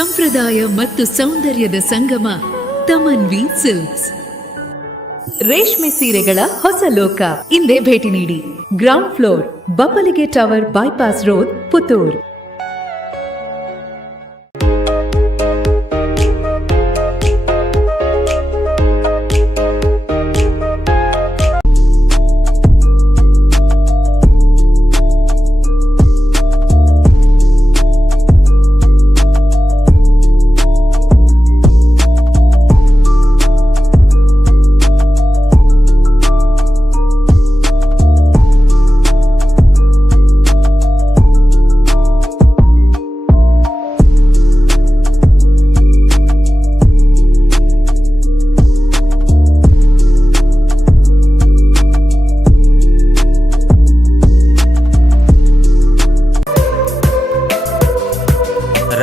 ಸಂಪ್ರದಾಯ ಮತ್ತು ಸೌಂದರ್ಯದ ಸಂಗಮ ತಮನ್ವಿ ಸಿಲ್ಕ್ಸ್. ರೇಷ್ಮೆ ಸೀರೆಗಳ ಹೊಸ ಲೋಕ. ಇಂದೇ ಭೇಟಿ ನೀಡಿ. Ground floor, Bappalige tower, bypass road, Puttur.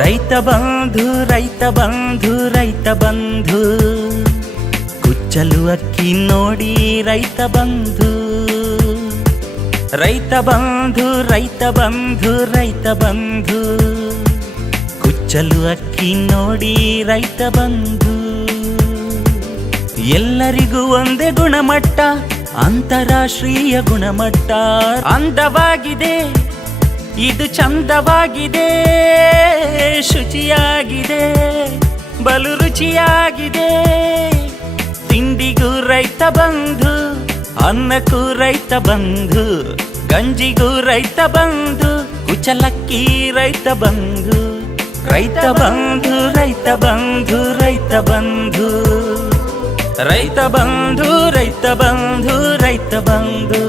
Raitha Bandhu Raitha Bandhu Raitha ಬಂಧು, ಕುಚ್ಚಲು ಅಕ್ಕಿ ನೋಡಿ ರೈತ ಬಂಧು. ರೈತ ಬಂಧು ರೈತ ಬಂಧು ರೈತ ಬಂಧು, ಕುಚ್ಚಲು ಅಕ್ಕಿ ನೋಡಿ ರೈತ ಬಂಧು. ಎಲ್ಲರಿಗೂ ಒಂದೇ ಗುಣಮಟ್ಟ, ಅಂತಾರಾಷ್ಟ್ರೀಯ ಗುಣಮಟ್ಟ. ಅಂದವಾಗಿದೆ, ಇದು ಚಂದವಾಗಿದೆ, ಶುಚಿಯಾಗಿದೆ, ಬಲು ರುಚಿಯಾಗಿದೆ. ತಿಂಡಿಗೂ ರೈತ ಬಂಧು, ಅನ್ನಕ್ಕೂ ರೈತ ಬಂಧು, ಗಂಜಿಗೂ ರೈತ ಬಂಧು, ಕುಚಲಕ್ಕಿ ರೈತ Bandhu. Raitha Bandhu Raitha Bandhu Raitha Bandhu, Raitha Bandhu Raitha Bandhu Raitha Bandhu.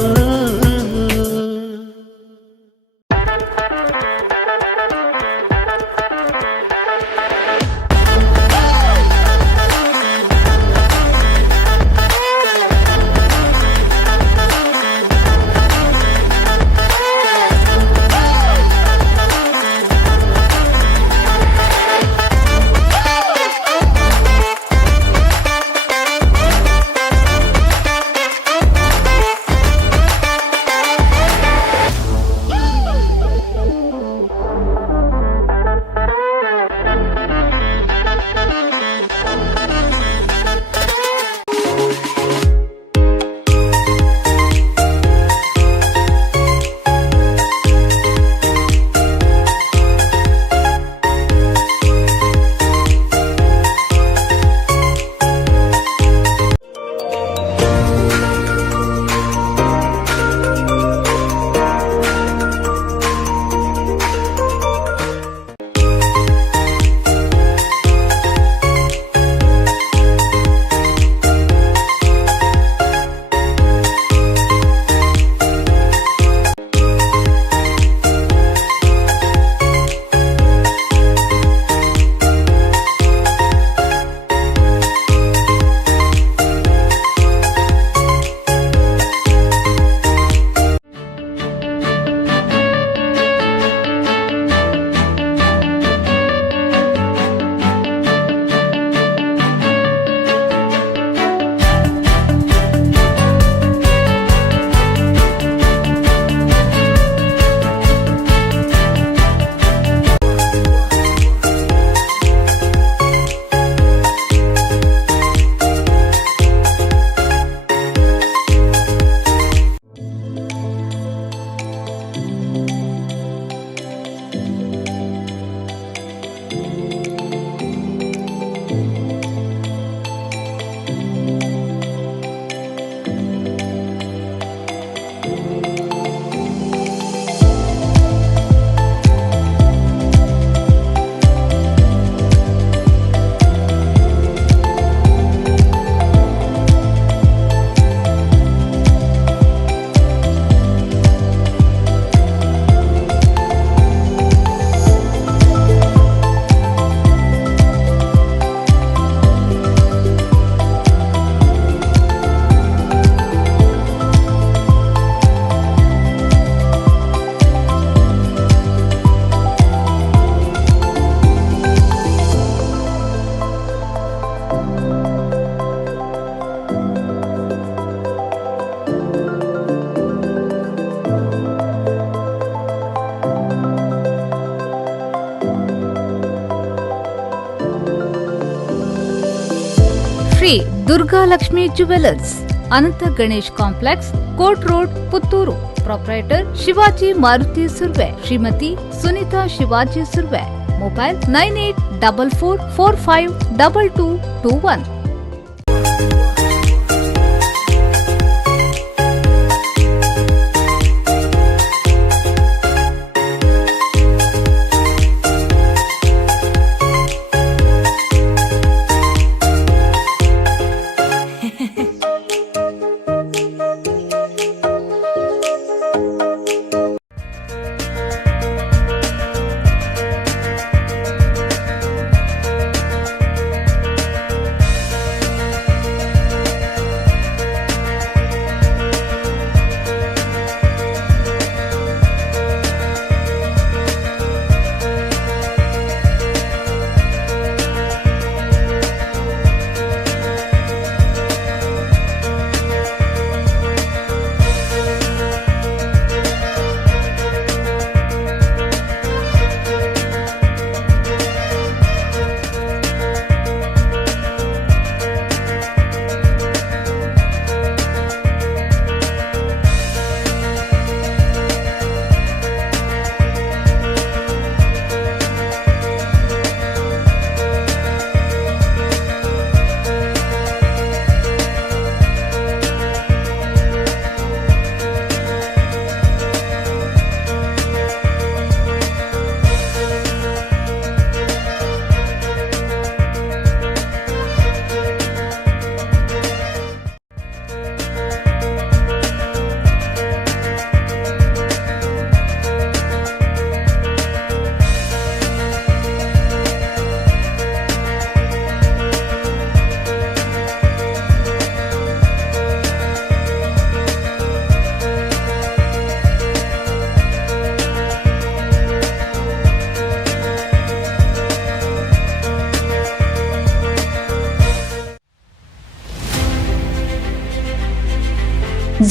Shri Durgalakshmi jewellers, Anantha Ganesh complex, court road, Puttur. Proprietor Shivaji Maruti Surve, Shrimati Sunita Shivaji Surve. Mobile 9844452221.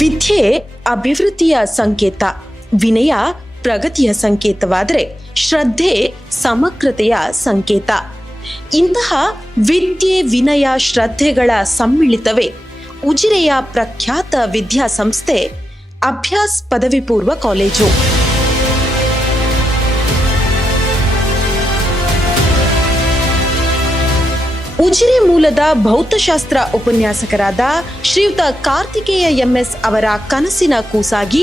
ವಿದ್ಯೆ ಅಭಿವೃದ್ಧಿಯ ಸಂಕೇತ, ವಿನಯ ಪ್ರಗತಿಯ ಸಂಕೇತವಾದರೆ ಶ್ರದ್ಧೆ ಸಮಗ್ರತೆಯ ಸಂಕೇತ. ಇಂತಹ ವಿದ್ಯೆ, ವಿನಯ, ಶ್ರದ್ಧೆಗಳ ಸಮ್ಮಿಳಿತವೇ ಉಜಿರೆಯ ಪ್ರಖ್ಯಾತ ವಿದ್ಯಾಸಂಸ್ಥೆ ಅಭ್ಯಾಸ್ ಪದವಿ ಪೂರ್ವ ಕಾಲೇಜು. ಉಜಿರೆ ಮೂಲದ ಭೌತಶಾಸ್ತ್ರ ಉಪನ್ಯಾಸಕರಾದ ಶ್ರೀಯುತ ಕಾರ್ತಿಕೇಯ ಎಂಎಸ್ ಅವರ ಕನಸಿನ ಕೂಸಾಗಿ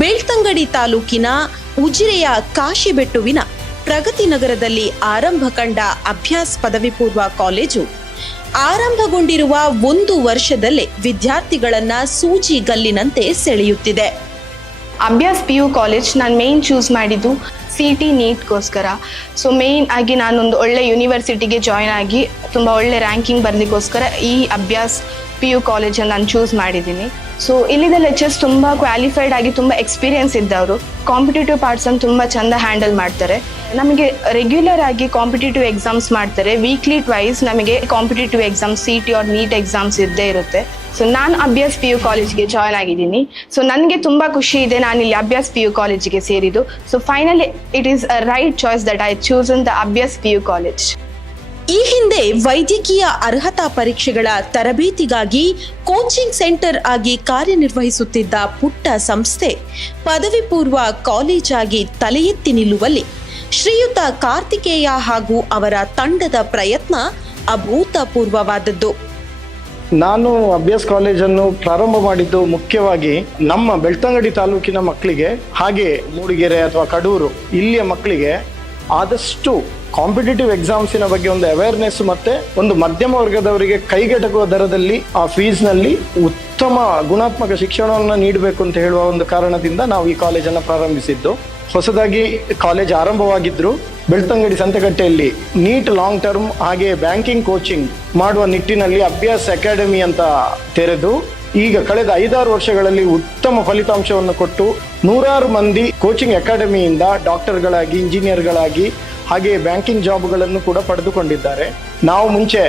ಬೆಳ್ತಂಗಡಿ ತಾಲೂಕಿನ ಉಜಿರೆಯ ಕಾಶಿಬೆಟ್ಟುವಿನ ಪ್ರಗತಿ ನಗರದಲ್ಲಿ ಆರಂಭ ಕಂಡ ಅಭ್ಯಾಸ್ ಪದವಿ ಪೂರ್ವ ಕಾಲೇಜು ಆರಂಭಗೊಂಡಿರುವ 1 ವರ್ಷದಲ್ಲೇ ವಿದ್ಯಾರ್ಥಿಗಳನ್ನ ಸೂಜಿ ಗಲ್ಲಿನಂತೆ ಸೆಳೆಯುತ್ತಿದೆ. ಅಭ್ಯಾಸ್ PU ಕಾಲೇಜ್ ನಾನು ಮೇನ್ ಚೂಸ್ ಮಾಡಿದ್ದು CT ನೀಟ್ಗೋಸ್ಕರ. ಸೊ ಮೇನ್ ಆಗಿ ನಾನೊಂದು ಒಳ್ಳೆ ಯೂನಿವರ್ಸಿಟಿಗೆ ಜಾಯ್ನ್ ಆಗಿ ತುಂಬ ಒಳ್ಳೆ ರ್ಯಾಂಕಿಂಗ್ ಬರಲಿಕ್ಕೋಸ್ಕರ ಈ ಅಭ್ಯಾಸ್ PU ಕಾಲೇಜನ್ನು ನಾನು ಚೂಸ್ ಮಾಡಿದ್ದೀನಿ. ಸೊ ಇಲ್ಲಿದ್ದ ಲೆಕ್ಚರ್ಸ್ ತುಂಬ ಕ್ವಾಲಿಫೈಡ್ ಆಗಿ ತುಂಬ ಎಕ್ಸ್ಪೀರಿಯನ್ಸ್ ಇದ್ದವರು, ಕಾಂಪಿಟೇಟಿವ್ ಪಾರ್ಟ್ಸನ್ನು ತುಂಬ ಚೆಂದ ಹ್ಯಾಂಡಲ್ ಮಾಡ್ತಾರೆ. ನಮಗೆ ರೆಗ್ಯುಲರ್ ಆಗಿ ಕಾಂಪಿಟೇಟಿವ್ ಎಕ್ಸಾಮ್ಸ್ ಮಾಡ್ತಾರೆ. ವೀಕ್ಲಿ ಟ್ವೈಸ್ ನಮಗೆ competitive exams CT or NEET exams ಇದ್ದೇ ಇರುತ್ತೆ. ಸೊ ನಾನು ಅಭ್ಯಾಸ್ PU ಕಾಲೇಜ್ಗೆ ಜಾಯ್ನ್ ಆಗಿದ್ದೀನಿ. ಸೊ ನನಗೆ ತುಂಬ ಖುಷಿ ಇದೆ ನಾನು ಇಲ್ಲಿ ಅಭ್ಯಾಸ್ PU ಕಾಲೇಜಿಗೆ ಸೇರಿದ್ದು. So finally it is a right choice that I chosen the Abhyas PU college. ಈ ಹಿಂದೆ ವೈದ್ಯಕೀಯ ಅರ್ಹತಾ ಪರೀಕ್ಷೆಗಳ ತರಬೇತಿಗಾಗಿ ಕೋಚಿಂಗ್ ಸೆಂಟರ್ ಆಗಿ ಕಾರ್ಯನಿರ್ವಹಿಸುತ್ತಿದ್ದ ಪುಟ್ಟ ಸಂಸ್ಥೆ ಪದವಿ ಪೂರ್ವ ಕಾಲೇಜಾಗಿ ತಲೆ ಎತ್ತಿ ನಿಲ್ಲುವಲ್ಲಿ ಶ್ರೀಯುತ ಕಾರ್ತಿಕೇಯ ಹಾಗೂ ಅವರ ತಂಡದ ಪ್ರಯತ್ನ ಅಭೂತಪೂರ್ವವಾದದ್ದು. ನಾನು ಅಭ್ಯಾಸ್ ಕಾಲೇಜನ್ನು ಪ್ರಾರಂಭ ಮಾಡಿದ್ದು ಮುಖ್ಯವಾಗಿ ನಮ್ಮ ಬೆಳ್ತಂಗಡಿ ತಾಲೂಕಿನ ಮಕ್ಕಳಿಗೆ, ಹಾಗೆ ಮೂಡಿಗೆರೆ ಅಥವಾ ಕಡೂರು ಇಲ್ಲಿಯ ಮಕ್ಕಳಿಗೆ ಆದಷ್ಟು ಕಾಂಪಿಟೇಟಿವ್ ಎಕ್ಸಾಮ್ಸಿನ ಬಗ್ಗೆ ಒಂದು ಅವೇರ್ನೆಸ್ ಮತ್ತೆ ಒಂದು ಮಧ್ಯಮ ವರ್ಗದವರಿಗೆ ಕೈಗೆಟಕುವ ದರದಲ್ಲಿ ಆ ಫೀಸ್ನಲ್ಲಿ ಉತ್ತಮ ಗುಣಾತ್ಮಕ ಶಿಕ್ಷಣವನ್ನು ನೀಡಬೇಕು ಅಂತ ಹೇಳುವ ಒಂದು ಕಾರಣದಿಂದ ನಾವು ಈ ಕಾಲೇಜನ್ನು ಪ್ರಾರಂಭಿಸಿದ್ದು. ಹೊಸದಾಗಿ ಕಾಲೇಜ್ ಆರಂಭವಾಗಿದ್ರು ಬೆಳ್ತಂಗಡಿ ಸಂತೆಕಟ್ಟೆಯಲ್ಲಿ ನೀಟ್ ಲಾಂಗ್ ಟರ್ಮ್ ಹಾಗೆ ಬ್ಯಾಂಕಿಂಗ್ ಕೋಚಿಂಗ್ ಮಾಡುವ ನಿಟ್ಟಿನಲ್ಲಿ ಅಭ್ಯಾಸ್ ಅಕಾಡೆಮಿ ಅಂತ ತೆರೆದು ಈಗ ಕಳೆದ 5-6 ವರ್ಷಗಳಲ್ಲಿ ಉತ್ತಮ ಫಲಿತಾಂಶವನ್ನು ಕೊಟ್ಟು 100 ಮಂದಿ ಕೋಚಿಂಗ್ ಅಕಾಡೆಮಿಯಿಂದ ಡಾಕ್ಟರ್ಗಳಾಗಿ, ಇಂಜಿನಿಯರ್ಗಳಾಗಿ ಹಾಗೆ ಬ್ಯಾಂಕಿಂಗ್ ಜಾಬ್ಗಳನ್ನು ಕೂಡ ಪಡೆದುಕೊಂಡಿದ್ದಾರೆ. ನಾವು ಮುಂಚೆ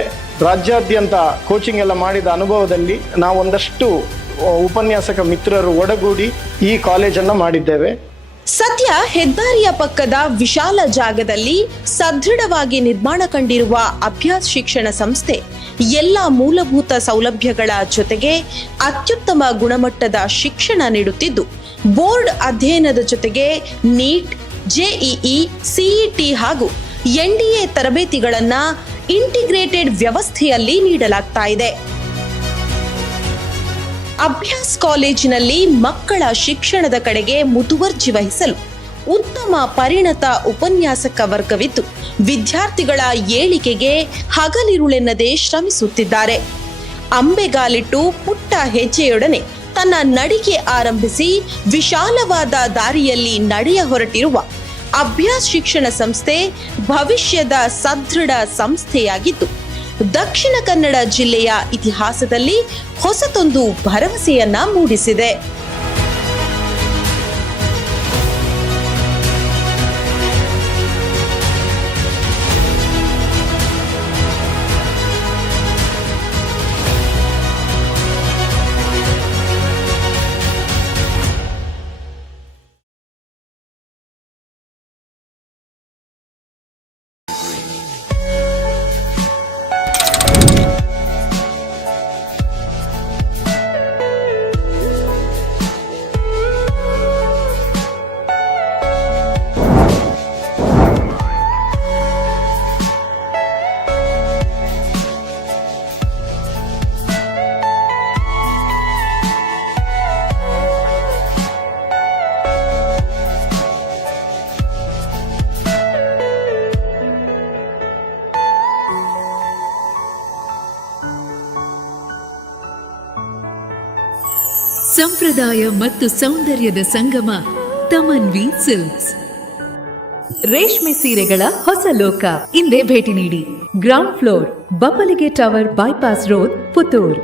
ರಾಜ್ಯಾದ್ಯಂತ ಕೋಚಿಂಗ್ ಎಲ್ಲ ಮಾಡಿದ ಅನುಭವದಲ್ಲಿ ನಾವು ಒಂದಷ್ಟು ಉಪನ್ಯಾಸಕ ಮಿತ್ರರು ಒಡಗೂಡಿ ಈ ಕಾಲೇಜನ್ನು ಮಾಡಿದ್ದೇವೆ. ಸದ್ಯ ಹೆದ್ದಾರಿಯ ಪಕ್ಕದ ವಿಶಾಲ ಜಾಗದಲ್ಲಿ ಸದೃಢವಾಗಿ ನಿರ್ಮಾಣ ಕಂಡಿರುವ ಅಭ್ಯಾಸ್ ಶಿಕ್ಷಣ ಸಂಸ್ಥೆ ಎಲ್ಲ ಮೂಲಭೂತ ಸೌಲಭ್ಯಗಳ ಜೊತೆಗೆ ಅತ್ಯುತ್ತಮ ಗುಣಮಟ್ಟದ ಶಿಕ್ಷಣ ನೀಡುತ್ತಿದ್ದು, ಬೋರ್ಡ್ ಅಧ್ಯಯನದ ಜೊತೆಗೆ ನೀಟ್, ಜೆಇಇ, ಸಿಇಟಿ ಹಾಗೂ ಎನ್ಡಿಎ ತರಬೇತಿಗಳನ್ನ ಇಂಟಿಗ್ರೇಟೆಡ್ ವ್ಯವಸ್ಥೆಯಲ್ಲಿ ನೀಡಲಾಗ್ತಾ ಇದೆ. ಅಭ್ಯಾಸ್ ಕಾಲೇಜಿನಲ್ಲಿ ಮಕ್ಕಳ ಶಿಕ್ಷಣದ ಕಡೆಗೆ ಮುತುವರ್ಜಿ ವಹಿಸಲು ಉತ್ತಮ ಪರಿಣತ ಉಪನ್ಯಾಸಕ ವರ್ಗವಿದ್ದು, ವಿದ್ಯಾರ್ಥಿಗಳ ಏಳಿಗೆಗೆ ಹಗಲಿರುಳೆನ್ನದೆ ಶ್ರಮಿಸುತ್ತಿದ್ದಾರೆ. ಅಂಬೆಗಾಲಿಟ್ಟು ಪುಟ್ಟ ಹೆಜ್ಜೆಯೊಡನೆ ತನ್ನ ನಡಿಗೆ ಆರಂಭಿಸಿ ವಿಶಾಲವಾದ ದಾರಿಯಲ್ಲಿ ನಡೆಯ ಹೊರಟಿರುವ ಅಭ್ಯಾಸ್ ಶಿಕ್ಷಣ ಸಂಸ್ಥೆ ಭವಿಷ್ಯದ ಸದೃಢ ಸಂಸ್ಥೆಯಾಗಿದ್ದು, ದಕ್ಷಿಣ ಕನ್ನಡ ಜಿಲ್ಲೆಯ ಇತಿಹಾಸದಲ್ಲಿ ಹೊಸತೊಂದು ಭರವಸೆಯನ್ನ ಮೂಡಿಸಿದೆ. ಸಂಪ್ರದಾಯ ಮತ್ತು ಸೌಂದರ್ಯದ ಸಂಗಮ ತಮನ್ವಿ ಸಿಲ್ಕ್ಸ್. ರೇಷ್ಮೆ ಸೀರೆಗಳ ಹೊಸ ಲೋಕ. ಇಂದೇ ಭೇಟಿ ನೀಡಿ. Ground floor, Bappalige tower, bypass road, Puttur.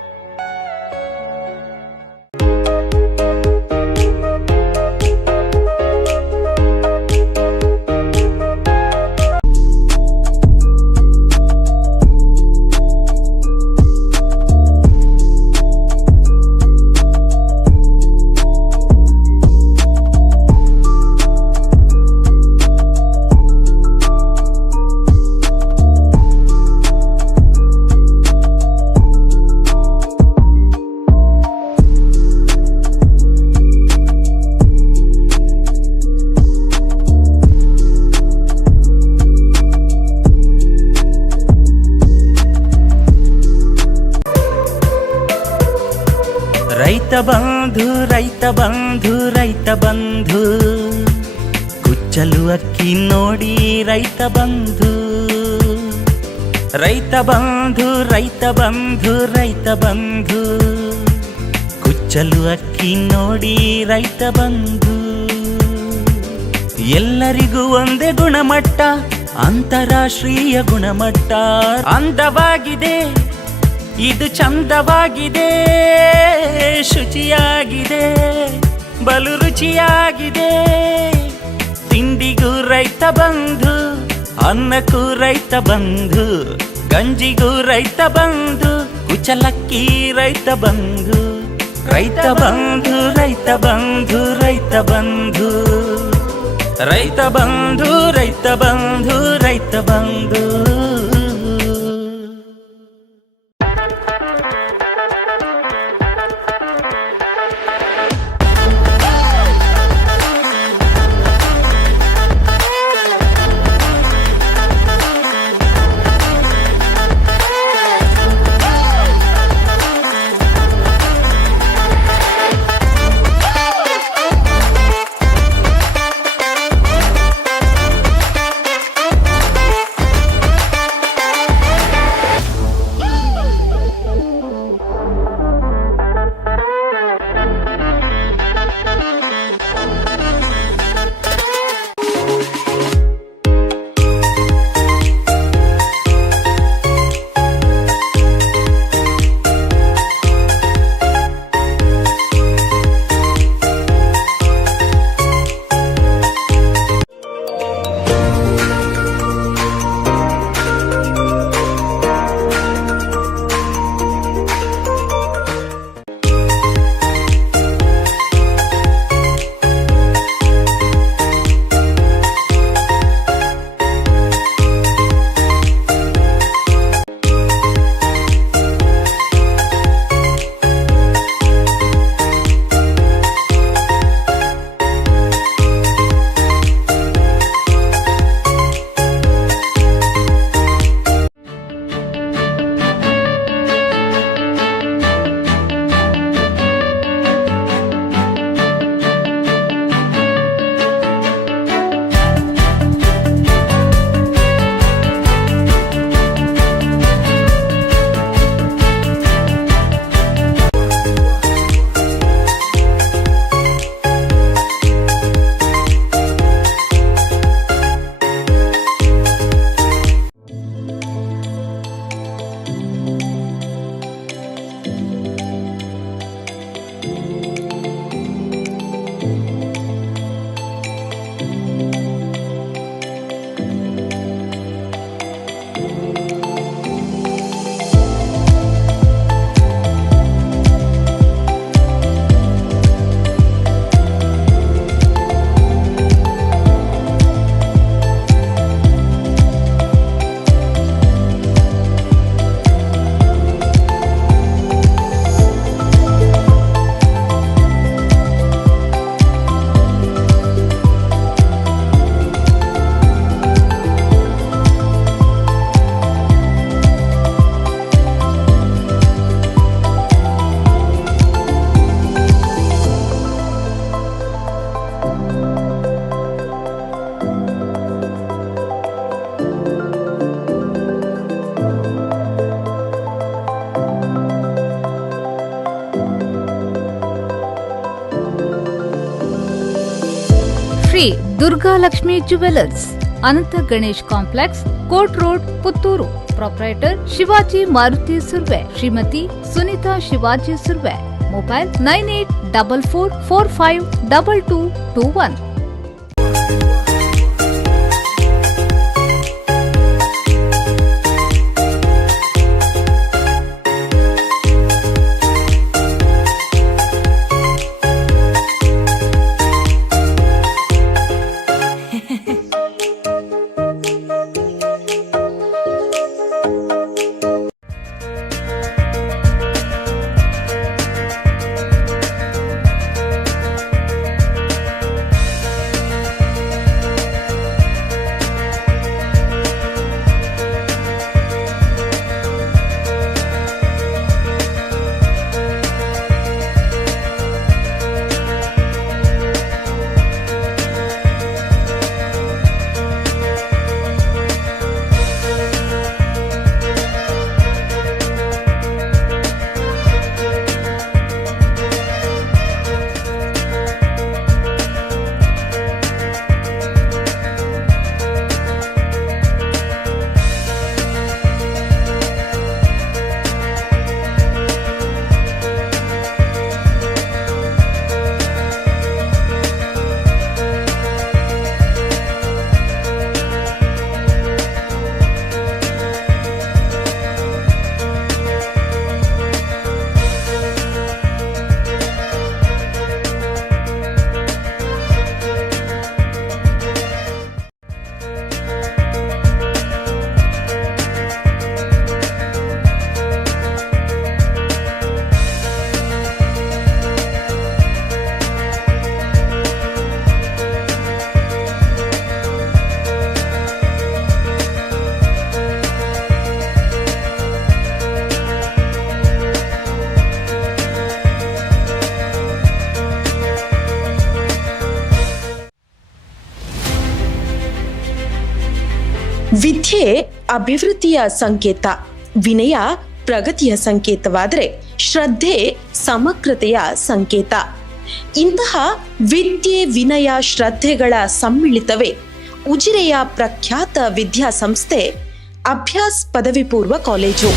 Raitha Bandhu Raitha Bandhu Raitha ಬಂಧು, ಕುಚ್ಚಲು ಅಕ್ಕಿ ನೋಡಿ ರೈತ ಬಂಧು. ರೈತ ಬಂಧು ರೈತ ಬಂಧು ರೈತ ಬಂಧು, ಕುಚ್ಚಲು ಅಕ್ಕಿ ನೋಡಿ ರೈತ ಬಂಧು. ಎಲ್ಲರಿಗೂ ಒಂದೇ ಗುಣಮಟ್ಟ, ಅಂತಾರಾಷ್ಟ್ರೀಯ ಗುಣಮಟ್ಟ. ಅಂದವಾಗಿದೆ, ಇದು ಚಂದವಾಗಿದೆ, ಶುಚಿಯಾಗಿದೆ, ಬಲು ರುಚಿಯಾಗಿದೆ. ತಿಂಡಿಗೂ ರೈತ ಬಂಧು, ಅನ್ನಕ್ಕೂ ರೈತ ಬಂಧು, ಗಂಜಿಗೂ ರೈತ ಬಂಧು, ಕುಚಲಕ್ಕಿ ರೈತ Bandhu. Raitha Bandhu Raitha Bandhu Raitha Bandhu, Raitha Bandhu Raitha Bandhu Raitha Bandhu. Shri Durgalakshmi jewellers, Anantha Ganesh complex, court road, Puttur. Proprietor Shivaji Maruti Surve, Shrimati Sunita Shivaji Surve. Mobile 9844452221. ವಿದ್ಯೆ ಅಭಿವೃದ್ಧಿಯ ಸಂಕೇತ, ವಿನಯ ಪ್ರಗತಿಯ ಸಂಕೇತವಾದರೆ ಶ್ರದ್ಧೆ ಸಮಗ್ರತೆಯ ಸಂಕೇತ. ಇಂತಹ ವಿದ್ಯೆ, ವಿನಯ, ಶ್ರದ್ಧೆಗಳ ಸಮ್ಮಿಳಿತವೇ ಉಜಿರೆಯ ಪ್ರಖ್ಯಾತ ವಿದ್ಯಾಸಂಸ್ಥೆ ಅಭ್ಯಾಸ್ ಪದವಿ ಪೂರ್ವ ಕಾಲೇಜು.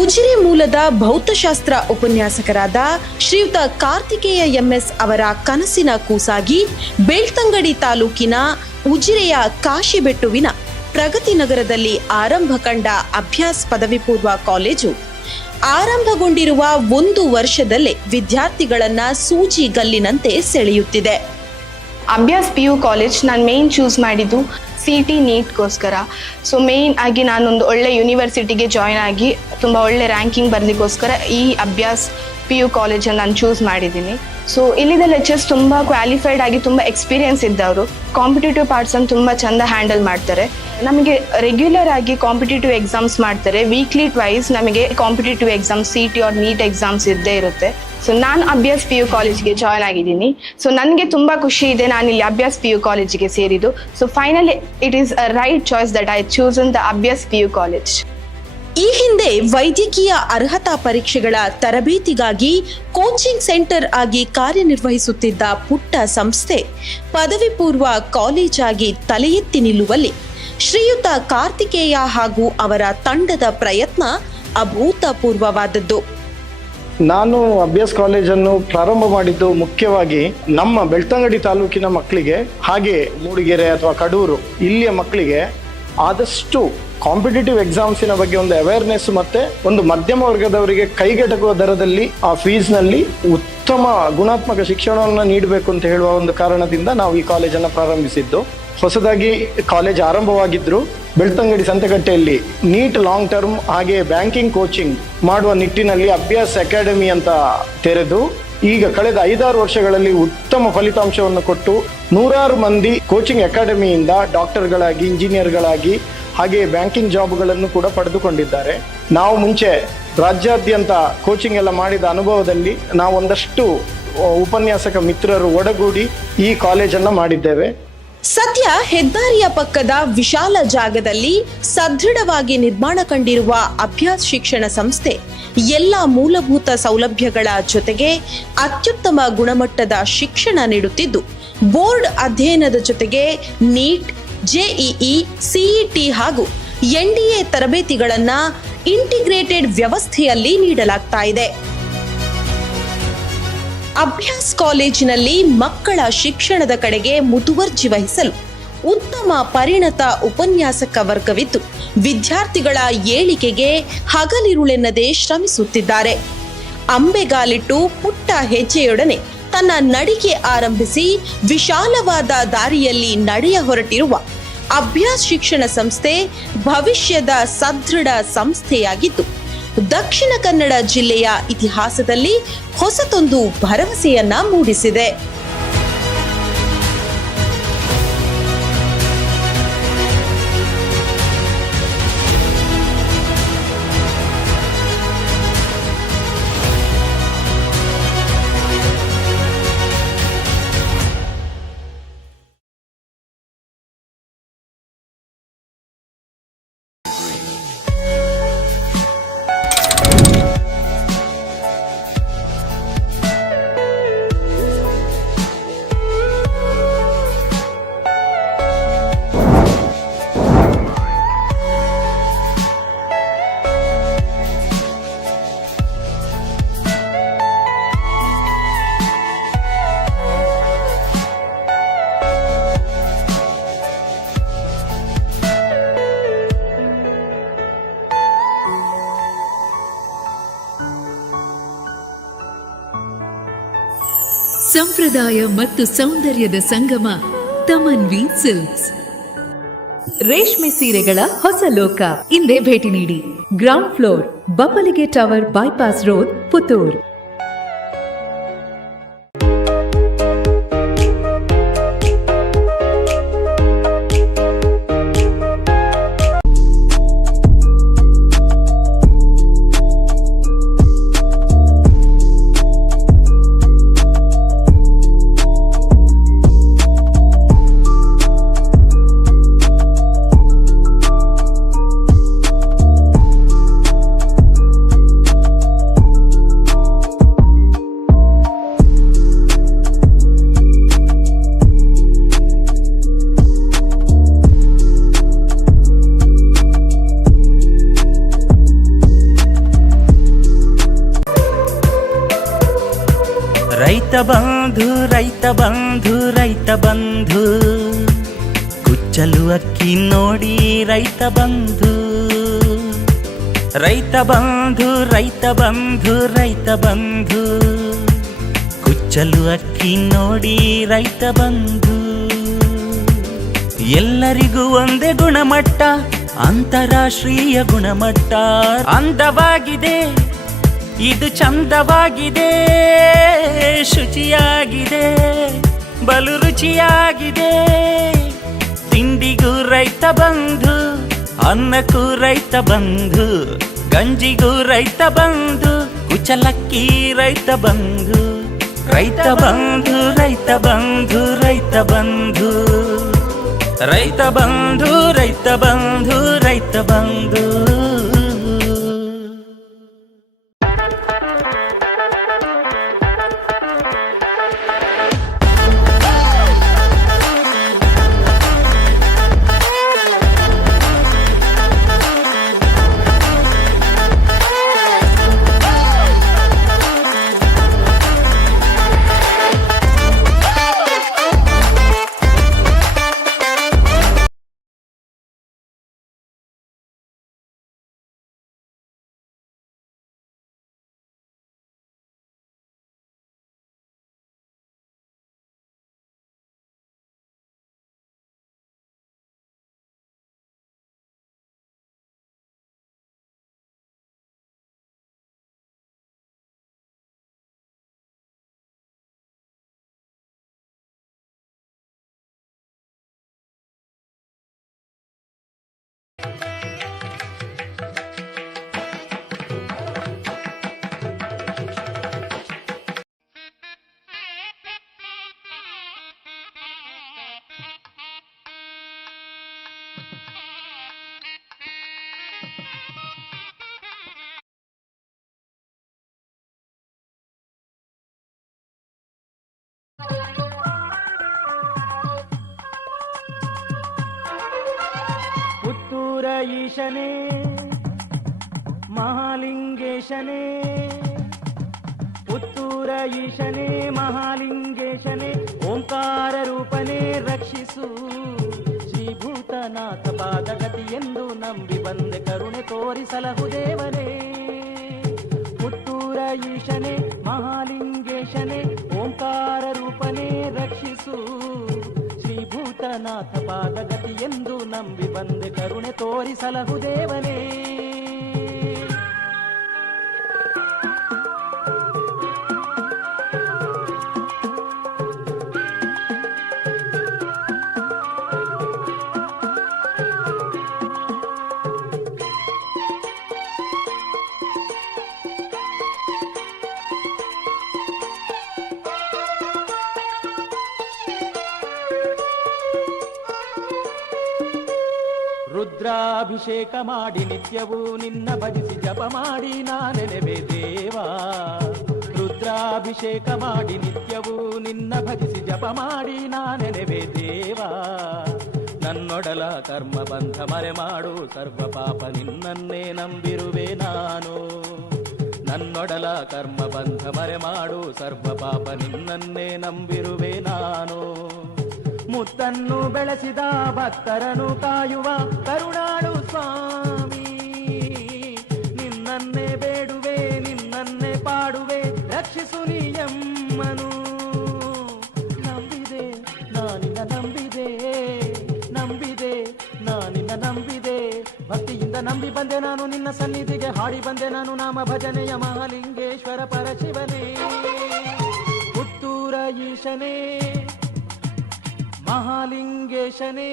ಉಜಿರೆ ಮೂಲದ ಭೌತಶಾಸ್ತ್ರ ಉಪನ್ಯಾಸಕರಾದ ಶ್ರೀಯುತ ಕಾರ್ತಿಕೇಯ ಎಂಎಸ್ ಅವರ ಕನಸಿನ ಕೂಸಾಗಿ ಬೆಳ್ತಂಗಡಿ ತಾಲೂಕಿನ ಉಜಿರೆಯ ಕಾಶಿಬೆಟ್ಟುವಿನ ಪ್ರಗತಿ ನಗರದಲ್ಲಿ ಆರಂಭ ಕಂಡ ಅಭ್ಯಾಸ್ ಪದವಿ ಪೂರ್ವ ಕಾಲೇಜು ಆರಂಭಗೊಂಡಿರುವ 1 ವರ್ಷದಲ್ಲೇ ವಿದ್ಯಾರ್ಥಿಗಳನ್ನ ಸೂಜಿ ಗಲ್ಲಿನಂತೆ ಸೆಳೆಯುತ್ತಿದೆ. ಅಭ್ಯಾಸ್ PU ಕಾಲೇಜ್ ನಾನು ಮೇನ್ ಚೂಸ್ ಮಾಡಿದ್ದು CT ನೀಟ್ಗೋಸ್ಕರ. ಸೊ ಮೇನ್ ಆಗಿ ನಾನೊಂದು ಒಳ್ಳೆ ಯೂನಿವರ್ಸಿಟಿಗೆ ಜಾಯ್ನ್ ಆಗಿ ತುಂಬ ಒಳ್ಳೆ ರ್ಯಾಂಕಿಂಗ್ ಬರಲಿಕ್ಕೋಸ್ಕರ ಈ ಅಭ್ಯಾಸ್ PU ಕಾಲೇಜನ್ನು ನಾನು ಚೂಸ್ ಮಾಡಿದ್ದೀನಿ. ಸೊ ಇಲ್ಲಿದ ಲೆಕ್ಚರ್ಸ್ ತುಂಬ ಕ್ವಾಲಿಫೈಡ್ ಆಗಿ ತುಂಬ ಎಕ್ಸ್ಪೀರಿಯನ್ಸ್ ಇದ್ದವರು, ಕಾಂಪಿಟೇಟಿವ್ ಪಾರ್ಟ್ಸನ್ನು ತುಂಬ ಚೆಂದ ಹ್ಯಾಂಡಲ್ ಮಾಡ್ತಾರೆ. ನಮಗೆ ರೆಗ್ಯುಲರ್ ಆಗಿ ಕಾಂಪಿಟೇಟಿವ್ ಎಕ್ಸಾಮ್ಸ್ ಮಾಡ್ತಾರೆ. ವೀಕ್ಲಿ ಟ್ವೈಸ್ ನಮಗೆ competitive exams CT or NEET exams ಇದ್ದೇ ಇರುತ್ತೆ. ಸೊ ನಾನು ಅಭ್ಯಾಸ್ PU ಕಾಲೇಜ್ಗೆ ಜಾಯ್ನ್ ಆಗಿದ್ದೀನಿ. ಸೊ ನನಗೆ ತುಂಬ ಖುಷಿ ಇದೆ ನಾನು ಇಲ್ಲಿ ಅಭ್ಯಾಸ್ PU ಕಾಲೇಜಿಗೆ ಸೇರಿದ್ದು. So finally it is a right choice that I chosen the Abhyas PU college. ಈ ಹಿಂದೆ ವೈದ್ಯಕೀಯ ಅರ್ಹತಾ ಪರೀಕ್ಷೆಗಳ ತರಬೇತಿಗಾಗಿ ಕೋಚಿಂಗ್ ಸೆಂಟರ್ ಆಗಿ ಕಾರ್ಯನಿರ್ವಹಿಸುತ್ತಿದ್ದ ಪುಟ್ಟ ಸಂಸ್ಥೆ ಪದವಿ ಪೂರ್ವ ಕಾಲೇಜಾಗಿ ತಲೆ ಎತ್ತಿ ನಿಲ್ಲುವಲ್ಲಿ ಶ್ರೀಯುತ ಕಾರ್ತಿಕೇಯ ಹಾಗೂ ಅವರ ತಂಡದ ಪ್ರಯತ್ನ ಅಭೂತಪೂರ್ವವಾದದ್ದು. ನಾನು ಅಭ್ಯಾಸ್ ಕಾಲೇಜನ್ನು ಪ್ರಾರಂಭ ಮಾಡಿದ್ದು ಮುಖ್ಯವಾಗಿ ನಮ್ಮ ಬೆಳ್ತಂಗಡಿ ತಾಲೂಕಿನ ಮಕ್ಕಳಿಗೆ, ಹಾಗೆ ಮೂಡಿಗೆರೆ ಅಥವಾ ಕಡೂರು ಇಲ್ಲಿಯ ಮಕ್ಕಳಿಗೆ ಆದಷ್ಟು ಕಾಂಪಿಟೇಟಿವ್ ಎಕ್ಸಾಮ್ಸಿನ ಬಗ್ಗೆ ಒಂದು ಅವೇರ್ನೆಸ್ ಮತ್ತೆ ಒಂದು ಮಧ್ಯಮ ವರ್ಗದವರಿಗೆ ಕೈಗೆಟಕುವ ದರದಲ್ಲಿ ಆ ಫೀಸ್ನಲ್ಲಿ ಉತ್ತಮ ಗುಣಾತ್ಮಕ ಶಿಕ್ಷಣವನ್ನು ನೀಡಬೇಕು ಅಂತ ಹೇಳುವ ಒಂದು ಕಾರಣದಿಂದ ನಾವು ಈ ಕಾಲೇಜನ್ನು ಪ್ರಾರಂಭಿಸಿದ್ದು. ಹೊಸದಾಗಿ ಕಾಲೇಜ್ ಆರಂಭವಾಗಿದ್ರು ಬೆಳ್ತಂಗಡಿ ಸಂತೆಕಟ್ಟೆಯಲ್ಲಿ ನೀಟ್ ಲಾಂಗ್ ಟರ್ಮ್ ಹಾಗೆ ಬ್ಯಾಂಕಿಂಗ್ ಕೋಚಿಂಗ್ ಮಾಡುವ ನಿಟ್ಟಿನಲ್ಲಿ ಅಭ್ಯಾಸ್ ಅಕಾಡೆಮಿ ಅಂತ ತೆರೆದು ಈಗ ಕಳೆದ 5-6 ವರ್ಷಗಳಲ್ಲಿ ಉತ್ತಮ ಫಲಿತಾಂಶವನ್ನು ಕೊಟ್ಟು 100 ಮಂದಿ ಕೋಚಿಂಗ್ ಅಕಾಡೆಮಿಯಿಂದ ಡಾಕ್ಟರ್ಗಳಾಗಿ, ಇಂಜಿನಿಯರ್ಗಳಾಗಿ ಹಾಗೆ ಬ್ಯಾಂಕಿಂಗ್ ಜಾಬ್ಗಳನ್ನು ಕೂಡ ಪಡೆದುಕೊಂಡಿದ್ದಾರೆ. ನಾವು ಮುಂಚೆ ರಾಜ್ಯಾದ್ಯಂತ ಕೋಚಿಂಗ್ ಎಲ್ಲ ಮಾಡಿದ ಅನುಭವದಲ್ಲಿ ನಾವು ಒಂದಷ್ಟು ಉಪನ್ಯಾಸಕ ಮಿತ್ರರು ಒಡಗೂಡಿ ಈ ಕಾಲೇಜನ್ನು ಮಾಡಿದ್ದೇವೆ. ಸದ್ಯ ಹೆದ್ದಾರಿಯ ಪಕ್ಕದ ವಿಶಾಲ ಜಾಗದಲ್ಲಿ ಸದೃಢವಾಗಿ ನಿರ್ಮಾಣ ಕಂಡಿರುವ ಅಭ್ಯಾಸ್ ಶಿಕ್ಷಣ ಸಂಸ್ಥೆ ಎಲ್ಲ ಮೂಲಭೂತ ಸೌಲಭ್ಯಗಳ ಜೊತೆಗೆ ಅತ್ಯುತ್ತಮ ಗುಣಮಟ್ಟದ ಶಿಕ್ಷಣ ನೀಡುತ್ತಿದ್ದು, ಬೋರ್ಡ್ ಅಧ್ಯಯನದ ಜೊತೆಗೆ ನೀಟ್, ಜೆಇಇ, ಸಿಇಟಿ ಹಾಗೂ ಎನ್ಡಿಎ ತರಬೇತಿಗಳನ್ನ ಇಂಟಿಗ್ರೇಟೆಡ್ ವ್ಯವಸ್ಥೆಯಲ್ಲಿ ನೀಡಲಾಗ್ತಾ ಇದೆ. ಅಭ್ಯಾಸ್ ಕಾಲೇಜಿನಲ್ಲಿ ಮಕ್ಕಳ ಶಿಕ್ಷಣದ ಕಡೆಗೆ ಮುತುವರ್ಜಿ ವಹಿಸಲು ಉತ್ತಮ ಪರಿಣತ ಉಪನ್ಯಾಸಕ ವರ್ಗವಿದ್ದು, ವಿದ್ಯಾರ್ಥಿಗಳ ಏಳಿಗೆಗೆ ಹಗಲಿರುಳೆನ್ನದೆ ಶ್ರಮಿಸುತ್ತಿದ್ದಾರೆ. ಅಂಬೆಗಾಲಿಟ್ಟು ಪುಟ್ಟ ಹೆಜ್ಜೆಯೊಡನೆ ತನ್ನ ನಡಿಗೆ ಆರಂಭಿಸಿ ವಿಶಾಲವಾದ ದಾರಿಯಲ್ಲಿ ನಡೆಯ ಹೊರಟಿರುವ ಅಭ್ಯಾಸ್ ಶಿಕ್ಷಣ ಸಂಸ್ಥೆ ಭವಿಷ್ಯದ ಸದೃಢ ಸಂಸ್ಥೆಯಾಗಿದ್ದು, ದಕ್ಷಿಣ ಕನ್ನಡ ಜಿಲ್ಲೆಯ ಇತಿಹಾಸದಲ್ಲಿ ಹೊಸತೊಂದು ಭರವಸೆಯನ್ನ ಮೂಡಿಸಿದೆ. ಸಂಪ್ರದಾಯ ಮತ್ತು ಸೌಂದರ್ಯದ ಸಂಗಮ ತಮನ್ವಿ ಸಿಲ್ಕ್ಸ್. ರೇಷ್ಮೆ ಸೀರೆಗಳ ಹೊಸ ಲೋಕ. ಇಂದೇ ಭೇಟಿ ನೀಡಿ. Ground floor, Bappalige tower, bypass road, Puttur. Raitha Bandhu Raitha Bandhu Raitha ಬಂಧು, ಕುಚ್ಚಲು ಅಕ್ಕಿ ನೋಡಿ ರೈತ ಬಂಧು. ರೈತ ಬಂಧು ರೈತ ಬಂಧು ರೈತ ಬಂಧು, ಕುಚ್ಚಲು ಅಕ್ಕಿ ನೋಡಿ ರೈತ ಬಂಧು. ಎಲ್ಲರಿಗೂ ಒಂದೇ ಗುಣಮಟ್ಟ, ಅಂತಾರಾಷ್ಟ್ರೀಯ ಗುಣಮಟ್ಟ. ಅಂದವಾಗಿದೆ, ಇದು ಚಂದವಾಗಿದೆ, ಶುಚಿಯಾಗಿದೆ, ಬಲು ರುಚಿಯಾಗಿದೆ. ತಿಂಡಿಗೂ ರೈತ ಬಂಧು, ಅನ್ನಕ್ಕೂ ರೈತ ಬಂಧು, ಗಂಜಿಗೂ ರೈತ ಬಂಧು, ಕುಚಲಕ್ಕಿ ರೈತ ಬಂಧು. ರೈತ ಬಂಧು ರೈತ ಬಂಧು ರೈತ ಬಂಧು, ರೈತ ಬಂಧು ರೈತ ಬಂಧು ರೈತ ಬಂಧು. ಪುತ್ತೂರ ಈಶನೇ ಮಹಾಲಿಂಗೇಶನೇ, ಪುತ್ತೂರ ಈಶನೇ ಮಹಾಲಿಂಗೇಶನೇ, ಓಂಕಾರ ರೂಪನೇ ರಕ್ಷಿಸು. ಶ್ರೀಭೂತನಾಥ ಪಾದಗತಿಯೆಂದು ನಂಬಿ ಬಂದೆ ಕರುಣೆ ತೋರಿಸಲಹು ದೇವನೇ. ಪುತ್ತೂರ ಈಶನೇ ಮಹಾಲಿಂಗೇಶನೇ, ಓಂಕಾರ ರೂಪನೇ ರಕ್ಷಿಸು. ಶ್ರೀಭೂತನಾಥ ಪಾದಗತಿಯೆಂದು ನಂಬಿ ಬಂದೆ ಕರುಣೆ ತೋರಿಸಲಹು ದೇವನೇ. ರುದ್ರಾಭಿಷೇಕ ಮಾಡಿ ನಿತ್ಯವೂ ನಿನ್ನ ಭಜಿಸಿ ಜಪ ಮಾಡಿ ನಾನೆನೆವೆ ದೇವಾ. ರುದ್ರಾಭಿಷೇಕ ಮಾಡಿ ನಿತ್ಯವೂ ನಿನ್ನ ಭಜಿಸಿ ಜಪ ಮಾಡಿ ನಾನೆನೆವೆ ದೇವಾ. ನನ್ನೊಡಲ ಕರ್ಮ ಬಂಧ ಮರೆ ಮಾಡು ಸರ್ವ ಪಾಪ ನಿನ್ನನ್ನೇ ನಂಬಿರುವೆ ನಾನು. ನನ್ನೊಡಲ ಕರ್ಮ ಬಂಧ ಮರೆ ಮಾಡು ಸರ್ವ ಪಾಪ ನಿನ್ನನ್ನೇ ನಂಬಿರುವೆ ನಾನು. ಮುತ್ತನ್ನು ಬೆಳೆಸಿದ ಭಕ್ತರನು ಕಾಯುವ ಕರುಣಾಳು ಸ್ವಾಮಿ, ನಿನ್ನನ್ನೇ ಬೇಡುವೆ ನಿನ್ನನ್ನೇ ಪಾಡುವೆ ರಕ್ಷಿಸು ನೀಯಮ್ಮನು. ನಂಬಿದೆ ನಾನಿನ್ನ ನಂಬಿದೆ, ನಂಬಿದೆ ನಾನಿನ್ನ ನಂಬಿದೆ, ಭಕ್ತಿಯಿಂದ ನಂಬಿ ಬಂದೆ ನಾನು ನಿನ್ನ ಸನ್ನಿಧಿಗೆ, ಹಾಡಿ ಬಂದೆ ನಾನು ನಾಮ ಭಜನೆಯ ಮಹಾಲಿಂಗೇಶ್ವರ ಪರಶಿವನೇ. ಪುತ್ತೂರ ಈಶನೇ ಮಹಾಲಿಂಗೇಶನೇ,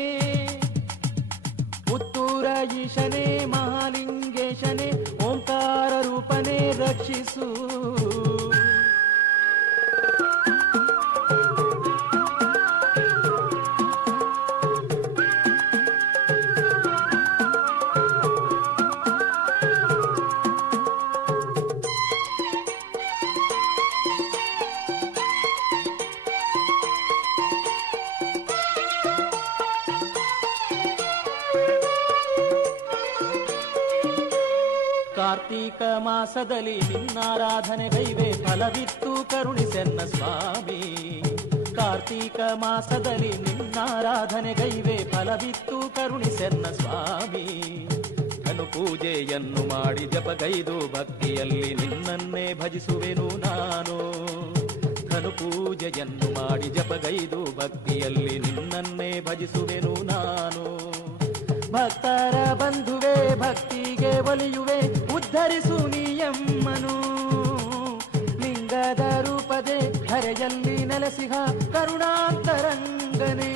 ಪುತ್ತೂರ ಈಶನೇ ಮಹಾಲಿಂಗೇಶನೇ, ಓಂಕಾರ ರೂಪನೇ ರಕ್ಷಿಸು. ಕಾರ್ತೀಕ ಮಾಸದಲ್ಲಿ ನಿನ್ನಾರಾಧನೆಗೈವೆ ಫಲವಿತ್ತು ಕರುಣಿಸೆನ್ನ ಸ್ವಾಮಿ. ಕಾರ್ತೀಕ ಮಾಸದಲ್ಲಿ ನಿನ್ನಾರಾಧನೆಗೈವೆ ಫಲವಿತ್ತು ಕರುಣಿಸೆನ್ನ ಸ್ವಾಮಿ. ಧನು ಪೂಜೆಯನ್ನು ಮಾಡಿ ಜಪಗೈದು ಭಕ್ತಿಯಲ್ಲಿ ನಿನ್ನನ್ನೇ ಭಜಿಸುವೆನು ನಾನು. ಧನು ಪೂಜೆಯನ್ನು ಮಾಡಿ ಜಪಗೈದು ಭಕ್ತಿಯಲ್ಲಿ ನಿನ್ನನ್ನೇ ಭಜಿಸುವೆನು ನಾನು. ಭಕ್ತರ ಬಂಧುವೆ ಭಕ್ತಿಗೆ ಒಲಿಯುವೆ ಉದ್ಧರಿಸು ನೀಯಮ್ಮನು. ಲಿಂಗದ ರೂಪದೆ ಹರೆಯಲ್ಲಿ ನೆಲೆಸಿಹ ಕರುಣಾಂತರಂಗನೇ,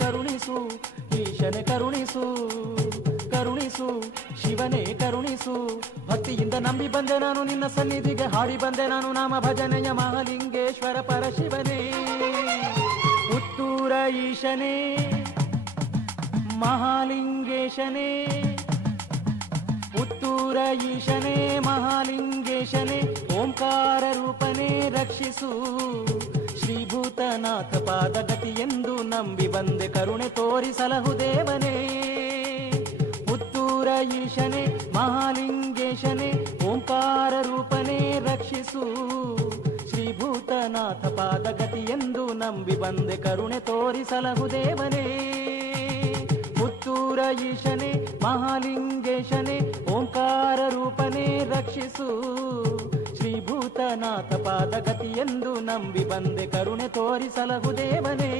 ಕರುಣಿಸು ಈಶನೆ ಕರುಣಿಸು, ಕರುಣಿಸು ಶಿವನೇ ಕರುಣಿಸು. ಭಕ್ತಿಯಿಂದ ನಂಬಿ ಬಂದೆ ನಾನು ನಿನ್ನ ಸನ್ನಿಧಿಗೆ, ಹಾಡಿ ಬಂದೆ ನಾನು ನಾಮ ಭಜನೆಯ ಮಹಾಲಿಂಗೇಶ್ವರ ಪರಶಿವನೇ. ಪುತ್ತೂರ ಈಶನೇ ಮಹಾಲಿಂಗೇಶನೇ, ಪುತ್ತೂರ ಈಶನೇ ಮಹಾಲಿಂಗೇಶನೇ, ಓಂಕಾರ ರೂಪನೇ ರಕ್ಷಿಸು. ಶ್ರೀಭೂತನಾಥ ಪಾದಗತಿಯೆಂದು ನಂಬಿ ಬಂದೆ ಕರುಣೆ ತೋರಿಸಲಹು ದೇವನೇ. ಪುತ್ತೂರ ಈಶನೇ ಮಹಾಲಿಂಗೇಶನೇ, ಓಂಕಾರ ರೂಪನೇ ರಕ್ಷಿಸು. ಶ್ರೀಭೂತನಾಥ ಪಾದಗತಿಯೆಂದು ನಂಬಿ ಬಂದೆ ಕರುಣೆ ತೋರಿಸಲಹು ದೇವನೇ. ಪುತ್ತೂರ ಈಶನೇ ಮಹಾಲಿಂಗೇಶನೇ, ಓಂಕಾರ ರೂಪನೇ ರಕ್ಷಿಸು. ಶ್ರೀಭೂತನಾಥ ಪಾದಗತಿಯೆಂದು ನಂಬಿ ಬಂದೆ ಕರುಣೆ ತೋರಿಸಲಹು ದೇವನೇ.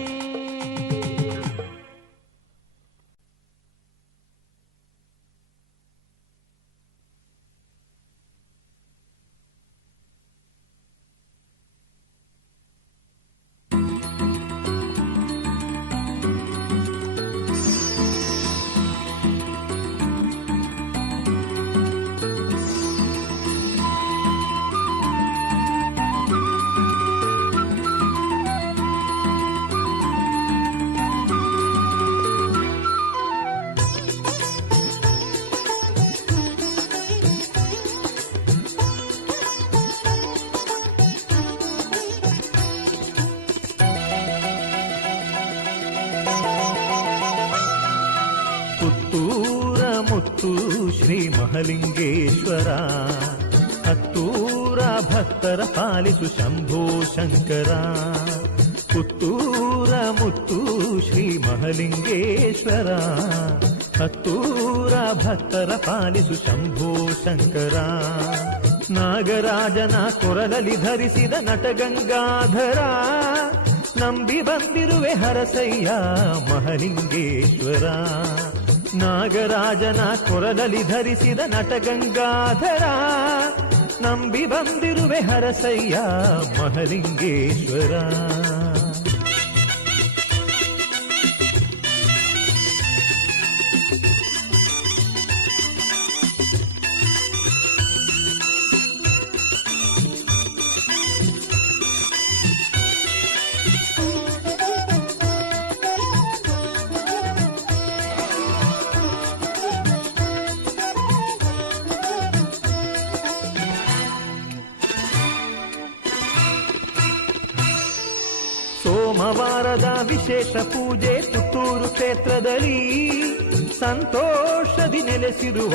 ಪುತ್ತೂರ ಮುತ್ತು ಶ್ರೀ ಮಹಲಿಂಗೇಶ್ವರ, ಹತ್ತೂರ ಭಕ್ತರ ಪಾಲಿಸು ಶಂಭೋ ಶಂಕರ. ಪುತ್ತೂರ ಮುತ್ತು ಶ್ರೀ ಮಹಲಿಂಗೇಶ್ವರ, ಹತ್ತೂರ ಭಕ್ತರ ಪಾಲಿಸು ಶಂಭೋ ಶಂಕರ. ನಾಗರಾಜನ ಕೊರಲಲ್ಲಿ ಧರಿಸಿದ ನಟಗಂಗಾಧರ, ನಂಬಿ ಬಂದಿರುವೆ ಹರಸಯ್ಯ ಮಹಲಿಂಗೇಶ್ವರ. ನಾಗರಾಜನ ಕೊರಲಲ್ಲಿ ಧರಿಸಿದ ನಟಗಂಗಾಧರ, ನಂಬಿ ಬಂದಿರುವೆ ಹರಸಯ್ಯ ಮಹಲಿಂಗೇಶ್ವರ. ಸೋಮವಾರದ ವಿಶೇಷ ಪೂಜೆ ಪುತ್ತೂರು ಕ್ಷೇತ್ರದಲ್ಲಿ, ಸಂತೋಷದಿ ನೆಲೆಸಿರುವ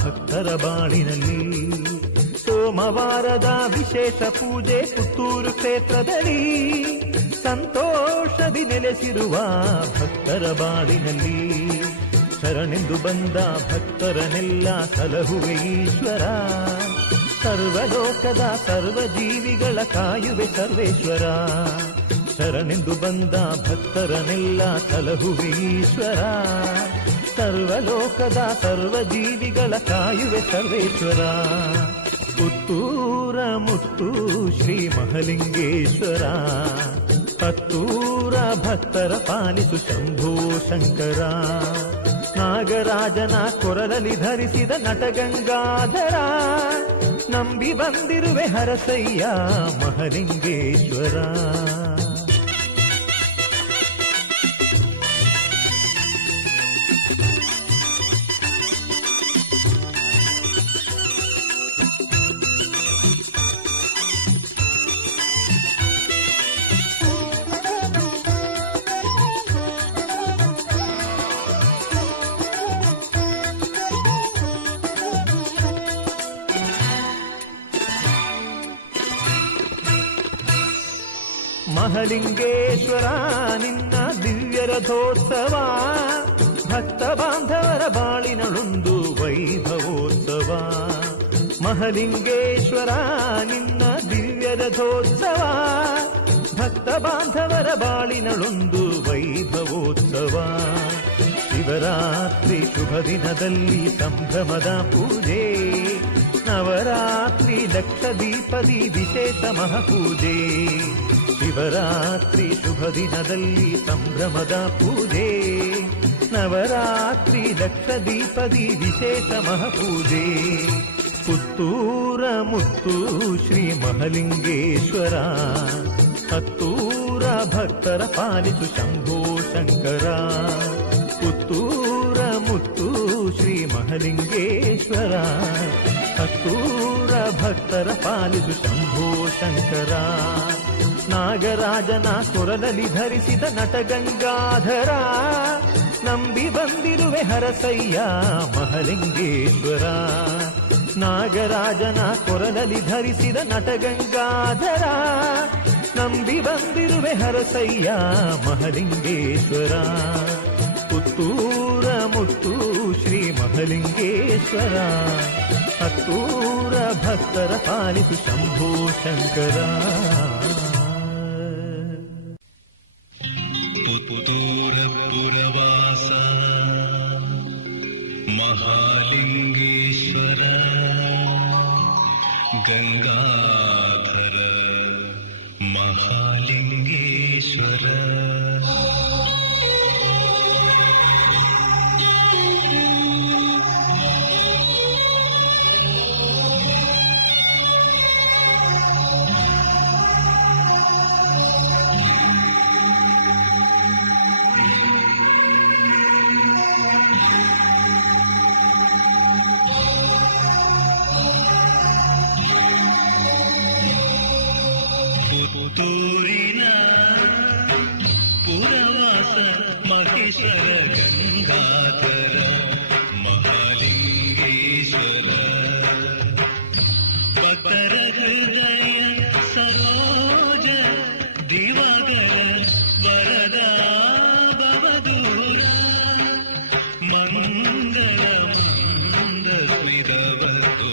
ಭಕ್ತರ ಬಾಳಿನಲ್ಲಿ. ಸೋಮವಾರದ ವಿಶೇಷ ಪೂಜೆ ಪುತ್ತೂರು ಕ್ಷೇತ್ರದಲ್ಲಿ, ಸಂತೋಷದಿ ನೆಲೆಸಿರುವ ಭಕ್ತರ ಬಾಳಿನಲ್ಲಿ. ಶರಣೆಂದು ಬಂದ ಭಕ್ತರನ್ನೆಲ್ಲ ಸಲಹುವೆ ಈಶ್ವರ, ಸರ್ವಲೋಕದ ಸರ್ವಜೀವಿಗಳ ಕಾಯುವೆ ಸರ್ವೇಶ್ವರ. ಶರಣೆಂದು ಬಂದ ಭಕ್ತರನ್ನೆಲ್ಲ ಸಲಹುವೆ ಈಶ್ವರ, ಸರ್ವಲೋಕದ ಸರ್ವಜೀವಿಗಳ ಕಾಯುವೆ ಸರ್ವೇಶ್ವರ. ಪುತ್ತೂರ ಮುತ್ತು ಶ್ರೀ ಮಹಲಿಂಗೇಶ್ವರ, ಹತ್ತೂರ ಭಕ್ತರ ಪಾಲಿಸು ಶಂಭೋ ಶಂಕರ. ನಾಗರಾಜನ ಕೊರಲಲ್ಲಿ ಧರಿಸಿದ ನಟಗಂಗಾಧರ, ನಂಬಿ ಬಂದಿರುವೆ ಹರಸಯ್ಯ ಮಹಲಿಂಗೇಶ್ವರ. ಮಹಲಿಂಗೇಶ್ವರ ನಿನ್ನ ದಿವ್ಯ ರಥೋತ್ಸವ, ಭಕ್ತ ಬಾಂಧವರ ಬಾಳಿನಳೊಂದು ವೈಭವೋತ್ಸವ. ಮಹಲಿಂಗೇಶ್ವರ ನಿನ್ನ ದಿವ್ಯ ರಥೋತ್ಸವ, ಭಕ್ತ ಬಾಂಧವರ ಬಾಳಿನಳೊಂದು ವೈಭವೋತ್ಸವ. ಶಿವರಾತ್ರಿ ಶುಭ ದಿನದಲ್ಲಿ ಸಂಭ್ರಮದ ಪೂಜೆ, ನವರಾತ್ರಿ ಲಕ್ಷ ದೀಪದಿ ವಿಶೇಷ ಮಹಾಪೂಜೆ. ಶಿವರಾತ್ರಿ ಶುಭ ದಿನದಲ್ಲಿ ಸಂಭ್ರಮದ ಪೂಜೆ, ನವರಾತ್ರಿ ಲಕ್ಷ ದೀಪದಿ ವಿಶೇಷ ಮಹಾಪೂಜೆ. ಪುತ್ತೂರ ಮುತ್ತು ಶ್ರೀ ಮಹಲಿಂಗೇಶ್ವರ, ಹತ್ತೂರ ಭಕ್ತರ ಪಾಲಿಸು ಶಂಭೋ ಶಂಕರ. ಪುತ್ತೂರ ಮುತ್ತು ಶ್ರೀ ಮಹಲಿಂಗೇಶ್ವರ, ಹತ್ತೂರ ಭಕ್ತರ ಪಾಲಿಸು ಶಂಭೋ ಶಂಕರ. ನಾಗರಾಜನ ಕೊರಲಲ್ಲಿ ಧರಿಸಿದ ನಟಗಂಗಾಧರ, ನಂಬಿ ಬಂದಿರುವೆ ಹರಸಯ್ಯ ಮಹಲಿಂಗೇಶ್ವರ. ನಾಗರಾಜನ ಕೊರಲಲ್ಲಿ ಧರಿಸಿದ ನಟಗಂಗಾಧರ, ನಂಬಿ ಬಂದಿರುವೆ ಹರಸಯ್ಯ ಮಹಲಿಂಗೇಶ್ವರ. ಪುತ್ತೂರ ಮುತ್ತು ಶ್ರೀ ಮಹಲಿಂಗೇಶ್ವರ, ಹತ್ತೂರ ಭಕ್ತರ ಪಾಲಿಸು ಶಂಭೋ ಶಂಕರ. ಪುತ್ತೂರ ಪುರವಾಸ ಮಹಾಲಿಂಗೇಶ್ವರ, ಗಂಗಾಧರ ಮಹಾಲಿಂಗೇಶ್ವರ. ಪುತ್ತೂರಿನ ಮಂಗಳ ಮಂದ ಸ್ಮಿತವತೋ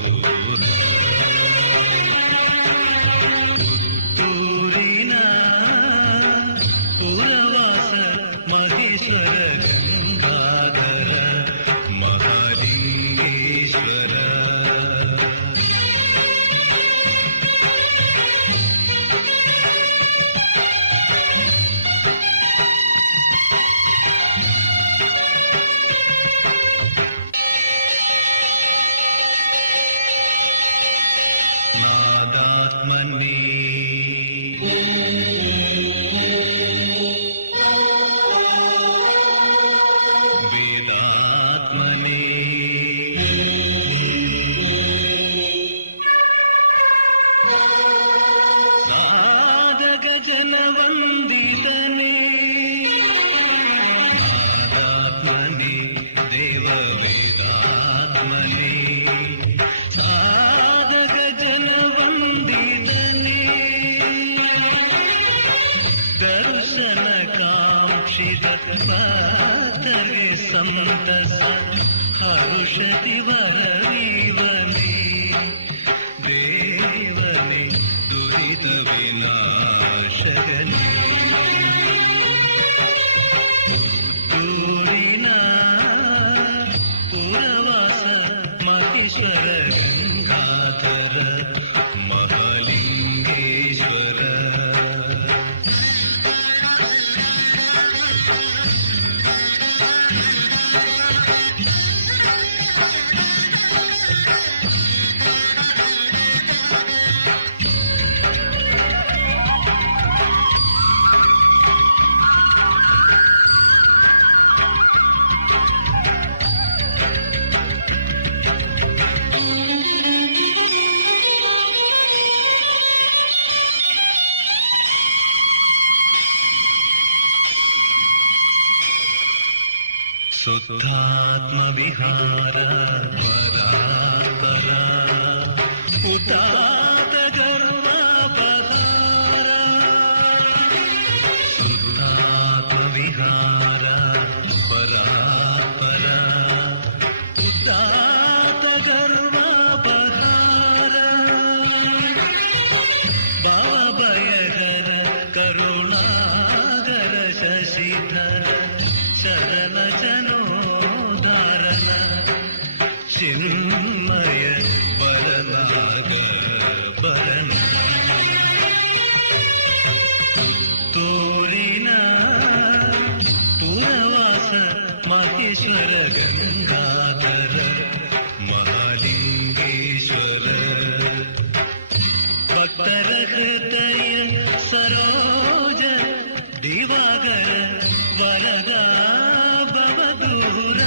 ಪುತ್ತೂರಿನ ಪುರವಾಸ ಮಹೇಶ್ವರ ಗಂಗಾಧರ ಮಹಾಲಿಂಗೇಶ್ವರ ನಾದಾತ್ಮನೇ ವೇದಾತ್ಮನೇ ಸಾಧಕ ಜನವಂದಿತನೇ ನಾದಾತ್ಮನೇ ದೇವ ವೇದಾತ್ಮನೇ ಸಾಧಕ ಜನವಂದಿತನೇ ದರ್ಶನ ಕಾಂಕ್ಷಿತ ಭಕ್ತಗೆ ಸಂತಸ ಔಷಧಿ ವರವೀವನೇ ದೇವನೇ ದುರಿತ ವಿನಾಶಗನೇ ಪುತ್ತೂರಿನ ಪುರವಾಸ ಮಹೇಶ್ವರ ಗಂಗಾಧರ ಮಹಾಲಿಂಗೇಶ್ವರ ಶುದ್ಧಾತ್ಮ ವಿಹಾರ ಪರಾಪರ ಉದಾತ ಗರ್ವಾಪಹಾರ ಶುದ್ಧಾತ್ಮ ವಿಹಾರ ಪರಾಪರ ಉದಾತ ಗರ್ವಾಪಹಾರ ಭಾವಭಯಗರ ಕರುಣಾಗರ ಶಶಿಧರ ಸರಳ ಜನೋದಾರನ ಚಿನ್ಮಯ ಬರನಾಗ ಬರಣ ಪುತ್ತೂರಿನ ಪುರವಾಸ ಮಹೇಶ್ವರ ಗಂಗಾಧರ ಮಹಾಲಿಂಗೇಶ್ವರ ಭಕ್ತರ ಹೃದಯ ಸರೋಜ ದಿವಾಗರ ವರದ ಭವದೂರ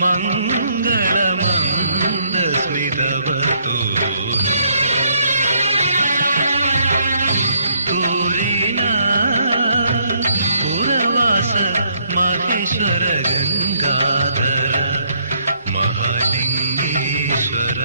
ಮಂಗಳ ಮಂದ ಸ್ಮಿತವತೋ ಪುತ್ತೂರಿನ ಪುರವಾಸ ಮಹೇಶ್ವರ ಗಂಗಾಧರ ಮಹಾಲಿಂಗೇಶ್ವರ.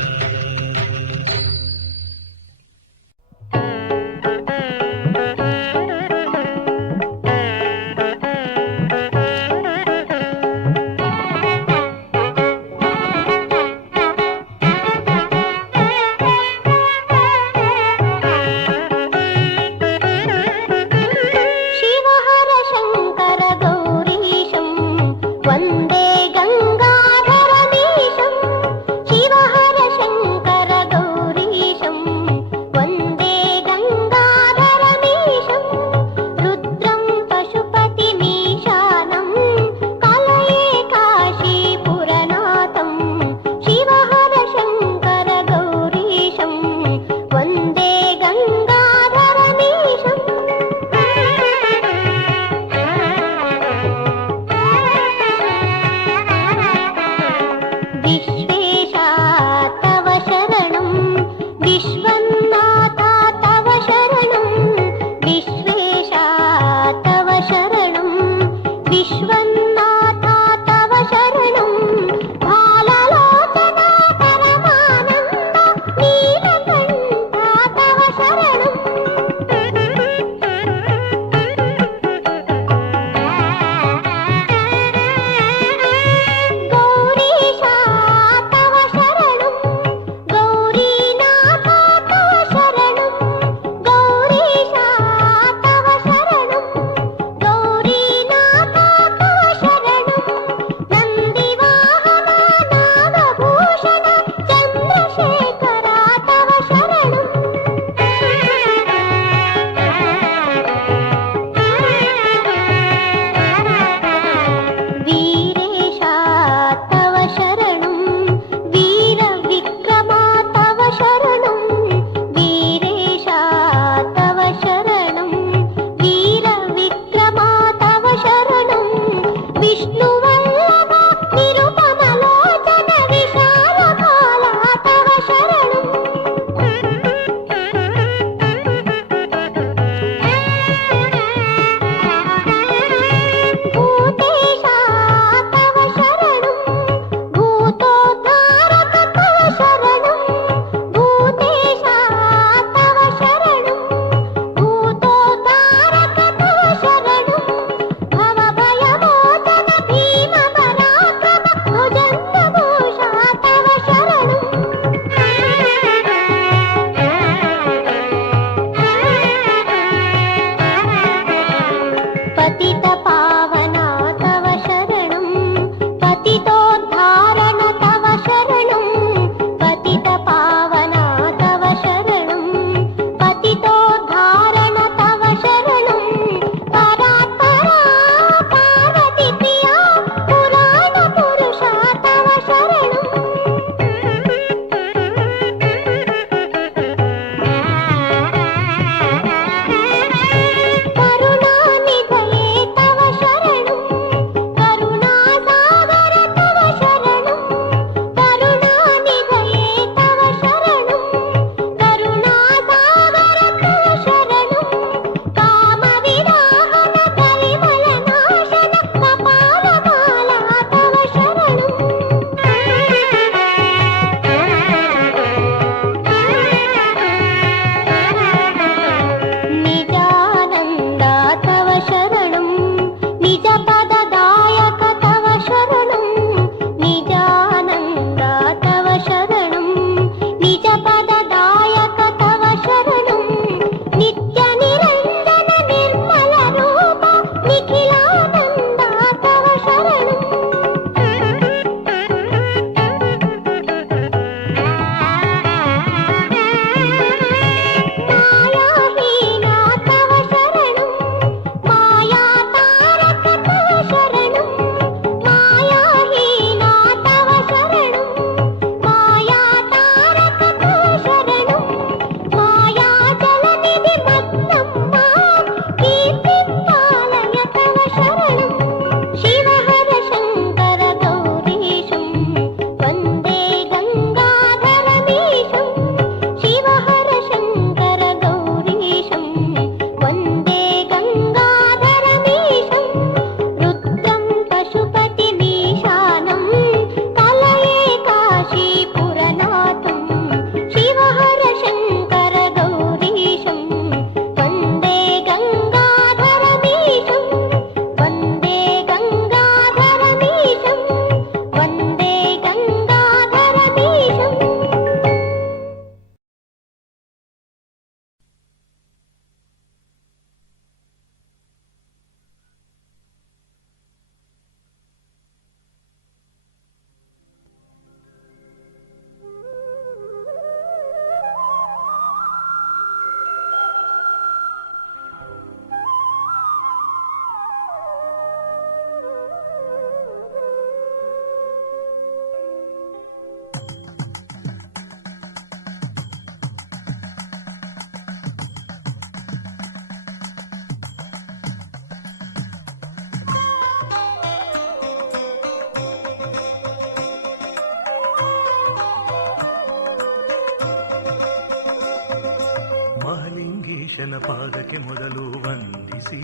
ಮಹಲಿಂಗೇಶನ ಪಾದಕ್ಕೆ ಮೊದಲು ವಂದಿಸಿ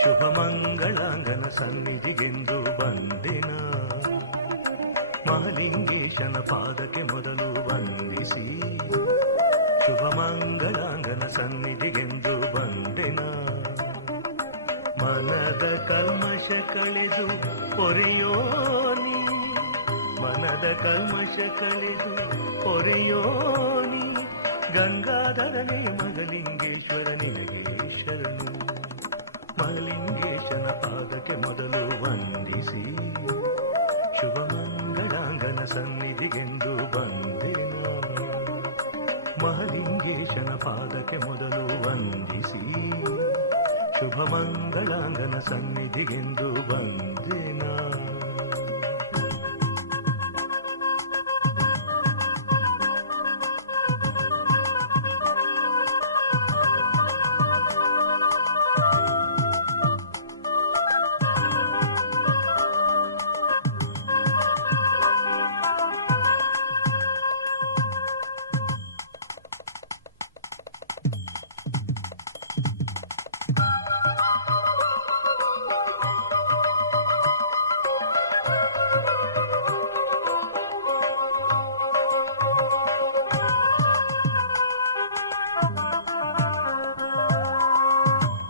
ಶುಭ ಮಂಗಳಾಂಗನ ಸನ್ನಿಧಿಗೆಂದು ಬಂದೆನ. ಮಹಲಿಂಗೇಶನ ಪಾದಕ್ಕೆ ಮೊದಲು ವಂದಿಸಿ ಶುಭ ಮಂಗಳಾಂಗನ ಸನ್ನಿಧಿಗೆಂದು ಬಂದೆನ. ಮನದ ಕಲ್ಮಶ ಕಳೆದು ಪೊರೆಯೋನಿ, ಮನದ ಕಲ್ಮಶ ಕಳೆದು ಪೊರೆಯೋನಿ, ಗಂಗಾಧರನೇ ಮಹಲಿಂಗೇಶ್ವರ ನಿನಗೆ ಶರಣು. ಮಹಲಿಂಗೇಶನ ಪಾದಕ್ಕೆ ಮೊದಲು ವಂದಿಸಿ ಶುಭ ಮಂಗಳಾಂಗನ ಸನ್ನಿಧಿಗೆಂದು ಬಂದೆನ. ಮಹಲಿಂಗೇಶನ ಪಾದಕ್ಕೆ ಮೊದಲು ವಂದಿಸಿ ಶುಭ ಮಂಗಳಾಂಗನ ಸನ್ನಿಧಿಗೆಂದು ಬಂದೆನ.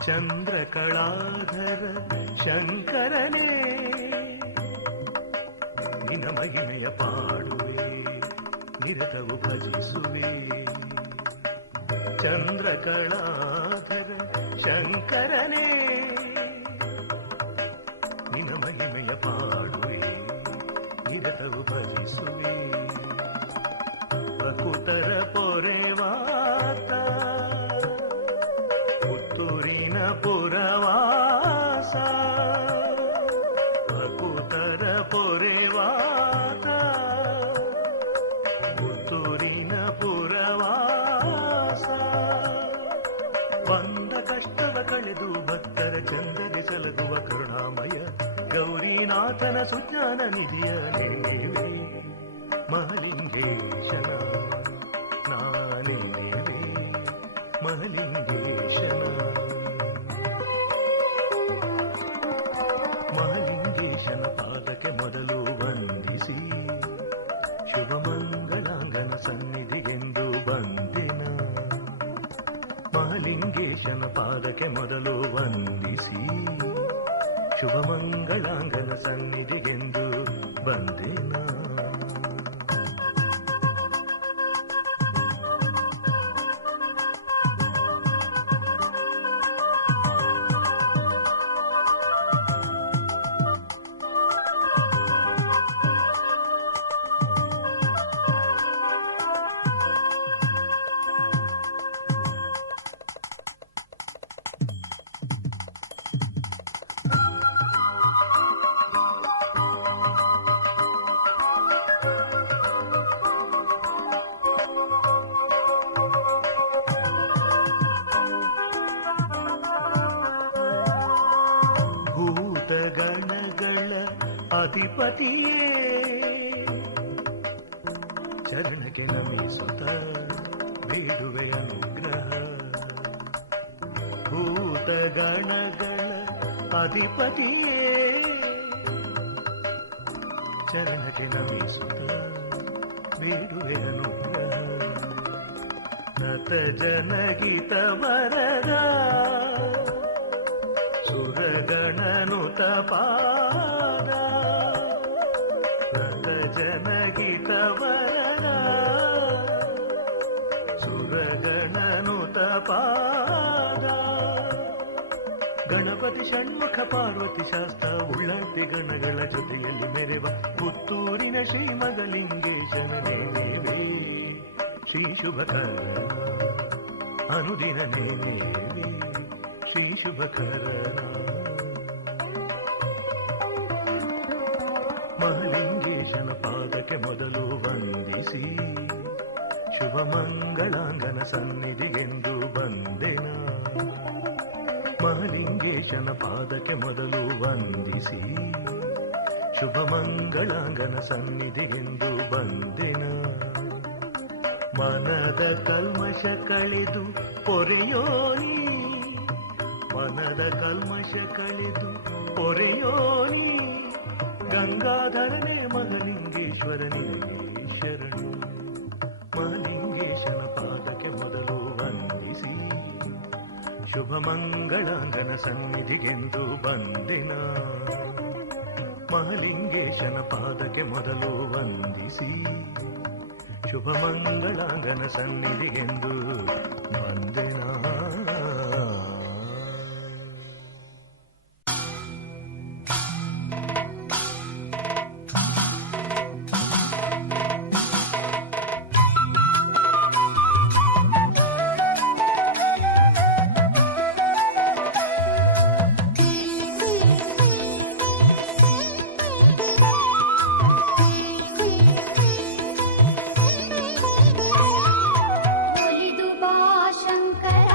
ಚಂದ್ರಕಳಾಧರ ಶಂಕರನೇ ನಿನ್ನ ಮಹಿಮೆಯ ಪಾಡುವೆ, ನಿರತವು ಭಜಿಸುವೆ. ಚಂದ್ರಕಳಾಧರ ಶಂಕರನೇ ನಿನ್ನ ಮಹಿಮೆಯ ಪಾಡುವೆ, ನಿರತವು ಭಜಿಸುವೆ. ಬಕುತರ ಪೊರೆವಾತ ಪುತ್ತೂರಿನ ಪುರವಾಸ, ಭಕುತರ ಪೊರೆವಾತ ಪುತ್ತೂರಿನ ಪುರವಾಸ. ಬಂದ ಕಷ್ಟವ ಕಳೆದು ಭಕ್ತರ ಚಂದನೆ ಸಲಗುವ ಕರುಣಾಮಯ ಗೌರಿನಾಥನ ಸುಜ್ಞಾನ ನಿಧಿಯ ನೆನೆವೆ. ಮಹಲಿಂಗೇಶನ ನಾನೆನೆವೆ, ಮಹಲಿಂಗೇಶನ. ಮಹಲಿಂಗೇಶನ ಪಾದಕ್ಕೆ ಮೊದಲು ವಂದಿಸಿ ಶುಭ ಮಂಗಳಾಂಗನ ಸನ್ನಿಧಿಗೆಂದು ಬಂದೆನ. ಮಹಲಿಂಗೇಶನ ಪಾದಕ್ಕೆ ಮೊದಲು ವಂದಿಸಿ ಶುಭ ಮಂಗಳಾಂಗನ ಸನ್ನಿಧಿಗೆಂದು ಬಂದೆನ. ಭೂತಗಣಗಳ ಅಧಿಪತಿಯೇ ಚರಣಕ್ಕೆ ನಮಿಸುತ್ತ ಬೇಡುವೆ ಅನುಗ್ರಹ. ಭೂತಗಣಗಳ ಅಧಿಪತಿಯೇ ಚರಣಕ್ಕೆ ನಮಿಸುತ್ತ ಬೇಡುವೆ ಅನುಗ್ರಹ. ನತ ಜನಗೀತ ವರದ ಸುರಗಣನುತ ಪಾದ, ನತ ಜನಗೀತ ವರದ ಸುರಗಣನುತ ಪಾದ. ಗಣಪತಿ ಷಣ್ಮುಖ ಪಾರ್ವತಿ ಶಾಸ್ತ್ರ ಉಳ್ಳಂತೆ ಗಣಗಳ ಜೊತೆಯಲ್ಲಿ ಮೆರೆವ ಪುತ್ತೂರಿನ ಶ್ರೀ ಮಗಲಿಂಗೇಶನ ನೇವೆ. ಶ್ರೀ ಶುಭಕರ ಅನುದಿನ ನೇವೆ, ಶ್ರೀ ಶುಭಕರ. ಮಹಲಿಂಗೇಶನ ಪಾದಕ್ಕೆ ಮೊದಲು ವಂದಿಸಿ ಶುಭ ಮಂಗಳಾಂಗನ ಸನ್ನಿಧಿಗೆಂದು ಬಂದೆನ. ಮಹಲಿಂಗೇಶನ ಪಾದಕ್ಕೆ ಮೊದಲು ವಂದಿಸಿ ಶುಭ ಮಂಗಳಾಂಗನ ಸನ್ನಿಧಿಗೆಂದು ಬಂದೆನ. ಮನದ ಕಲ್ಮಶ ಕಳೆದು ಪೊರೆಯೋನಿ, ಮನದ ಕಲ್ಮಶ ಕಳೆದು ಪೊರೆಯೋನಿ, ಗಂಗಾಧರನೇ ಮಹಲಿಂಗೇಶ್ವರನೇ ಶರಣು. ಮಹಲಿಂಗೇಶನ ಪಾದಕ್ಕೆ ಮೊದಲು ವಂದಿಸಿ ಶುಭ ಮಂಗಳಾಂಗನ ಸನ್ನಿಧಿಗೆಂದು ಬಂದೆನ. ಮಹಲಿಂಗೇಶನ ಪಾದಕ್ಕೆ ಮೊದಲು ವಂದಿಸಿ ಶುಭ ಮಂಗಳಾಂಗನ ಸನ್ನಿಧಿಗೆಂದು ಬಂದೆನ. ಒಲಿದು ಬಾ ಶಂಕರ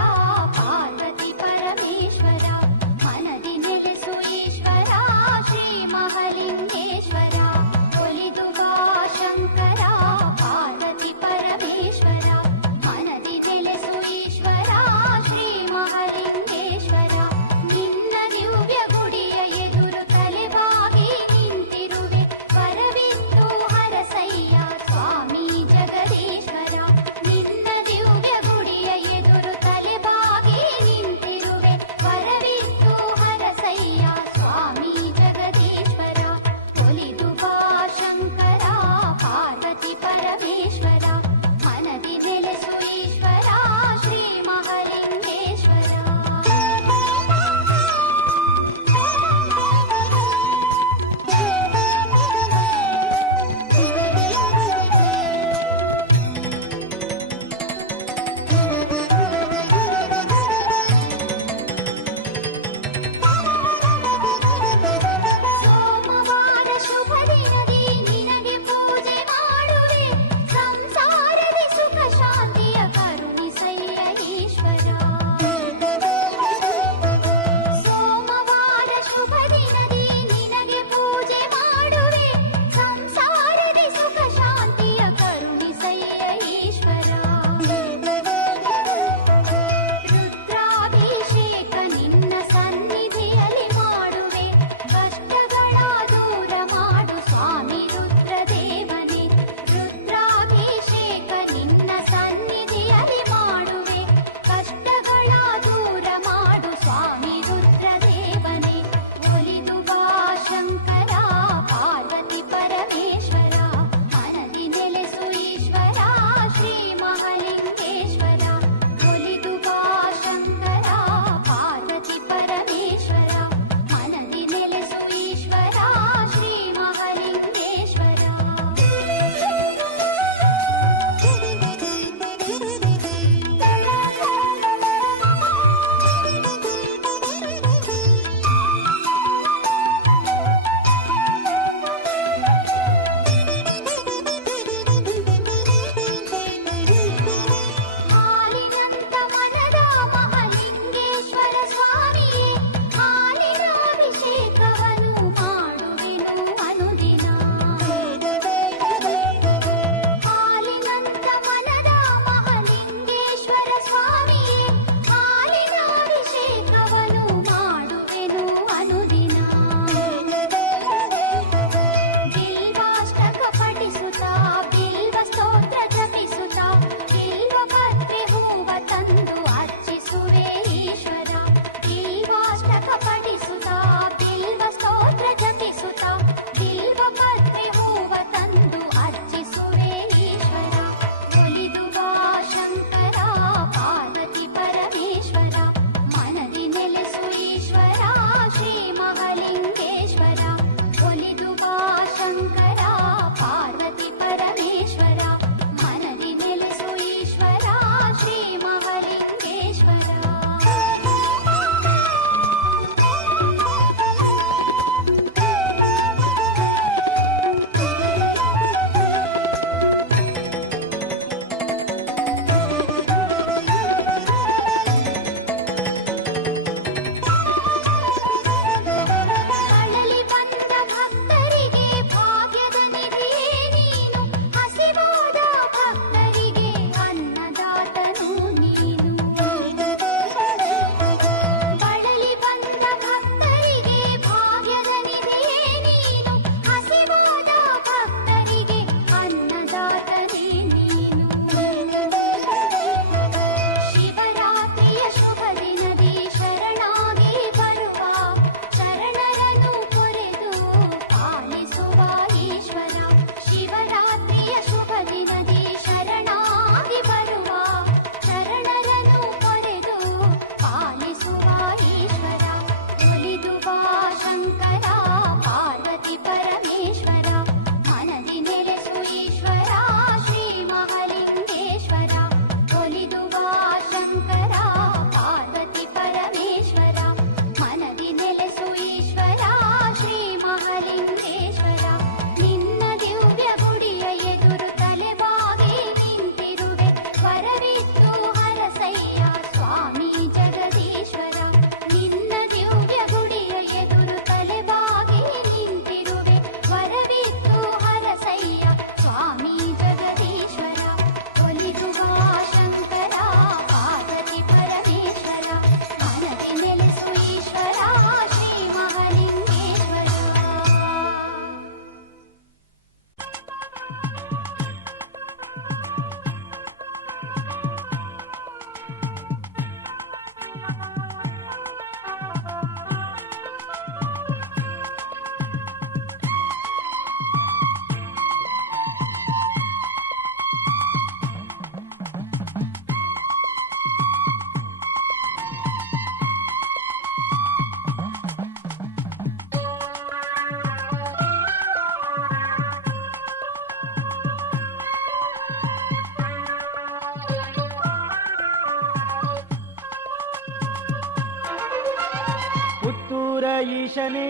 ಈಶನೇ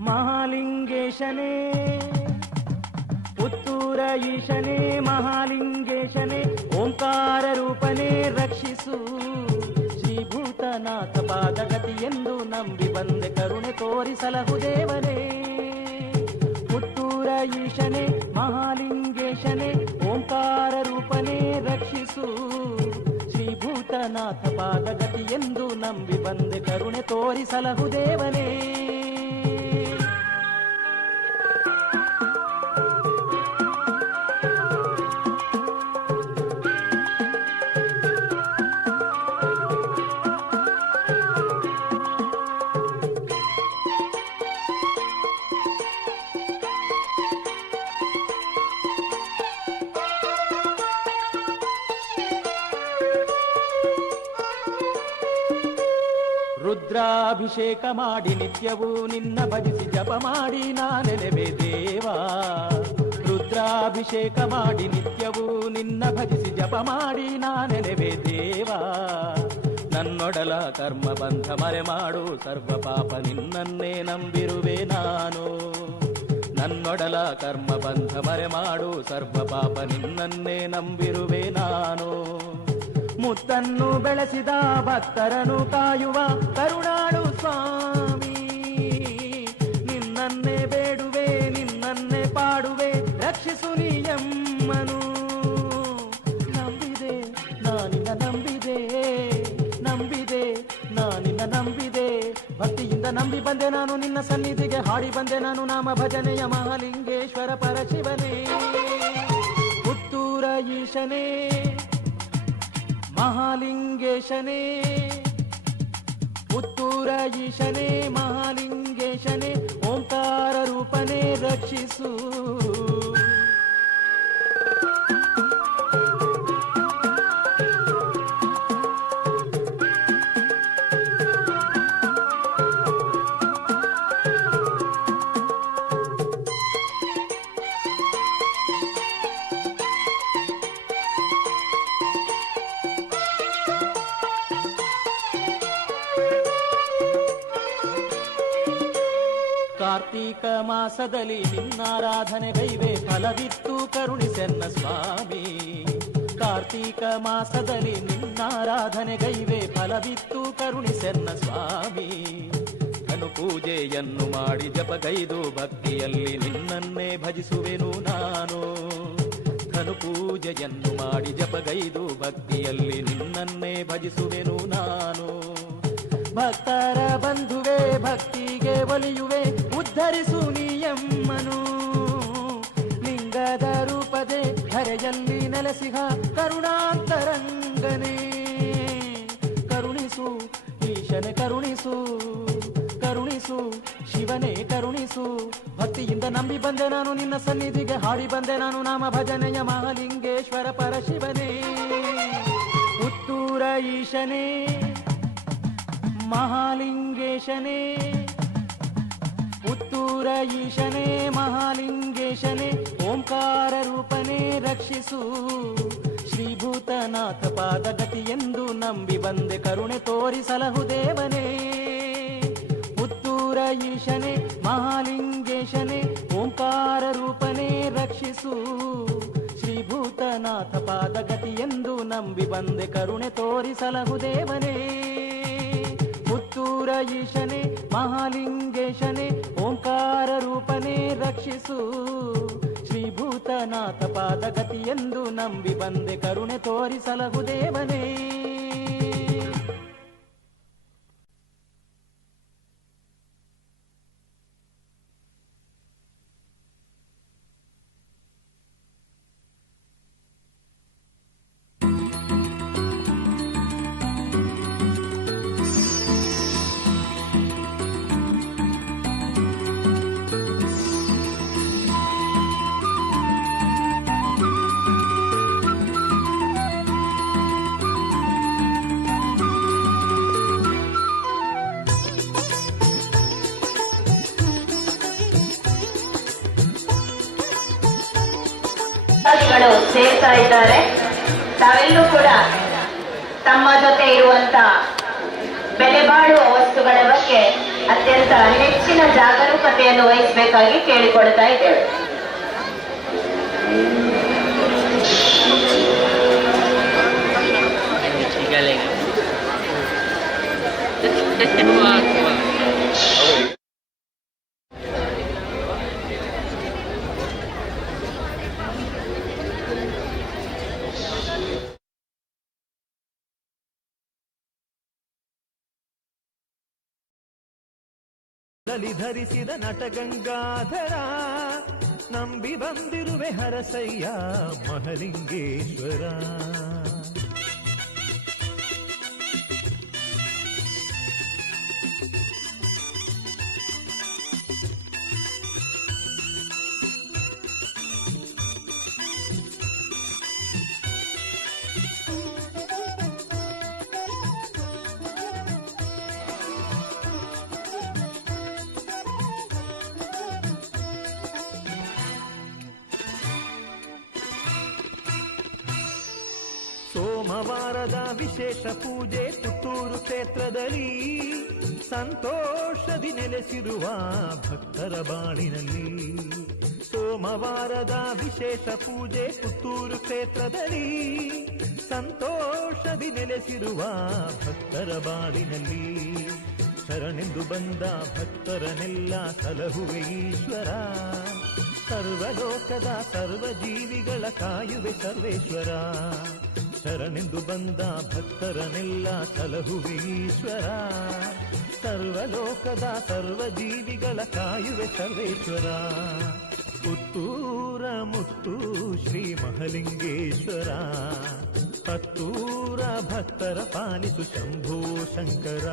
ಮಹಾಲಿಂಗೇಶನೇ, ಪುತ್ತೂರ ಈಶನೇ ಮಹಾಲಿಂಗೇಶನೇ, ಓಂಕಾರ ರೂಪನೇ ರಕ್ಷಿಸು, ಶ್ರೀಭೂತನಾಥ ಪಾದಗತಿ ಎಂದು ನಂಬಿ ಬಂದೆ ಕರುಣೆ ತೋರಿಸಲಹು ದೇವನೇ. ಪುತ್ತೂರ ಈಶನೇ ಮಹಾಲಿಂಗೇಶನೇ, ಓಂಕಾರ ರೂಪನೇ ರಕ್ಷಿಸು, ಶ್ರೀಭೂತನಾಥ ಪಾದಗತಿ ಎಂದು ನಂಬಿ ಬಂದೆ ಕರುಣೆ ತೋರಿಸಲಹು ದೇವನೇ. ರುದ್ರಾಭಿಷೇಕ ಮಾಡಿ ನಿತ್ಯವೂ ನಿನ್ನ ಭಜಿಸಿ ಜಪ ಮಾಡಿ ನಾನೆನೆವೆ ದೇವಾ. ರುದ್ರಾಭಿಷೇಕ ಮಾಡಿ ನಿತ್ಯವೂ ನಿನ್ನ ಭಜಿಸಿ ಜಪ ಮಾಡಿ ನಾನೆನೆವೆ ದೇವಾ. ನನ್ನೊಡಲ ಕರ್ಮ ಬಂಧ ಮರೆ ಮಾಡು ಸರ್ವ ಪಾಪ ನಿನ್ನನ್ನೇ ನಂಬಿರುವೆ ನಾನು. ನನ್ನೊಡಲ ಕರ್ಮ ಬಂಧ ಮರೆ ಮಾಡು ಸರ್ವ ಪಾಪ ನಿನ್ನನ್ನೇ ನಂಬಿರುವೆ ನಾನು. ಮುತ್ತನ್ನು ಬೆಳೆಸಿದ ಭಕ್ತರನು ಕಾಯುವ ಕರುಣಾಳು ಸ್ವಾಮಿ, ನಿನ್ನನ್ನೇ ಬೇಡುವೆ ನಿನ್ನನ್ನೇ ಪಾಡುವೆ ರಕ್ಷಿಸು ನೀಯಮ್ಮನು. ನಂಬಿದೆ ನಾನಿನ್ನ ನಂಬಿದೆ, ನಂಬಿದೆ ನಾನಿನ್ನ ನಂಬಿದೆ, ಭಕ್ತಿಯಿಂದ ನಂಬಿ ಬಂದೆ ನಾನು ನಿನ್ನ ಸನ್ನಿಧಿಗೆ, ಹಾಡಿ ಬಂದೆ ನಾನು ನಾಮ ಭಜನೆಯ ಮಹಾಲಿಂಗೇಶ್ವರ ಪರಶಿವನೇ. ಪುತ್ತೂರ ಈಶನೇ ಮಹಾಲಿಂಗೇಶನೇ, ಪುತ್ತೂರ ಈಶನೇ ಮಹಾಲಿಂಗೇಶನೇ, ಓಂಕಾರ ರೂಪನೇ ರಕ್ಷಿಸು. ಕಾರ್ತೀಕ ಮಾಸದಲ್ಲಿ ನಿನ್ನಾರಾಧನೆಗೈವೆ ಫಲವಿತ್ತು ಕರುಣಿಸೆನ್ನ ಸ್ವಾಮಿ. ಕಾರ್ತೀಕ ಮಾಸದಲ್ಲಿ ನಿನ್ನಾರಾಧನೆಗೈವೆ ಫಲವಿತ್ತು ಕರುಣಿಸೆನ್ನ ಸ್ವಾಮಿ. ಧನು ಪೂಜೆಯನ್ನು ಮಾಡಿ ಜಪಗೈದು ಭಕ್ತಿಯಲ್ಲಿ ನಿನ್ನನ್ನೇ ಭಜಿಸುವೆನು ನಾನು. ಧನು ಪೂಜೆಯನ್ನು ಮಾಡಿ ಜಪಗೈದು ಭಕ್ತಿಯಲ್ಲಿ ನಿನ್ನನ್ನೇ ಭಜಿಸುವೆನು ನಾನು. ಭಕ್ತರ ಬಂಧುವೆ ಭಕ್ತಿಗೆ ಒಲಿಯುವೆ ಉದ್ಧರಿಸು ನೀಯಮ್ಮನು. ಲಿಂಗದ ರೂಪದೆ ಧರೆಯಲ್ಲಿ ನೆಲೆಸಿಹ ಕರುಣಾಂತರಂಗನೇ, ಕರುಣಿಸು ಈಶನೆ ಕರುಣಿಸು, ಕರುಣಿಸು ಶಿವನೇ ಕರುಣಿಸು. ಭಕ್ತಿಯಿಂದ ನಂಬಿ ಬಂದೆ ನಾನು ನಿನ್ನ ಸನ್ನಿಧಿಗೆ, ಹಾಡಿ ಬಂದೆ ನಾನು ನಾಮ ಭಜನೆಯ ಮಹಾಲಿಂಗೇಶ್ವರ ಪರಶಿವನೇ. ಪುತ್ತೂರ ಈಶನೇ ಮಹಾಲಿಂಗೇಶನೇ, ಪುತ್ತೂರ ಈಶನೇ ಮಹಾಲಿಂಗೇಶನೇ, ಓಂಕಾರ ರೂಪನೇ ರಕ್ಷಿಸು, ಶ್ರೀಭೂತನಾಥ ಪಾದಗತಿ ಎಂದು ನಂಬಿ ಬಂದೆ ಕರುಣೆ ತೋರಿಸಲಹು ದೇವನೇ. ಪುತ್ತೂರ ಈಶನೇ ಮಹಾಲಿಂಗೇಶನೇ, ಓಂಕಾರ ರೂಪನೇ ರಕ್ಷಿಸು, ಶ್ರೀಭೂತನಾಥ ಪಾದಗತಿ ಎಂದು ನಂಬಿ ಬಂದೆ ಕರುಣೆ ತೋರಿಸಲಹು ದೇವನೇ. ಪುತ್ತೂರ ಈಶನೇ ಮಹಾಲಿಂಗೇಶನೇ, ಓಂಕಾರ ರೂಪನೇ ರಕ್ಷಿಸು, ಶ್ರೀಭೂತನಾಥ ಪಾದಗತಿ ಎಂದು ನಂಬಿ ಬಂದೆ ಕರುಣೆ ತೋರಿಸಲಹು ದೇವನೇ. ಸೇರ್ತಾ ಇದ್ದಾರೆ. ತಾವೆಲ್ಲೂ ಕೂಡ ತಮ್ಮ ಜೊತೆ ಇರುವಂತ ಬೆಲೆ ಬಾಳುವ ವಸ್ತುಗಳ ಬಗ್ಗೆ ಅತ್ಯಂತ ಹೆಚ್ಚಿನ ಜಾಗರೂಕತೆಯನ್ನು ವಹಿಸಬೇಕಾಗಿ ಕೇಳಿಕೊಳ್ತಾ ಇದ್ದೇವೆ. ಧರಿಸಿದ ನಟಗಂಗಾಧರ ನಂಬಿ ಬಂದಿರುವೆ ಹರಸಯ್ಯ ಮಹಲಿಂಗೇಶ್ವರ. ಸೋಮವಾರದ ವಿಶೇಷ ಪೂಜೆ ಪುತ್ತೂರು ಕ್ಷೇತ್ರದಲ್ಲಿ ಸಂತೋಷದಿ ನೆಲೆಸಿರುವ ಭಕ್ತರ ಬಾಳಿನಲ್ಲಿ. ಸೋಮವಾರದ ವಿಶೇಷ ಪೂಜೆ ಪುತ್ತೂರು ಕ್ಷೇತ್ರದಲ್ಲಿ ಸಂತೋಷದಿ ನೆಲೆಸಿರುವ ಭಕ್ತರ ಬಾಳಿನಲ್ಲಿ. ಶರಣೆಂದು ಬಂದ ಭಕ್ತರನ್ನೆಲ್ಲ ಸಲಹುವೆ ಈಶ್ವರ. ಸರ್ವಲೋಕದ ಸರ್ವ ಜೀವಿಗಳ ಕಾಯುವೆ ಸರ್ವೇಶ್ವರ. ಶರಣೆಂದು ಬಂದ ಭಕ್ತರನ್ನೆಲ್ಲ ಸಲಹುವೆ ಈಶ್ವರ. ಸರ್ವಲೋಕದ ಸರ್ವ ಜೀವಿಗಳ ಕಾಯುವೆ ಸರ್ವೇಶ್ವರ. ಪುತ್ತೂರ ಮುತ್ತು ಶ್ರೀ ಮಹಲಿಂಗೇಶ್ವರ. ಹತ್ತೂರ ಭಕ್ತರ ಪಾಲಿಸು ಶಂಭೋ ಶಂಕರ.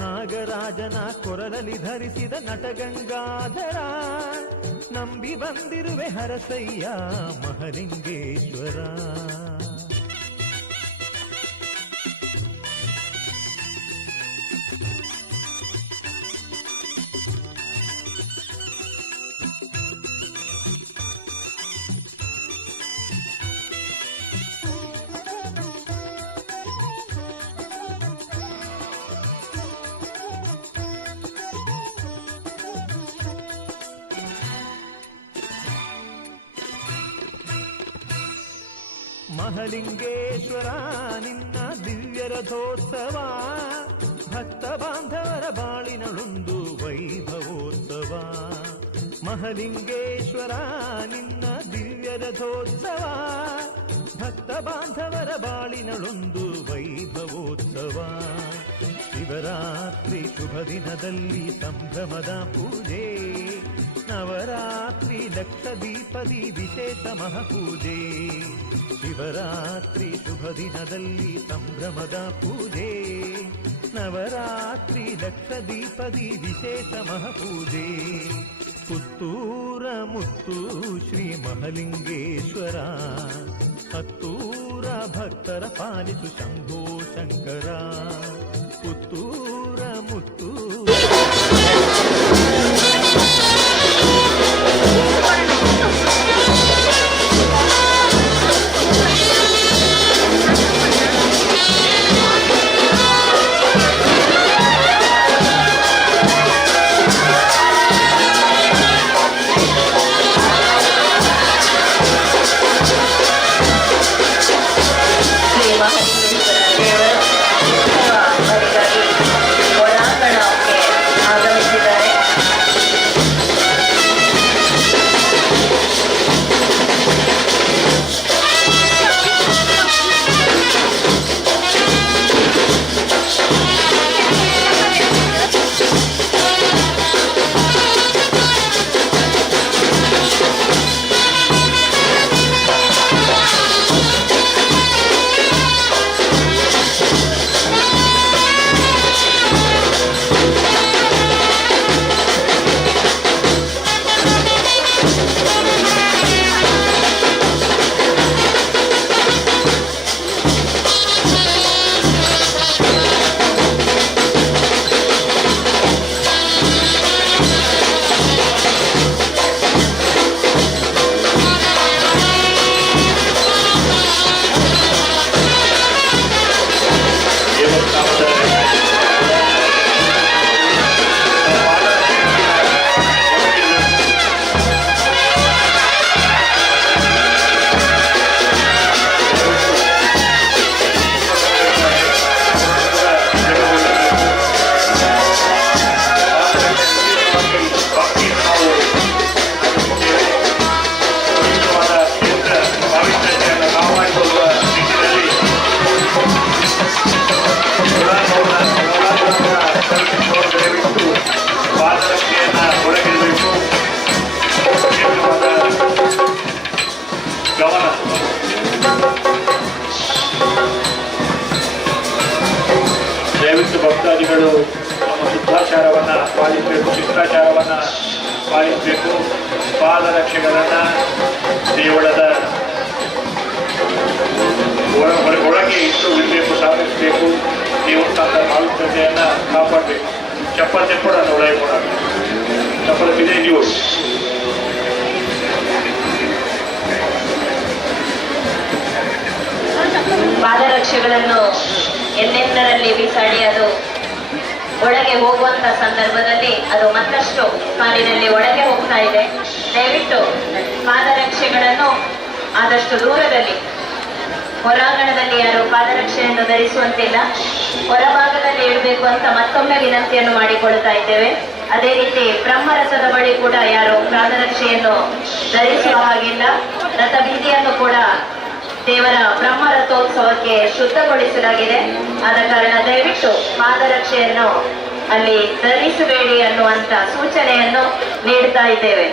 ನಾಗರಾಜನ ಕೊರಳಲ್ಲಿ ಧರಿಸಿದ ನಟಗಂಗಾಧರ ನಂಬಿ ಬಂದಿರುವೆ ಹರಸಯ್ಯ ಮಹಲಿಂಗೇಶ್ವರ. ಮಹಲಿಂಗೇಶ್ವರ ನಿನ್ನ ದಿವ್ಯ ರಥೋತ್ಸವ ಭಕ್ತ ಬಾಂಧವರ ಬಾಳಿನಳೊಂದು ವೈಭವೋತ್ಸವ. ಮಹಲಿಂಗೇಶ್ವರ ನಿನ್ನ ದಿವ್ಯ ರಥೋತ್ಸವ ಭಕ್ತ ಬಾಂಧವರ ಬಾಳಿನಳೊಂದು ವೈಭವೋತ್ಸವ. ಶಿವರಾತ್ರಿ ಶುಭ ದಿನದಲ್ಲಿ ಸಂಭ್ರಮದ ಪೂಜೆ. ನವರಾತ್ರಿ ಲಕ್ಷ ದೀಪದಿ ವಿಶೇಷ ಮಹಾಪೂಜೆ. ಶಿವರಾತ್ರಿ ಶುಭ ದಿನದಲ್ಲಿ ಸಂಭ್ರಮದ ಪೂಜೆ. ನವರಾತ್ರಿ ಲಕ್ಷ ದೀಪದಿ ವಿಶೇಷ ಮಹಾಪೂಜೆ. ಪುತ್ತೂರ ಮುತ್ತು ಶ್ರೀ ಮಹಲಿಂಗೇಶ್ವರ. ಹತ್ತೂರ ಭಕ್ತರ ಪಾಲಿಸು ಶಂಭೋ ಶಂಕರ. ಪುತ್ತೂರ ಮುತ್ತು ಒಳಾಂಗಣ ಸಾಯಿಸಬೇಕು. ಪಾದರಕ್ಷೆಗಳನ್ನು ದೇವಳದ ಒಳಗೆ ಇಟ್ಟು ಇರಬೇಕು, ಸಾಧಿಸಬೇಕು. ದೇವಸ್ಥಾನದ ಪವಿತ್ರತೆಯನ್ನು ಕಾಪಾಡಬೇಕು. ಚಪ್ಪಲ್ ತೆಕ್ಕೊಡೋಣ ಒಳಗೆ ಕೊಡೋಣ, ಚಪ್ಪಲ್ ಬಿದ್ದೆಯೋ ಪಾದರಕ್ಷೆಗಳನ್ನು ಎಲ್ಲೆಂದರಲ್ಲಿ ಬಿಸಾಡಿ ಅದು ಒಳಗೆ ಹೋಗುವಂತ ಸಂದರ್ಭದಲ್ಲಿ ಅದು ಮತ್ತಷ್ಟು ಕಾಲಿನಲ್ಲಿ ಒಳಗೆ ಹೋಗ್ತಾ ಇದೆ. ದಯವಿಟ್ಟು ಪಾದರಕ್ಷೆಗಳನ್ನು ಆದಷ್ಟು ದೂರದಲ್ಲಿ, ಹೊರಾಂಗಣದಲ್ಲಿ ಯಾರು ಪಾದರಕ್ಷೆಯನ್ನು ಧರಿಸುವಂತಿಲ್ಲ, ಹೊರಭಾಗದಲ್ಲಿ ಇಡಬೇಕು ಅಂತ ಮತ್ತೊಮ್ಮೆ ವಿನಂತಿಯನ್ನು ಮಾಡಿಕೊಳ್ತಾ ಇದ್ದೇವೆ. ಅದೇ ರೀತಿ ಬ್ರಹ್ಮರಥದ ಬಳಿ ಕೂಡ ಯಾರು ಪಾದರಕ್ಷೆಯನ್ನು ಧರಿಸುವ ಹಾಗಿಲ್ಲ. ರಥಬೀದಿಯನ್ನು ಕೂಡ ದೇವರ ಬ್ರಹ್ಮರಥೋತ್ಸವಕ್ಕೆ ಶುದ್ಧಗೊಳಿಸಲಾಗಿದೆ. ಆದ ಕಾರಣ ದಯವಿಟ್ಟು ಪಾದರಕ್ಷೆಯನ್ನು ಅಲ್ಲಿ ಧರಿಸಬೇಡಿ ಅನ್ನುವಂತ ಸೂಚನೆಯನ್ನು ನೀಡ್ತಾ ಇದ್ದೇವೆ.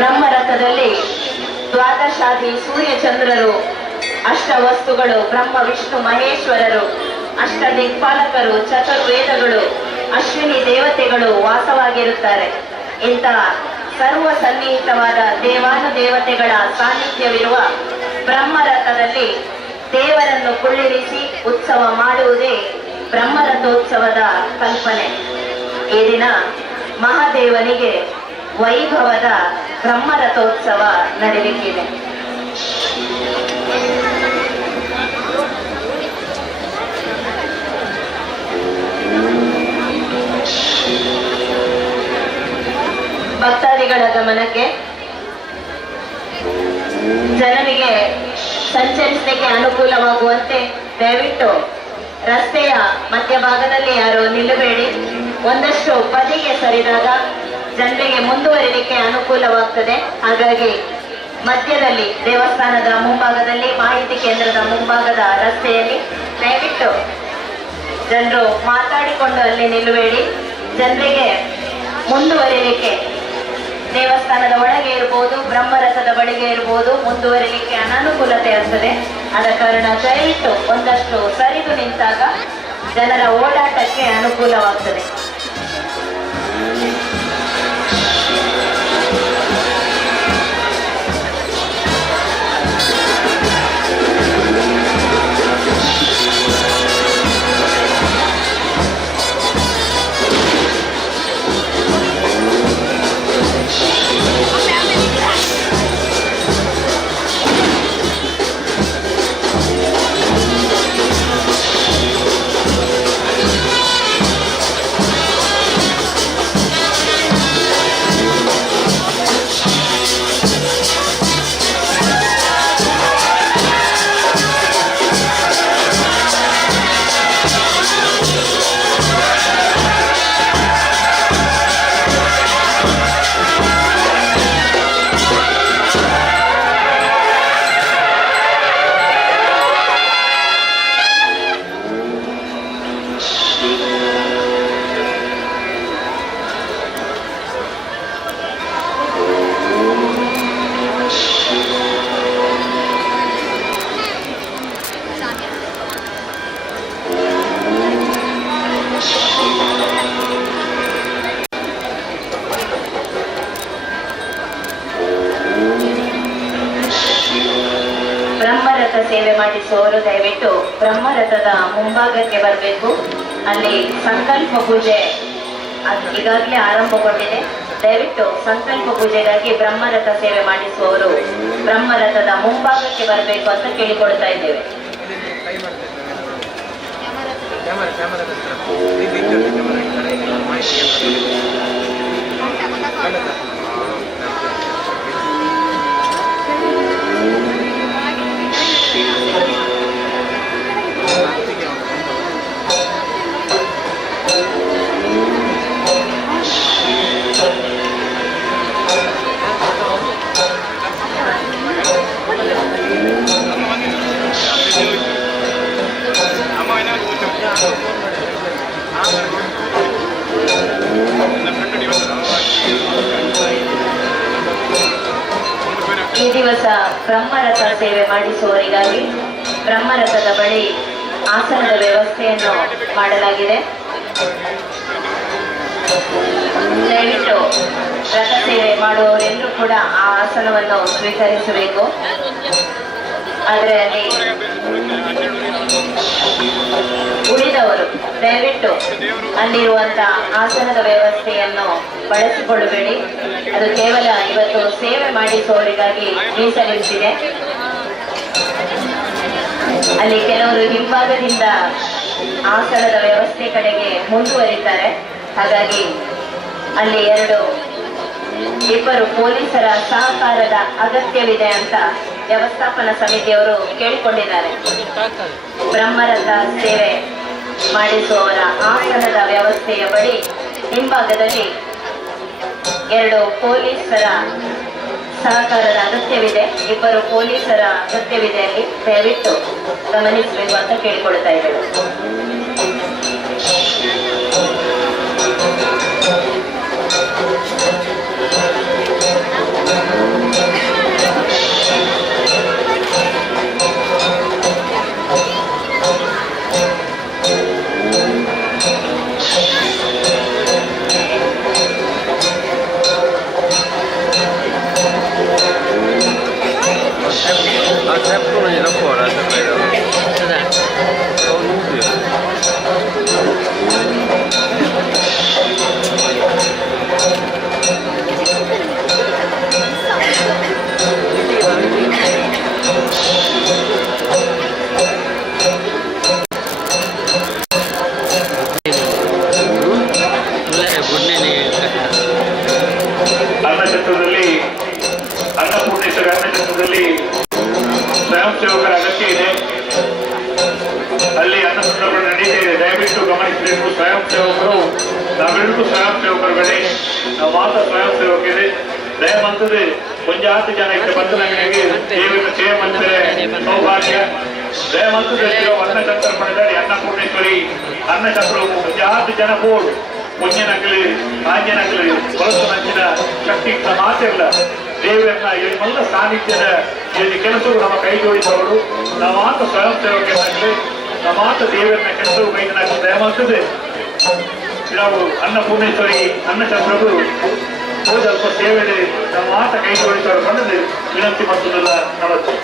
ಬ್ರಹ್ಮರಥದಲ್ಲಿ ದ್ವಾದಶಾದಿ ಸೂರ್ಯಚಂದ್ರರು, ಅಷ್ಟವಸ್ತುಗಳು, ಬ್ರಹ್ಮ ವಿಷ್ಣು ಮಹೇಶ್ವರರು, ಅಷ್ಟ ದಿಕ್ಪಾಲಕರು, ಚತುರ್ವೇದಗಳು, ಅಶ್ವಿನಿ ದೇವತೆಗಳು ವಾಸವಾಗಿರುತ್ತಾರೆ. ಇಂತಹ ಸರ್ವ ಸನ್ನಿಹಿತವಾದ ದೇವಾನುದೇವತೆಗಳ ಸಾನ್ನಿಧ್ಯವಿರುವ ಬ್ರಹ್ಮರಥದಲ್ಲಿ ದೇವರನ್ನು ಕುಳ್ಳಿರಿಸಿ ಉತ್ಸವ ಮಾಡುವುದೇ ಬ್ರಹ್ಮರಥೋತ್ಸವದ ಕಲ್ಪನೆ. ಈ ದಿನ ಮಹಾದೇವನಿಗೆ ವೈಭವದ ಬ್ರಹ್ಮರಥೋತ್ಸವ ನಡೆಯಲಿಕ್ಕಿದೆ. ಭಕ್ತಾದಿಗಳ ಗಮನಕ್ಕೆ, ಜನರಿಗೆ ಸಂಚರಿಸಲಿಕ್ಕೆ ಅನುಕೂಲವಾಗುವಂತೆ ದಯವಿಟ್ಟು ರಸ್ತೆಯ ಮಧ್ಯಭಾಗದಲ್ಲಿ ಯಾರು ನಿಲ್ಲಬೇಡಿ. ಒಂದಷ್ಟು ಬದಿಗೆ ಸರಿದಾಗ ಜನರಿಗೆ ಮುಂದುವರಿಲಿಕ್ಕೆ ಅನುಕೂಲವಾಗ್ತದೆ. ಹಾಗಾಗಿ ಮಧ್ಯದಲ್ಲಿ, ದೇವಸ್ಥಾನದ ಮುಂಭಾಗದಲ್ಲಿ, ಮಾಹಿತಿ ಕೇಂದ್ರದ ಮುಂಭಾಗದ ರಸ್ತೆಯಲ್ಲಿ ದಯವಿಟ್ಟು ಜನರು ಮಾತಾಡಿಕೊಂಡು ಅಲ್ಲಿ ನಿಲ್ಲಬೇಡಿ. ಜನರಿಗೆ ಮುಂದುವರಿಲಿಕ್ಕೆ ದೇವಸ್ಥಾನದ ಒಳಗೆ ಇರ್ಬೋದು, ಬ್ರಹ್ಮರಥದ ಬಳಿಗೆ ಇರ್ಬೋದು, ಮುಂದುವರಿಲಿಕ್ಕೆ ಅನಾನುಕೂಲತೆ ಆಗ್ತದೆ. ಆದ ಕಾರಣ ದಯವಿಟ್ಟು ಒಂದಷ್ಟು ಸರಿದು ನಿಂತಾಗ ಜನರ ಓಡಾಟಕ್ಕೆ ಅನುಕೂಲವಾಗ್ತದೆ. ಬ್ರಹ್ಮರಥ ಸೇವೆ ಮಾಡಿಸುವವರು ದಯವಿಟ್ಟು ಬ್ರಹ್ಮರಥದ ಮುಂಭಾಗಕ್ಕೆ ಬರಬೇಕು. ಅಲ್ಲಿ ಸಂಕಲ್ಪ ಪೂಜೆ ಈಗಾಗಲೇ ಆರಂಭಗೊಂಡಿದೆ. ದಯವಿಟ್ಟು ಸಂಕಲ್ಪ ಪೂಜೆಗಾಗಿ ಬ್ರಹ್ಮರಥ ಸೇವೆ ಮಾಡಿಸುವವರು ಬ್ರಹ್ಮರಥದ ಮುಂಭಾಗಕ್ಕೆ ಬರಬೇಕು ಅಂತ ಕೇಳಿಕೊಳ್ತಾ ಇದ್ದೇವೆ. ಈ ದಿವಸ ಬ್ರಹ್ಮರಥ ಸೇವೆ ಮಾಡಿಸುವವರಿಗಾಗಿ ಬ್ರಹ್ಮರಥದ ಬಳಿ ಆಸನದ ವ್ಯವಸ್ಥೆಯನ್ನು ಮಾಡಲಾಗಿದೆ. ದಯವಿಟ್ಟು ರಥ ಸೇವೆ ಮಾಡುವವರೆಲ್ಲರೂ ಕೂಡ ಆ ಆಸನವನ್ನು ಸ್ವೀಕರಿಸಬೇಕು. ಆದರೆ ಅಲ್ಲಿ ಉಳಿದವರು ದಯವಿಟ್ಟು ಅಲ್ಲಿರುವಂತ ಆಸನದ ವ್ಯವಸ್ಥೆಯನ್ನು ಬಳಸಿಕೊಳ್ಳಬೇಡಿ. ಅದು ಕೇವಲ ಇವತ್ತು ಸೇವೆ ಮಾಡಿಸುವವರಿಗಾಗಿ ಮೀಸಲಿರಿಸಿದೆ. ಅಲ್ಲಿ ಕೆಲವರು ಹಿಂಭಾಗದಿಂದ ಆಸನದ ವ್ಯವಸ್ಥೆ ಕಡೆಗೆ ಮುಂದುವರಿತಾರೆ. ಹಾಗಾಗಿ ಅಲ್ಲಿ ಇಬ್ಬರು ಪೊಲೀಸರ ಸಹಕಾರದ ಅಗತ್ಯವಿದೆ ಅಂತ ವ್ಯವಸ್ಥಾಪನಾ ಸಮಿತಿಯವರು ಕೇಳಿಕೊಂಡಿದ್ದಾರೆ. ಬ್ರಹ್ಮರಥ ಸೇವೆ ಮಾಡಿಸುವವರ ಆಸನದ ವ್ಯವಸ್ಥೆಯ ಬಳಿ ಹಿಂಭಾಗದಲ್ಲಿ 2 ಪೊಲೀಸರ ಸಹಕಾರದ ಅಗತ್ಯವಿದೆ, ಇಬ್ಬರು ಪೊಲೀಸರ ಅಗತ್ಯವಿದೆ. ಅಲ್ಲಿ ದಯವಿಟ್ಟು ಗಮನಿಸಬೇಕು ಅಂತ ಕೇಳಿಕೊಳ್ತಾ ಇದ್ದೇವೆ. ಅನ್ನಪೂರ್ಣೇಶ್ವರಿ ಅನ್ನಛತ್ರದಲ್ಲಿ ಸ್ವಯಂ ಸೇವಕರ ಅಗತ್ಯ ಇದೆ. ಅಲ್ಲಿ ಅನ್ನ ಸಂದರ್ಭ ನಡೀತಾ ಇದೆ. ದಯವಿಟ್ಟು ಗಮನಿಸಬೇಕು. ಸ್ವಯಂ ಸೇವಕರು ನಾವೆಲ್ಲರೂ ಸ್ವಯಂ ಸೇವಕರುಗಳೇ, ನಾವು ಮಾತ್ರ ಸ್ವಯಂ ಸೇವಕರೇ. ದಯಮಂತದೆ ಕೊಂಜಾತಿ ಜನ ಇದ್ದ ಬಂದ ನನಗೆ ದೇವರ ಸೇವೆ ಮಾಡಿದರೆ ಸೌಭಾಗ್ಯ. ದಯಮಂತದೆ ಅನ್ನಛತ್ರ ಪಡೆದಾಡಿ ಅನ್ನಪೂರ್ಣೇಶ್ವರಿ ಅನ್ನಛತ್ರವು ಕೊಂಜಾತಿ ಜನ ಬೋರ್ಡ್ ಪುಣ್ಯನಗಲಿ ಆಂಜನಗಲಿ ಬಳಸು ನಂಚಿನ ಶಕ್ತಿ ಮಾತಿಲ್ಲ. ದೇವರನ್ನ ಎಲ್ಲ ಸಾನ್ನಿಧ್ಯದ ಇಲ್ಲಿ ಕೆಲಸಗಳು ನಮ್ಮ ಕೈ ಜೋಡಿಸವರು. ನಾವು ಮಾತ್ರ ಸ್ವಯಂ ಸೇವಕರಾಗಲಿ, ನಾವು ಮಾತ್ರ ದೇವರನ್ನ ಕೆಲಸವು ಕೈನಾಗಲಿ. ದಯಮಾಡ್ತದೆ ನಾವು ಅನ್ನಪೂರ್ಣೇಶ್ವರಿ ಅನ್ನಛತ್ರಗಳು ಸ್ವಲ್ಪ ಸೇವೆ ನಾವು ಮಾತ್ರ ಕೈ ಜೋಡಿಸವರು ಬಂದರೆ ವಿನಂತಿ ಮಾಡುವುದಿಲ್ಲ. ನಮಸ್ತೆ.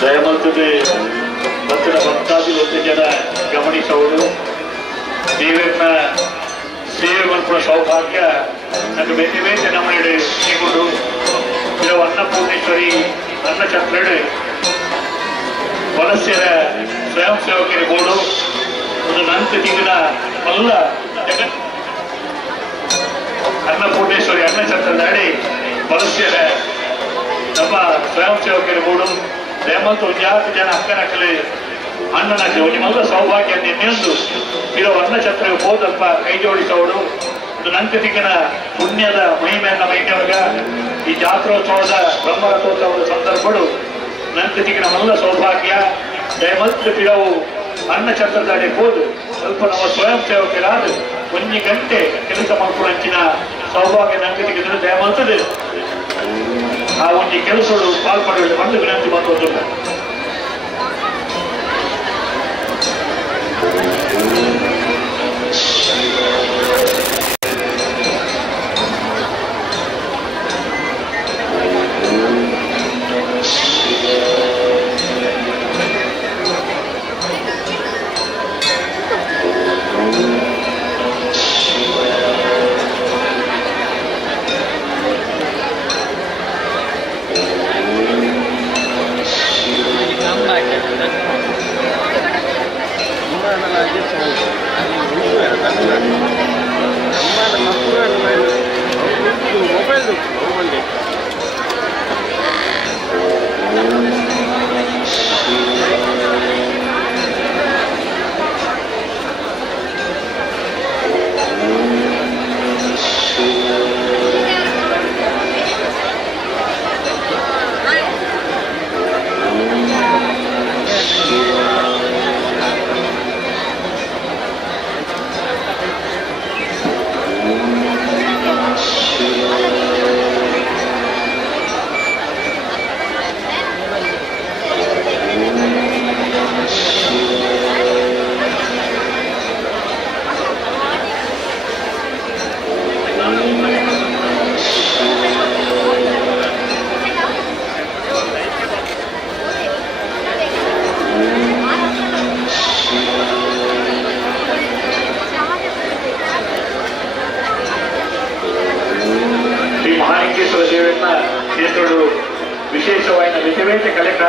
ದಯಮಾಡ್ತದೆ ಭಕ್ತರ ಭಕ್ತಾದಿ ಒಂದು ಜನ ಗಮನಿಸುವುದು. ದೇವರನ್ನ ಸೇವೆ ಮಾಡುವ ಸೌಭಾಗ್ಯ ನನಗೆ ಬೇರೆ ಬೇರೆ ನಮ್ಮನೆ ಸಿಗುವುದು. ಇರೋ ಅನ್ನಪೂರ್ಣೇಶ್ವರಿ ಅನ್ನಛತ್ರ ವಲಸ್ಯರ ಸ್ವಯಂ ಸೇವಕರ ಬೋರ್ಡು ಒಂದು 4 ತಿಂಗಳ ಎಲ್ಲ ಅನ್ನಪೂರ್ಣೇಶ್ವರಿ ಅನ್ನಛತ್ರದಾಡಿ ವಲಸ್ಯರ ನಮ್ಮ ಸ್ವಯಂ ಸೇವಕರ ಬೋರ್ಡು. ದಯಮಂತು ಒಂದು 2 ಜನ ಅಕ್ಕನಕ್ಕಲಿ ಅಣ್ಣನಕ್ಕಲಿ ನಿಮ್ಮೆಲ್ಲ ಸೌಭಾಗ್ಯ ನಿನ್ನೆಂದು ಇರೋ ಅನ್ನಛತ್ರ ಹೋದಲ್ಪ ಕೈ ಜೋಡಿಸೋಡು. ಒಂದು 4 ತಿಂಗಳ ಪುಣ್ಯದ ಮಹಿಮೆಯನ್ನ ಮೈನವಾಗ ಈ ಜಾತ್ರೋತ್ಸವದ ಬ್ರಹ್ಮರಥೋತ್ಸವದ ಸಂದರ್ಭಗಳು 4 ತಿಂಗಳ ಸೌಭಾಗ್ಯ. ದಯಮಂತು ಪಿರವು ಅನ್ನಛತ್ರದಾಡಿ ಹೋದು ಸ್ವಲ್ಪ ನಮ್ಮ ಸ್ವಯಂ ಸೇವಕರಾದ 1 ಗಂಟೆ ಕೆಲಸ ಮಾಡ್ಕೊಳ್ಳಂಚಿನ ಸೌಭಾಗ್ಯ 4 ತಿಂಗಳು ದಯಮಂತದೆ ಆ ಒಂದು ಕೆಲಸಗಳು ಪಾಲ್ಪಡಲು ಒಂದು ವಿನಂತಿ ಮಾಡುವುದು.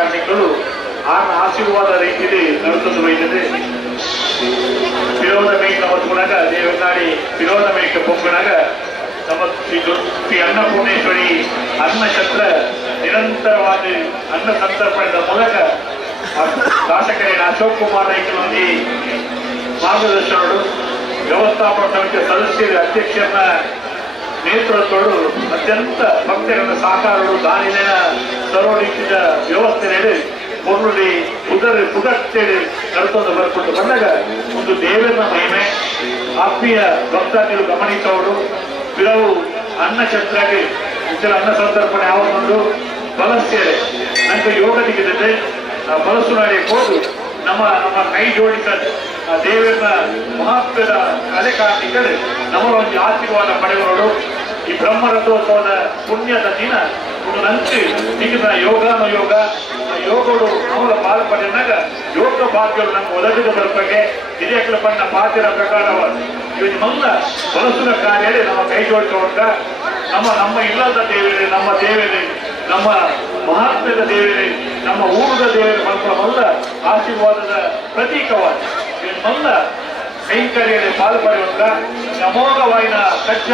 ಕಾರಣಗಳು ಆಶೀರ್ವಾದ ರೀತಿಯಲ್ಲಿ ನಡೆದು ಬೈತದೆ ವಿರೋಧ ಮೇಕ ಹೊತ್ಕೊಂಡಾಗ ದೇವನಾಡಿ ವಿರೋಧ ಮೇಕ ಪೊಂಗಣಾಗ ನಮ್ಮ ಶ್ರೀ ಅನ್ನಪೂರ್ಣೇಶ್ವರಿ ಅನ್ನಛತ್ರ ನಿರಂತರವಾದ ಅನ್ನ ಸಂತರ್ಪಣದ ಮೂಲಕ ಶಾಸಕರೇನ ಅಶೋಕ್ ಕುಮಾರ್ ನಾಯ್ಕನೊಂದಿ ಮಾರ್ಗದರ್ಶನರು ವ್ಯವಸ್ಥಾಪಕ ಸಮಿತಿಯ ಸದಸ್ಯರ ಅಧ್ಯಕ್ಷರನ್ನ ನೇತೃತ್ವಗಳು ಅತ್ಯಂತ ಭಕ್ತರನ್ನ ಸಾಕಾರರು ದಾನಿನ ಸರ್ವರೀತಿಯ ವ್ಯವಸ್ಥೆ ನೀಡಿ பொருளை புகழ்த்தேடு ನಡೆದುಕೊಂಡು ಬರ್ಕೊಂಡು ಬಂದಾಗ ಒಂದು ದೇವರ ಮಹಿಮೆ ಆತ್ಮೀಯ ಭಕ್ತಾದಿಗಳು ಗಮನಿಸೋರು ಕೆಲವು ಅನ್ನಛತ್ರಾಗಿ ಇತರ ಅನ್ನ ಸಂತರ್ಪಣೆ ಆವೊಂದು ಬಲಸ್ಯರೆ ನಂಗೆ ಯೋಗ ದಿಗಿದ್ರೆ ಬಲಸು ನಾಳೆ ಹೋದು ನಮ್ಮ ಕೈ ಜೋಡಿಸ ದೇವರ ಮಹತ್ವದ ಕಲೆಕಾರ್ಮಿಕರು ನಮ್ಮ ಒಂದು ಆಶೀರ್ವಾದ ಪಡೆಯುವವರು ಈ ಬ್ರಹ್ಮರಥೋತ್ಸವದ ಪುಣ್ಯದ ದಿನ ಒಂದು ನಂಚು ಈಗಿನ ಯೋಗಾನುಯೋಗ ಯೋಗಗಳು ಅವರ ಪಾಲ್ಪಡಿನಾಗ ಯೋಗ ಭಾಗ್ಯಗಳು ನಮ್ಗೆ ಒದಗಿದ ಬರಬೇಕೆ ಹಿರಿಯಕಲ ಪಣ್ಣ ಪಾತಿರ ಪ್ರಕಾರವಾದ ಇವ ಮೊದಲ ಬಲಸುವ ಕಾರ್ಯ ನಮ್ಮ ಕೈ ಜೋಡಿಸುವಾಗ ನಮ್ಮ ಇಲ್ಲದ ದೇವರೇ ನಮ್ಮ ದೇವರೇ ನಮ್ಮ ಮಹಾತ್ಮದ ದೇವರೇ ನಮ್ಮ ಊರದ ದೇವರೇ ಮಕ್ಕಳ ಮೊದಲ ಆಶೀರ್ವಾದದ ಪ್ರತೀಕವಾದ ಇವ ಮೊದಲ ಕೈಂಕರ್ಯದಲ್ಲಿ ಪಾಲ್ಪಡೆಯುವಾಗ ಅಮೋಘವಾಯಿನ ಕಚ್ಚ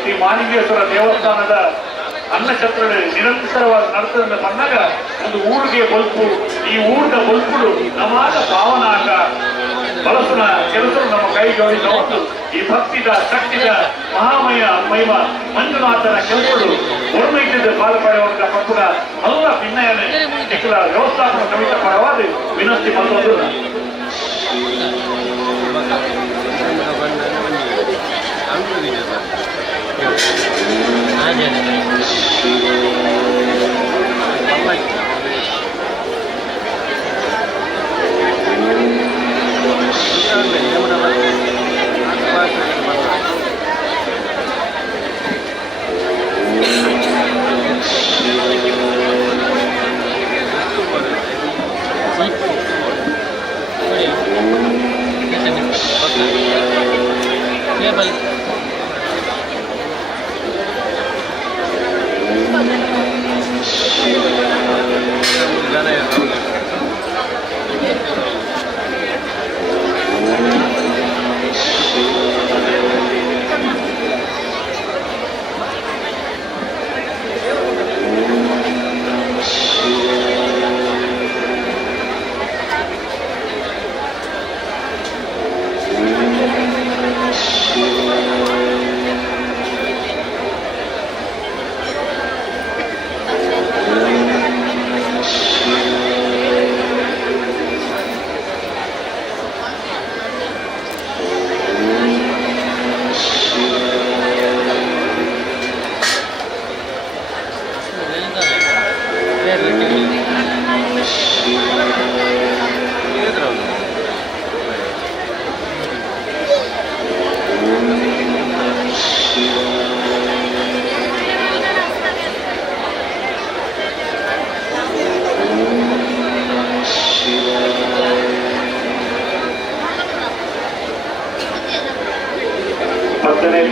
ಶ್ರೀ ಮಾಲಿಂಗೇಶ್ವರ ದೇವಸ್ಥಾನದ ಅನ್ನಛತ್ರಗಳು ನಿರಂತರವಾಗಿ ನಡೆತದಿಂದ ಬಂದಾಗ ಒಂದು ಊರಿಗೆ ಬಲ್ಪು ಈ ಊರಿನ ಬಲ್ಪುಡು ನಮಾದ ಭಾವನಾಕ ಬಲಸುನ ಕೆಲಸರು ನಮ್ಮ ಕೈ ಜೋಡಿಸಬಹುದು ಈ ಭಕ್ತಿದ ಶಕ್ತಿದ ಮಹಾಮಯ ಮಹಿಮ ಮಂಜುನಾಥನ ಕೆಲಸಗಳು ಒರ್ಮೈತಿದ್ದ ಪಾಲ್ಪಡೆಯುವಂತ ಪಕ್ಕದ ಎಲ್ಲ ಭಿನ್ನಯನೆ ನಿಖಲ ವ್ಯವಸ್ಥಾಪಕ ಸಮಿತಿ ಪರವಾದ ವಿನಂತಿ ಮತ್ತೊಂದು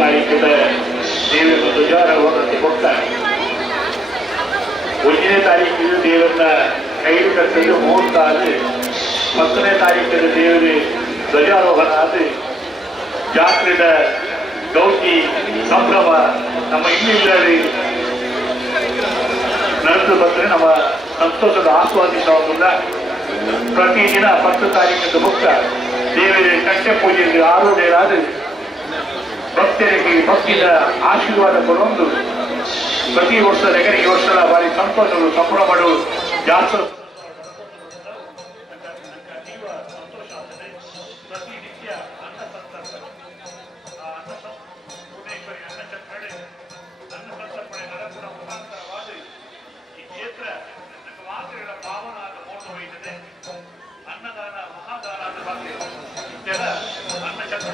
ತಾರೀಕಿನ ದೇವರ ಧ್ವಜಾರೋಹಣಕ್ಕೆ ಕೊಡ್ತಾರೆ. 1ನೇ ತಾರೀಕಿನ ದೇವರನ್ನ ಕೈಲಿ ಕಟ್ಟಲು ಮುಹೂರ್ತ ಆದ್ರೆ 10ನೇ ತಾರೀಕಿನ ದೇವರ ಧ್ವಜಾರೋಹಣ ಆದ್ರೆ ಜಾತ್ರೆದ ಗೌಜಿ ಸಂಭ್ರಮ ನಮ್ಮ ಇನ್ನಿಲ್ಲದೆ ನಡೆದು ಬಂದ್ರೆ ನಮ್ಮ ಸಂತೋಷದ ಆಸ್ವಾದಿಸೋದಿಲ್ಲ. ಪ್ರತಿದಿನ 10 ತಾರೀಕಿನ ಮುಕ್ತ ದೇವರ ಕಟ್ಟೆ ಪೂಜೆಗೆ ಆರೋಗ್ಯರಾದ್ರೆ ಭಕ್ತರಿಗೆ ಭಕ್ತಿಯ ಆಶೀರ್ವಾದ ಕೊಡೊಂದು ಪ್ರತಿ ವರ್ಷ ನೆಗರಿಗೆ ವರ್ಷದ ಬಾರಿ ಸಂತೋಷಗಳು ಸಂಭ್ರಮಗಳು ಜಾಸ್ತಿ ಪ್ರತಿನಿತ್ಯ ಅನ್ನ ಸಂತರ್ಪಣೆ ನಡೆಸುವ ಮುಖಾಂತರವಾದ ಈ ಕ್ಷೇತ್ರ ಮಾತೃಗಳ ಪಾವನಾದ ಮೋಟ ಹೋಯಿತದೆ. ಅನ್ನದಾನ ಮಹಾದಾನ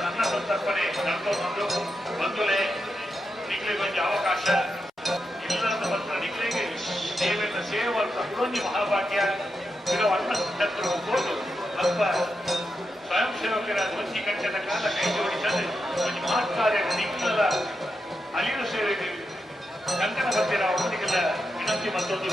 ಅನ್ನ ಸಂತರ್ಪಣೆ ನಡೆದುಕೊಂಡು ಬಂಧುಲೆ ನಿಗ್ಲಿಗೆ ಒಂದು ಅವಕಾಶ ಇಲ್ಲದ ಬಂದ ನಿಗ್ಲಿಗೆ ದೇವರ ಸೇವೆ ಸಂಪೂರ್ಣ ಮಹಾಭಾಗ್ಯ ಇರೋ ಅನ್ನ ಛತ್ರ ಹೋಗೋದು ನಮ್ಮ ಸ್ವಯಂ ಸೇವಕರ ಧ್ವನಿ ಕಟ್ಟದ ಕಾಲ ಕೈ ಜೋಡಿಸದೆ ಒಂದು ಮಹತ್ಕಾರ್ಯ ನಿಗ್ಲದ ಅಲಿಯು ಸೇವೆ ಕಂಕಣ ಬರ್ತೀರ ಅವರೊಂದಿಗೆಲ್ಲ ವಿನಂತಿ ಮತ್ತೊಂದು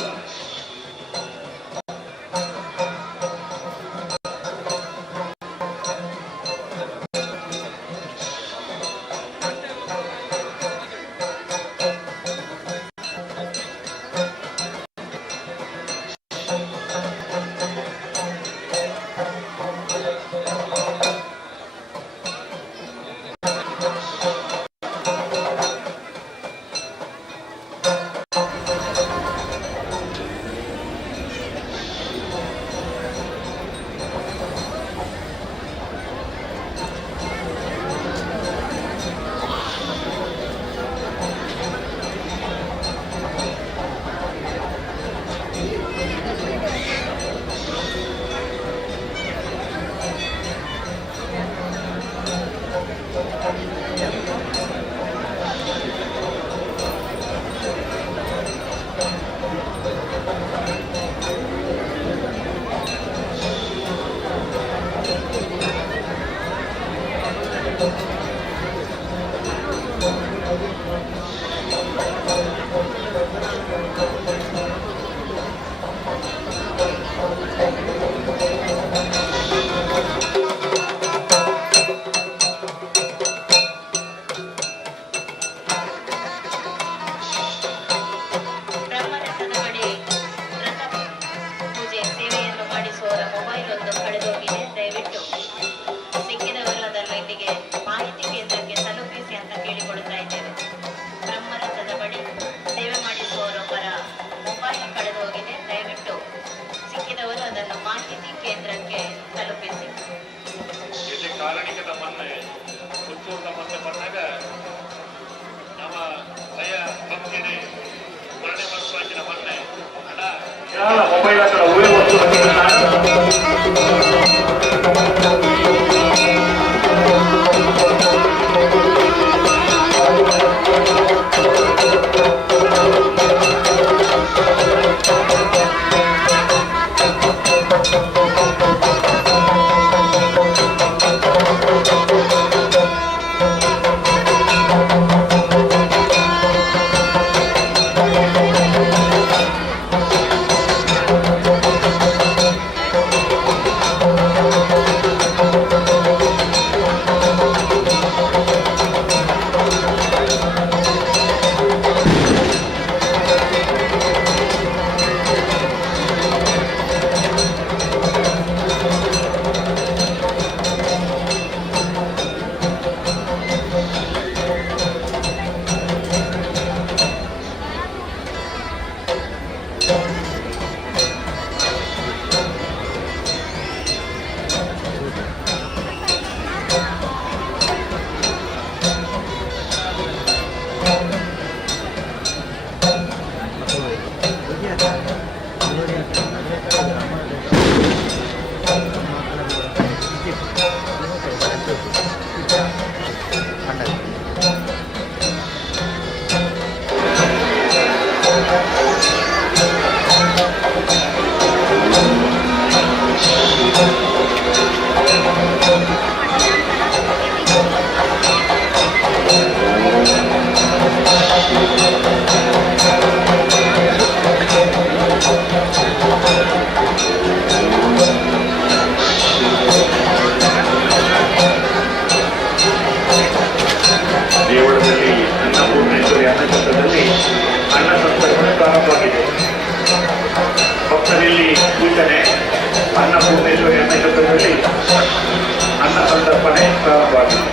ಕಾಲ ಮೊಬೈಲ್ ಅక్కడ ಉಪಯೋಗಿಸುವ ದೇವಳದಲ್ಲಿ ಅನ್ನಪೂರ್ಣೇಶ್ವರಿ ಅನ್ನಛತ್ರದಲ್ಲಿ ಅನ್ನ ಸಂತರ್ಪಣೆ ಪ್ರಾರಂಭವಾಗಿದೆ. ಭಕ್ತರಲ್ಲಿ ಸೂಚನೆ, ಅನ್ನಪೂರ್ಣೇಶ್ವರಿ ಅನ್ನಛತ್ರದಲ್ಲಿ ಅನ್ನ ಸಂತರ್ಪಣೆ ಪ್ರಾರಂಭವಾಗಿದೆ.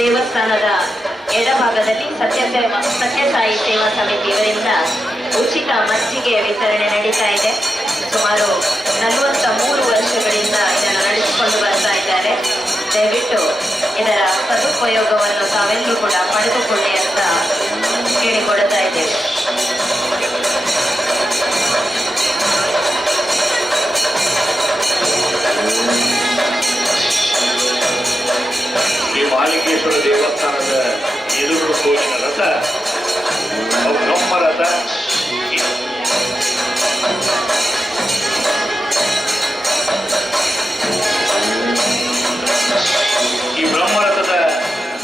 ದೇವಸ್ಥಾನದ ಎಡಭಾಗದಲ್ಲಿ ಸತ್ಯಸಾಯಿ ಸೇವಾ ಸಮಿತಿ ಇವರಿಂದ ಉಚಿತ ಮಜ್ಜಿಗೆ ವಿತರಣೆ ನಡೀತಾ ಇದೆ. ಸುಮಾರು 43 ವರ್ಷಗಳಿಂದ ಇದನ್ನು ನಡೆಸಿಕೊಂಡು ಬರ್ತಾ ಇದ್ದಾರೆ. ದಯವಿಟ್ಟು ಇದರ ಸದುಪಯೋಗವನ್ನು ತಾವೆಲ್ಲರೂ ಕೂಡ ಪಡೆದುಕೊಳ್ಳಿ ಅಂತ ಕೇಳಿಕೊಡ್ತಾ ಇದ್ದೇವೆ. ಈ ಮಾಲಿಂಗೇಶ್ವರ ದೇವಸ್ಥಾನದ ಎದುರು ಕೋಲಿನ ರಥ, ಬ್ರಹ್ಮ ರಥ, ಈ ಬ್ರಹ್ಮರಥದ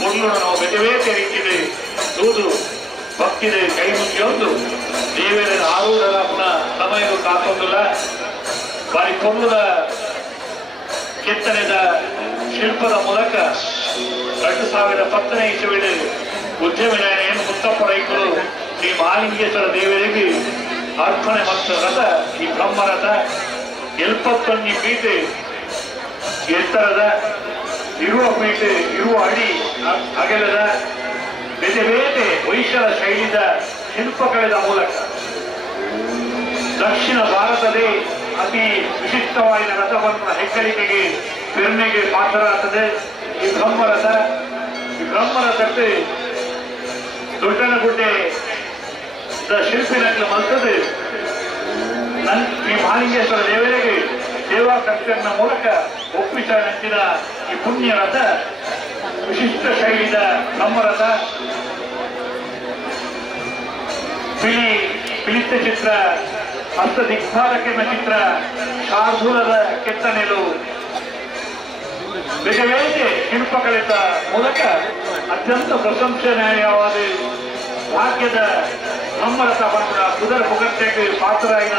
ಮುಳ್ಳು ನಾವು ಬೆದವೇತೆ ರೀತಿಯಲ್ಲಿ ದೂದು ಭಕ್ತಿದೆ ಕೈ ಮುಗಿಯೊಂದು ದೇವರ ಆರೂಢರ ಪುನಃ ಸಮಯವು ಕಾಕೊಂದಿಲ್ಲ. ಬಾರಿ ಕೊಲ್ಲದ ಕೆತ್ತನೆದ ಶಿಲ್ಪದ ಮೂಲಕ 2010 ಇಸವಿಯಲ್ಲಿ ಉದ್ಯಮಿನ ಏನು ಮುತ್ತಪ್ಪ ರೈತರು ಈ ಮಾಲಿಂಗೇಶ್ವರ ದೇವರಿಗೆ ಅರ್ಪಣೆ ಮತ್ತು ರಥ ಈ ಬ್ರಹ್ಮರಥ 71 ಫೀಟ್ ಎತ್ತರದ ಇರುವ ಫೀಟ್ ಇರುವ ಅಡಿ ಅಗಲದ ಬೇರೆ ಬೇರೆ ವೈಶ್ಯರ ಶೈಲಿದ ಶಿಲ್ಪಕಲೆದ ಮೂಲಕ ದಕ್ಷಿಣ ಭಾರತದಲ್ಲಿ ಅತಿ ವಿಶಿಷ್ಟವಾದ ರಥವನ್ನು ಹೆಗ್ಗಳಿಕೆಗೆ ಪ್ರೇರಣೆಗೆ ಪಾತ್ರರಾಗ್ತದೆ ಈ ಬ್ರಹ್ಮರಥ. ಈ ಬ್ರಹ್ಮರಥಕ್ಕೆ ದೊಡ್ಡನಗುಡ್ಡೆ ಶಿಲ್ಪಿನಕ್ಕೆ ಮಲ್ತದೆ ಈ ಮಾಲಿಂಗೇಶ್ವರ ದೇವರಿಗೆ ಸೇವಾ ಕರ್ತವ್ಯದ ಮೂಲಕ ಒಪ್ಪಿಸ ನಂಚಿನ ಈ ಪುಣ್ಯ ರಥ ವಿಶಿಷ್ಟ ಶೈಲಿದ ಬ್ರಹ್ಮರಥ. ಪಿಳಿತ ಚಿತ್ರ, ಹಸ್ತ ದಿಕ್ಪಾಲಕಿನ ಚಿತ್ರ, ಶಾರ್ದೂಲದ ಕೆತ್ತನೆಲು ಬೇರೆ ಬೇರೆ ಶಿಲ್ಪಕಲೆದ ಮೂಲಕ ಅತ್ಯಂತ ಪ್ರಶಂಸನೀಯವಾದ ಭಾಗ್ಯದ ಬ್ರಹ್ಮರಥ ಬಂದ ಕುದರ ಪುಗಟ್ಟೆಗೆ ಪಾತ್ರರಾಗಿನ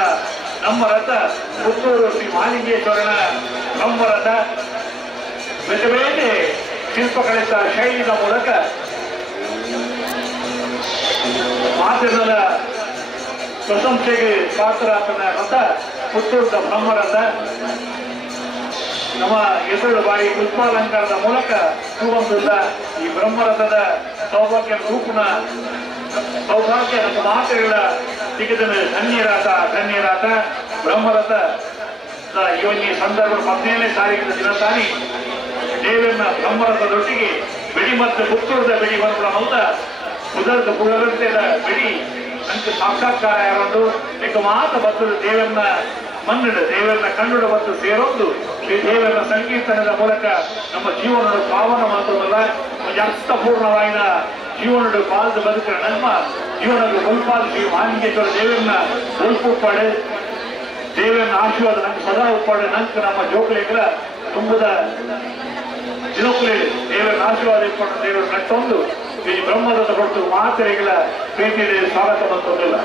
ನಮ್ಮ ರಥ ಪುತ್ತೂರು ಶ್ರೀ ಮಾಲಿಂಗೇಶ್ವರನ ಬ್ರಹ್ಮರಥ ಬೇರೆ ಬೇರೆ ಶಿಲ್ಪಕಲೆದ ಶೈಲಿಯ ಮೂಲಕ ಮಾಧ್ಯಮದ ಪ್ರಶಂಸೆಗೆ ಪಾತ್ರರಾದ ರಥ ಪುತ್ತೂರದ ಬ್ರಹ್ಮರಥ. ನಮ್ಮ ಎದುರು ಬಾರಿ ಪುಷ್ಪಾಲಂಕಾರದ ಮೂಲಕ ಹೂವಂತದ ಈ ಬ್ರಹ್ಮರಥದ ಸೌಭಾಗ್ಯ ರೂಪನ ಸೌಭಾಗ್ಯ ನಮ್ಮ ಮಾತೆಗಳ ಸಿಗದ ಧನ್ಯರಾತ ಬ್ರಹ್ಮರಥ ಈ ಸಂದರ್ಭ 17ನೇ ತಾರೀಕಿನ ದಿನ ತಾನಿ ದೇವರನ್ನ ಬ್ರಹ್ಮರಥದೊಟ್ಟಿಗೆ ಬೆಡಿ ಮತ್ತು ಪುತ್ತೂರದ ಬೆಡಿ ಬರುವ ಮೊತ್ತ ಉದರದ ಪುಳರಂತೆದ ಬೆಡಿ ಅಂತೆ ಸಾಕ್ಷಾತ್ಕಾರ ಯಾರೊಂದು ಈಗ ಮಾತ ಬತ್ತದ ದೇವರನ್ನ ಮನ್ನಿಡ ದೇವರನ್ನ ಕಣ್ಣುಡ ಮತ್ತು ಸೇರೊಂದು ಶ್ರೀ ದೇವರ ಸಂಕೀರ್ತನದ ಮೂಲಕ ನಮ್ಮ ಜೀವನದ ಪಾವನ ಮಾತ್ರವಲ್ಲ ಒಂದು ಅರ್ಥಪೂರ್ಣವಾದ ಜೀವನದ ಪಾಲದ ಬದುಕಿನ ನಮ್ಮ ಜೀವನದ ಬಲ್ಪಾದ ಶ್ರೀ ಮಾಲಿಂಗೇಶ್ವರ ದೇವರನ್ನ ಉಲ್ಪುಟ್ಪಾಡೆ ದೇವರನ್ನ ಆಶೀರ್ವಾದ ನಂಗೆ ಸದಾ ಉಪ್ಪಾಡೆ ನಂಗೆ ನಮ್ಮ ಜೋಕುಲೆಗಳ ತುಂಬದ ದಿನಕುಲೆ ದೇವರನ್ನ ಆಶೀರ್ವಾದ ಇಟ್ಕೊಂಡು ದೇವರ ನಟ್ಟೊಂದು ಈ ಬ್ರಹ್ಮರಥ ಕೊಟ್ಟು ಮಾತೆರೆಗಳ ಪ್ರೀತಿಯಲ್ಲಿ ಸ್ವಾಗತ ಬಂತೊಂದಿಲ್ಲ.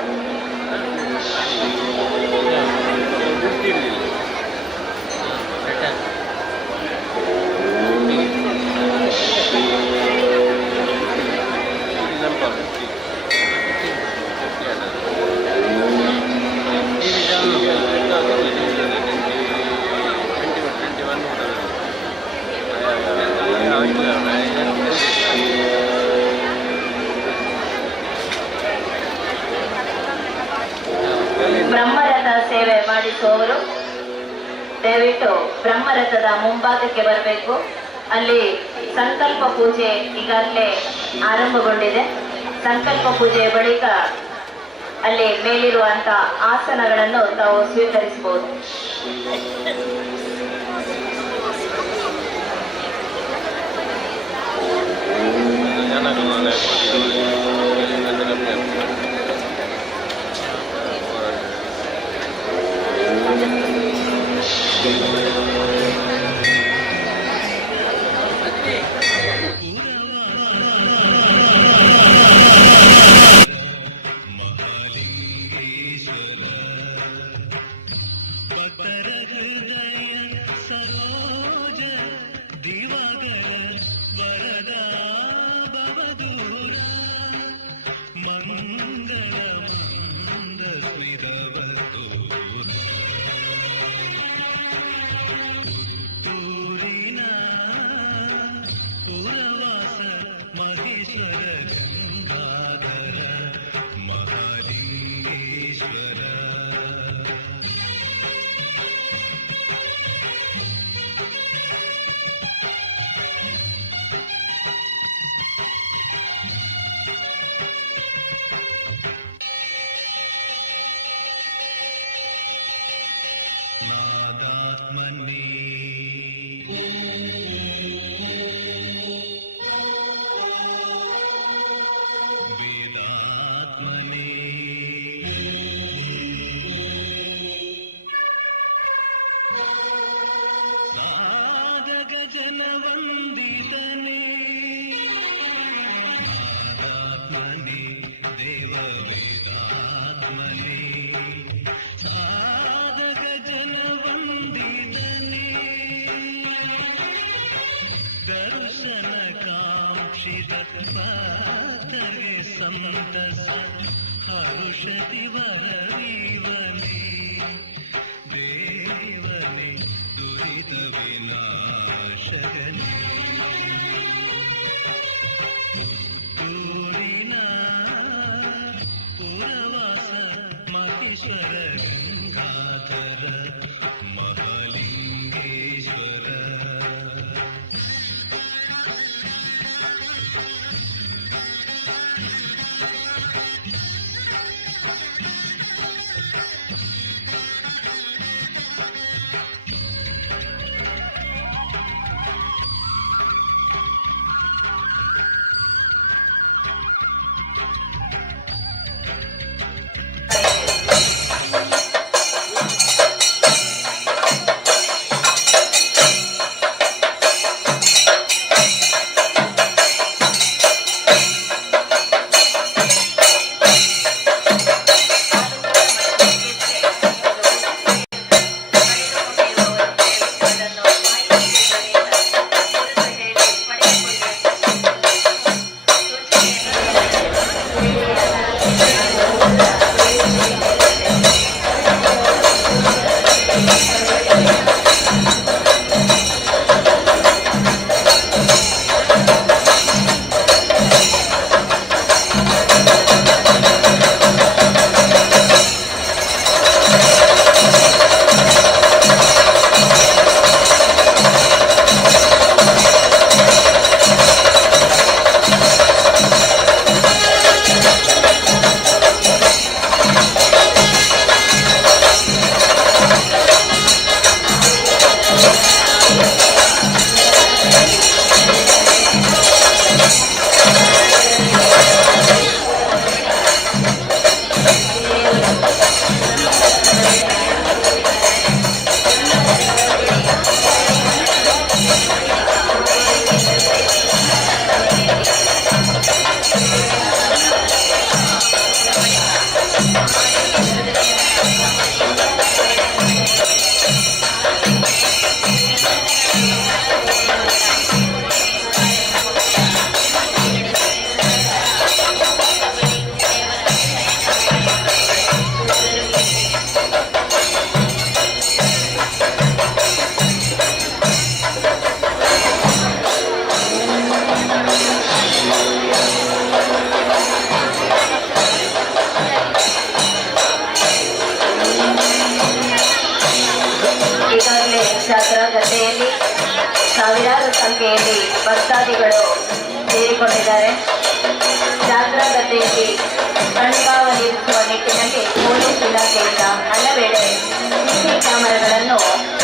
ಬ್ರಹ್ಮರಥ ಸೇವೆ ಮಾಡಿಸುವವರು ದಯವಿಟ್ಟು ಬ್ರಹ್ಮರಥದ ಮುಂಭಾಗಕ್ಕೆ ಬರಬೇಕು. ಅಲ್ಲಿ ಸಂಕಲ್ಪ ಪೂಜೆ ಈಗಾಗಲೇ ಆರಂಭಗೊಂಡಿದೆ. ಸಂಕಲ್ಪ ಪೂಜೆಯ ಬಳಿಕ ಅಲ್ಲಿ ಮೇಲಿರುವಂತ ಆಸನಗಳನ್ನು ತಾವು ಸ್ವೀಕರಿಸಬಹುದು. ಭಕ್ತರ ಹೃದಯ ಜನವಂದಿತನೇ ಆತ್ಮನೇ ದೇವ ವೇದಾತ್ಮನೇ ಸಾಧಕ ಜನವಂದಿತನೇ ದರ್ಶನ ಕಾಂಕ್ಷಿತ ಪ್ರಾತಗೆ ಸಂತಸ ಔಷಧಿ ವರವೀವನೇ ದೇವನೇ ದುರಿತ ವಿನಾಶಗನೇ ಪುತ್ತೂರಿನ ಪುರವಾಸ ಮಹೇಶ್ವರ ಗಂಗಾಧರ ಮಹಾಲಿಂಗೇಶ್ವರ ಜಾತ್ರಾಗದ್ದೆಯಲ್ಲಿ ಸಾವಿರಾರು ಸಂಖ್ಯೆಯಲ್ಲಿ ಭಕ್ತಾದಿಗಳು ಸೇರಿಕೊಂಡಿದ್ದಾರೆ. ಜಾತ್ರಾಗದ್ದೆಯಲ್ಲಿ ಕಣ್ಗಾವಲಿರಿಸುವ ನಿಟ್ಟಿನಲ್ಲಿ ಪೊಲೀಸ್ ಇಲಾಖೆಯಿಂದ ಹಲವೆಡೆ ಸಿಸಿ ಕ್ಯಾಮೆರಾಗಳನ್ನು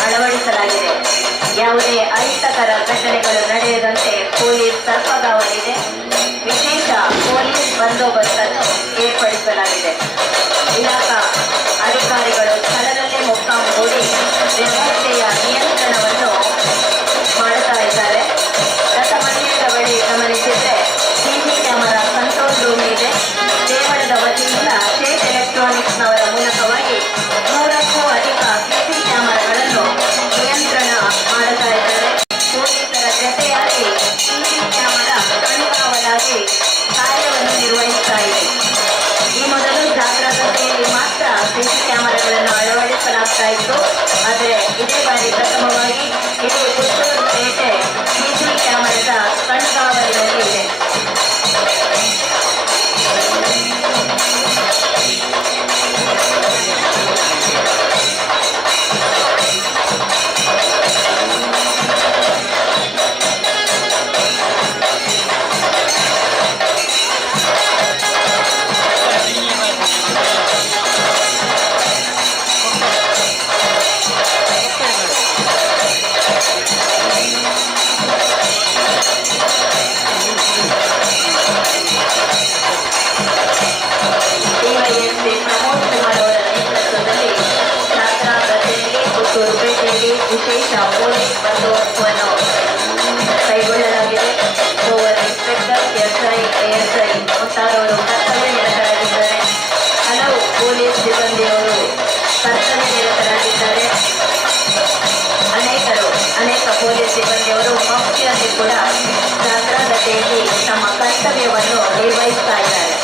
ಅಳವಡಿಸಲಾಗಿದೆ. ಯಾವುದೇ ಅಹಿತಕರ ಘಟನೆಗಳು ನಡೆಯದಂತೆ ಪೊಲೀಸ್ ಸರ್ಪಗಾವಲಿದೆ. ವಿಶೇಷ ಪೊಲೀಸ್ ಬಂದೋಬಸ್ತನ್ನು ಏರ್ಪಡಿಸಲಾಗಿದೆ. ಇಲಾಖಾ ಅಧಿಕಾರಿಗಳು ಸ್ಥಳದಲ್ಲೇ ಮೊಕ್ಕಾಂ ಹೂಡಿ ವ್ಯವಸ್ಥೆಯ ನಿಯಂತ್ರಣವನ್ನು ಮಾಡುತ್ತಾ ಇದ್ದಾರೆ. ರಥ ಮಂದಿರದ ಬಳಿ ಗಮನಿಸಿದ್ರೆ ಸಿಸಿ ಕ್ಯಾಮೆರಾ ಕಂಟ್ರೋಲ್ ರೂಮ್ ಇದೆ. ದೇವಳದ ವತಿಯಿಂದ ಸ್ಟೇಟ್ ಎಲೆಕ್ಟ್ರಾನಿಕ್ಸ್ನವರ ಮೂಲಕವಾಗಿ 100ಕ್ಕೂ ಅಧಿಕ ಸಿಸಿ ಕ್ಯಾಮೆರಾಗಳನ್ನು ನಿಯಂತ್ರಣ ಮಾಡುತ್ತಾ ಇದ್ದಾರೆ. ಪೊಲೀಸರ ಜೊತೆಯಾಗಿ ಸಿಸಿ ಕ್ಯಾಮೆರಾ ಕಣ್ಗಾವಲಾಗಿ ಕಾರ್ಯವನ್ನು ನಿರ್ವಹಿಸ್ತಾ ಇದೆ. ಈ ಮೊದಲು ಜಾತ್ರಾಗದ್ದೆಯಲ್ಲಿ ಮಾತ್ರ ಸಿಸಿ ಕ್ಯಾಮೆರಾಗಳನ್ನು ಅಳವಡಿಸಲಾಗ್ತಾ ಇತ್ತು. ಆದರೆ ಇದೇ ಬಾರಿ ಪ್ರಥಮ ನಿಟ್ಟಿನಲ್ಲಿ ಕೂಡ ಜಾಗೃತತೆಯಲ್ಲಿ ತಮ್ಮ ಕರ್ತವ್ಯವನ್ನು ನಿರ್ವಹಿಸ್ತಾ ಇದ್ದಾರೆ.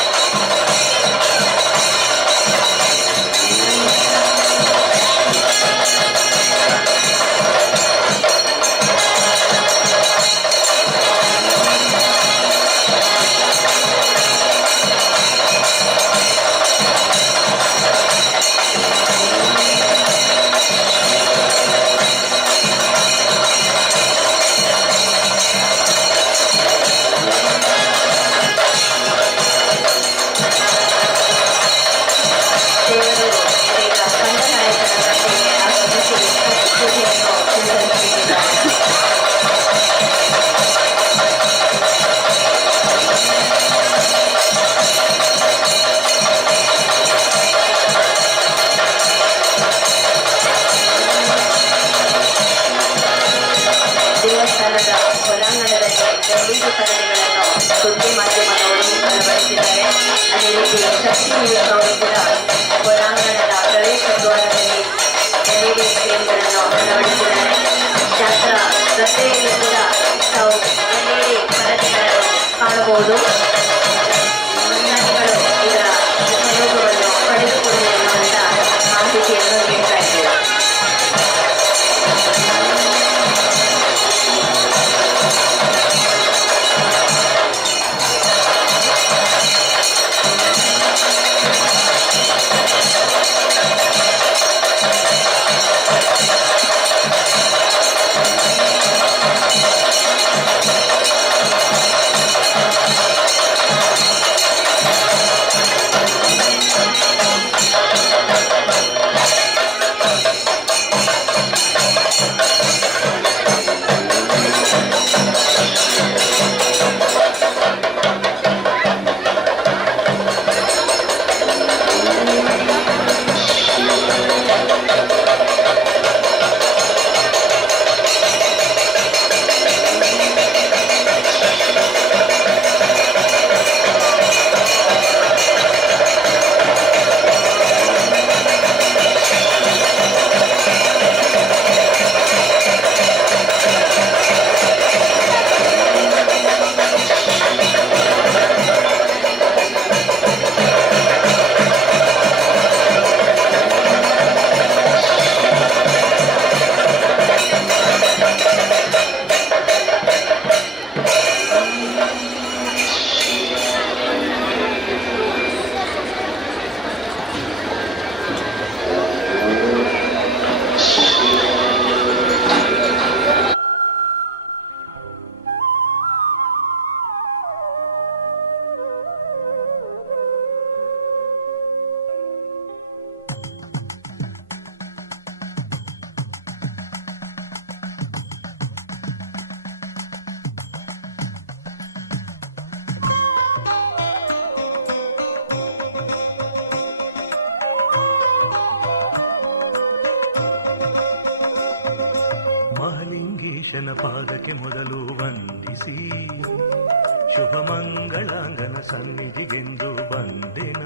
ದೇವಸ್ಥಾನದ ಹೊರಾಂಗಣದಲ್ಲಿ ಬೆಳ್ಳಿಗೆ ಪರದೆಗಳನ್ನು ಸುದ್ದಿ ಮಾಧ್ಯಮದವರು ಅಳವಡಿಸಿದ್ದಾರೆ. ಅದೇ ರೀತಿ ಶಕ್ತಿ ನ್ಯೂಸ್ ಅವರು ಕೂಡ ಹೊರಾಂಗಣದ ಪ್ರವೇಶ ದ್ವಾರದಲ್ಲಿ LED ಸ್ಕ್ರೀನ್ಗಳನ್ನು ಅಳವಡಿಸಿದ್ದಾರೆ. ಶಾಸ್ತ್ರ ರಸ್ತೆಯಲ್ಲಿ ಕೂಡ ತಾವು LED ಪರದೆಗಳನ್ನು ಕಾಣಬಹುದು. ವಿಜ್ಞಾನಿಗಳು ಇದರ ಉಪಯೋಗವನ್ನು ಪಡೆದುಕೊಳ್ಳುವಂತ ಮಾಹಿತಿಯನ್ನು ನೀಡ್ತಾ ಇದ್ದೇವೆ. ಮಹಲಿಂಗೇಶನ ಪಾದಕ್ಕೆ ಮೊದಲು ವಂದಿಸಿ ಶುಭ ಮಂಗಳಾಂಗನ ಸನ್ನಿಧಿಗೆಂದು ಬಂದೆನ.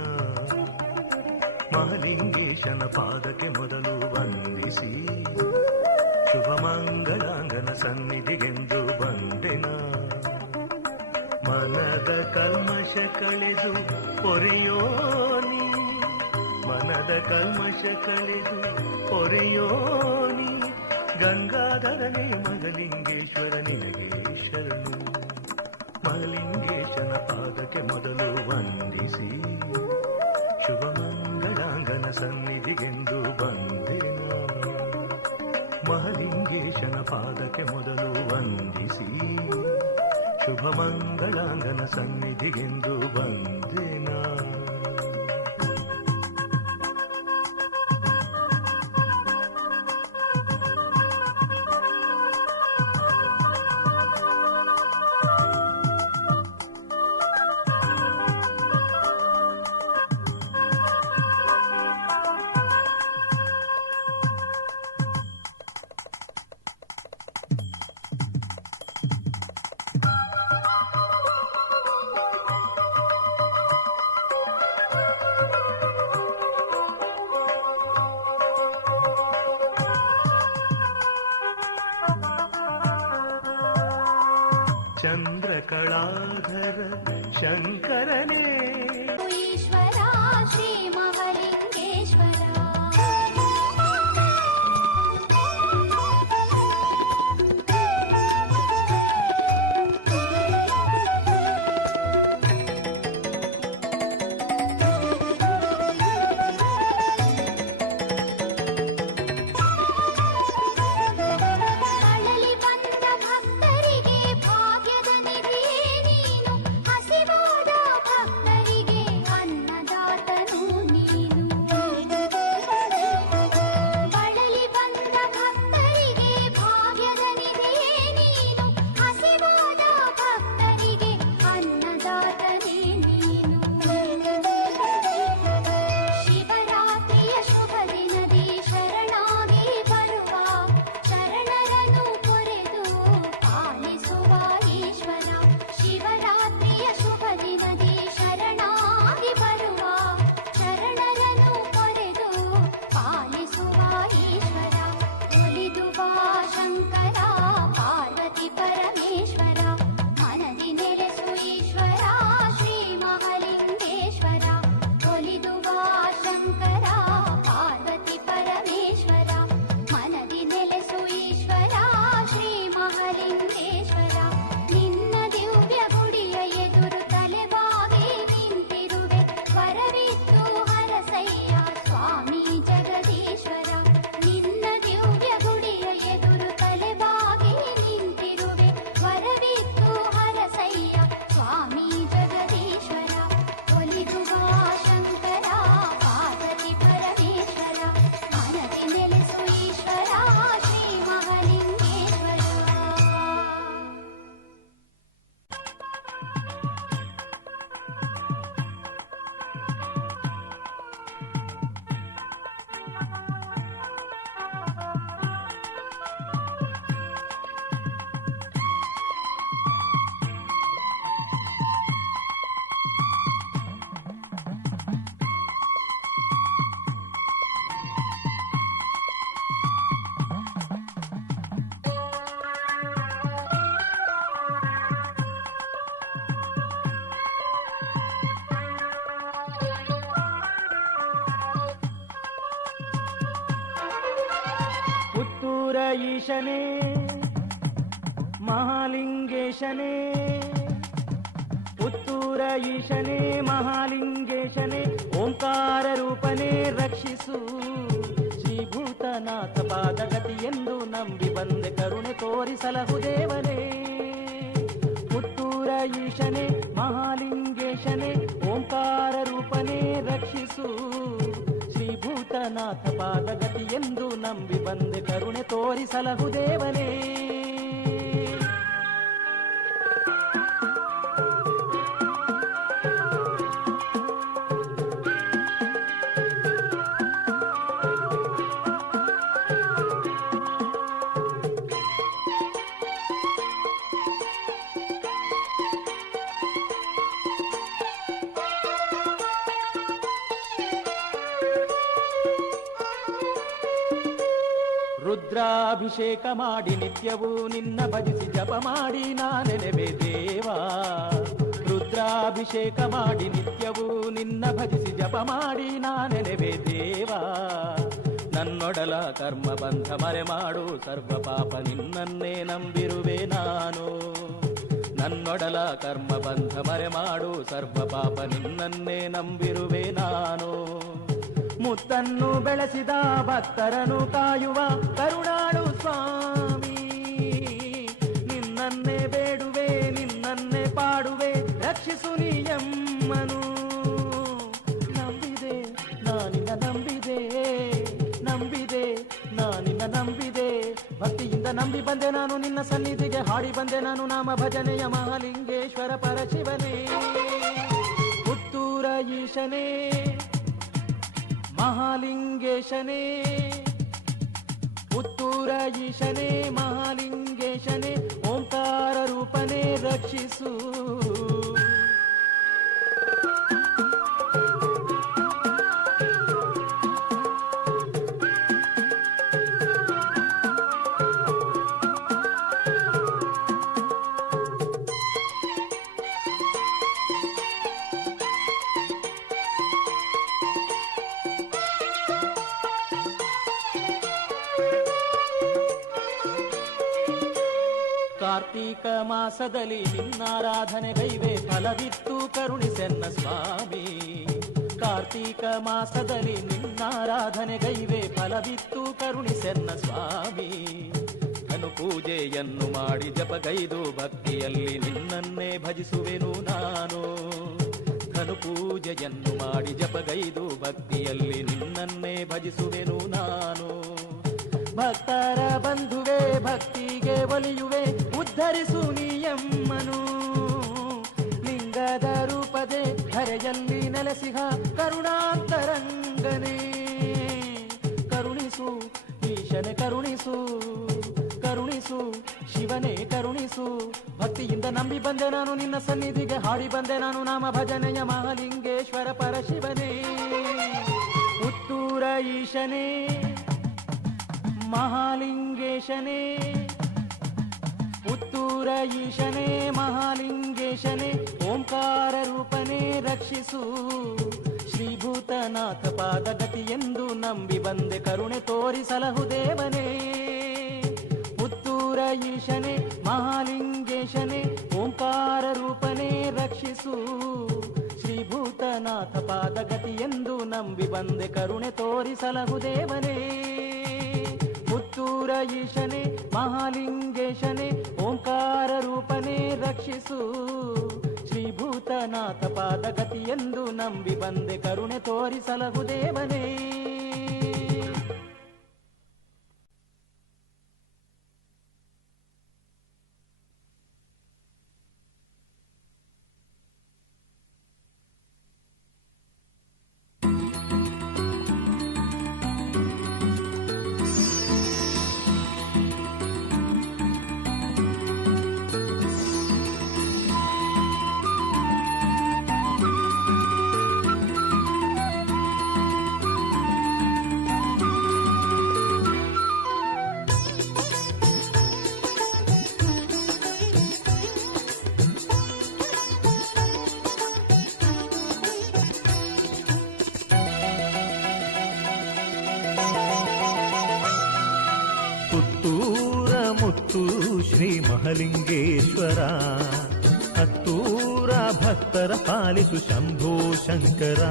ಮಹಲಿಂಗೇಶನ ಪಾದಕ್ಕೆ ಮೊದಲು ವಂದಿಸಿ ಶುಭ ಮಂಗಳಾಂಗನ ಸನ್ನಿಧಿಗೆಂದು ಬಂದೆನ. ಮನದ ಕಲ್ಮಶ ಕಳೆದು ಪೊರೆಯೋನಿ, ಮನದ ಕಲ್ಮಶ ಕಳೆದು ಪೊರೆಯೋನಿ, ಗಂಗಾಧರನೇ ಮಹಲಿಂಗೇಶ್ವರ ನಿನಗೆ ಶರಣು. ಮಹಲಿಂಗೇಶನ ಪಾದಕ್ಕೆ ಮೊದಲು ವಂದಿಸಿ ಶುಭ ಮಂಗಳಾಂಗನ ಸನ್ನಿಧಿಗೆಂದು ಬಂದೆನ. ಮಹಲಿಂಗೇಶನ ಪಾದಕ್ಕೆ ಮೊದಲು ವಂದಿಸಿ ಶುಭ ಮಂಗಳಾಂಗನ ಸನ್ನಿಧಿಗೆಂದು ಬಂದೆನ. ಚಂದ್ರಕಳಾಧರ ಶಂಕರನೇ ಈಶ್ವರ ಶ್ರೀ ಮಹಾಲಿಂಗೇಶ್ವರ ಈಶನೇ ಮಹಾಲಿಂಗೇಶನೇ ಪುತ್ತೂರ ಈಶನೇ ಮಹಾಲಿಂಗೇಶನೇ ಓಂಕಾರ ರೂಪನೇ ರಕ್ಷಿಸು ಶ್ರೀಭೂತನಾಥ ಪಾದಗತಿಯೆಂದು ನಂಬಿ ಬಂದೆ ಕರುಣೆ ತೋರಿಸಲಹು ದೇವನೇ ಪುತ್ತೂರ ಈಶನೇ ಮಹಾಲಿಂಗೇಶನೇ ಓಂಕಾರ ರೂಪನೇ ರಕ್ಷಿಸು ಭೂತನಾಥ ಪಾದಗತಿಯೆಂದು ನಂಬಿ ಬಂದೆ ಕರುಣೆ ತೋರಿಸಲಹು ದೇವನೇ ರುದ್ರಾಭಿಷೇಕ ಮಾಡಿ ನಿತ್ಯವೂ ನಿನ್ನ ಭಜಿಸಿ ಜಪ ಮಾಡಿ ನಾನೆನೆವೆ ದೇವಾ ರುದ್ರಾಭಿಷೇಕ ಮಾಡಿ ನಿತ್ಯವೂ ನಿನ್ನ ಭಜಿಸಿ ಜಪ ಮಾಡಿ ನಾನೆನೆವೆ ದೇವಾ ನನ್ನೊಡಲ ಕರ್ಮ ಬಂಧ ಮರೆ ಮಾಡು ಸರ್ವ ಪಾಪ ನಿನ್ನನ್ನೇ ನಂಬಿರುವೆ ನಾನು ನನ್ನೊಡಲ ಕರ್ಮ ಬಂಧ ಮರೆ ಮಾಡು ಸರ್ವ ಪಾಪ ನಿನ್ನನ್ನೇ ನಂಬಿರುವೆ ನಾನು ಮುತ್ತನ್ನು ಬೆಳೆಸಿದ ಭಕ್ತರನು ಕಾಯುವ ಕರುಣಾಳು ಸ್ವಾಮಿ ನಿನ್ನನ್ನೇ ಬೇಡುವೆ ನಿನ್ನನ್ನೇ ಪಾಡುವೆ ರಕ್ಷಿಸು ನೀಯಮ್ಮನು ನಂಬಿದೆ ನಾನಿನ್ನ ನಂಬಿದೆ ನಂಬಿದೆ ನಾನಿನ್ನ ನಂಬಿದೆ ಭಕ್ತಿಯಿಂದ ನಂಬಿ ಬಂದೆ ನಾನು ನಿನ್ನ ಸನ್ನಿಧಿಗೆ ಹಾಡಿ ಬಂದೆ ನಾನು ನಾಮ ಭಜನೆಯ ಮಹಾಲಿಂಗೇಶ್ವರ ಪರಶಿವನೇ ಪುತ್ತೂರ ಈಶನೇ ಮಹಾಲಿಂಗೇಶನೇ ಪುತ್ತೂರ ಈಶನೇ ಮಹಾಲಿಂಗೇಶನೇ ಓಂಕಾರ ರೂಪನೇ ರಕ್ಷಿಸು ಕಾರ್ತೀಕ ಮಾಸದಲ್ಲಿ ನಿನ್ನಾರಾಧನೆಗೈವೆ ಫಲವಿತ್ತು ಕರುಣಿಸೆನ್ನ ಸ್ವಾಮಿ. ಕಾರ್ತೀಕ ಮಾಸದಲ್ಲಿ ನಿನ್ನಾರಾಧನೆಗೈವೆ ಫಲವಿತ್ತು ಕರುಣಿಸೆನ್ನ ಸ್ವಾಮಿ. ಧನು ಪೂಜೆಯನ್ನು ಮಾಡಿ ಜಪಗೈದು ಭಕ್ತಿಯಲ್ಲಿ ನಿನ್ನನ್ನೇ ಭಜಿಸುವೆನು ನಾನು. ಧನು ಪೂಜೆಯನ್ನು ಮಾಡಿ ಜಪಗೈದು ಭಕ್ತಿಯಲ್ಲಿ ನಿನ್ನನ್ನೇ ಭಜಿಸುವೆನು ನಾನು. ಭಕ್ತರ ಬಂಧುವೆ ಭಕ್ತಿಗೆ ಒಲಿಯುವೆ ಉದ್ಧರಿಸು ನೀಯಮ್ಮನು. ಲಿಂಗದ ರೂಪದೆ ಹರೆಯಲ್ಲಿ ನೆಲೆಸಿಹ ಕರುಣಾಂತರಂಗನೇ. ಕರುಣಿಸು ಈಶನೆ ಕರುಣಿಸು, ಕರುಣಿಸು ಶಿವನೇ ಕರುಣಿಸು. ಭಕ್ತಿಯಿಂದ ನಂಬಿ ಬಂದೆ ನಾನು ನಿನ್ನ ಸನ್ನಿಧಿಗೆ, ಹಾಡಿ ಬಂದೆ ನಾನು ನಾಮ ಭಜನೆಯ ಮಹಾಲಿಂಗೇಶ್ವರ ಪರಶಿವನೇ. ಪುತ್ತೂರ ಈಶನೇ ಮಹಾಲಿಂಗೇಶನೇ, ಪುತ್ತೂರ ಈಶನೇ ಮಹಾಲಿಂಗೇಶನೇ. ಓಂಕಾರ ರೂಪನೇ ರಕ್ಷಿಸು, ಶ್ರೀಭೂತನಾಥ ಪಾದಗತಿ ಎಂದು ನಂಬಿ ಬಂದೆ ಕರುಣೆ ತೋರಿಸಲಹು ದೇವನೇ. ಪುತ್ತೂರ ಈಶನೇ ಮಹಾಲಿಂಗೇಶನೇ, ಓಂಕಾರ ರೂಪನೇ ರಕ್ಷಿಸು, ಶ್ರೀಭೂತನಾಥ ಪಾದಗತಿ ಎಂದು ನಂಬಿ ಬಂದೆ ಕರುಣೆ ತೋರಿಸಲಹು ದೇವನೇ. ಪುತ್ತೂರ ಈಶನೇ ಮಹಾಲಿಂಗೇಶನೇ, ಓಂಕಾರ ರೂಪನೇ ರಕ್ಷಿಸು, ಶ್ರೀಭೂತನಾಥ ಪಾದಗತಿ ಎಂದು ನಂಬಿ ಬಂದೆ ಕರುಣೆ ತೋರಿಸಲಹು ದೇವನೇ. ಪುತ್ತೂರ ಮುತ್ತು ಶ್ರೀ ಮಹಲಿಂಗೇಶ್ವರ, ಹತ್ತೂರ ಭಕ್ತರ ಪಾಲಿಸು ಶಂಭೋ ಶಂಕರ.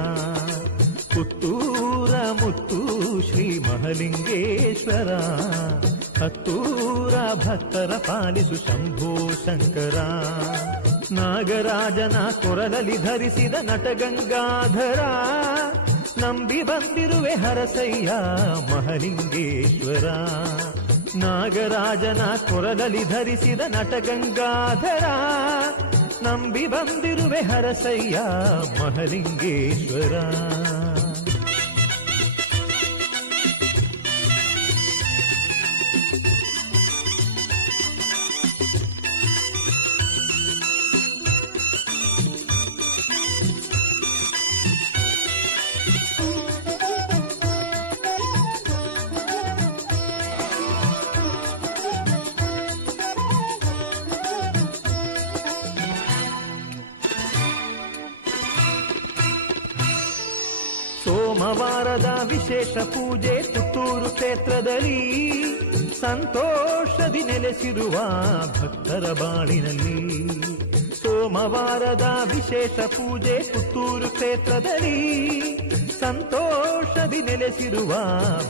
ಪುತ್ತೂರ ಮುತ್ತು ಶ್ರೀ ಮಹಲಿಂಗೇಶ್ವರ, ಹತ್ತೂರ ಭಕ್ತರ ಪಾಲಿಸು ಶಂಭೋ ಶಂಕರ. ನಾಗರಾಜನ ಕೊರಲಲ್ಲಿ ಧರಿಸಿದ ನಟಗಂಗಾಧರ, ನಂಬಿ ಬಂದಿರುವೆ ಹರಸಯ್ಯ ಮಹಲಿಂಗೇಶ್ವರ. ನಾಗರಾಜನ ಕೊರಲಲ್ಲಿ ಧರಿಸಿದ ನಟಗಂಗಾಧರ, ನಂಬಿ ಬಂದಿರುವೆ ಹರಸಯ್ಯ ಮಹಲಿಂಗೇಶ್ವರ. ಸೋಮವಾರದ ವಿಶೇಷ ಪೂಜೆ ಪುತ್ತೂರು ಕ್ಷೇತ್ರದಲ್ಲಿ, ಸಂತೋಷದಿ ನೆಲೆಸಿರುವ ಭಕ್ತರ ಬಾಳಿನಲ್ಲಿ. ಸೋಮವಾರದ ವಿಶೇಷ ಪೂಜೆ ಪುತ್ತೂರು ಕ್ಷೇತ್ರದಲ್ಲಿ, ಸಂತೋಷದಿ ನೆಲೆಸಿರುವ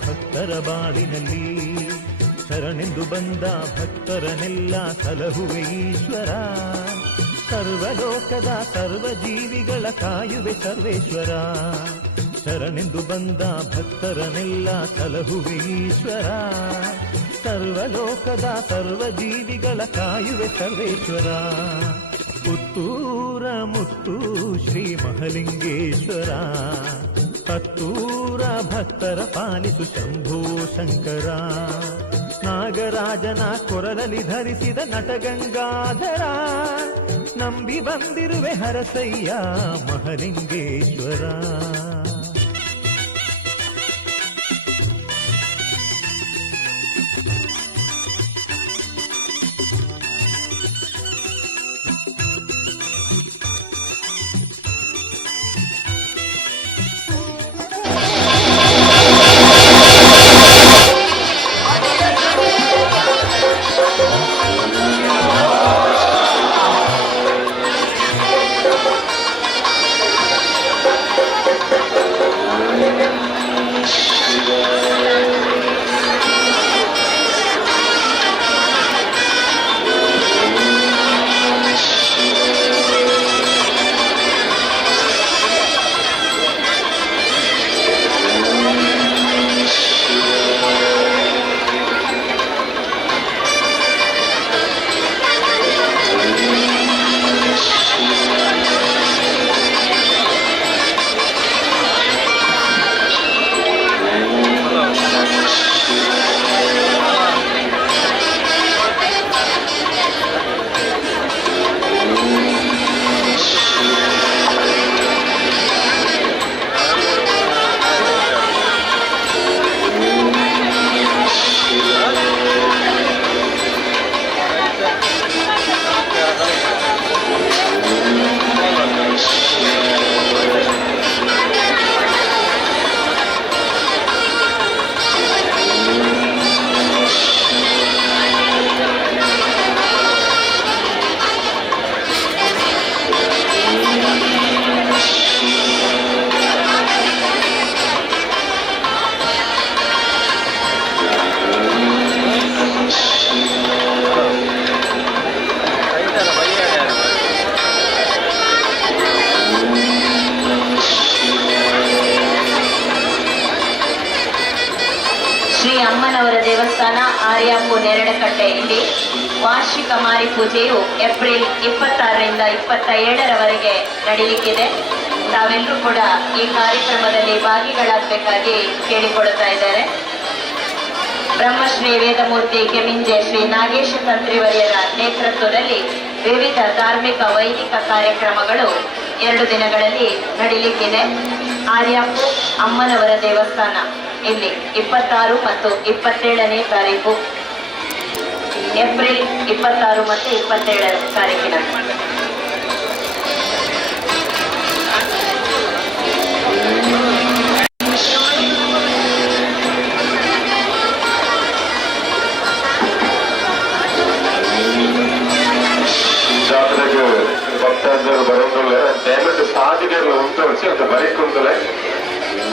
ಭಕ್ತರ ಬಾಳಿನಲ್ಲಿ. ಶರಣೆಂದು ಬಂದ ಭಕ್ತರನ್ನೆಲ್ಲ ಸಲಹುವೆ ಈಶ್ವರ, ಸರ್ವಲೋಕದ ಸರ್ವಜೀವಿಗಳ ಕಾಯುವೆ ಸರ್ವೇಶ್ವರ. ಶರಣೆಂದು ಬಂದ ಭಕ್ತರನ್ನೆಲ್ಲ ಸಲಹುವೆ ಈಶ್ವರ, ಸರ್ವಲೋಕದ ಸರ್ವಜೀವಿಗಳ ಕಾಯುವೆ ಸರ್ವೇಶ್ವರ. ಪುತ್ತೂರ ಮುತ್ತು ಶ್ರೀ ಮಹಲಿಂಗೇಶ್ವರ, ಹತ್ತೂರ ಭಕ್ತರ ಪಾಲಿಸು ಶಂಭೋ ಶಂಕರ. ನಾಗರಾಜನ ಕೊರಲಲ್ಲಿ ಧರಿಸಿದ ನಟಗಂಗಾಧರ, ನಂಬಿ ಬಂದಿರುವೆ ಹರಸಯ್ಯ ಮಹಲಿಂಗೇಶ್ವರ. ಅಮ್ಮನವರ ದೇವಸ್ಥಾನ ಆರ್ಯಾಪು ನೇರಳಕಟ್ಟೆ ಇಲ್ಲಿ ವಾರ್ಷಿಕ ಮಾರಿ ಪೂಜೆಯು ಏಪ್ರಿಲ್ 26ರಿಂದ 27ರವರೆಗೆ ನಡೆಯಲಿಕ್ಕಿದೆ. ತಾವೆಲ್ಲರೂ ಕೂಡ ಈ ಕಾರ್ಯಕ್ರಮದಲ್ಲಿ ಭಾಗಿಗಳಾಗಬೇಕಾಗಿ ಕೇಳಿಕೊಳ್ಳುತ್ತಾ ಇದ್ದಾರೆ. ಬ್ರಹ್ಮಶ್ರೀ ವೇದಮೂರ್ತಿ ಕೆಮಿಂಜೆ ಶ್ರೀ ನಾಗೇಶ ತಂತ್ರಿವರ್ಯರ ನೇತೃತ್ವದಲ್ಲಿ ವಿವಿಧ ಧಾರ್ಮಿಕ ವೈದಿಕ ಕಾರ್ಯಕ್ರಮಗಳು 2 ದಿನಗಳಲ್ಲಿ ನಡೆಯಲಿಕ್ಕಿದೆ. ಆರ್ಯಾಪು ಅಮ್ಮನವರ ದೇವಸ್ಥಾನ ಇಲ್ಲಿ 26 ಮತ್ತು 27ನೇ ತಾರೀಕು, ಏಪ್ರಿಲ್ 26 ಮತ್ತು 27 ತಾರೀಕಿನ ಜಾತ್ರೆಗೆ ಭಕ್ತಾದಿಗಳು ಬರೋದಿಲ್ಲ. ದಯವಿಟ್ಟು ಸಾಧಿಗಳು ಉಂಟು ಅಂತ ಬರೀಕೊಂಡಲೆ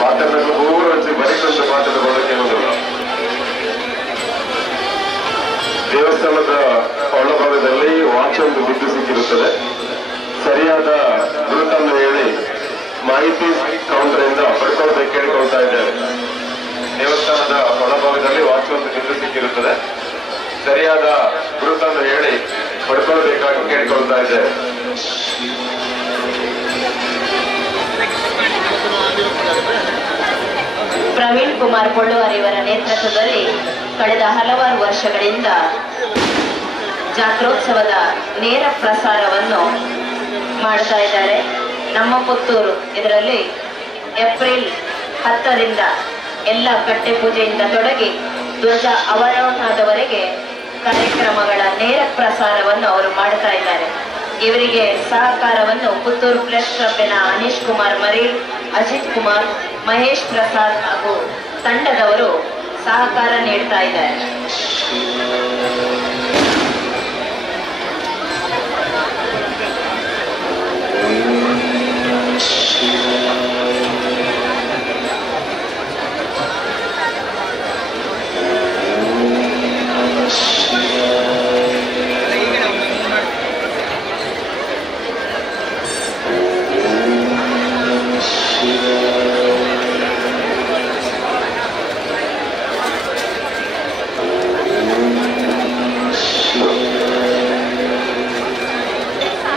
ಮಾತನ್ನು ಊರು ಹಚ್ಚಿ ಬರೀಕೊಂಡು ಮಾತಾಡೋದಕ್ಕೆ ಹೇಳುವುದಿಲ್ಲ. ದೇವಸ್ಥಾನದ ಒಳಭಾಗದಲ್ಲಿ ವಾಚ್ ಒಂದು ಬಿದ್ದು ಸಿಕ್ಕಿರುತ್ತದೆ. ಸರಿಯಾದ ಗುರುತನ್ನು ಹೇಳಿ ಮಾಹಿತಿ ಕೌಂಟರ್ ಇಂದ ಪಡ್ಕೊಳ್ಳೋದಕ್ಕೆ ಕೇಳಿಕೊಳ್ತಾ ಇದ್ದೇವೆ. ದೇವಸ್ಥಾನದ ಒಳಭಾಗದಲ್ಲಿ ವಾಚ್ ಒಂದು ಬಿದ್ದು ಸಿಕ್ಕಿರುತ್ತದೆ. ಸರಿಯಾದ ಗುರುತನ್ನು ಹೇಳಿ ಪಡ್ಕೊಳ್ಬೇಕಾಗಿ ಕೇಳಿಕೊಳ್ತಾ ಇದ್ದೇವೆ. ಪ್ರವೀಣ್ ಕುಮಾರ್ ಕೊಳ್ಳುವರಿಯವರ ನೇತೃತ್ವದಲ್ಲಿ ಕಳೆದ ಹಲವಾರು ವರ್ಷಗಳಿಂದ ಜಾತ್ರೋತ್ಸವದ ನೇರ ಪ್ರಸಾರವನ್ನು ಮಾಡ್ತಾ ಇದ್ದಾರೆ. ನಮ್ಮ ಪುತ್ತೂರು ಇದರಲ್ಲಿ ಏಪ್ರಿಲ್ 10ರಿಂದ ಎಲ್ಲ ಕಟ್ಟೆ ಪೂಜೆಯಿಂದ ತೊಡಗಿ ಧ್ವಜ ಅವರೋಹಣದವರೆಗೆ ಕಾರ್ಯಕ್ರಮಗಳ ನೇರ ಪ್ರಸಾರವನ್ನು ಅವರು ಮಾಡ್ತಾ ಇದ್ದಾರೆ. ಇವರಿಗೆ ಸಹಕಾರವನ್ನು ಪುತ್ತೂರು ಪ್ರೆಸ್ ಕ್ಲಬ್ಬಿನ ಅನೀಶ್ ಕುಮಾರ್ ಮರೀಳ್, ಅಜಿತ್ ಕುಮಾರ್, ಮಹೇಶ್ ಪ್ರಸಾದ್ ಹಾಗೂ ತಂಡದವರು ಸಹಕಾರ ನೀಡ್ತಾ ಇದ್ದಾರೆ.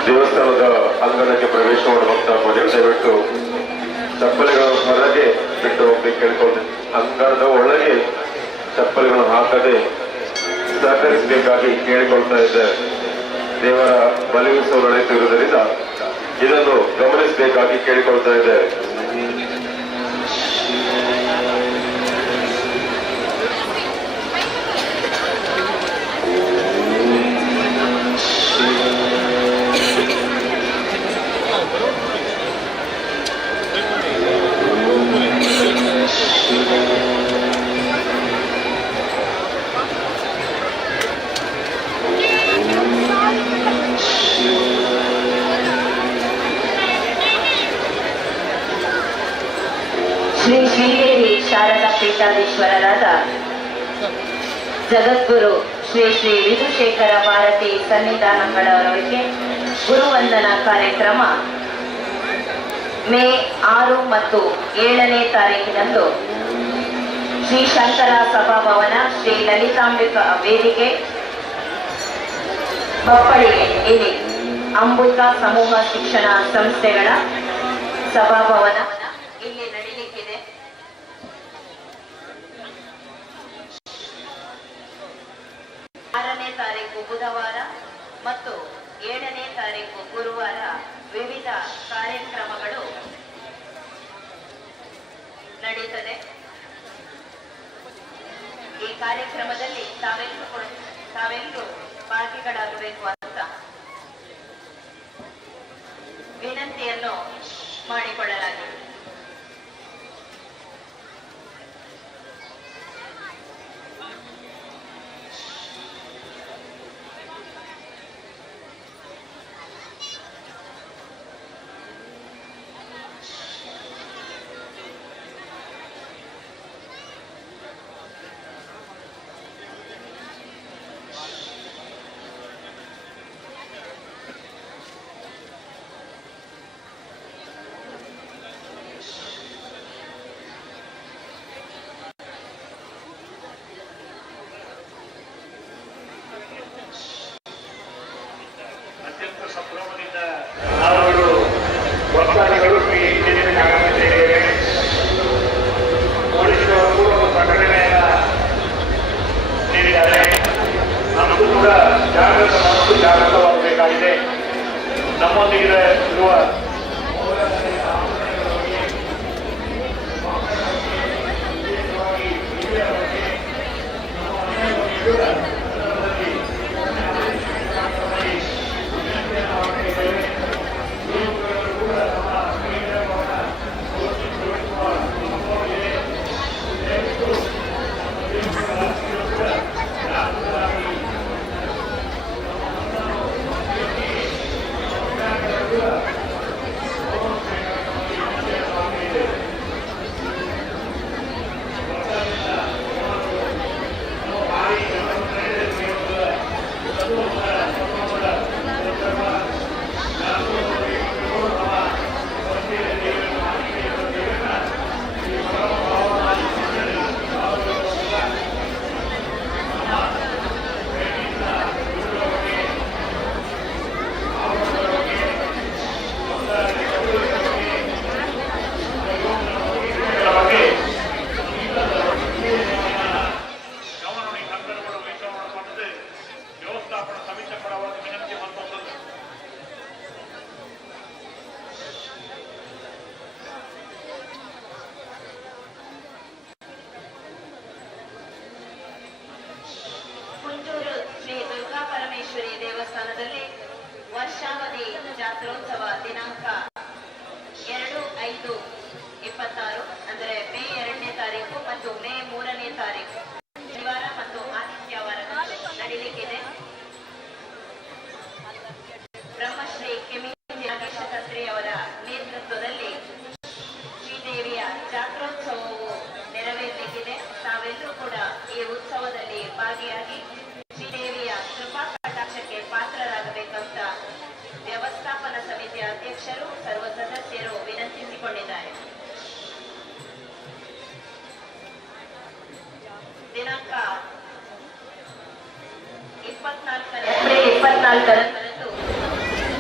ದೇವಸ್ಥಾನದ ಅಂಗಣಕ್ಕೆ ಪ್ರವೇಶ ಮಾಡುವ ಭಕ್ತಾದಿಗಳು ದಯವಿಟ್ಟು ಚಪ್ಪಲಿಗಳನ್ನು ಹೊರಗೆ ಬಿಟ್ಟು ಹೋಗ್ಬೇಕು ಕೇಳ್ಕೊಂಡು, ಅಂಗಣದ ಒಳಗೆ ಚಪ್ಪಲಿಗಳನ್ನು ಹಾಕದೆ ಸಹಕರಿಸಬೇಕಾಗಿ ಕೇಳಿಕೊಳ್ತಾ ಇದ್ದಾರೆ. ದೇವರ ಬಲಿಯುತ್ಸವ ನಡೆಯುತ್ತಿರುವುದರಿಂದ ಇದನ್ನು ಗಮನಿಸಬೇಕಾಗಿ ಕೇಳಿಕೊಳ್ತಾ ಇದ್ದಾರೆ. ಶ್ರೀ ಶ್ರೀದೇವಿ ಶಾರದಾ ಪೀಠಾಧೀಶ್ವರರಾದ ಜಗದ್ಗುರು ಶ್ರೀ ಶ್ರೀ ವಿಧುಶೇಖರ ಭಾರತಿ ಸನ್ನಿಧಾನಗಳವರಿಗೆ ಗುರುವಂದನಾ ಕಾರ್ಯಕ್ರಮ ಮೇ 6 ಮತ್ತು 7ನೇ ತಾರೀಕಿನಂದು ಶ್ರೀ ಶಂಕರ ಸಭಾಭವನ, ಶ್ರೀ ಲಲಿತಾಂಬಿಕಾ ವೇದಿಕೆ, ಬಪ್ಪಳಿಗೆ ಇಲ್ಲಿ ಅಮೃತ ಸಮೂಹ ಶಿಕ್ಷಣ ಸಂಸ್ಥೆಗಳ ಸಭಾಭವನ ಇಲ್ಲಿ ನಡೆಯಲಿಕ್ಕಿದೆ. 6ನೇ ತಾರೀಕು ಬುಧವಾರ ಮತ್ತು 7ನೇ ತಾರೀಕು ಗುರುವಾರ ವಿವಿಧ ಕಾರ್ಯಕ್ರಮಗಳು ನಡೆಯುತ್ತದೆ. ಈ ಕಾರ್ಯಕ್ರಮದಲ್ಲಿ ತಾವೆಲ್ಲರೂ ಭಾಗಿಗಳಾಗಬೇಕು ಅಂತ ವಿನಂತಿಯನ್ನು ಮಾಡಿಕೊಳ್ಳಲಾಗಿದೆ. ಸಂಭ್ರಮದಿಂದ ನಾವುಗಳು ಭಕ್ತಾದಿಗಳು ಈ ಇಂಜಿನಿಯರಿಂಗ್ ಆಗಮಿಸಿದ್ದೇವೆ. ಪೊಲೀಸರು ಕೂಡ ಒಂದು ಪ್ರಕಟಣೆಯನ್ನ ನೀಡಿದ್ದಾರೆ. ನಮಗೂ ಕೂಡ ಜಾಗೃತವಾಗಬೇಕಾಗಿದೆ. ನಮ್ಮೊಂದಿಗೆ ಇರುವ ದೇವಸ್ಥಾನದಲ್ಲಿ ವರ್ಷಾವಧಿ ಜಾತ್ರೋತ್ಸವ ದಿನಾಂಕ 2/5/26 ಅಂದರೆ ಮೇ 2ನೇ ತಾರೀಕು ಮತ್ತು ಮೇ 3ನೇ ತಾರೀಕು ಶನಿವಾರ ಮತ್ತು ಆದಿತ್ಯವಾರ ನಡೆಯಲಿಕ್ಕಿದೆ. ಬ್ರಹ್ಮಶ್ರೀ ಕೆಮಿಂಜಿ ನಾಗೇಶ ತಂತ್ರಿ ಅವರ ನೇತೃತ್ವದಲ್ಲಿ ಶ್ರೀದೇವಿಯ ಜಾತ್ರೋತ್ಸವವು ನೆರವೇರಲಿಕ್ಕಿದೆ. ತಾವೆಲ್ಲರೂ ಕೂಡ ಈ ಉತ್ಸವದಲ್ಲಿ ಭಾಗಿಯಾಗಿ ಶ್ರೀದೇವಿಯ ಕೃಪಾ ಕಟಾಕ್ಷಕ್ಕೆ ಪಾತ್ರರಾಗಬೇಕಂತ ವ್ಯವಸ್ಥಾಪನಾ ಸಮಿತಿಯ ಅಧ್ಯಕ್ಷರು ಸರ್ವ ಸದಸ್ಯರು ವಿನಂತಿಸಿಕೊಂಡಿದ್ದಾರೆ. ದಿನಾಂಕ 24ರಂದು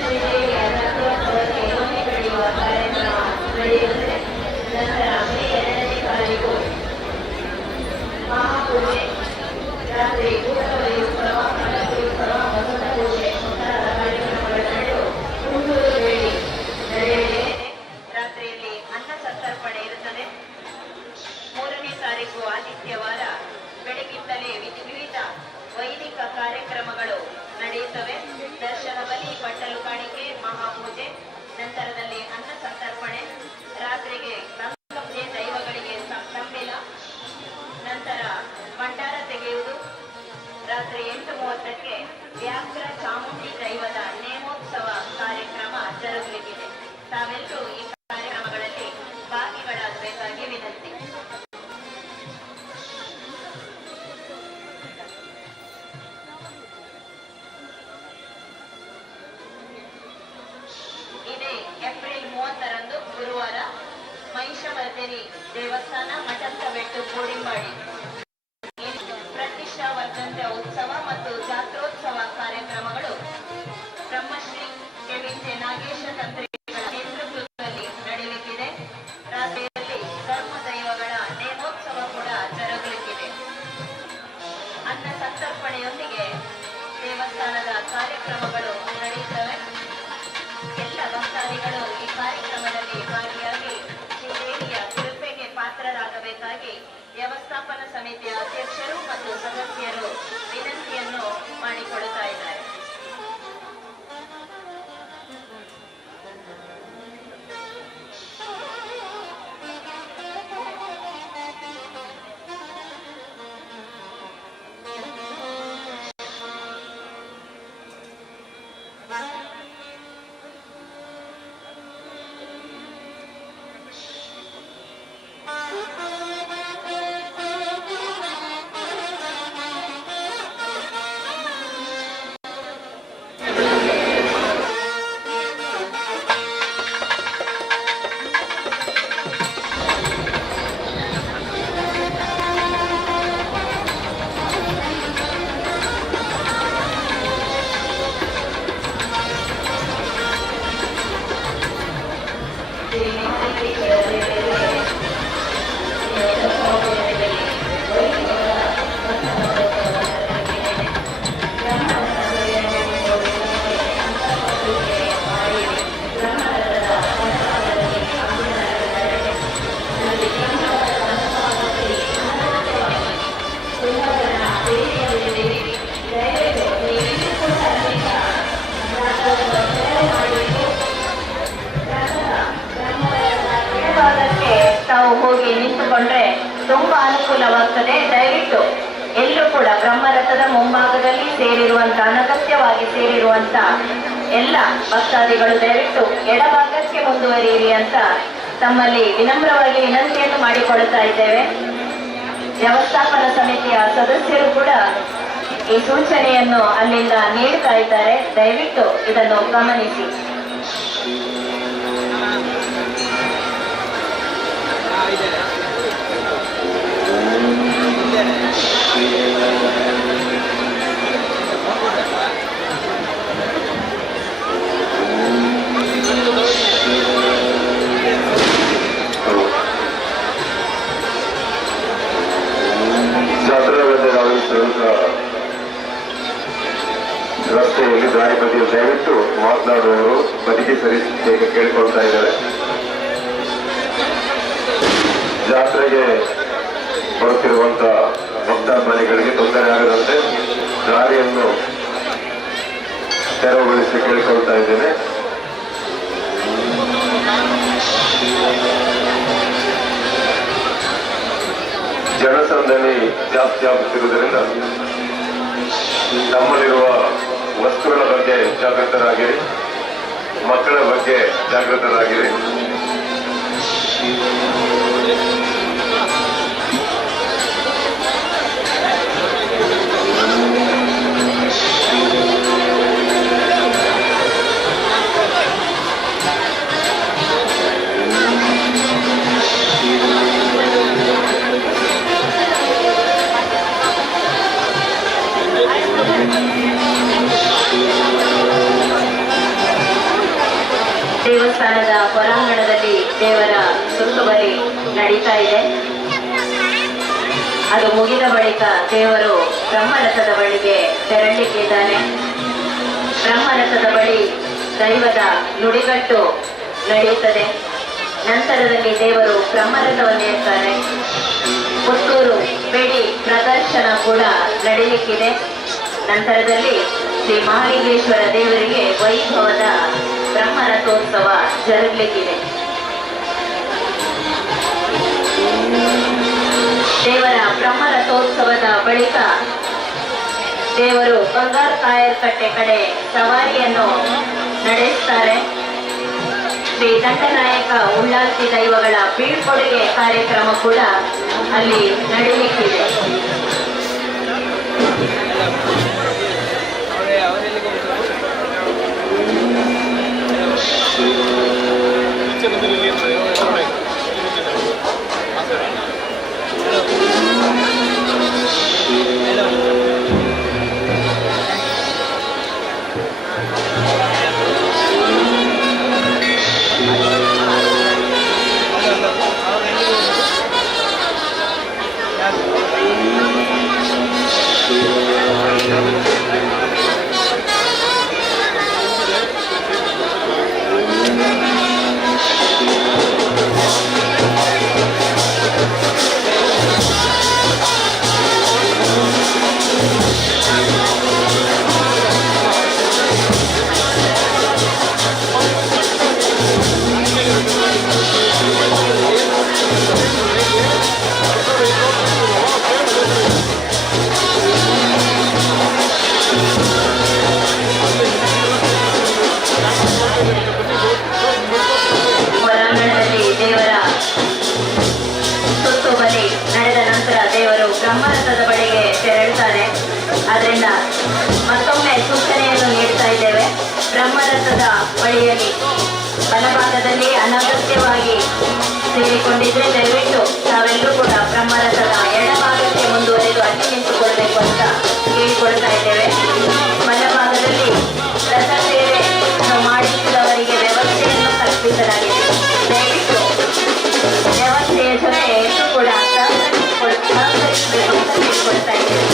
ಶ್ರೀದೇವಿಯ ಜಾತ್ರೋತ್ಸವಕ್ಕೆ ಯೋಜನೆ ನಡೆಯುವ ಕಾರ್ಯಕ್ರಮ ನಡೆಯುತ್ತದೆ. ನಂತರ ಮೇ 2ನೇ ತಾರೀಕು ಮಹಾಪೂಜೆ, ರಾತ್ರಿ ಊಟದ ಉತ್ಸವ, ಮಲಗುವ ಉತ್ಸವ, ವಸಂತ ಪೂಜೆ ಮುಂತಾದ ಕಾರ್ಯಕ್ರಮಗಳು ನಡೆದು ಕುಂದೂರು ಬೇಡಿ ನಡೆಯಲಿದೆ. ರಾತ್ರಿಯಲ್ಲಿ ಅನ್ನ ಸಂತರ್ಪಣೆ ಇರುತ್ತದೆ. 3ನೇ ತಾರೀಕು ಆದಿತ್ಯವಾರ ಬೆಳಗಿಂದಲೇ ವಿವಿಧ ವೈದಿಕ ಕಾರ್ಯಕ್ರಮಗಳು ನಡೆಯುತ್ತವೆ. ದರ್ಶನ ಬಲಿ, ಬಟ್ಟಲು ಕಾಣಿಕೆ, ಮಹಾಪೂಜೆ, ನಂತರದಲ್ಲಿ ಅನ್ನ ಸಂತರ್ಪಣೆ, ರಾತ್ರಿಗೆ ರಂಗಪೂಜೆ, ದೈವಗಳಿಗೆ ತಂಬಿಲ, ನಂತರ ಭಂಡಾರ ತೆಗೆಯುವುದು. ರಾತ್ರಿ 8:30ಕ್ಕೆ ವ್ಯಾಘ್ರ ಚಾಮುಂಡಿ ದೈವದ ನೇಮೋತ್ಸವ ಕಾರ್ಯಕ್ರಮ ಜರುಗಲಿದೆ. ತಾವೆಲ್ಲರೂ ಈ ಕಾರ್ಯಕ್ರಮಗಳಲ್ಲಿ ಭಾಗಿಗಳಾಗಬೇಕಾಗಿ ವಿನಂತಿ. ಇದೇ ಏಪ್ರಿಲ್ 30ರಂದು ಗುರುವಾರ ಮಹಿಷಮರ್ದಿನಿ ದೇವಸ್ಥಾನ, ಮಠಂತಬೆಟ್ಟು, ಕೋಡಿಂಬಾಡಿ ಪ್ರತಿಷ್ಠಾ ವರ್ಧಂತ ಉತ್ಸವ ಮತ್ತು ಜಾತ್ರೋತ್ಸವ ಕಾರ್ಯಕ್ರಮಗಳು ಬ್ರಹ್ಮಶ್ರೀ ಕೆಮಿಂಜೆ ನಾಗೇಶ ತಂತ್ರಿಗಳ ನೇತೃತ್ವದಲ್ಲಿ ನಡೆಯಲಿಕ್ಕಿದೆ. ರಾತ್ರಿಯಲ್ಲಿ ಧರ್ಮ ದೈವಗಳ ನೇಮೋತ್ಸವ ಕೂಡ ಜರುಗಲಿಕ್ಕಿದೆ. ಅನ್ನ ಸಂತರ್ಪಣೆಯೊಂದಿಗೆ ದೇವಸ್ಥಾನದ ಕಾರ್ಯಕ್ರಮಗಳು ನಡೆಯುತ್ತವೆ. ಎಲ್ಲ ಭಕ್ತಾದಿಗಳು ಈ ಕಾರ್ಯಕ್ರಮದಲ್ಲಿ ಭಾಗಿಯಾಗಿ ಶ್ರೀದೇವಿಯ ಕೃಪೆಗೆ ಪಾತ್ರರಾಗಬೇಕಾಗಿ ವ್ಯವಸ್ಥಾಪನಾ ಸಮಿತಿಯ ಅಧ್ಯಕ್ಷರು ಮತ್ತು ಸದಸ್ಯರು ವಿನಂತಿಯನ್ನು ಮಾಡಿಕೊಡುತ್ತಾ ಇದ್ದಾರೆ. ಮಾಡಿಕೊಂಡ್ರೆ ತುಂಬಾ ಅನುಕೂಲವಾಗ್ತದೆ. ದಯವಿಟ್ಟು ಎಲ್ಲರೂ ಕೂಡ ಬ್ರಹ್ಮರಥದ ಮುಂಭಾಗದಲ್ಲಿ ಸೇರಿರುವಂತ ಅನಗತ್ಯವಾಗಿ ಸೇರಿರುವಂತ ಎಲ್ಲ ಭಕ್ತಾದಿಗಳು ದಯವಿಟ್ಟು ಎಡಭಾಗಕ್ಕೆ ಮುಂದುವರಿಯಿರಿ ಅಂತ ತಮ್ಮಲ್ಲಿ ವಿನಮ್ರವಾಗಿ ವಿನಂತಿಯನ್ನು ಮಾಡಿಕೊಳ್ಳುತ್ತಾ ಇದ್ದೇವೆ. ವ್ಯವಸ್ಥಾಪನಾ ಸಮಿತಿಯ ಸದಸ್ಯರು ಕೂಡ ಈ ಸೂಚನೆಯನ್ನು ಅಲ್ಲಿಂದ ನೀಡ್ತಾ ಇದ್ದಾರೆ. ದಯವಿಟ್ಟು ಇದನ್ನು ಗಮನಿಸಿ. ರಸ್ತೆಯಲ್ಲಿ ದಾರಿ ಬದಿಯಲ್ಲಿ ದಯವಿಟ್ಟು ಮಾತನಾಡುವವರು ಬದಿಗೆ ಸರಿಸಲಿಕ್ಕೆ ಕೇಳಿಕೊಳ್ತಾ ಇದ್ದಾರೆ. ಜಾತ್ರೆಗೆ ಬರುತ್ತಿರುವಂತ ಭಕ್ತಾದಿಗಳಿಗೆ ತೊಂದರೆ ಆಗದಂತೆ ದಾರಿಯನ್ನು ತೆರವುಗೊಳಿಸಿ ಕೇಳಿಕೊಳ್ತಾ ಇದ್ದೇನೆ. ಜನಸಂದಣಿ ಜಾಸ್ತಿ ಆಗುತ್ತಿರುವುದರಿಂದ ನಮ್ಮಲ್ಲಿರುವ ವಸ್ತುಗಳ ಬಗ್ಗೆ ಜಾಗೃತರಾಗಿರಿ, ಮಕ್ಕಳ ಬಗ್ಗೆ ಜಾಗೃತರಾಗಿರಿ. ದೇವಸ್ಥಾನದ ಹೊರಾಂಗಣದಲ್ಲಿ ದೇವರ ಸುತ್ತುವರಿ ನಡೀತಾ ಇದೆ. ಅದು ಮುಗಿದ ಬಳಿಕ ದೇವರು ಬ್ರಹ್ಮರಥದ ಬಳಿಗೆ ತೆರಳಲಿಕ್ಕಿದ್ದಾನೆ. ಬ್ರಹ್ಮರಥದ ಬಳಿ ದೈವದ ನುಡಿಗಟ್ಟು ನಡೆಯುತ್ತದೆ. ನಂತರದಲ್ಲಿ ದೇವರು ಬ್ರಹ್ಮರಥವನ್ನೇರ್ತಾರೆ. ಪುತ್ತೂರು ಬೆಡಿ ಪ್ರದರ್ಶನ ಕೂಡ ನಡೆಯಲಿಕ್ಕಿದೆ. ನಂತರದಲ್ಲಿ ಶ್ರೀ ಮಹಾಲಿಂಗೇಶ್ವರ ದೇವರಿಗೆ ವೈಭವದ ಬ್ರಹ್ಮರಥೋತ್ಸವ ಜರುಗಲಿಕ್ಕಿದೆ. ದೇವರ ಬ್ರಹ್ಮರಥೋತ್ಸವದ ಬಳಿಕ ದೇವರು ಬಂಗಾರ ಕಾಯರ್ಕಟ್ಟೆ ಕಡೆ ಸವಾರಿಯನ್ನು ನಡೆಸುತ್ತಾರೆ. ಶ್ರೀ ದಂಡನಾಯಕ ಉಳ್ಳಾಲ್ತಿ ದೈವಗಳ ಬೀಳ್ಕೊಡುಗೆ ಕಾರ್ಯಕ್ರಮ ಕೂಡ ಅಲ್ಲಿ ನಡೆಯಲಿಕ್ಕಿದೆ. ಬ್ರಹ್ಮರಥದ ಬಳಿಗೆ ತೆರಳುತ್ತಾರೆ. ಅದರಿಂದ ಮತ್ತೊಮ್ಮೆ ಸೂಚನೆಯನ್ನು ನೀಡ್ತಾ ಇದ್ದೇವೆ. ಬ್ರಹ್ಮರಥದ ಬಳಿಯಲ್ಲಿ ಬಲಭಾಗದಲ್ಲಿ ಅನಗತ್ಯವಾಗಿ ಸೇರಿಕೊಂಡಿದ್ರೆ ದಯವಿಟ್ಟು ತಾವೆಲ್ಲರೂ ಕೂಡ ಬ್ರಹ್ಮರಥದ ಎಡಭಾಗಕ್ಕೆ ಮುಂದುವರೆದು ಅಲ್ಲಿ ನಿಂತುಕೊಳ್ಬೇಕು ಅಂತ ಕೇಳಿಕೊಳ್ತಾ ಇದ್ದೇವೆ. ಬಲಭಾಗದಲ್ಲಿ ರಥ ಸೇವೆಯನ್ನು ಮಾಡಿಸಿದವರಿಗೆ ವ್ಯವಸ್ಥೆಯನ್ನು ಕಲ್ಪಿಸಲಾಗಿದೆ. ದಯವಿಟ್ಟು ವ್ಯವಸ್ಥೆಯ ಜೊತೆ ಎಲ್ಲರೂ ಕೂಡ ಸಹಕರಿಸಬೇಕು ಅಂತ ಕೇಳಿಕೊಳ್ತಾ ಇದ್ದೇವೆ.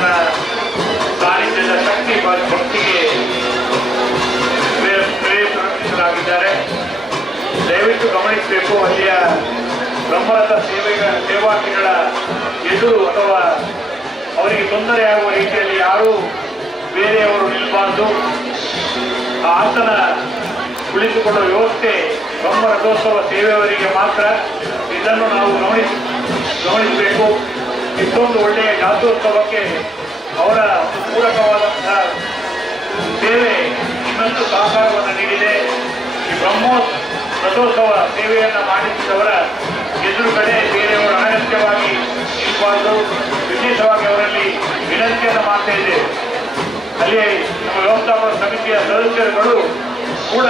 ದೇವರ ಸಾನ್ನಿಧ್ಯದ ಶಕ್ತಿ ಭಕ್ತಿಗೆ ಪ್ರೇರಿತರಾಗಿದ್ದಾರೆ. ದಯವಿಟ್ಟು ಗಮನಿಸಬೇಕು, ಅಲ್ಲಿಯ ಬ್ರಹ್ಮರಥ ಸೇವಾರ್ಥಿಗಳ ಎದುರು ಅಥವಾ ಅವರಿಗೆ ತೊಂದರೆಯಾಗುವ ರೀತಿಯಲ್ಲಿ ಯಾರೂ ಬೇರೆಯವರು ನಿಲ್ಲಬಾರದು. ಆ ಆಸನ ಕುಳಿತುಕೊಳ್ಳುವ ವ್ಯವಸ್ಥೆ ಬ್ರಹ್ಮರಥೋತ್ಸವ ಸೇವೆಯವರಿಗೆ ಮಾತ್ರ. ಇದನ್ನು ನಾವು ಗಮನಿಸಬೇಕು. ಇಷ್ಟೊಂದು ಒಳ್ಳೆಯ ಜಾತ್ರೋತ್ಸವಕ್ಕೆ ಅವರ ಪೂರಕವಾದಂತಹ ಸೇವೆ ಇನ್ನೊಂದು ಸಹಕಾರವನ್ನು ನೀಡಿದೆ. ಈ ರಥೋತ್ಸವ ಸೇವೆಯನ್ನು ಮಾಡಿಸಿದವರ ಎದುರುಗಡೆ ಬೇರೆಯವರು ಅನಗತ್ಯವಾಗಿ ನಿಲ್ಲಬಾರದು. ವಿಶೇಷವಾಗಿ ಅವರಲ್ಲಿ ವಿನಂತಿಯನ್ನು ಮಾಡ್ತಾ ಇದೆ. ಅಲ್ಲಿ ನಮ್ಮ ವ್ಯವಸ್ಥಾಪಕ ಸಮಿತಿಯ ಸದಸ್ಯರುಗಳು ಕೂಡ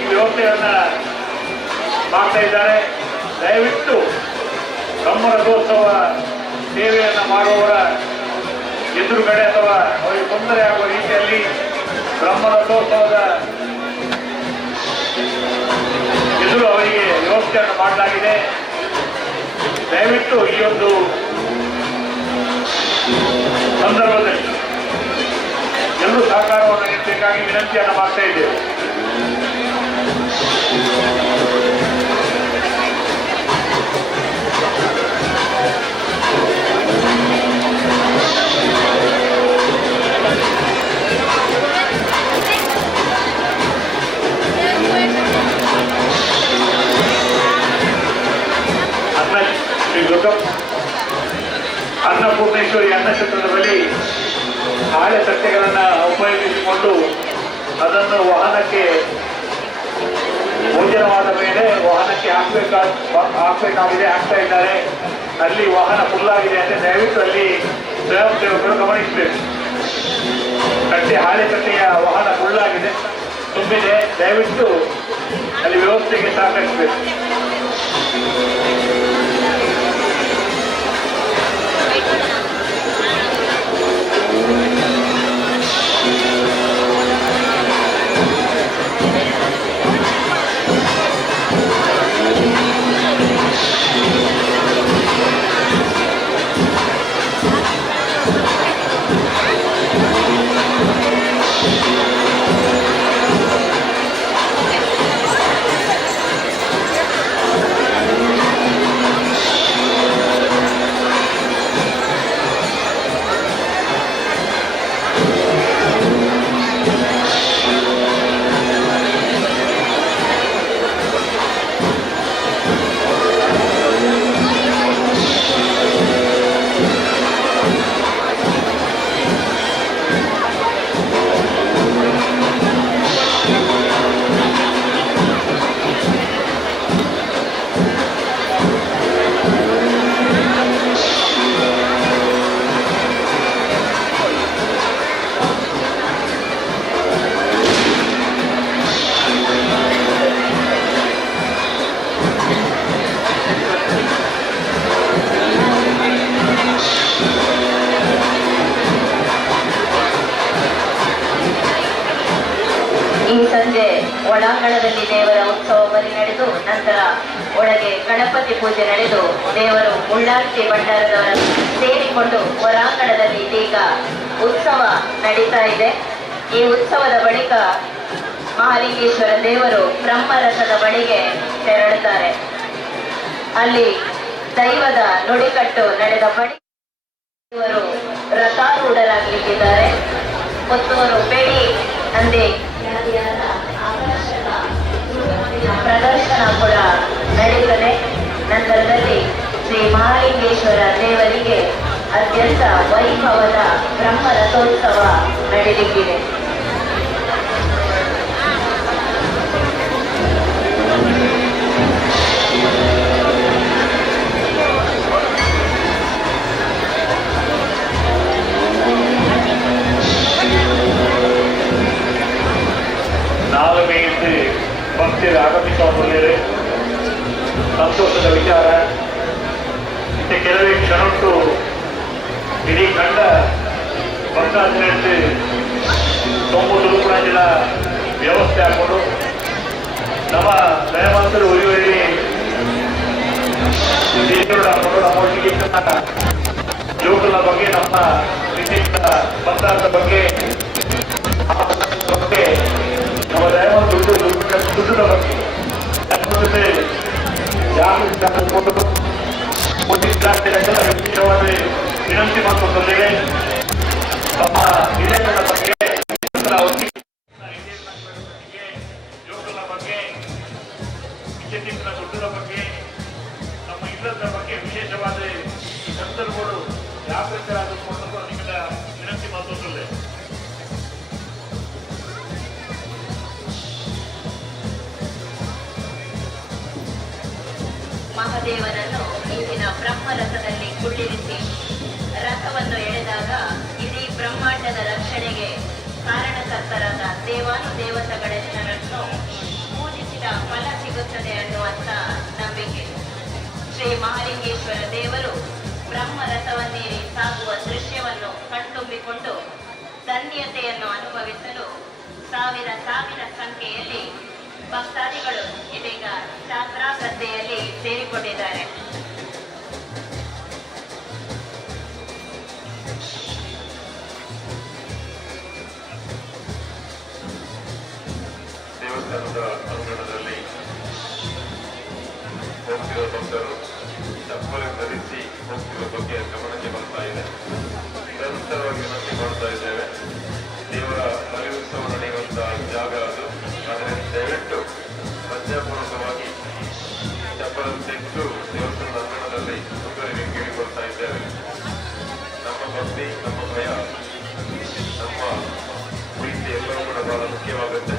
ಈ ವ್ಯವಸ್ಥೆಯನ್ನ ಮಾಡ್ತಾ ಇದ್ದಾರೆ. ದಯವಿಟ್ಟು ಬ್ರಹ್ಮರಥೋತ್ಸವ ಸೇವೆಯನ್ನು ಮಾಡುವವರ ಎದುರುಗಡೆ ಅಥವಾ ಅವರಿಗೆ ತೊಂದರೆ ಆಗುವ ರೀತಿಯಲ್ಲಿ ಬ್ರಹ್ಮರಥೋತ್ಸವದ ಎದುರು ಅವರಿಗೆ ವ್ಯವಸ್ಥೆಯನ್ನು ಮಾಡಲಾಗಿದೆ. ದಯವಿಟ್ಟು ಈ ಒಂದು ಸಂದರ್ಭದಲ್ಲಿ ಎಲ್ಲರೂ ಸಹಕಾರವನ್ನು ನೀಡಬೇಕಾಗಿ ವಿನಂತಿಯನ್ನು ಮಾಡ್ತಾ ಇದ್ದೇವೆ. ಅನ್ನಪೂರ್ಣೇಶ್ವರಿ ಅನ್ನಕ್ಷೇತ್ರದ ಬಳಿ ಹಾಳೆ ತಟ್ಟೆಗಳನ್ನು ಉಪಯೋಗಿಸಿಕೊಂಡು ಅದನ್ನು ವಾಹನಕ್ಕೆ ಭೋಜನವಾದ ಮೇಲೆ ವಾಹನಕ್ಕೆ ಹಾಕಬೇಕಾಗಿದೆ, ಹಾಕ್ತಾ ಇದ್ದಾರೆ. ಅಲ್ಲಿ ವಾಹನ ಫುಲ್ಲಾಗಿದೆ ಅಂದರೆ ದಯವಿಟ್ಟು ಅಲ್ಲಿ ಸ್ವಯಂ ಸೇವಕರು ಗಮನಿಸಬೇಕು. ಹಾಳೆ ತಟ್ಟೆಯ ವಾಹನ ಫುಲ್ಲಾಗಿದೆ, ತುಂಬಿದೆ. ದಯವಿಟ್ಟು ಅಲ್ಲಿ ವ್ಯವಸ್ಥೆಗೆ ಸಹಕರಿಸಬೇಕು. ಒಳಾಂಗಣದಲ್ಲಿ ದೇವರ ಉತ್ಸವ ಬಲಿ ನಡೆದು ನಂತರ ಒಳಗೆ ಗಣಪತಿ ಪೂಜೆ ನಡೆದು ದೇವರು ಉಳ್ಳಾರ್ತಿ ಭಂಡಾರದವರ ಸೇರಿಕೊಂಡು ಹೊರಾಂಗಣದಲ್ಲಿ ಇದೀಗ ಉತ್ಸವ ನಡೀತಾ ಇದೆ. ಈ ಉತ್ಸವದ ಬಳಿಕ ಮಹಾಲಿಂಗೇಶ್ವರ ದೇವರು ಬ್ರಹ್ಮರಥದ ಬಳಿಗೆ ತೆರಳುತ್ತಾರೆ. ಅಲ್ಲಿ ದೈವದ ನುಡಿಕಟ್ಟು ನಡೆದ ಬಳಿಕ ದೇವರು ರಥಾರೂಢರಾಗಲಿಕ್ಕಿದ್ದಾರೆ. ಪುತ್ತೂರು ಬೇಡಿ ನಂದಿ ಪ್ರದರ್ಶನ ಕೂಡ ನಡೆಯುತ್ತದೆ. ನಂತರದಲ್ಲಿ ಶ್ರೀ ಮಹಾಲಿಂಗೇಶ್ವರ ದೇವರಿಗೆ ಅತ್ಯಂತ ವೈಭವದ ಬ್ರಹ್ಮ ರಥೋತ್ಸವ ನಡೆಯಲಿಕ್ಕಿದೆ. ನಾಲ್ಮೆಯಿಂದ ಭಕ್ತರು ಆಗಮಿಸಿಕೊಳ್ಳುತ್ತಾರೆ. ಸಂತೋಷದ ವಿಚಾರ. ಕೆಲವೇ ಕ್ಷಣಕ್ಕೂ ಇಡೀ ಕಂಡ ಭಕ್ತಾದಿಗಳಿಗೆ ತೊಂಬತ್ತು ವ್ಯವಸ್ಥೆ ಹಾಕೊಂಡು ನಮ್ಮ ದಯವಂತರು ಉರಿವರಿ ದೇವರು ಹಾಕೊಂಡು ನಮ್ಮ ಒಟ್ಟಿಗೆ ಜೋಕುಲ ಬಗ್ಗೆ ನಮ್ಮ ಬಂದಾದ ಬಗ್ಗೆ ನಮ್ಮ ದಯಮಾಡಿ ದುಡ್ಡಿನ ಬಗ್ಗೆ ಜೊತೆ ಜಾಗೃತಿ ವಿಶೇಷವಾದ ವಿನಂತಿ ಮಾಡಿಕೊಂಡಿದ್ದೇವೆ. ನಮ್ಮ ಹಿರಿಯರ ಬಗ್ಗೆ ಯೋಗದ ಬಗ್ಗೆ ವಿದ್ಯುತ್ತಿನ ದುಡ್ಡಿನ ಬಗ್ಗೆ ನಮ್ಮ ಇಲ್ಲದ ಬಗ್ಗೆ ವಿಶೇಷವಾದ ಈ ಸಂದರ್ಭಗಳು ಜಾಗೃತರಾಗಿಕೊಂಡು ನಿಮ್ಮಿಂದ ವಿನಂತಿ ಮಾಡಿಕೊಂಡಿದೆ. ಮಹಾದೇವನನ್ನು ಇಂದಿನ ಬ್ರಹ್ಮರಥದಲ್ಲಿ ಕುಳ್ಳಿರಿಸಿ ರಥವನ್ನು ಎಳೆದಾಗ ಇಡೀ ಬ್ರಹ್ಮಾಂಡದ ರಕ್ಷಣೆಗೆ ಕಾರಣಕರ್ತರಾದ ದೇವಾನುದೇವತೆಗಳೆಲ್ಲರನ್ನು ಪೂಜಿಸಿದ ಫಲ ಸಿಗುತ್ತದೆ ಅನ್ನುವಂಥ ನಂಬಿಕೆ. ಶ್ರೀ ಮಹಾಲಿಂಗೇಶ್ವರ ದೇವರು ಬ್ರಹ್ಮರಥವನ್ನೇರಿ ಸಾಗುವ ದೃಶ್ಯವನ್ನು ಕಣ್ತುಂಬಿಕೊಂಡು ಧನ್ಯತೆಯನ್ನು ಅನುಭವಿಸಲು ಸಾವಿರ ಸಂಖ್ಯೆಯಲ್ಲಿ ಭಕ್ತಾದಿಗಳು ಇದೀಗ ಜಾತ್ರಾ ಗದ್ದೆಯಲ್ಲಿ ಸೇರಿಕೊಂಡಿದ್ದಾರೆ. ದೇವಸ್ಥಾನದ ಅಂಗಣದಲ್ಲಿ ಹೋಗ್ತಿರೋ ಭಕ್ತರು ಚಪ್ಪಲಿ ಧರಿಸಿ ಹೋಗ್ತಿರೋ ಬಗ್ಗೆ ಗಮನಕ್ಕೆ ಬರ್ತಾ ಇದೆ. ನಿರಂತರವಾಗಿ ವಿನಂತಿ ಮಾಡ್ತಾ ಇದ್ದೇವೆ. ದೇವರ ಬಲಿಉತ್ಸವ ನಡೆಯುವಂತಹ ಜಾಗ ಅದು. ಆದರೆ ದಯವಿಟ್ಟು ಪ್ರಜ್ಞಾಪೂರ್ವಕವಾಗಿ ಚಪ್ಪಲ ತೆಗೆದು ದೇವಸ್ಥಾನದ ಅಂಗಣದಲ್ಲಿ ಸುಂದರಿಗೆ ಕೇಳಿಕೊಳ್ತಾ ಇದ್ದೇವೆ. ನಮ್ಮ ಭಕ್ತಿ, ನಮ್ಮ ಭಯ, ನಮ್ಮ ಪ್ರೀತಿ ಎಲ್ಲವೂ ಕೂಡ ಬಹಳ ಮುಖ್ಯವಾಗುತ್ತೆ.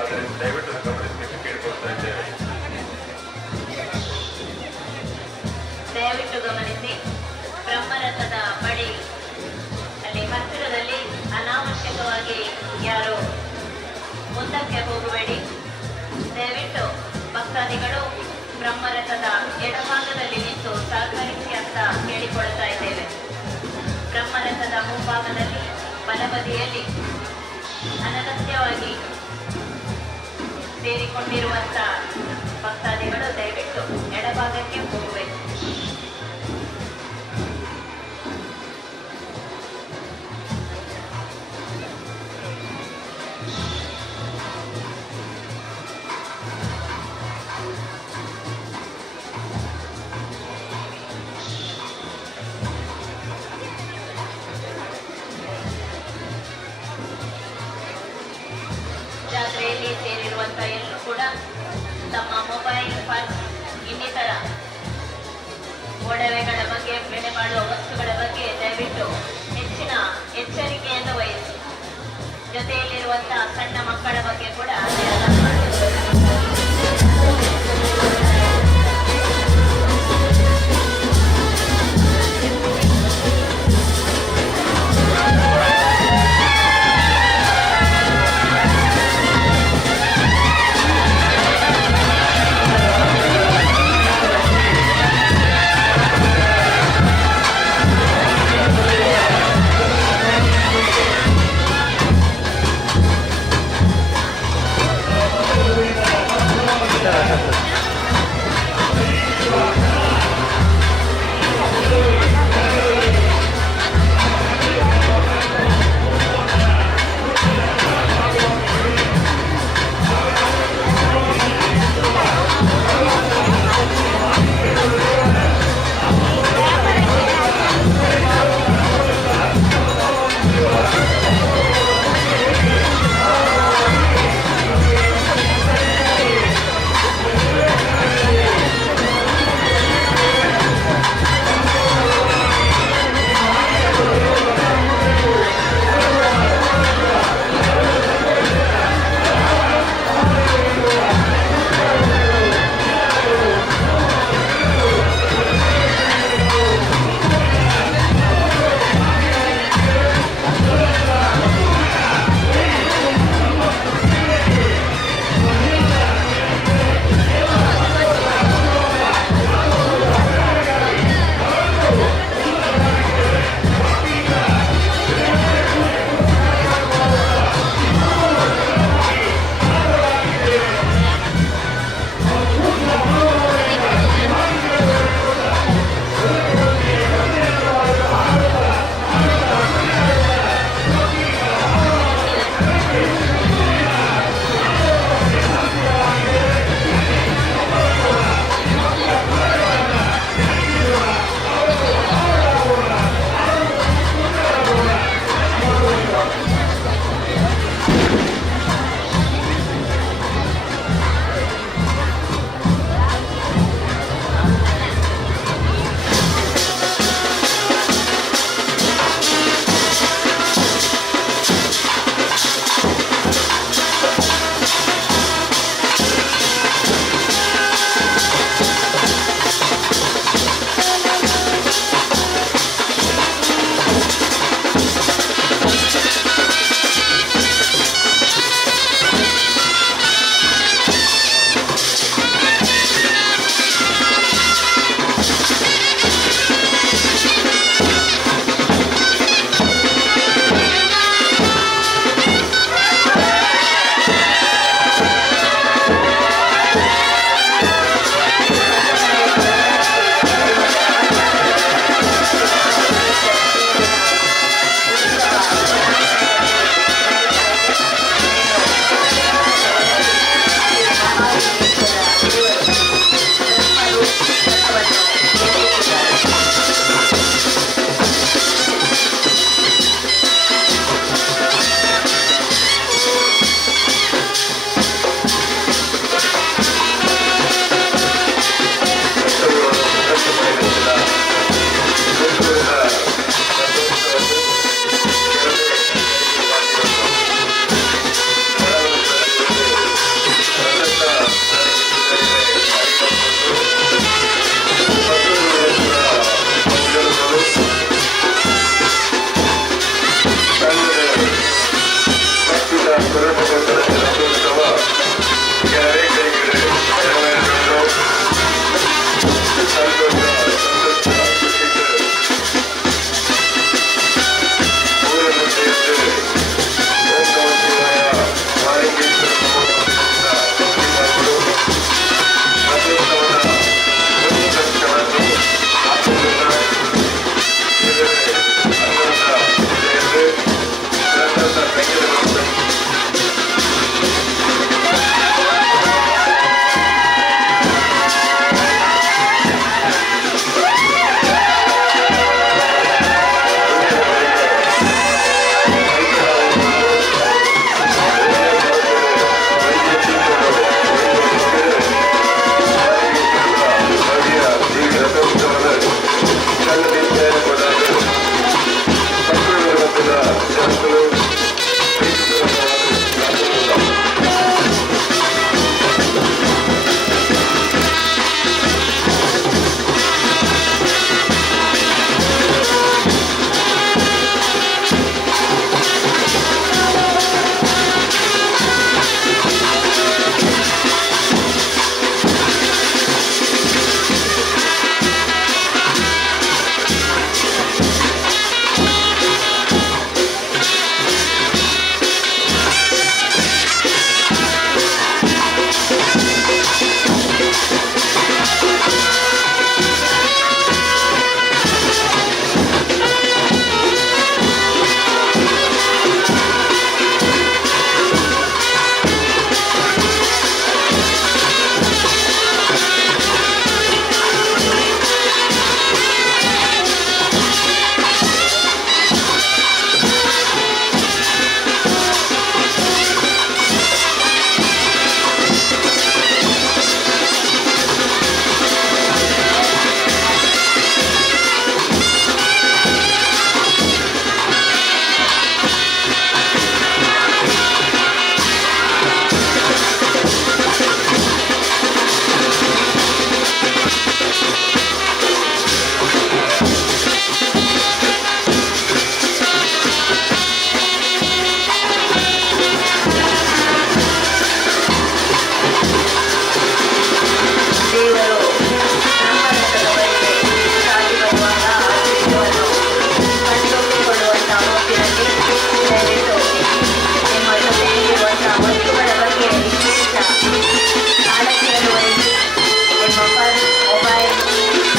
ಆದರೆ ದಯವಿಟ್ಟು ಗಮನಿಸಲಿಕ್ಕೆ ಕೇಳಿಕೊಳ್ತಾ ಇದ್ದೇವೆ. ದಯವಿಟ್ಟು ಗಮನಿಸಿ, ಬ್ರಹ್ಮರಥದ ಬಳಿ ಅಲ್ಲಿ ಹತ್ತಿರದಲ್ಲಿ ಅನಾವಶ್ಯಕವಾಗಿ ಯಾರು ಮುಂದಕ್ಕೆ ಹೋಗಬೇಡಿ. ದಯವಿಟ್ಟು ಭಕ್ತಾದಿಗಳು ಬ್ರಹ್ಮರಥದ ಎಡಭಾಗದಲ್ಲಿ ನಿಂತು ಸಹಕರಿಸಿ ಅಂತ ಕೇಳಿಕೊಳ್ತಾ ಇದ್ದೇವೆ. ಬ್ರಹ್ಮರಥದ ಮುಂಭಾಗದಲ್ಲಿ ಬಲಬದಿಯಲ್ಲಿ ಅನಗತ್ಯವಾಗಿ ಸೇರಿಕೊಂಡಿರುವಂತ ಭಕ್ತಾದಿಗಳು ದಯವಿಟ್ಟು ಎಡಭಾಗಕ್ಕೆ ಹೋಗಬೇಕು. ಜಾತ್ರೆಯಲ್ಲಿ ಸೇರಿರುವಂತಹ ಎಲ್ಲರೂ ಕೂಡ ತಮ್ಮ ಮೊಬೈಲ್, ಪರ್ಸ್, ಇನ್ನಿತರ ಒಡವೆಗಳ ಬಗ್ಗೆ, ಬೆಲೆ ಬಾಳುವ ವಸ್ತುಗಳ ಬಗ್ಗೆ ದಯವಿಟ್ಟು ಹೆಚ್ಚಿನ ಎಚ್ಚರಿಕೆಯನ್ನು ವಹಿಸಿ. ಜೊತೆಯಲ್ಲಿರುವಂತಹ ಸಣ್ಣ ಮಕ್ಕಳ ಬಗ್ಗೆ ಕೂಡ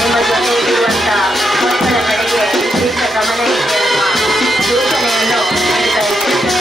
ನಿಮ್ಮ ಜೊತೆ ಇರುವಂತ ಮಕ್ಕಳ ಕಡೆಗೆ ವಿಶೇಷ ಗಮನ ಇಟ್ಟು ಸೂಚನೆಯನ್ನು ನೀಡ್ತಾ ಇದ್ದೇನೆ.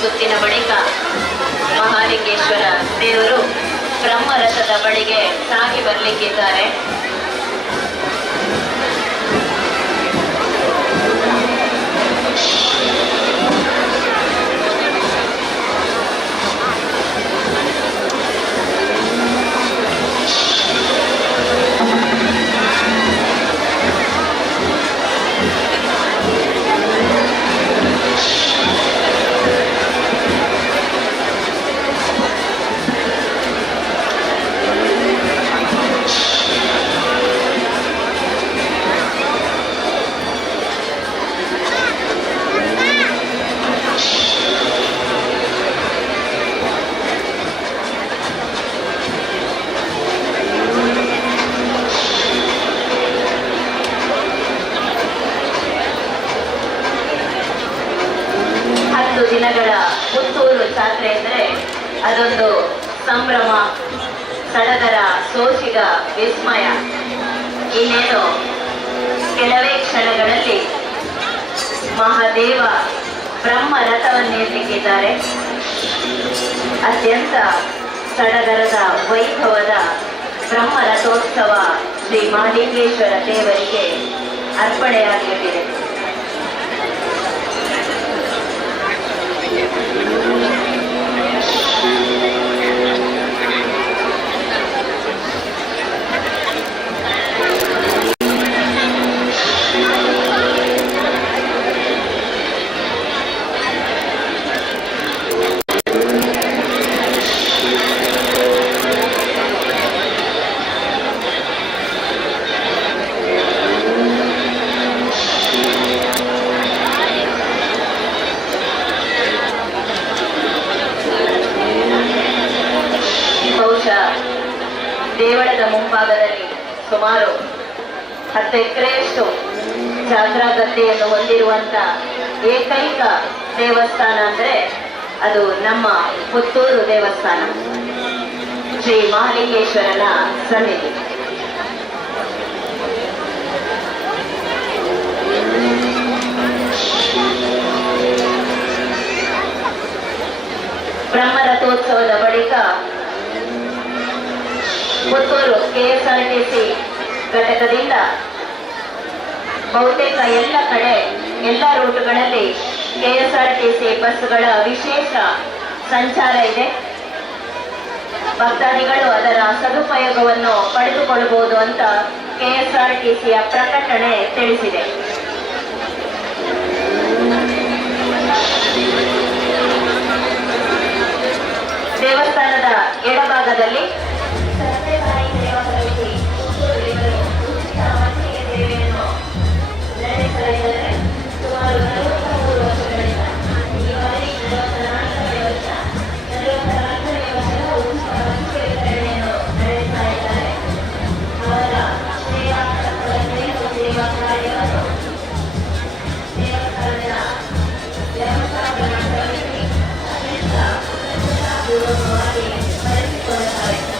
ಸುತ್ತಿನ ಬಳಿಕ ಮಹಾಲಿಂಗೇಶ್ವರ ದೇವರು ಬ್ರಹ್ಮರಥದ ಬಳಿಗೆ ಸಾಗಿ ಬರಲಿಕ್ಕಿದ್ದಾರೆ. ದಿನಗಳ ಪುತ್ತೂರು ಜಾತ್ರೆ ಎಂದರೆ ಅದೊಂದು ಸಂಭ್ರಮ, ಸಡಗರ, ಸೋಜಿಗ, ವಿಸ್ಮಯ. ಇನ್ನೇನು ಕೆಲವೇ ಕ್ಷಣಗಳಲ್ಲಿ ಮಹಾದೇವ ಬ್ರಹ್ಮ ರಥವನ್ನೇರ್ಲಿಕ್ಕಿದ್ದಾರೆ. ಅತ್ಯಂತ ಸಡಗರದ ವೈಭವದ ಬ್ರಹ್ಮ ರಥೋತ್ಸವ ಶ್ರೀ ಮಹಾಲಿಂಗೇಶ್ವರ ದೇವರಿಗೆ ಅರ್ಪಣೆಯಾಗಲಿದೆ. ದೇವಳದ ಮುಂಭಾಗದಲ್ಲಿ ಸುಮಾರು 10 ಎಕರೆಯಷ್ಟು ಜಾತ್ರಾ ಗದ್ದೆಯನ್ನು ಹೊಂದಿರುವಂತ ಏಕೈಕ ದೇವಸ್ಥಾನ ಅಂದ್ರೆ ಅದು ನಮ್ಮ ಪುತ್ತೂರು ದೇವಸ್ಥಾನ, ಶ್ರೀ ಮಹಾಲಿಂಗೇಶ್ವರನ ಸನ್ನಿಧಿ. ಬ್ರಹ್ಮರಥೋತ್ಸವದ ಬಳಿಕ ಪುತ್ತೂರು KSRTC ಘಟಕದಿಂದ ಬಹುತೇಕ ಎಲ್ಲ ಕಡೆ ಎಲ್ಲ ರೂಟ್ಗಳಲ್ಲಿ KSRTC ಬಸ್ಗಳ ವಿಶೇಷ ಸಂಚಾರ ಇದೆ. ಭಕ್ತಾದಿಗಳು ಅದರ ಸದುಪಯೋಗವನ್ನು ಪಡೆದುಕೊಳ್ಳಬಹುದು ಅಂತ KSRTCಯ ಪ್ರಕಟಣೆ ತಿಳಿಸಿದೆ. ದೇವಸ್ಥಾನದ ಎಡಭಾಗದಲ್ಲಿ ದೇವಸ್ಥಾನದ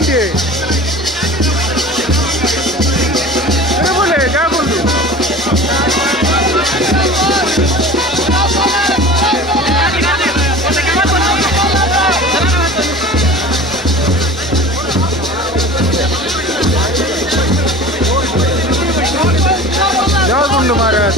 जागुंडी बोले जागुंडू जागुंडू महाराज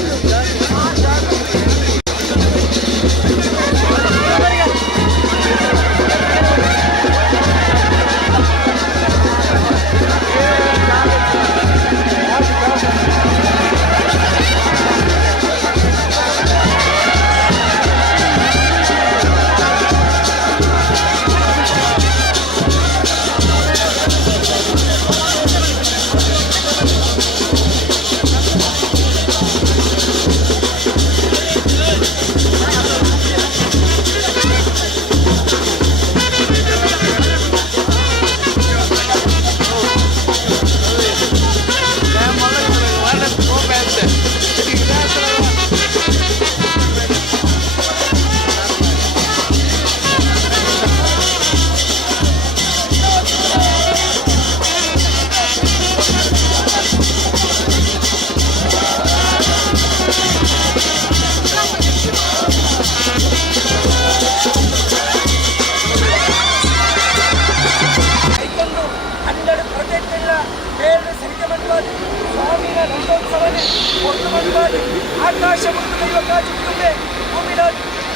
ಆಕಾಶ ಮತ್ತು ದೈವಕ ಚುಕ್ಕುಂಬೆ ಭೂಮಿನ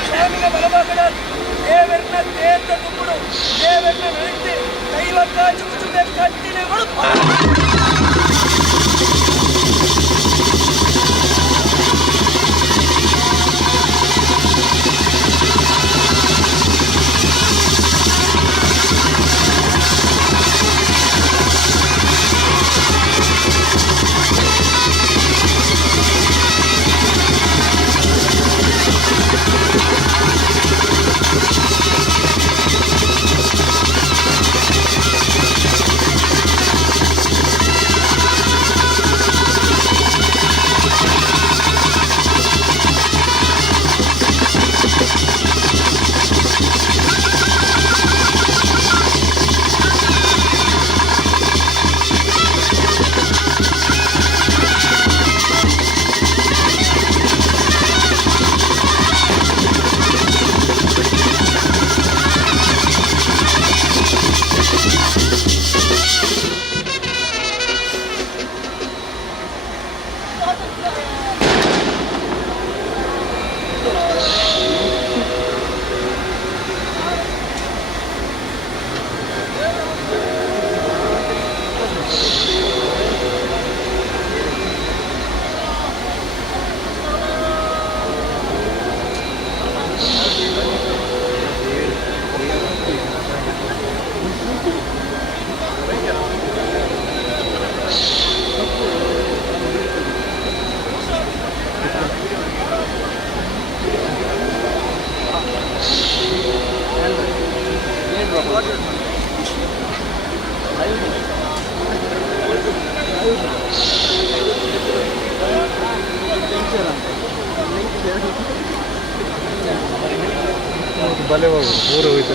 ಸ್ವಾಮಿನ ಬಲಭಾಗದ ದೇವರನ್ನ ತೇರ್ತ ತುಂಬುಡು ದೇವರನ್ನ ನಳಿಸಿ ದೈವಕ ಚುಕ್ಕುಂಬೆ ಕಟ್ಟಿನೆಗಳು ಬಲೆ ಊರು ಹೋಯ್ತು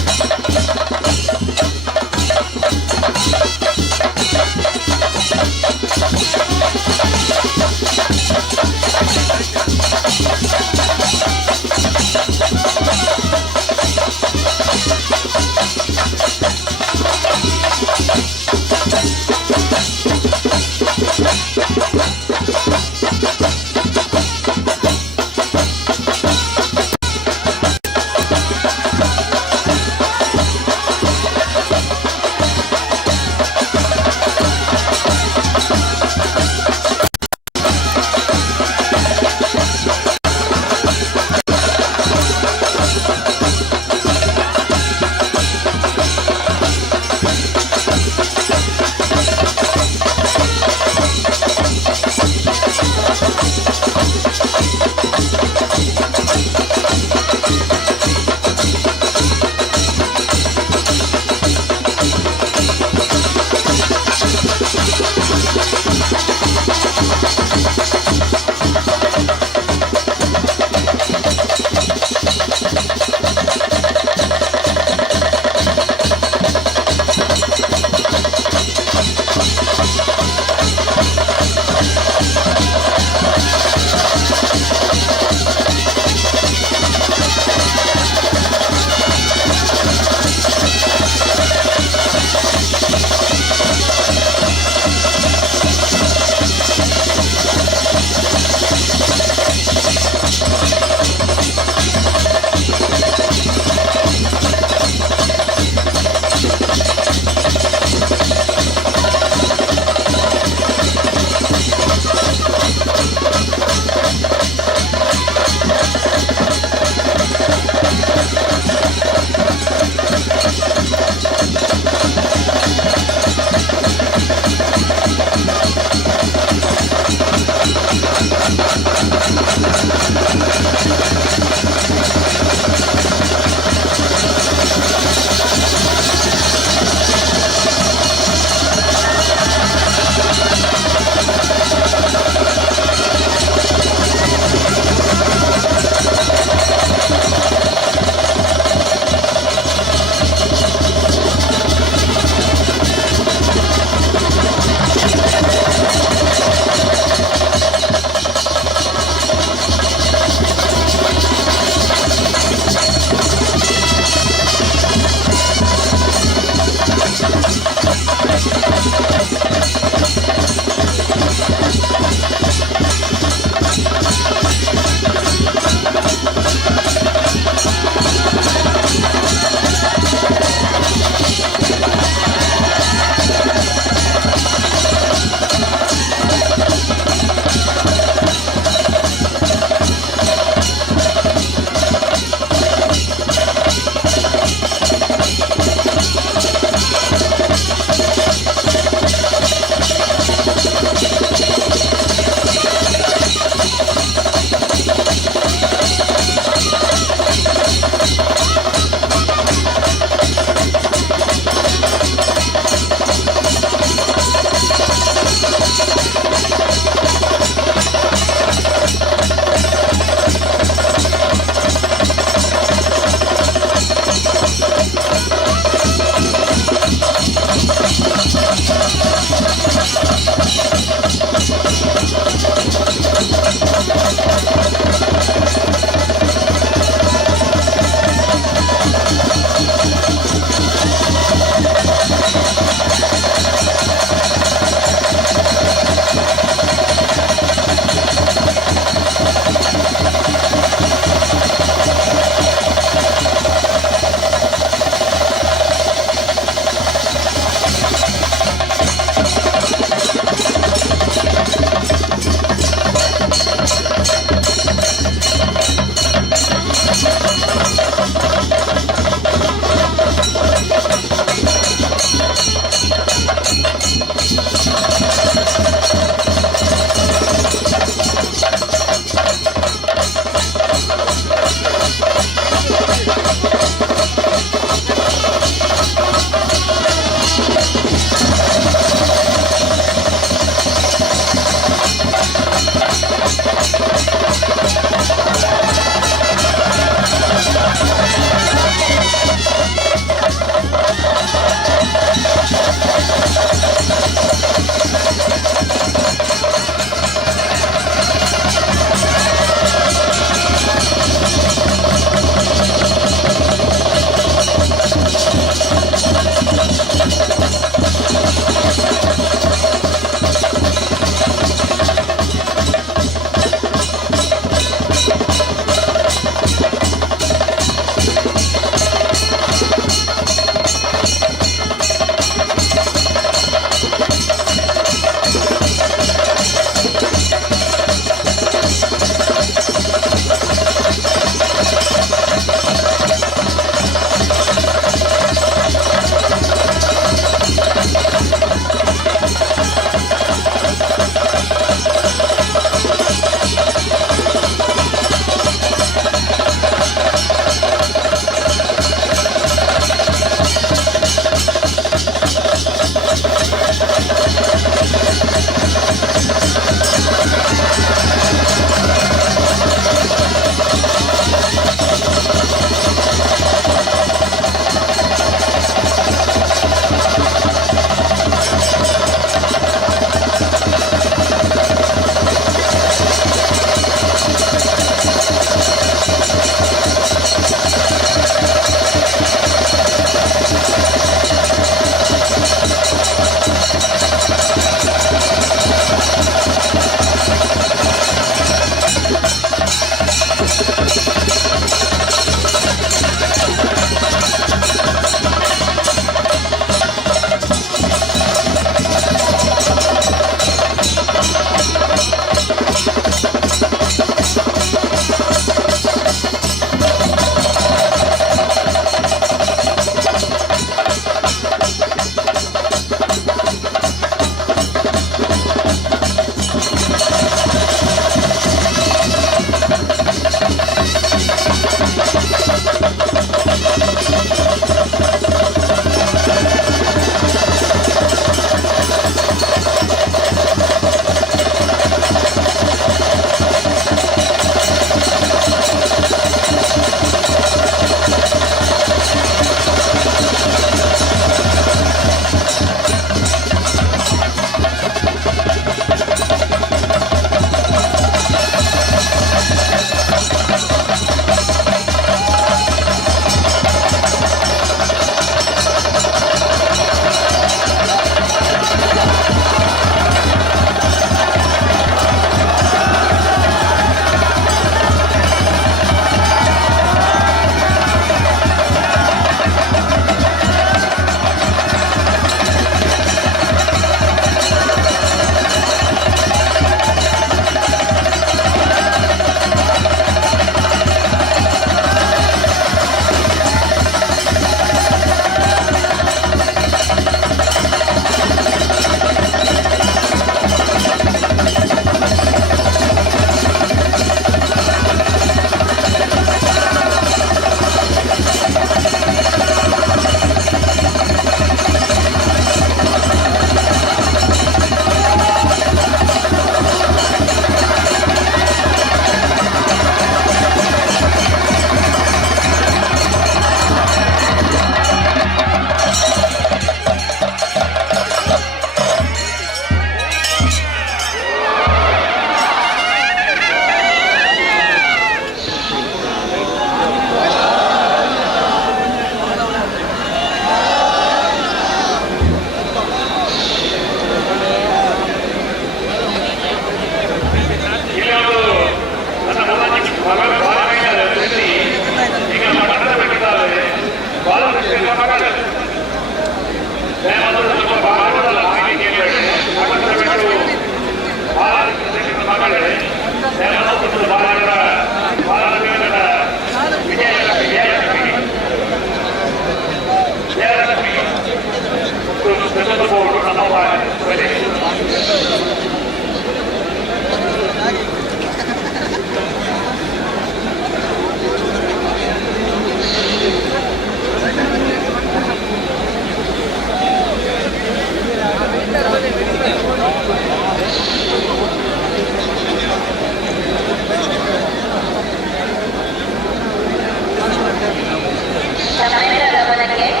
ಮಕ್ಕಳಿಗೆ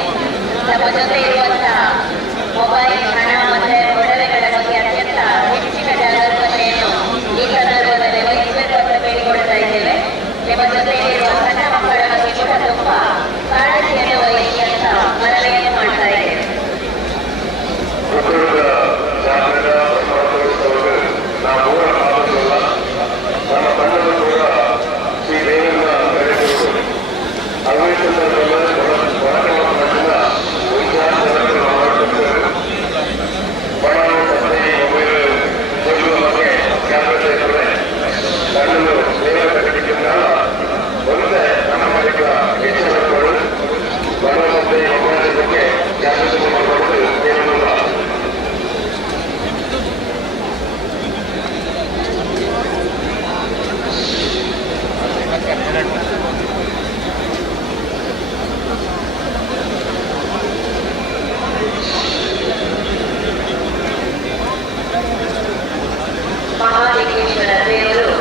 ತಮ್ಮ ಜೊತೆ ಇರುವಂತಹ ಮೊಬೈಲ್, ಹಣ ಮತ್ತೆ ಒಡವೆಗಳ ಬಗ್ಗೆ ಅತ್ಯಂತ ಹೆಚ್ಚಿನ ಜಾಗರೂಕತೆಯನ್ನು ಈ ಸಂದರ್ಭದಲ್ಲಿ ವಹಿಸಬೇಕು ಅಂತ ಕೇಳಿಕೊಳ್ತಾ ಇದ್ದೇವೆ. ನಿಮ್ಮ ಜೊತೆ ಇರುವ ಸಣ್ಣ ಮಕ್ಕಳ ಬಗ್ಗೆ ಕೂಡ ತುಂಬಾ ಕಾಳಜಿಯನ್ನು ವಹಿಸಿ ಅಂತ ಮನವಿಯನ್ನು ಮಾಡ್ತಾ ಇದ್ದೇವೆ. ಮಹಾಲಿಂಗೇಶ್ವರ ದೇವರು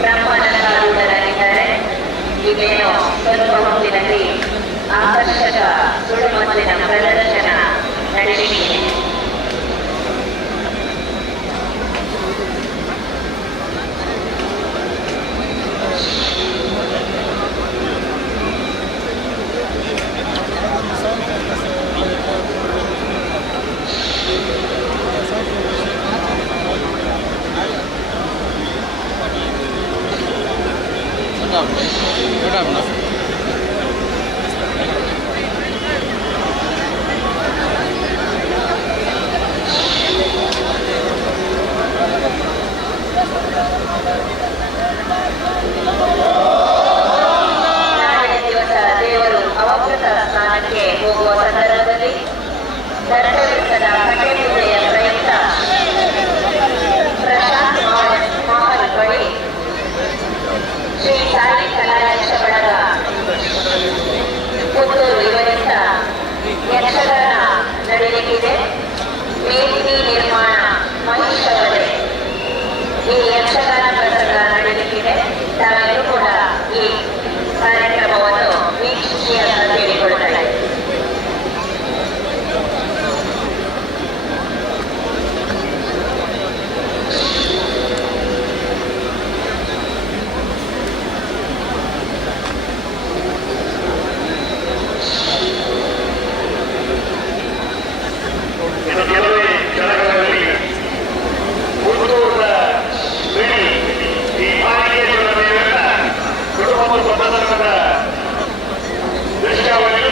ಬ್ರಹ್ಮನಂದಾರೂಢರಾಗಿದ್ದಾರೆ. ಈಗೇನು ಸ್ವಲ್ಪ ಹೊತ್ತಿನಲ್ಲಿ ಆಕರ್ಷಕ ಸುಡುಮದ್ದಿನ ಪ್ರದರ್ಶನ ನಡೆಯಲಿದೆ. ನಾಳಿನ ದಿವಸ ದೇವರು ಅವಭೃತ ಸ್ನಾನಕ್ಕೆ ಹೋಗುವ ಸಂದರ್ಭದಲ್ಲಿ ದರ್ಶವಿಸದ ಕಟ್ಟೆ ಪೂಜೆಯ ಪ್ರಯುಕ್ತ ಪ್ರಶಾಂತ್ ಮಹಲ್ ಬಳಿ ಶ್ರೀ ಸಾಯಿ ಕಲಾಯಕ್ಷ ಬಳಗ ಪುತ್ತೂರು ಇವರಿಂದ ಯಕ್ಷಗಾನ ನಡೆಯಲಿದೆ. ಮೇದಿನಿ ನಿರ್ಮಾಣ ಮಹಿಷವರೆ ಈ ಯಕ್ಷಗಾನ ಪ್ರಸಂಗ ನಡೆಯಲಿದೆ. ತಾವೆಲ್ಲರೂ ಕೂಡ ಈ ಕಾರ್ಯಕ್ರಮವನ್ನು ವೀಕ್ಷಿಸಿ ಅಂತ ಕೇಳಿಕೊಳ್ತಾರೆ. ಇನ್ನು ಕೆಲವೇ ಕ್ಷಣಗಳಲ್ಲಿ ಪುತ್ತೂರಿನ ಬಿಡಿ ಈ ಮಹಾಲಿಂಗೇಶ್ವರ ದೇವರ ಕುಟುಂಬ ಪ್ರದರ್ಶನದ ದೃಶ್ಯವನ್ನು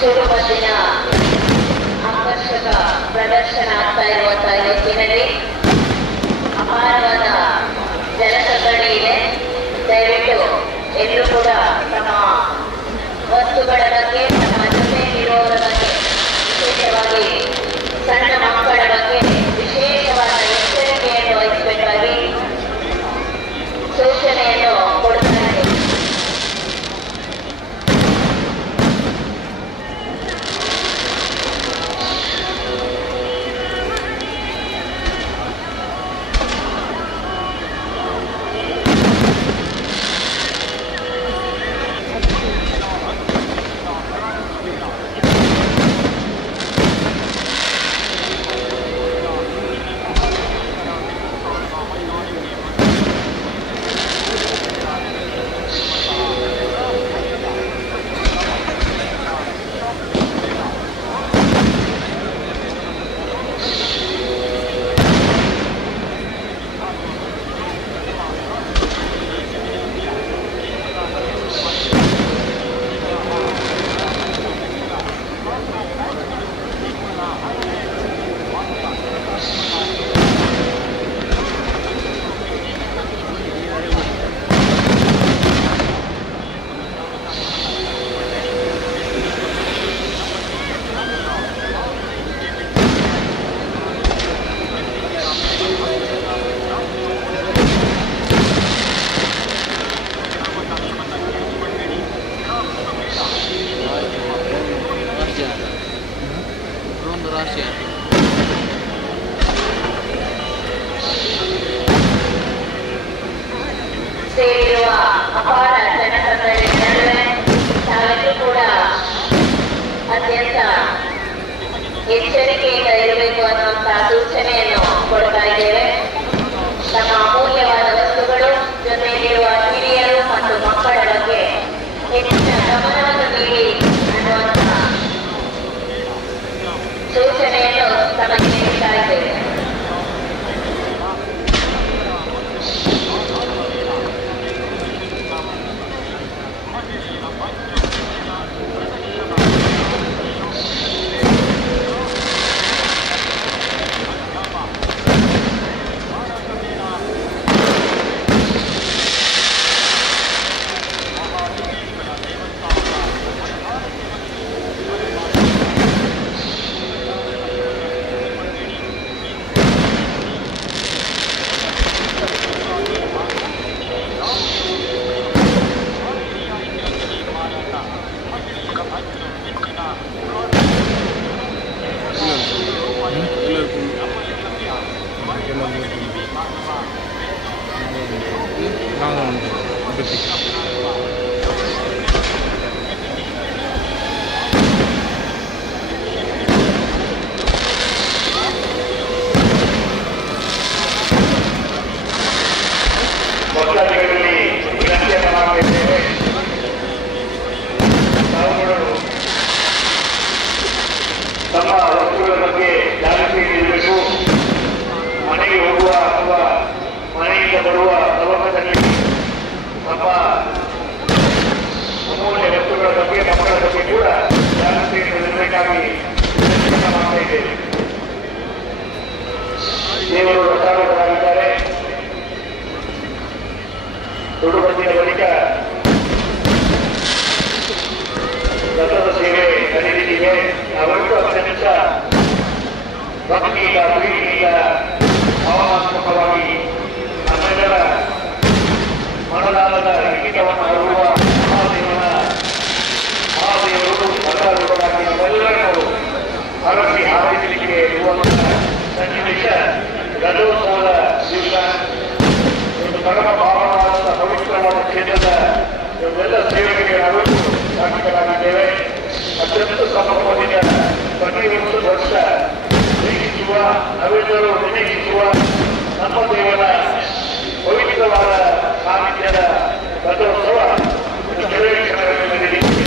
ಸುರುಮದ್ದಿನ ಆಕರ್ಷಕ ಪ್ರದರ್ಶನ ಆಗ್ತಾ ಇರುವಂತಹ ಹೊತ್ತಿನಲ್ಲಿ ಅಪಾರವಾದ ಜನಸಂದಣಿ ಇದೆ. ದಯವಿಟ್ಟು ಎಲ್ಲರೂ ಕೂಡ ತಮ್ಮ ವಸ್ತುಗಳ ಬಗ್ಗೆ, ತಮ್ಮ ಜೊತೆ ಇರುವವರ ಬಗ್ಗೆ, ವಿಶೇಷವಾಗಿ ಸಣ್ಣ ಮಕ್ಕಳ ಬಗ್ಗೆ ವಿಶೇಷವಾದ ಎಚ್ಚರಿಕೆಯನ್ನು ವಹಿಸಬೇಕಾಗಿ ಸೂಚನೆಯನ್ನು ಕೊಡ್ತಾ ಇದ್ದೇವೆ. ಸೇರಿರುವ ಅಪಾರ ಜನಸಂದಣಿ ನಡುವೆ ತಾವೆಲ್ಲರೂ ಕೂಡ ಅತ್ಯಂತ ಎಚ್ಚರಿಕೆಯಿಂದ ಇರಬೇಕು ಅನ್ನುವಂತಹ ಸೂಚನೆಯನ್ನು ಕೊಡ್ತಾ ಇದ್ದೇವೆ. ತಮ್ಮ ಅಮೂಲ್ಯವಾದ ವಸ್ತುಗಳು, ಜೊತೆಯಲ್ಲಿರುವ ಹಿರಿಯರು ಮತ್ತು ಮಕ್ಕಳ ಬಗ್ಗೆ ಹೆಚ್ಚಿನ ಗಮನವನ್ನು ನೀಡಿ ಅನ್ನುವಂತಹ ಸೂಚನೆಯನ್ನು ತಮಗೆ ನೀಡ್ತಾ ಇದ್ದೇವೆ. ಅವರಿಗೆ ನಾವೆಲ್ಲರೂ ಅತ್ಯಂತ ಭಕ್ತಿಯಿಂದ ಪ್ರೀತಿಯಿಂದ ಭಾವನಾತ್ಮಕವಾಗಿ ನಮ್ಮೆಲ್ಲರ ಮನದಾಳದ ಇಂಗಿತವನ್ನು ಅರಿಯುವ ಮಹಾದೇವರು ಭಗವಂತರಾಗಿ ನಾವೆಲ್ಲರೂ ಹರಸಿ ಹಾರೈಸಲಿಕ್ಕೆ ಇರುವಂತಹ ಸನ್ನಿವೇಶ ಗಜೋತ್ಸವದ ದಿವಸ ಒಂದು ಪರಮ ಭಾವನಾದ ಪವಿತ್ರವಾದ ಕ್ಷೇತ್ರದ ಇವೆಲ್ಲ ಸೇವೆಗೆ ನಾವೆಲ್ಲರೂ ಸಾಕ್ಷಿಗಳಾಗಿದ್ದೇವೆ. ಅತ್ಯಂತ ಸಮರ್ಪಣೆಯ ಪ್ರತಿಯೊಂದು ವರ್ಷ ನಿರೀಕ್ಷಿಸುವ ನಾವೆಲ್ಲರೂ ನಿರೀಕ್ಷಿಸುವ ನಮ್ಮ ದೇವರ ಪವಿತ್ರವಾದ ಸಾನ್ನಿಧ್ಯದ ರಥೋತ್ಸವ ಕೆಲವೇ ಕ್ಷಣಗಳಲ್ಲಿ ನಡೆಯುತ್ತೆ.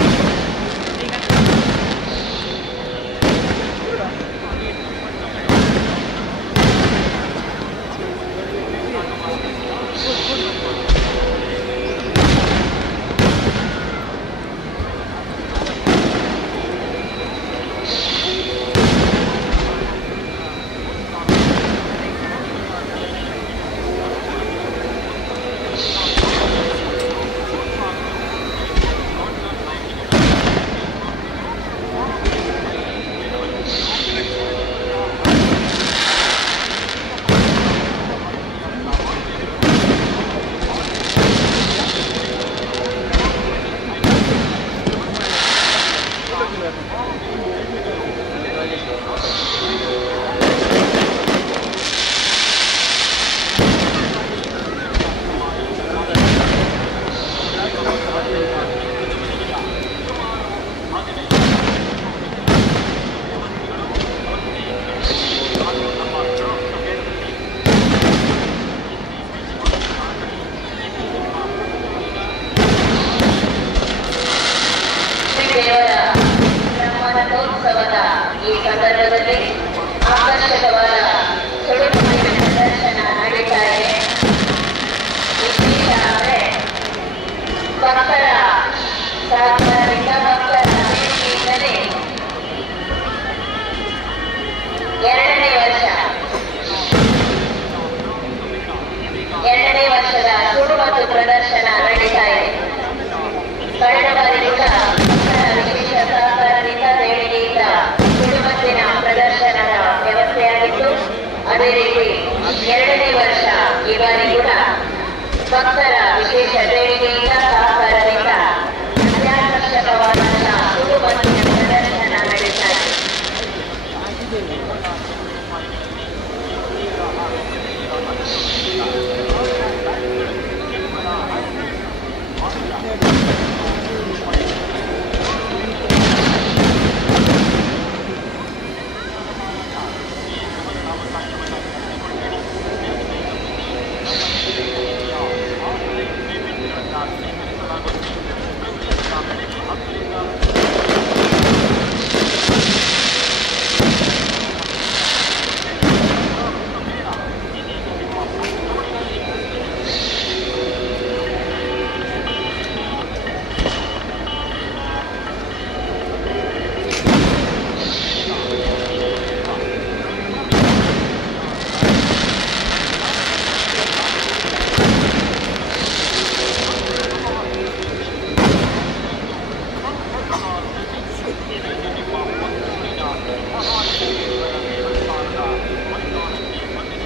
ಬ್ರಹ್ಮರಥೋತ್ಸವದ ಈ ಸಂದರ್ಭದಲ್ಲಿ ಆಕರ್ಷಕವಾದ ಸುಡುಮಣ್ಣಿನ ಪ್ರದರ್ಶನ ನಡೀತಾ ಇದೆ. ವಿಶೇಷ ಅಂದರೆ ಭಕ್ತರ ಸಹಕಾರದಿಂದ ಭಕ್ತರ ವೇದಿಕೆಯಿಂದಲೇ ಎರಡನೇ ವರ್ಷದ ಸುಡುಮದ್ದು ಪ್ರದರ್ಶನ ನಡೀತಾ ಇದೆ. ಕಳೆದ ಬಾರಿ ಕೂಡ ವಿಶೇಷ ಸಹಕಾರದಿಂದ ದೇಣಿಗೆಯಿಂದ ಸುಡುಮದ್ದಿನ ಪ್ರದರ್ಶನದ ವ್ಯವಸ್ಥೆಯಾಗಿತ್ತು. ಅದೇ ರೀತಿ ಎರಡನೇ ವರ್ಷ ಈ ಬಾರಿ ಕೂಡ ಭಕ್ತರ ವಿಶೇಷ ದೇಣಿಗೆಯಿಂದ ಸಹಕಾರದಿಂದ ಅತ್ಯಾಕರ್ಷಕವಾದ ಸುಡುಮದ್ದಿನ ಪ್ರದರ್ಶನ ನಡೀತಾ ಇದೆ.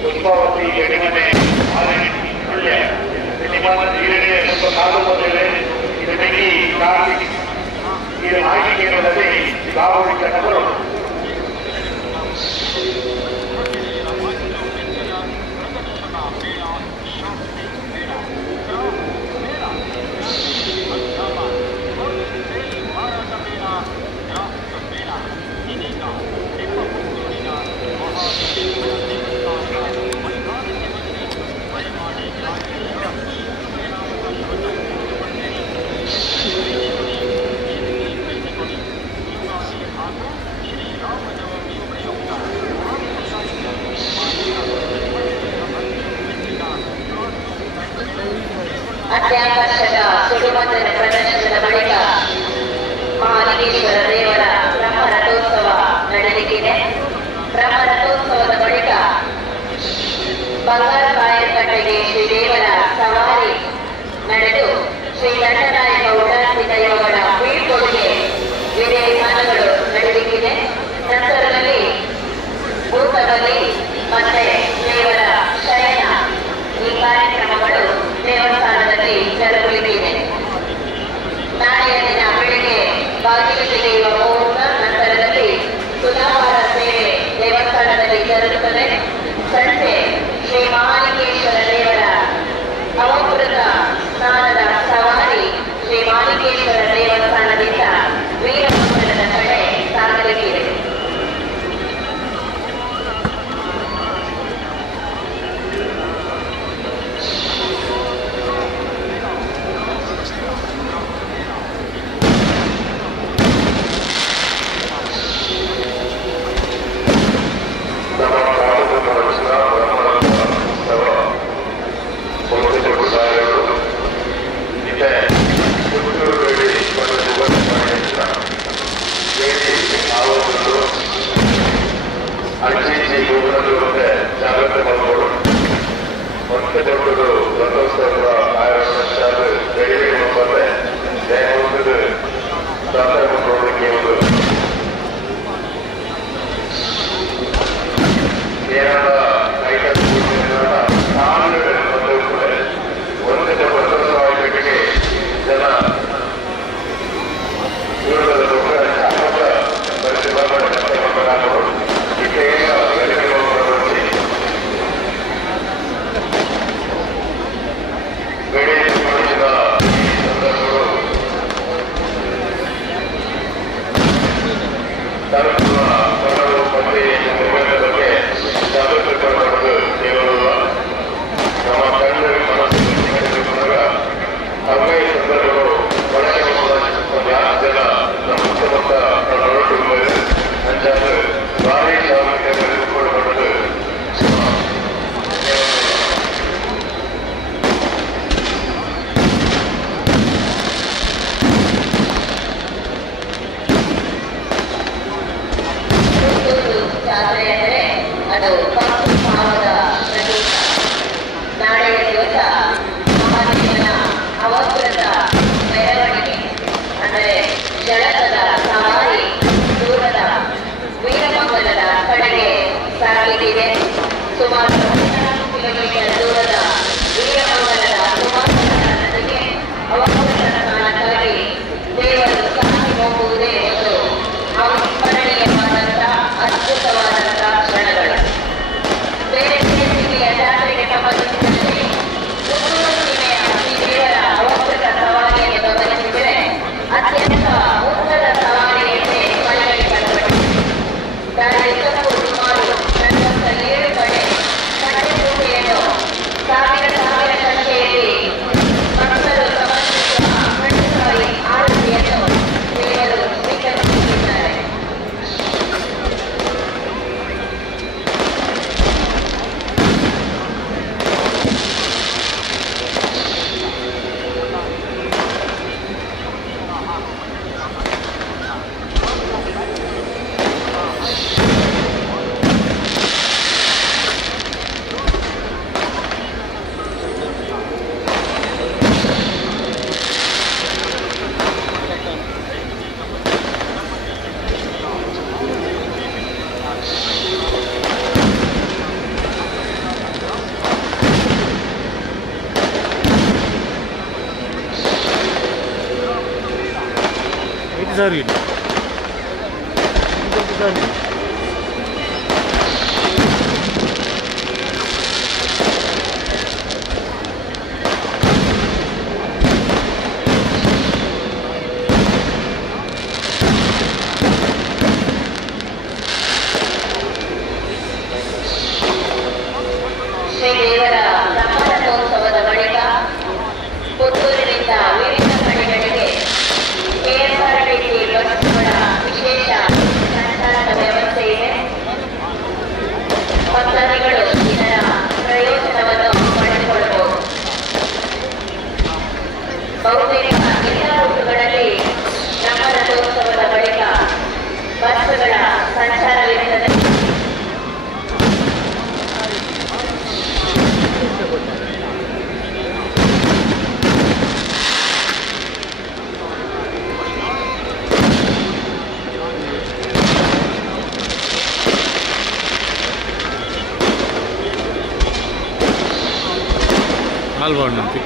ಪುಷ್ಪಾವತಿ ಗಡಿಮನೆ ಒಳ್ಳೆ ನಿಮ್ಮ ಈರಡೆ ಸ್ವಲ್ಪ ಕಾಲು ಬಂದಿದೆ. ಇದಕ್ಕೆ ಕಾರ್ಮಿಕ ಈ ಆಯ್ಕೆಗಳಲ್ಲಿ ಭಾಗವಹಿಸಿದವರು ಅತ್ಯಾಕರ್ಷಕ ಸುಡುಮದ್ದಿನ ಪ್ರದರ್ಶನದ ಬಳಿಕ ಮಹಾಲಿಂಗೇಶ್ವರ ದೇವರ ಬ್ರಹ್ಮರಥೋತ್ಸವ ನಡೆಯಲಿಕ್ಕಿದೆ. ಬ್ರಹ್ಮರಥೋತ್ಸವದ ಬಳಿಕ ಬಂಗಾರ ಕಾಯಕಟ್ಟೆಗೆ ಶ್ರೀದೇವರ ಸವಾರಿ ನಡೆದು ಶ್ರೀ ದಂಡನಾಯಕ ಉಡಾಸಿ ದೈವಗಳ ಬೀಳ್ಕೊಡುಗೆ ವಿಧಿವಿಧಾನಗಳು ನಡೆಯಲಿಕ್ಕಿದೆ. ತಾಲೂಕಿನ ಕನ್ನಡ ಬಗ್ಗೆ ಜಾಗೃತಿ ಮಾಡೋದು ಕೇವಲ ನಮ್ಮ ಕನ್ನಡ ಮನಸ್ಸಿನ ಹಂಗಾಗಿ ಸಂದರ್ಭಗಳು ಬಳಕೆ ಜನ ನಮ್ಮ ಸುತ್ತಮುತ್ತ ಹೊರಟು ಅಂಚಾದ ಭಾರಿ ಜಾಗೃತಿ ತೆಗೆದುಕೊಳ್ಳಬಹುದು. ಜಾತ್ರೆ ಅಂದರೆ ಅದು ಭಕ್ತಿ ಭಾವದ ಪ್ರತೀಕ. ನಾಳೆಯ ದಿವಸ ಮಹಾದೇವನ ಅವಸರದ ಮೆರವಣಿಗೆ ಅಂದರೆ ಜಳಕದ ಸವಾರಿ ದೂರದ ವೀರಮಂಗಲದ ಕಡೆಗೆ ಸಾಗಲಿದೆ. ಸುಮಾರು 14 ಕಿಲೋಮೀಟರ್ ದೂರದ ವೀರಮಂಗಲದ ಸುಮಾರು ನದಿಗೆ ಅವಸರದ ಸ್ನಾನಕ್ಕಾಗಿ ದೇವರು ಸಾಗಿ ಹೋಗುವುದೇ ಒಂದು ಅವಿಸ್ಮರಣೀಯವಾದಂತಹ ಅದ್ಭುತವಾದಂತಹ ಕ್ಷಣಗಳು. ಬೇರೆ ಜಿಲ್ಲೆಯ ಜಾತ್ರೆಗೆ ಸಂಬಂಧಿಸಿದಂತೆ ಪುತ್ತೂರು ಸೀಮೆಯ ಈ ದೇವರ ಅವಸರದ ಸವಾರಿಯನ್ನು ಗಮನಿಸಿದರೆ ಅತ್ಯಂತ ಉದ್ದದ ಸವಾರಿಯಂತೆ ಪರಿಗಣಿಸಲ್ಪಟ್ಟಿದೆ. ದಾರಿಯುದ್ದಕ್ಕೂ ಸುಮಾರು 47 ಕಡೆ ಕಟ್ಟೆಪೂಜೆಯನ್ನು ಸಾವಿರ ಸಂಖ್ಯೆಯಲ್ಲಿ ಭಕ್ತರು ಸಮರ್ಪಿಸುವ ಖಂಡಸಾರಿ ಆರತಿಯನ್ನು ದೇವರು ಸ್ವೀಕರಿಸುತ್ತಿದ್ದಾರೆ. ಶ್ರೀದೇವರ ಸಮಾರಂಭೋತ್ಸವದ ಬಳಿಕ ಪುತ್ತೂರಿನಿಂದ ವಿವಿಧ ಕಡೆಗಳಿಗೆ ಕೆಎಸ್ಆರ್ಟಿಸಿ ಬಸ್ಸುಗಳ ವಿಶೇಷ ಸಂಚಾರದ ವ್ಯವಸ್ಥೆ ಇದೆ. ಭಕ್ತಾದಿಗಳು ಇದರ ಪ್ರಯೋಜನವನ್ನು ಪಡೆದುಕೊಳ್ಳಬಹುದು. ಬಹುತೇಕ ಎಲ್ಲ ರೂಟುಗಳಲ್ಲಿ ನಮ್ಮ ರಥೋತ್ಸವದ ಬಳಿಕ ಬಸ್ಸುಗಳ ಸಂಚಾರವಿರುತ್ತದೆ. Alvarnanti.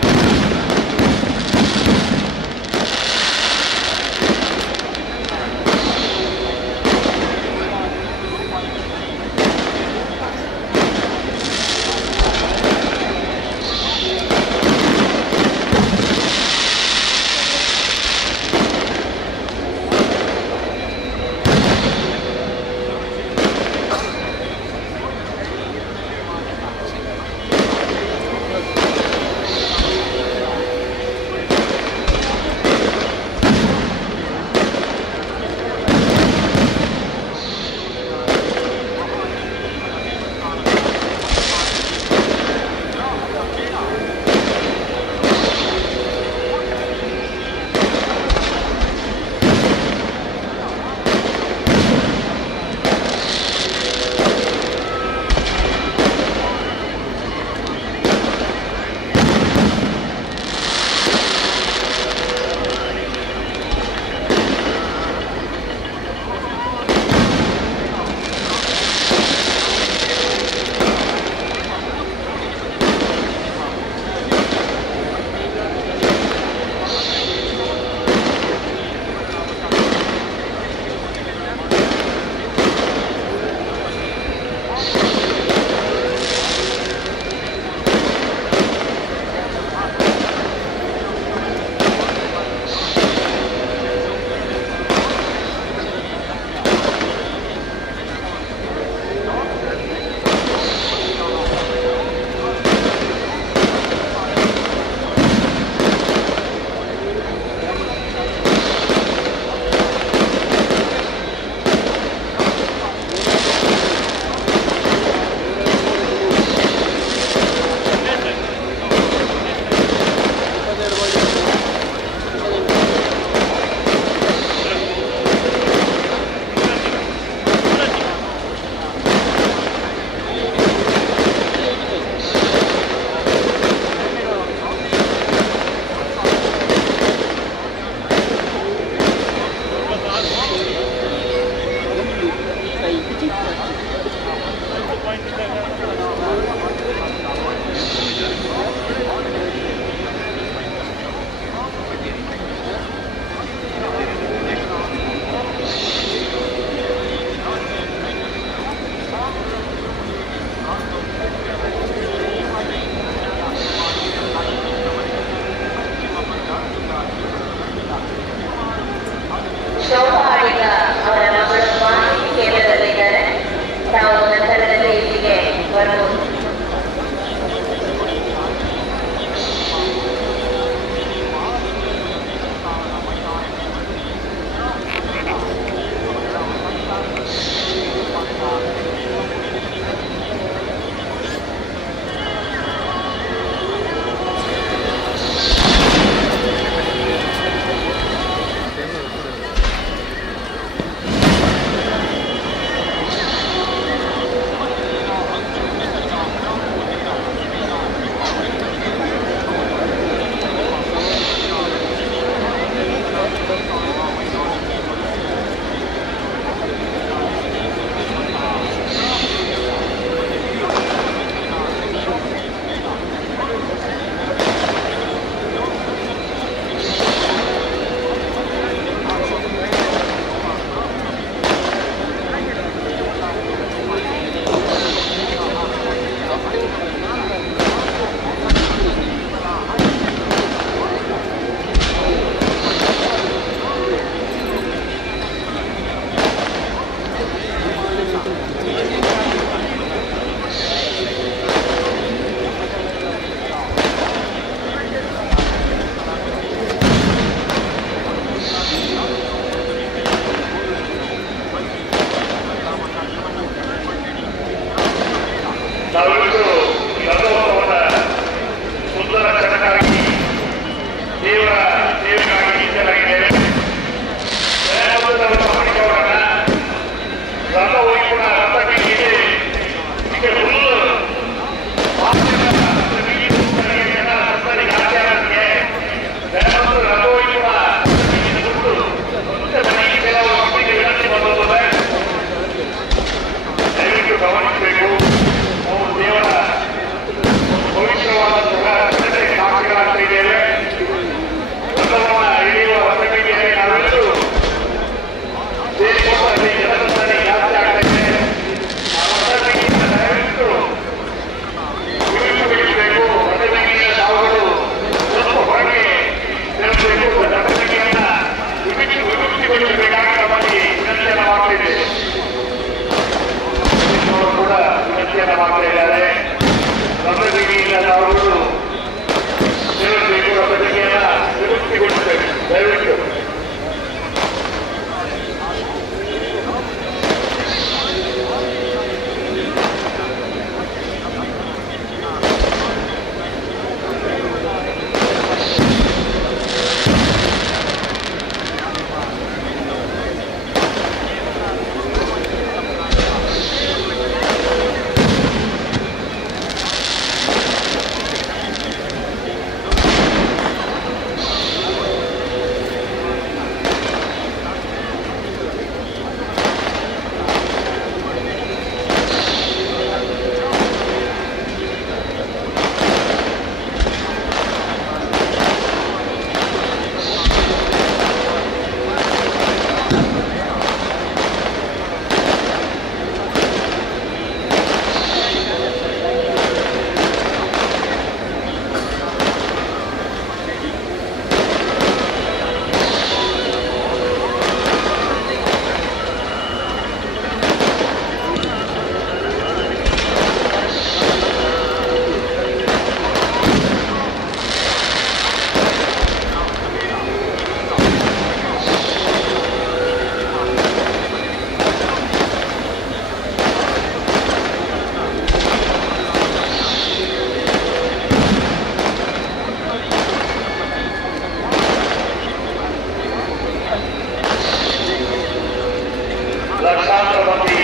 ಲಕ್ಷಾಂತರ ಮಂದಿ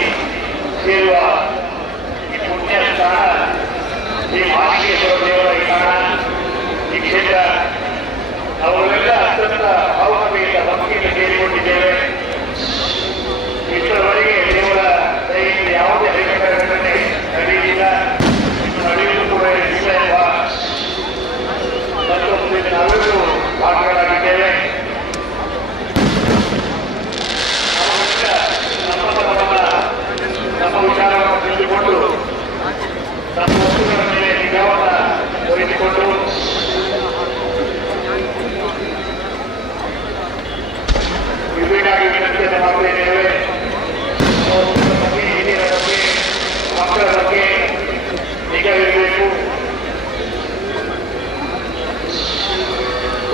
ಸೇರುವ ಈ ಪುಣ್ಯ ಸ್ಥಾನ, ಈ ಮಾಲಿಕೇಶ್ವರ ದೇವರ ಈ ಸ್ಥಾನ, ಈ ಕ್ಷೇತ್ರ ನಾವೆಲ್ಲ ಅತ್ಯಂತ ಭಾವನೆಯಿಂದ ಭಕ್ತಿಯಿಂದ ಸೇರಿಕೊಂಡಿದ್ದೇವೆ. ಇಷ್ಟರವರೆಗೆ ದೇವರ ದಯೆಯಿಂದ ಯಾವುದೇ ಅಹಿತಕರ ಘಟನೆ ನಡೆಯಲಿಲ್ಲ, ನಡೆಯಲು ಕೂಡ ಇಲ್ಲ ಎಂಬ ಸಂತೋಷದಿಂದ ನಾವೆಲ್ಲರೂ ಭಾಗಗಳಾಗಿದ್ದೇವೆ. ನಮ್ಮ ವಿಚಾರವನ್ನು ತಿಳಿದುಕೊಂಡು ನಮ್ಮ ವಸ್ತುಗಳ ಮೇಲೆ ನಿಗಾವನ್ನು ವಹಿಸಿಕೊಂಡು ವಿವೇಕಾಗಿ ವಿನಂತಿಯನ್ನು ಮಾಡ್ತಾ ಇದ್ದೇವೆ. ಹಿರಿಯರ ಬಗ್ಗೆ, ಮಕ್ಕಳ ಬಗ್ಗೆ ನಿಗಾ ಇರಬೇಕು.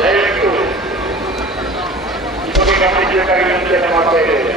ದಯವಿಟ್ಟು ಈ ಬಗ್ಗೆ ಗಮನಿಸಬೇಕಾಗಿ ವಿನಂತಿಯನ್ನು ಮಾಡ್ತಾ ಇದ್ದೇವೆ.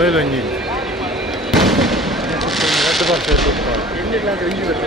ಬೈಲೊಂಜಿ 2 ವರ್ಷ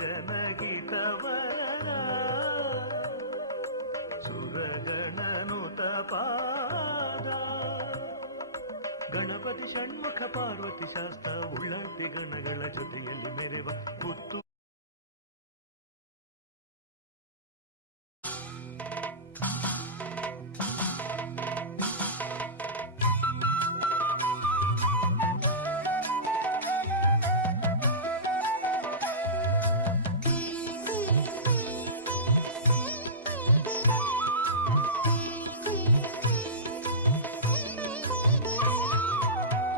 ಜನಹಿತವರ ಸುರಗಣನುತ ಪಾದ ಗಣಪತಿ ಷಣ್ಮುಖ ಪಾರ್ವತಿ ಶಾಸ್ತ್ರ ಉಳ್ಳಂತೆ ಗಣಗಳ ಜೊತೆಯಲ್ಲಿ ಮೆರೆವ ಪುತ್ತು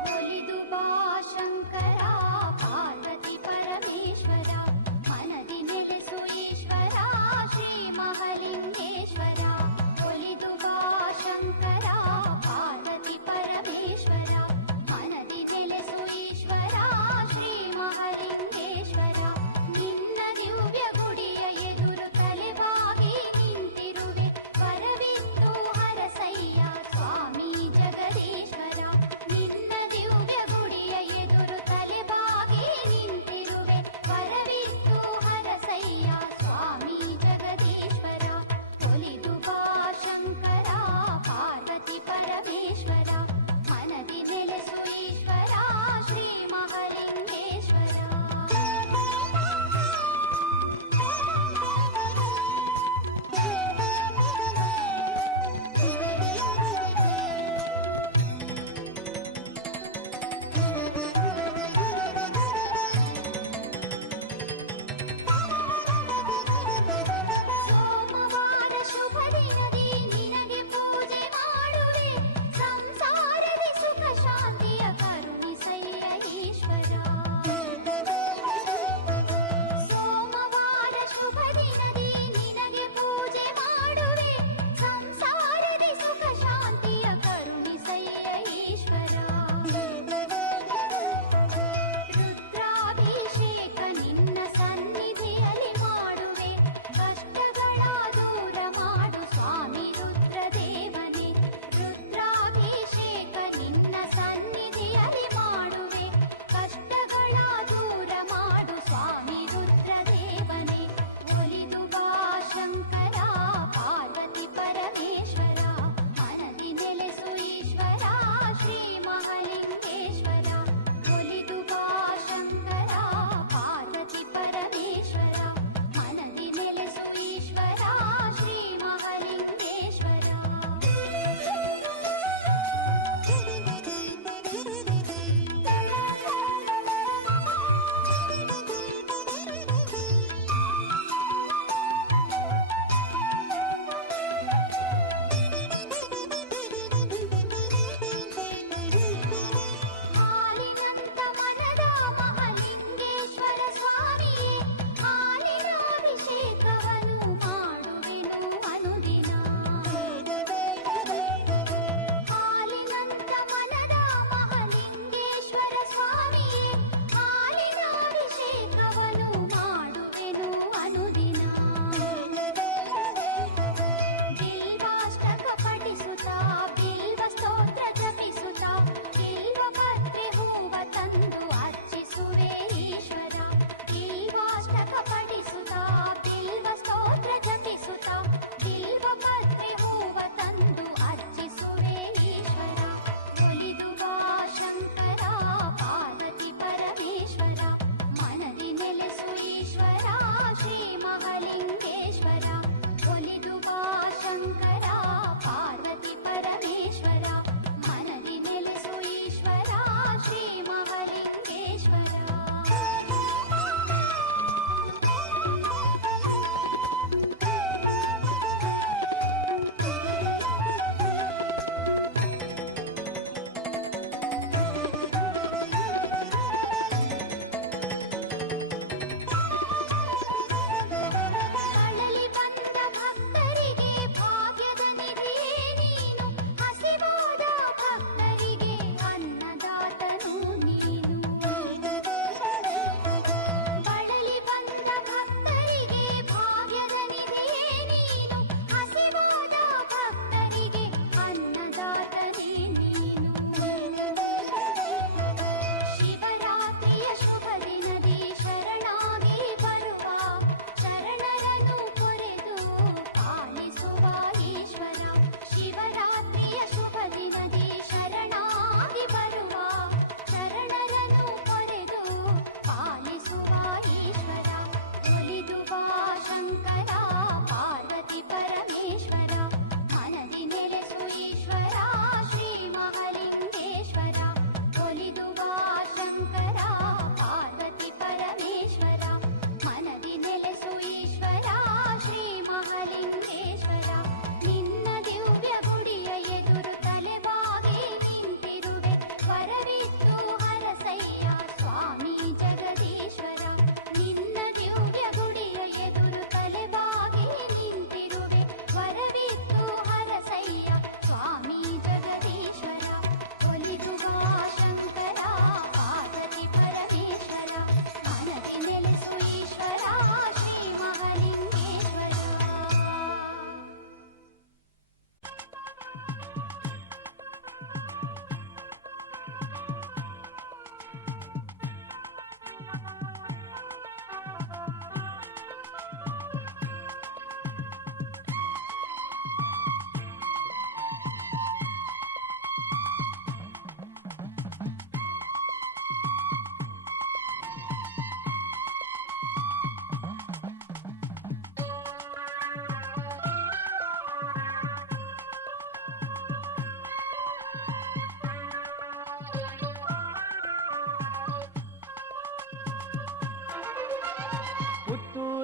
ಒಲಿದು ಬಾ ಶಂಕರ ಪಾರ್ವತಿ ಪರಮೇಶ್ವರ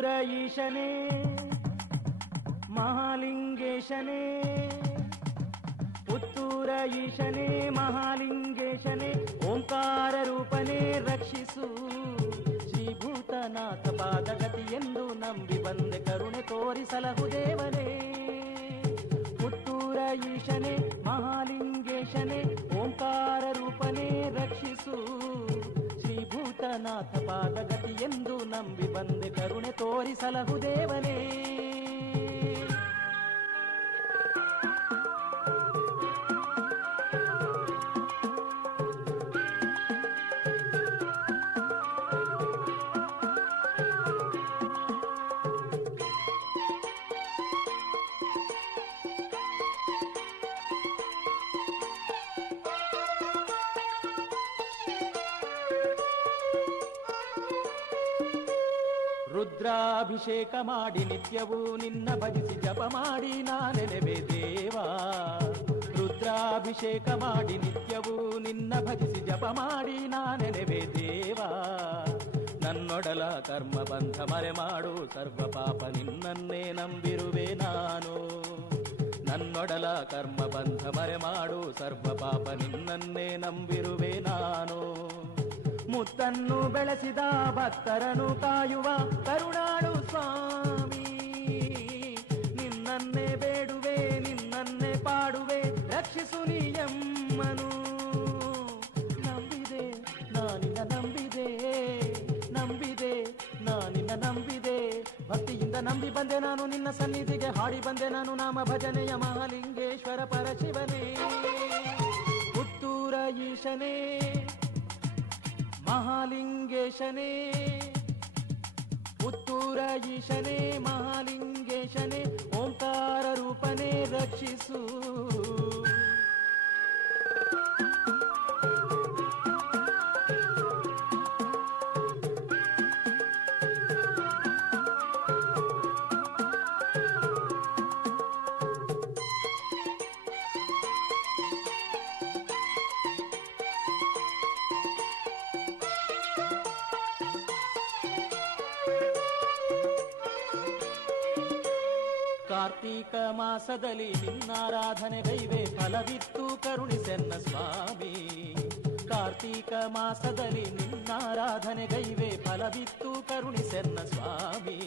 ಪುತ್ತೂರ ಈಶನೇ ಮಹಾಲಿಂಗೇಶನೇ, ಪುತ್ತೂರ ಈಶನೇ ಮಹಾಲಿಂಗೇಶನೇ, ಓಂಕಾರ ರೂಪನೇ ರಕ್ಷಿಸು. ಶ್ರೀಭೂತನಾಥ ಪಾದಗತಿಯೆಂದು ನಂಬಿ ಬಂದೆ ಕರುಣೆ ತೋರಿಸಲಹು ದೇವನೇ. ಪುತ್ತೂರ ಈಶನೇ ಮಹಾಲಿಂಗೇಶನೇ, ಓಂಕಾರ ರೂಪನೇ ರಕ್ಷಿಸು. ಶ್ರೀಭೂತನಾಥ ಪಾದಗತಿಯೆಂದು ನಂಬಿ ಬಂದೆ ಕರುಣೆ ತೋರಿಸಲಹು ದೇವನೇ. ರುದ್ರಾಭಿಷೇಕ ಮಾಡಿ ನಿತ್ಯವೂ ನಿನ್ನ ಭಜಿಸಿ ಜಪ ಮಾಡಿ ನಾನೆನೆವೆ ದೇವಾ. ರುದ್ರಾಭಿಷೇಕ ಮಾಡಿ ನಿತ್ಯವೂ ನಿನ್ನ ಭಜಿಸಿ ಜಪ ಮಾಡಿ ನಾನೆನೆವೆ ದೇವಾ. ನನ್ನೊಡಲ ಕರ್ಮ ಬಂಧ ಮರೆ ಮಾಡು ಸರ್ವ ಪಾಪ ನಿನ್ನನ್ನೇ ನಂಬಿರುವೆ ನಾನು. ನನ್ನೊಡಲ ಕರ್ಮ ಬಂಧ ಮರೆ ಮಾಡು ಸರ್ವ ಪಾಪ ನಿನ್ನನ್ನೇ ನಂಬಿರುವೆ ನಾನು. ಮುತ್ತನ್ನು ಬೆಳೆಸಿದ ಭಕ್ತರನು ಕಾಯುವ ಕರುಣಾಳು ಸ್ವಾಮಿ. ನಿನ್ನನ್ನೇ ಬೇಡುವೆ ನಿನ್ನನ್ನೇ ಪಾಡುವೆ ರಕ್ಷಿಸು ನೀಯಮ್ಮನು. ನಂಬಿದೆ ನಾನಿನ್ನ ನಂಬಿದೆ, ನಂಬಿದೆ ನಾನಿನ್ನ ನಂಬಿದೆ. ಭಕ್ತಿಯಿಂದ ನಂಬಿ ಬಂದೆ ನಾನು ನಿನ್ನ ಸನ್ನಿಧಿಗೆ, ಹಾಡಿ ಬಂದೆ ನಾನು ನಾಮ ಭಜನೆಯ ಮಹಾಲಿಂಗೇಶ್ವರ ಪರಶಿವನೇ. ಪುತ್ತೂರ ಈಶನೇ ಮಹಾಲಿಂಗೇಶನೇ, ಪುತ್ತೂರ ಈಶನೇ ಮಹಾಲಿಂಗೇಶನೇ, ಓಂಕಾರ ರೂಪನೇ ರಕ್ಷಿಸು. ಕಾರ್ತೀಕ ಮಾಸದಲ್ಲಿ ನಿನ್ನಾರಾಧನೆಗೈವೆ ಫಲವಿತ್ತು ಕರುಣಿಸೆನ್ನ ಸ್ವಾಮಿ. ಕಾರ್ತೀಕ ಮಾಸದಲ್ಲಿ ನಿನ್ನಾರಾಧನೆಗೈವೆ ಫಲವಿತ್ತು ಕರುಣಿಸೆನ್ನ ಸ್ವಾಮಿ.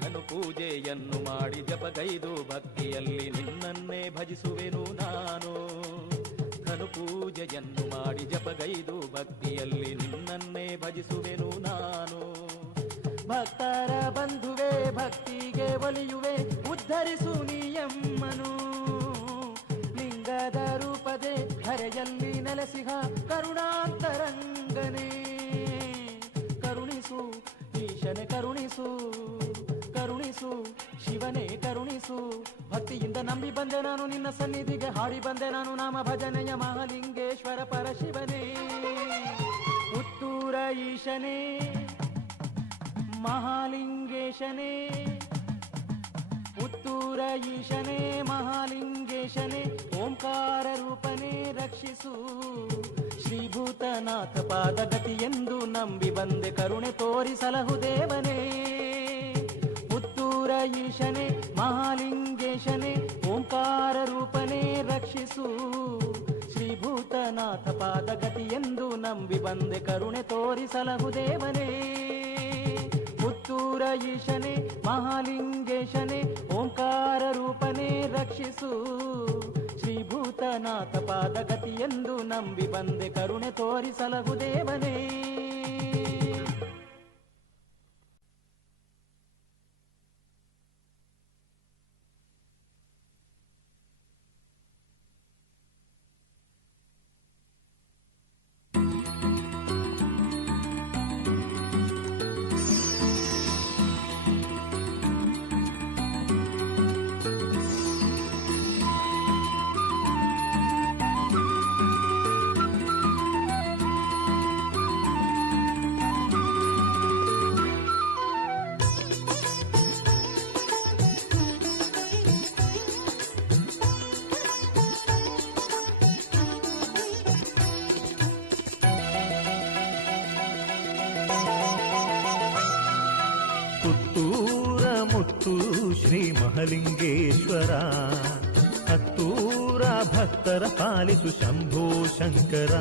ಧನು ಪೂಜೆಯನ್ನು ಮಾಡಿ ಜಪಗೈದು ಭಕ್ತಿಯಲ್ಲಿ ನಿನ್ನನ್ನೇ ಭಜಿಸುವೆನು ನಾನು. ಧನು ಪೂಜೆಯನ್ನು ಮಾಡಿ ಜಪಗೈದು ಭಕ್ತಿಯಲ್ಲಿ ನಿನ್ನನ್ನೇ ಭಜಿಸುವೆನು ನಾನು. ಭಕ್ತರ ಬಂಧುವೆ ಭಕ್ತಿಗೆ ಒಲಿಯುವೆ ಉದ್ಧರಿಸು ನೀಯಮ್ಮನು. ಲಿಂಗದ ರೂಪದೆ ಹರೆಯಲ್ಲಿ ನೆಲೆಸಿಹ ಕರುಣಾಂತರಂಗನೇ. ಕರುಣಿಸು ಈಶನೆ ಕರುಣಿಸು, ಕರುಣಿಸು ಶಿವನೇ ಕರುಣಿಸು. ಭಕ್ತಿಯಿಂದ ನಂಬಿ ಬಂದೆ ನಾನು ನಿನ್ನ ಸನ್ನಿಧಿಗೆ, ಹಾಡಿ ಬಂದೆ ನಾನು ನಾಮ ಭಜನೆಯ ಮಹಾಲಿಂಗೇಶ್ವರ ಪರಶಿವನೇ. ಪುತ್ತೂರ ಈಶನೇ ಮಹಾಲಿಂಗೇಶನೇ, ಪುತ್ತೂರ ಈಶನೇ ಮಹಾಲಿಂಗೇಶನೇ, ಓಂಕಾರ ರೂಪನೇ ರಕ್ಷಿಸು. ಶ್ರೀಭೂತನಾಥ ಪಾದಗತಿಯೆಂದು ನಂಬಿ ಬಂದೆ ಕರುಣೆ ತೋರಿಸಲಹು ದೇವನೇ. ಪುತ್ತೂರ ಈಶನೇ ಮಹಾಲಿಂಗೇಶನೇ, ಓಂಕಾರ ರೂಪನೇ ರಕ್ಷಿಸು. ಶ್ರೀಭೂತನಾಥ ಪಾದಗತಿಯೆಂದು ನಂಬಿ ಬಂದೆ ಕರುಣೆ ತೋರಿಸಲಹು ದೇವನೇ. ಪುತ್ತೂರ ಈಶನೇ ಮಹಾಲಿಂಗೇಶನೇ, ಓಂಕಾರ ರೂಪನೇ ರಕ್ಷಿಸು. ಶ್ರೀಭೂತನಾಥ ಪಾದಗತಿಯೆಂದು ನಂಬಿ ಬಂದೆ ಕರುಣೆ ತೋರಿಸಲಹು ದೇವನೇ. ಶ್ರೀ ಮಹಲಿಂಗೇಶ್ವರ. ಹತ್ತೂರ ಭಕ್ತರ ಪಾಲಿಸು ಶಂಭೋ ಶಂಕರ.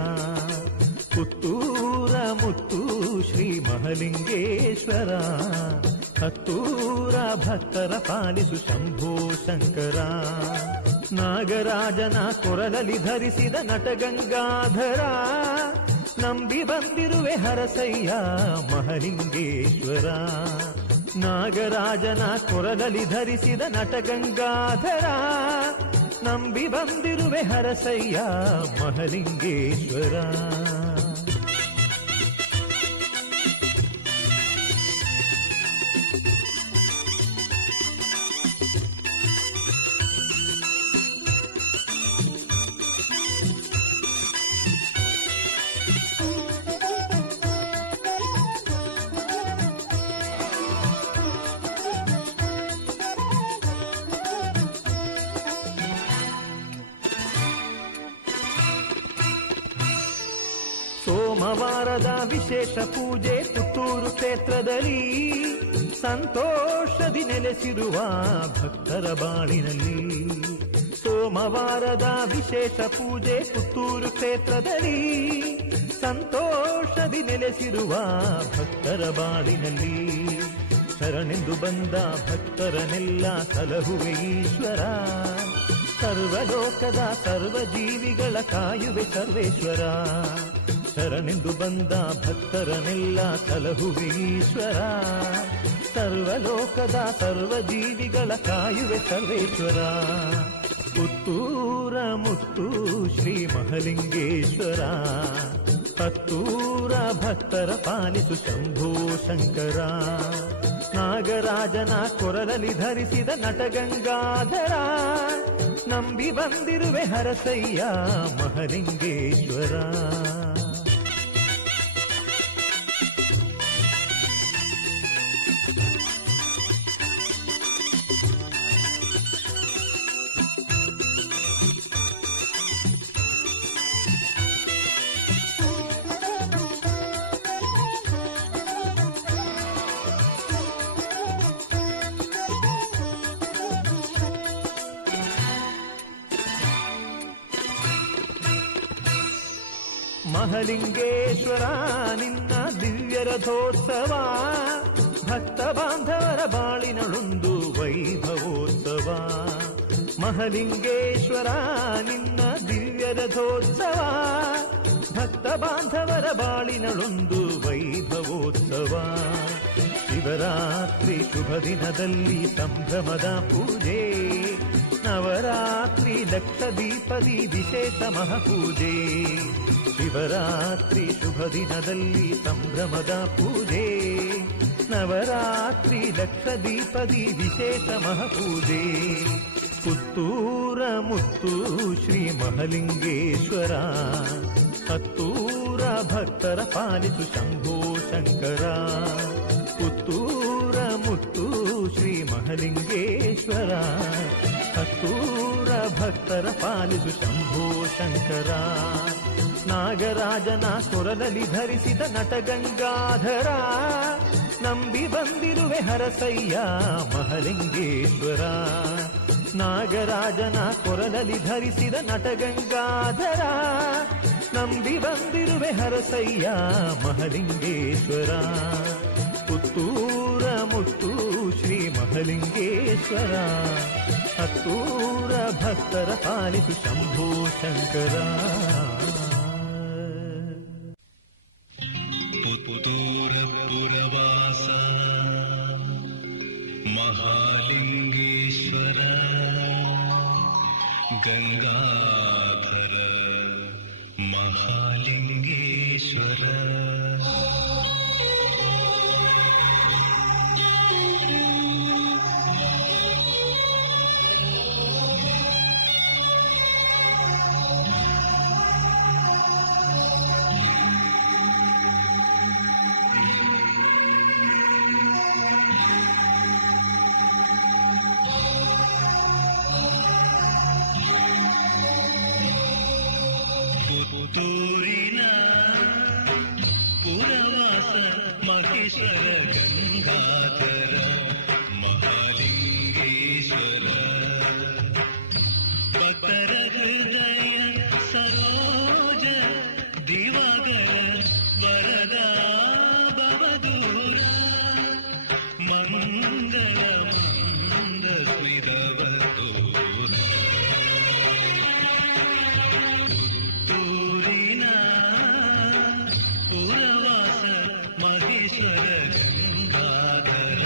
ಪುತ್ತೂರ ಮುತ್ತು ಶ್ರೀ ಮಹಲಿಂಗೇಶ್ವರ. ಹತ್ತೂರ ಭಕ್ತರ ಪಾಲಿಸು ಶಂಭೋ ಶಂಕರ. ನಾಗರಾಜನ ಕೊರಲಲ್ಲಿ ಧರಿಸಿದ ನಟಗಂಗಾಧರ. ನಂಬಿ ಬಂದಿರುವೆ ಹರಸಯ್ಯ ಮಹಲಿಂಗೇಶ್ವರ. ನಾಗರಾಜನ ಕೊರಲಲ್ಲಿ ಧರಿಸಿದ ನಟಗಂಗಾಧರ. ನಂಬಿ ಬಂದಿರುವೆ ಹರಸಯ್ಯ ಮಹಲಿಂಗೇಶ್ವರ. ಸೋಮವಾರದ ವಿಶೇಷ ಪೂಜೆ ಪುತ್ತೂರು ಕ್ಷೇತ್ರದಲ್ಲಿ. ಸಂತೋಷದಿ ನೆಲೆಸಿರುವ ಭಕ್ತರ ಬಾಳಿನಲ್ಲಿ. ಸೋಮವಾರದ ವಿಶೇಷ ಪೂಜೆ ಪುತ್ತೂರು ಕ್ಷೇತ್ರದಲ್ಲಿ. ಸಂತೋಷದಿ ನೆಲೆಸಿರುವ ಭಕ್ತರ ಬಾಳಿನಲ್ಲಿ. ಶರಣೆಂದು ಬಂದ ಭಕ್ತರನ್ನೆಲ್ಲ ಸಲಹುವೆ ಈಶ್ವರ. ಸರ್ವಲೋಕದ ಸರ್ವಜೀವಿಗಳ ಕಾಯುವೆ ಸರ್ವೇಶ್ವರ. ಶರಣೆಂದು ಬಂದ ಭಕ್ತರನ್ನೆಲ್ಲ ಸಲಹುವೆ ಈಶ್ವರ. ಸರ್ವಲೋಕದ ಸರ್ವಜೀವಿಗಳ ಕಾಯುವೆ ಸರ್ವೇಶ್ವರ. ಪುತ್ತೂರ ಮುತ್ತು ಶ್ರೀ ಮಹಲಿಂಗೇಶ್ವರ. ಹತ್ತೂರ ಭಕ್ತರ ಪಾಲಿಸು ಶಂಭೋ ಶಂಕರ. ನಾಗರಾಜನ ಕೊರಲಲ್ಲಿ ಧರಿಸಿದ ನಟಗಂಗಾಧರ. ನಂಬಿ ಬಂದಿರುವೆ ಹರಸಯ್ಯ ಮಹಲಿಂಗೇಶ್ವರ. ಮಹಲಿಂಗೇಶ್ವರ ನಿನ್ನ ದಿವ್ಯ ರಥೋತ್ಸವ. ಭಕ್ತ ಬಾಂಧವರ ಬಾಳಿನಳೊಂದು ವೈಭವೋತ್ಸವ. ಮಹಲಿಂಗೇಶ್ವರ ನಿನ್ನ ದಿವ್ಯ ರಥೋತ್ಸವ. ಭಕ್ತ ಬಾಂಧವರ ಬಾಳಿನಳೊಂದು ವೈಭವೋತ್ಸವ. ಶಿವರಾತ್ರಿ ಶುಭ ದಿನದಲ್ಲಿ ಸಂಭ್ರಮದ ಪೂಜೆ. ನವರಾತ್ರಿ ಲಕ್ಷ ದೀಪದಿ ವಿಶೇಷ ಮಹಾಪೂಜೆ. ಶಿವರಾತ್ರಿ ಶುಭ ದಿನದಲ್ಲಿ ಸಂಭ್ರಮದ ಪೂಜೆ. ನವರಾತ್ರಿ ಲಕ್ಷ ದೀಪದಿ ವಿಶೇಷ ಮಹಾಪೂಜೆ. ಪುತ್ತೂರ ಮುತ್ತು ಶ್ರೀ ಮಹಲಿಂಗೇಶ್ವರ. ಹತ್ತೂರ ಭಕ್ತರ ಪಾಲಿಸು ಶಂಭೋ ಶಂಕರ. ಪುತ್ತೂರ ಮುತ್ತು ಶ್ರೀ ಮಹಲಿಂಗೇಶ್ವರ. ಹತ್ತೂರ ಭಕ್ತರ ಪಾಲಿಸು ಶಂಭೋ ಶಂಕರ. ನಾಗರಾಜನ ಕೊರಲಲ್ಲಿ ಧರಿಸಿದ ನಟಗಂಗಾಧರ. ನಂಬಿ ಬಂದಿರುವೆ ಹರಸಯ್ಯ ಮಹಲಿಂಗೇಶ್ವರ. ನಾಗರಾಜನ ಕೊರಲಲ್ಲಿ ಧರಿಸಿದ ನಟಗಂಗಾಧರ. ನಂಬಿ ಬಂದಿರುವೆ ಹರಸಯ್ಯ ಮಹಲಿಂಗೇಶ್ವರ. ಪುತ್ತೂರ ಮುತ್ತು ಶ್ರೀ ಮಹಲಿಂಗೇಶ್ವರ. ಹತ್ತೂರ ಭಕ್ತರ ಪಾಲಿಸು ಶಂಭೋ ಶಂಕರ. ಪುತ್ತೂರ ಪುರವಾಸ ಮಹಾಲಿಂಗೇಶ್ವರ. ಗಂಗಾಧರ ಮಹಾಲಿಂಗೇಶ್ವರ. ಪುತ್ತೂರಿನ ಪುರವಾಸ ಮಹೇಶ್ವರ ಗಂಗಾಧರ ಮಹಾಲಿಂಗೇಶ್ವರ. ಮಹೇಶ್ವರ ಗಂಗಾಧರ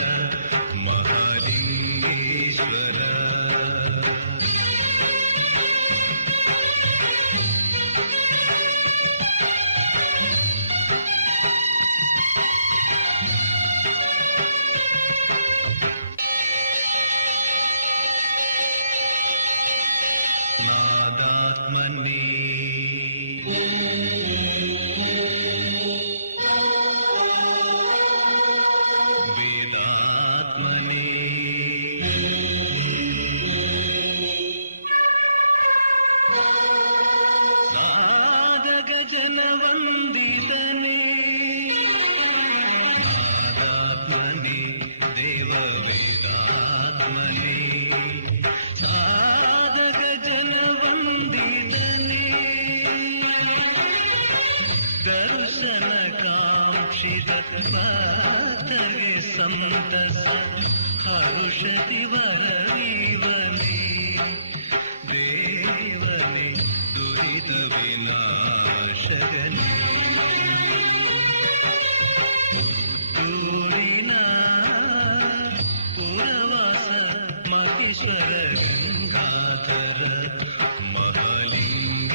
ಮಹಾಲಿಂಗೇಶ್ವರ ನಾದಾತ್ಮನೇ ವೇದಾತ್ಮನೇ ನಾದಗಜನವಂದಿತನೇ ನಾದಾತ್ಮನೇ ದೇವ ವೇದಾತ್ಮನೇ ಸಾಧಕಜನವಂದಿತನೇ ದರ್ಶನ ಕಾಂಕ್ಷಿತ ಪ್ರಾತಗೆ ಸಂತಸ ಔಷಧಿ ವರವೀವನೇ ದೇವನೇ ದುರಿತ ವಿನಾಶಗನೇ ಪುತ್ತೂರಿನ ಪುರವಾಸ ಮಹೇಶ್ವರ ಗಂಗಾಧರ ಮಹಾಲಿಂಗೇಶ್ವರ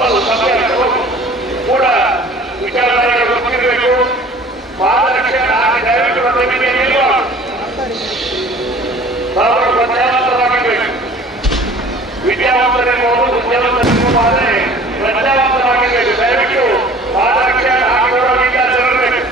ಸಭ್ಯರು ಕೂಡ ವಿಚಾರಧಾರೆಗೆ ಗೊತ್ತಿರಬೇಕು. ಪಾದರಕ್ಷೆ ದಯವಿಟ್ಟು ಪ್ರತಿನಿಧಿ ನಿಲ್ಲುವ ತಾವು ಪ್ರಜ್ಞಾವಂತರಾಗಿರಬೇಕು. ವಿದ್ಯಾವಂತರಿರ್ಬೋದು, ಬುದ್ಧಿವಂತರಿರ್ಬೋದು, ಆದರೆ ಪ್ರಜ್ಞಾವಂತರಾಗಿರಬೇಕು. ದಯವಿಟ್ಟು ಪಾದರಕ್ಷೆ ಹಾಕಿರುವ ವಿದ್ಯಾರ್ಥಿಗಳಿರಬೇಕು.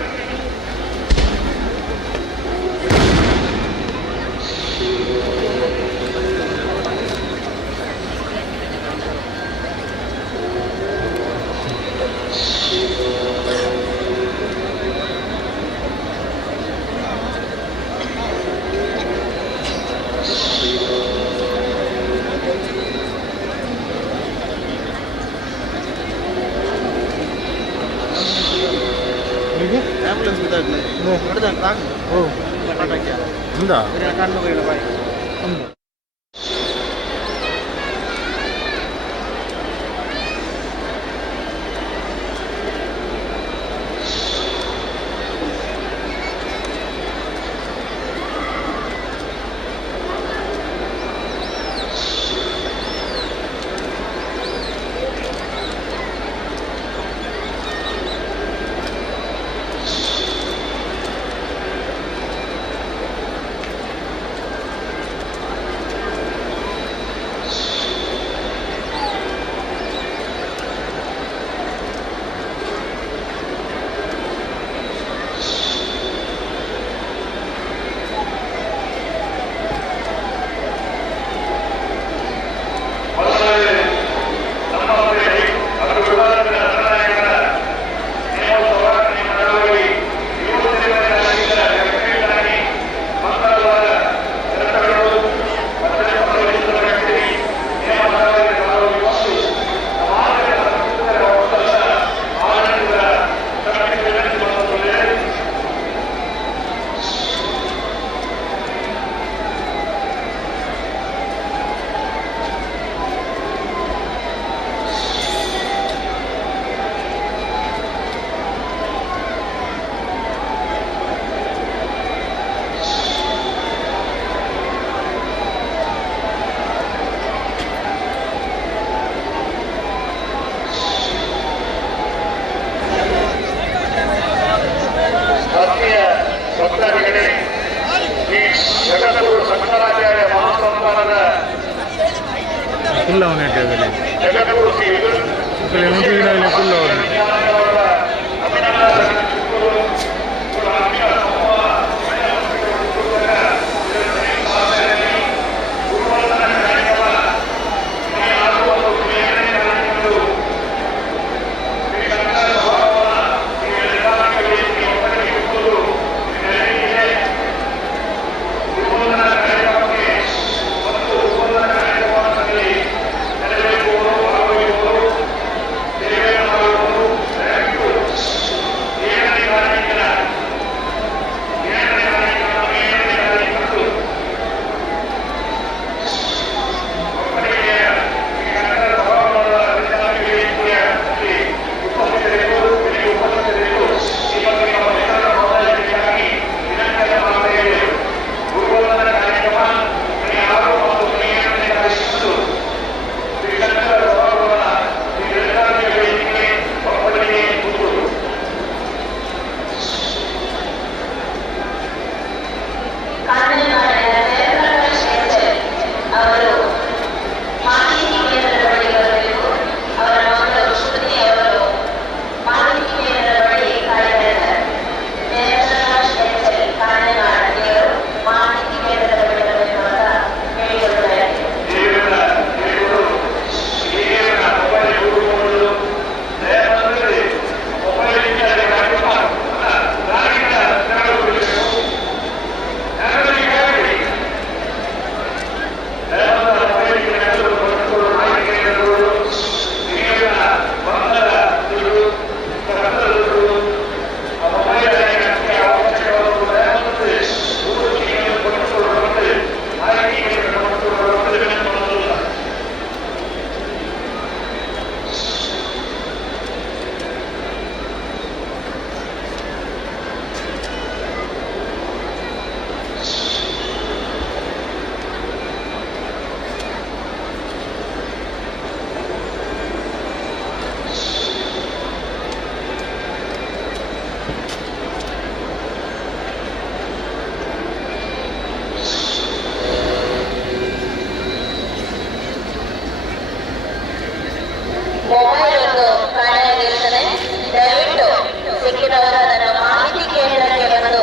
ಸಿಕ್ಕಿದವರು ಅದನ್ನು ಮಾಹಿತಿ ಕೇಂದ್ರಕ್ಕೆ ಬಂದು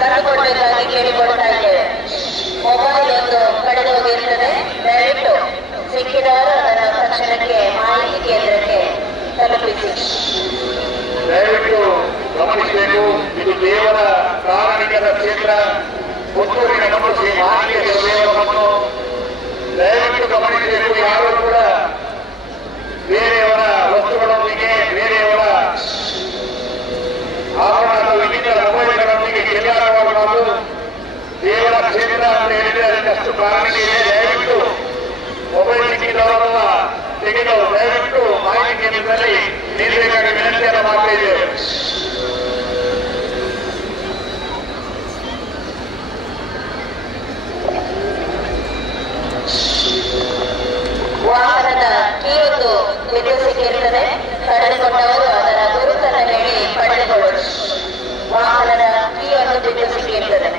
ಕರೆದುಕೊಳ್ಬೇಕಾಗಿ ಕೇಳಿಕೊಳ್ತಾ ಇದ್ದೇವೆ. ಮೊಬೈಲ್ ಒಂದು ಕಳೆದು ಹೋಗಿರ್ತದೆ, ದಯವಿಟ್ಟು ಸಿಕ್ಕಿದವರು ಅದನ್ನು ತಕ್ಷಣಕ್ಕೆ ಮಾಹಿತಿ ಕೇಂದ್ರಕ್ಕೆ ತಲುಪಿಸಿ. ದಯವಿಟ್ಟು ಗಮನಿಸಬೇಕು, ಇದು ದೇವರ ಕಾರಣಿಕದ ಕ್ಷೇತ್ರ. ಪುತ್ತೂರಿನ ನಮ್ಮ ಶ್ರೀ ಮಹಾಲಿಂಗೇಶ್ವರ ದೇವರನ್ನು ದಯವಿಟ್ಟು ಗಮನಿಸಬೇಕು. ಯಾರು ಕೂಡ ಬೇರೆಯವರ ವಸ್ತುಗಳೊಂದಿಗೆ, ಬೇರೆಯವರ ಆಭರಣ ಅಥವಾ ಇನ್ನಿತರ ಮೊಬೈಲ್ಗಳೊಂದಿಗೆ ಚೆಲ್ಲಾಡಬಾರದು. ದೇವರ ಕ್ಷೇತ್ರ ಅಂತ ಹೇಳಿದ್ರೆ ಅದಕ್ಕಷ್ಟು ಕಾರಣಕ್ಕೆ ಇದೆ. ದಯವಿಟ್ಟು ಮೊಬೈಲ್ ಸಿಕ್ಕಿದವರನ್ನ ತೆಗೆದು ದಯವಿಟ್ಟು ಮಾಹಿತಿ ಕೇಂದ್ರದಲ್ಲಿ ನೀಡಬೇಕಾಗಿ ವಿನಂತಿಯನ್ನು ಮಾಡ್ತಾ ಇದ್ದೇವೆ. ವಾಹನದ ಕೀ ಒಂದು ವಿದ್ಯುತ್ ಸಿಕ್ಕಿರುತ್ತದೆ, ಕಳೆದುಕೊಂಡವರು ಅದರ ಗುರುತನ್ನು ಹೇಳಿ ಪಡೆದುಕೊಳ್ಳುವುದು. ವಾಹನದ ಕೀ ಒಂದು ವಿದ್ಯುತ್ ಸಿಕ್ಕಿರುತ್ತದೆ.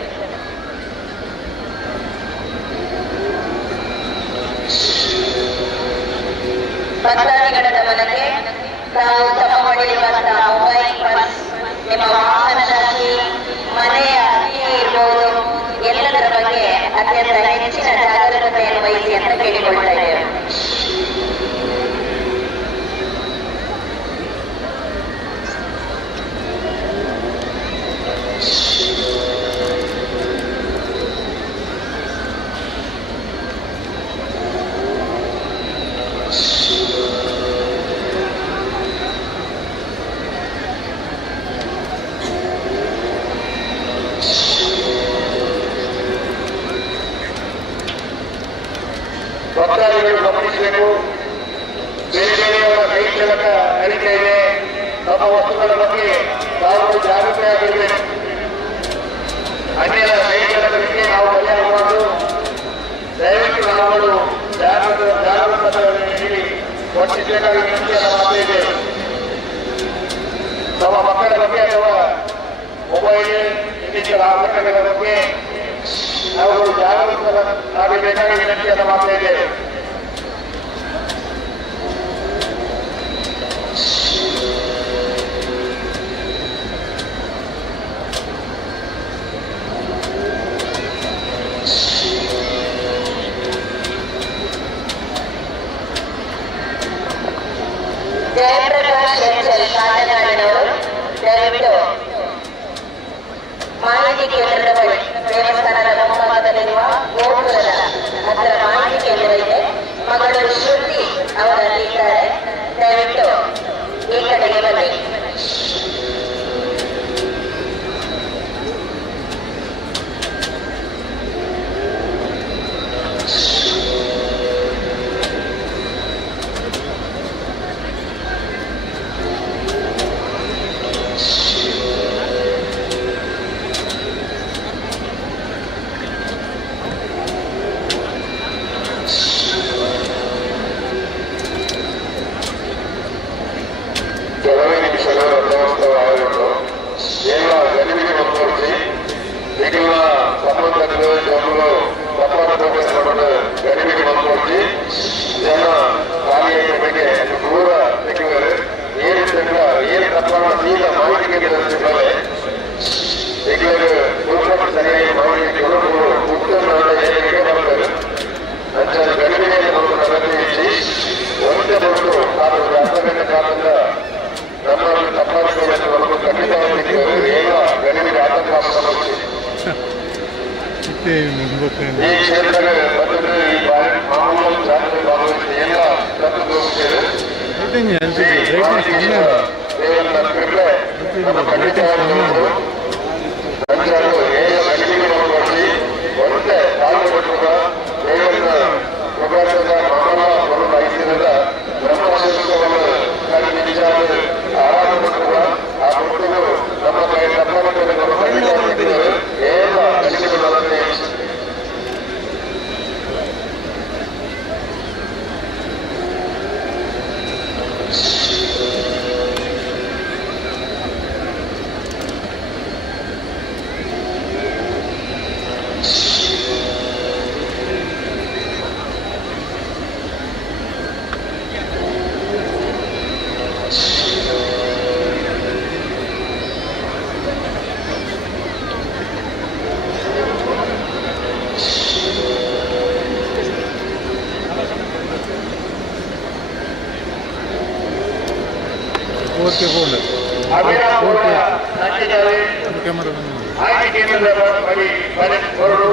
ಭಕ್ತಾದಿಗಳ ಗಮನಕ್ಕೆ, ತಾವು ತಮ್ಮ ಬಳಿಯಿರುವಂತಹ ಮೊಬೈಲ್, ಪರ್ಸ್, ನಿಮ್ಮ ವಾಹನದ ಕೀ, ಮನೆಯ ಕೀ ಇರಬಹುದು, ಎಲ್ಲದರ ಬಗ್ಗೆ ಅತ್ಯಂತ ಹೆಚ್ಚಿನ ಜಾಗರೂಕತೆಯನ್ನು ವಹಿಸಿ ಅಂತ ಕೇಳಿಕೊಳ್ತಾ ಇದ್ದೇವೆ. ಭಕ್ತಾದಿಗಳು ಗಮನಿಸಬೇಕು, ಬೇರೆ ಬೇರೆಯವರ ಕೈ ಚಳಕ ನಡೀತಾ ಇದೆ. ನಮ್ಮ ವಸ್ತುಗಳ ಬಗ್ಗೆ ನಾವು ಜಾಗೃತೆಯಾಗಿರಬೇಕು. ಅನ್ಯರ ಕೈ ಚಳಕಕ್ಕೆ ನಾವು ಬಲಿಯಾಗಬಾರದು. ದಯವಿಟ್ಟು ನಾವುಗಳು ಜಾಗೃತತೆಯನ್ನು ನೀಡಿ ವರ್ತಿಸಬೇಕಾಗಿ ವಿನಂತಿಯನ್ನು ಮಾಡ್ತಾ ಇದ್ದೇವೆ. ನಮ್ಮ ಮಕ್ಕಳ ಬಗ್ಗೆ ಅಥವಾ ಮೊಬೈಲ್ ಇನ್ನಿತರ ಆಭರಣಗಳ ಬಗ್ಗೆ ನಾವುಗಳು ಜಾಗೃತರಾಗಬೇಕಾಗಿ ವಿನಂತಿಯನ್ನು ಮಾಡ್ತಾ ಇದ್ದೇವೆ. ಜಯಪ್ರಕಾಶ್ ಎಂಎಲ್ ಕಾಟನಾಡಿನವರು ದಯವಿಟ್ಟು ಮಾಹಿತಿ ಕೇಂದ್ರದ ಬಳಿ, ದೇವಸ್ಥಾನದ ಮುಂಭಾಗದಲ್ಲಿರುವ ಗೋಪುರದ ಹತ್ತಿರ ಮಾಹಿತಿ ಕೇಂದ್ರ ಇದೆ. ಮಗಳು ಶ್ರುತಿ ಅವರಲ್ಲಿ ಇದ್ದಾರೆ, ದಯವಿಟ್ಟು ಈ ಕಡೆಗೆ ಬನ್ನಿ. ಕೆಲವೇ ನಿಮಿಷಗಳ ರಥೋತ್ಸವವಾಗಿತ್ತು. ಎಲ್ಲ ಗರಿಬಿಗೆ ಮುಂದುವರಿಸಿ ಈಗಿನ ಸಂಬಂಧಗಳು ಜನರು ತಪಾಸಣೆ ಗರಿಬಿಗೆ ಮುಂದುವರಿಸಿ ಜನ ಕಾರ್ಯಕ್ರಮಕ್ಕೆ ದೂರ ತೆಗೆದರೆ ಏನು ತಪ್ಪಾದ ಸೀದ ಮಾಹಿತಿಗೆ ಸಿಗದೆ ಈಗಲೇ ಗುರುತು ಸರಿಯಾಗಿ ಮಾಡಿ ಕೆಲವರು ಉತ್ತಮ ಏನಿಗೆ ಬರ್ತದೆ. ನಂತರ ಗರಿಬಿಗೆ ಒಂದು ತರಬೇತಿ ಇಚ್ಚಿ ಒಂದೇ ಬಂದು ತಾನು ಅರ್ಥವೇನ ಕಾಲದಿಂದ ನಮ್ಮನ್ನು ತಪ್ಪಾಡಿಕೊಳ್ಳಲು ಖಂಡಿತವಾಗಿ ಏನು ಗರಿಬಿಗೆ ಆತಂಕ ಸಮಸ್ಯೆ ಈ ಕ್ಷೇತ್ರಕ್ಕೆ ಬಂದರೆ ಈ ಬಾರಿ ಮಾಮೂಲು ಜಾತ್ರೆ ಭಾಗವಹಿಸಿ ಎಲ್ಲ ತಂದು ಹೋಗುತ್ತೇವೆ. ದೇವರ ಕೃಪೆ ನಮ್ಮ ಖಂಡಿತವಾಗಿ ನಂತರ ಏನು ಗರಿಬಿಗೆ ಮುಂದುವರಿಸಿ ಒಂದೇ ಪಾಲ್ಗೊಳ್ಳುವ ದೇವರ ಪ್ರಕಾಶದ ಮಾನವ ಬರುವಾಯಿಸಿದ ಬ್ರಹ್ಮಶಿಲ್ಪವನ್ನು ಖಂಡಿತ ಆರಾಧನೆಯ ಆ ಮುಟ್ಟುಗಳು ನಮ್ಮ ಕೈ ತಪ್ಪಲು ಖಂಡಿತ ಏನು ಗರಿಬಿಗೆ ಅಭಿರಾಮಪುರ ನಂದಿನಲ್ಲಿ ಆಯ್ಕೆ ಕೇಂದ್ರದ ಬಳಿ ಹೊರಡು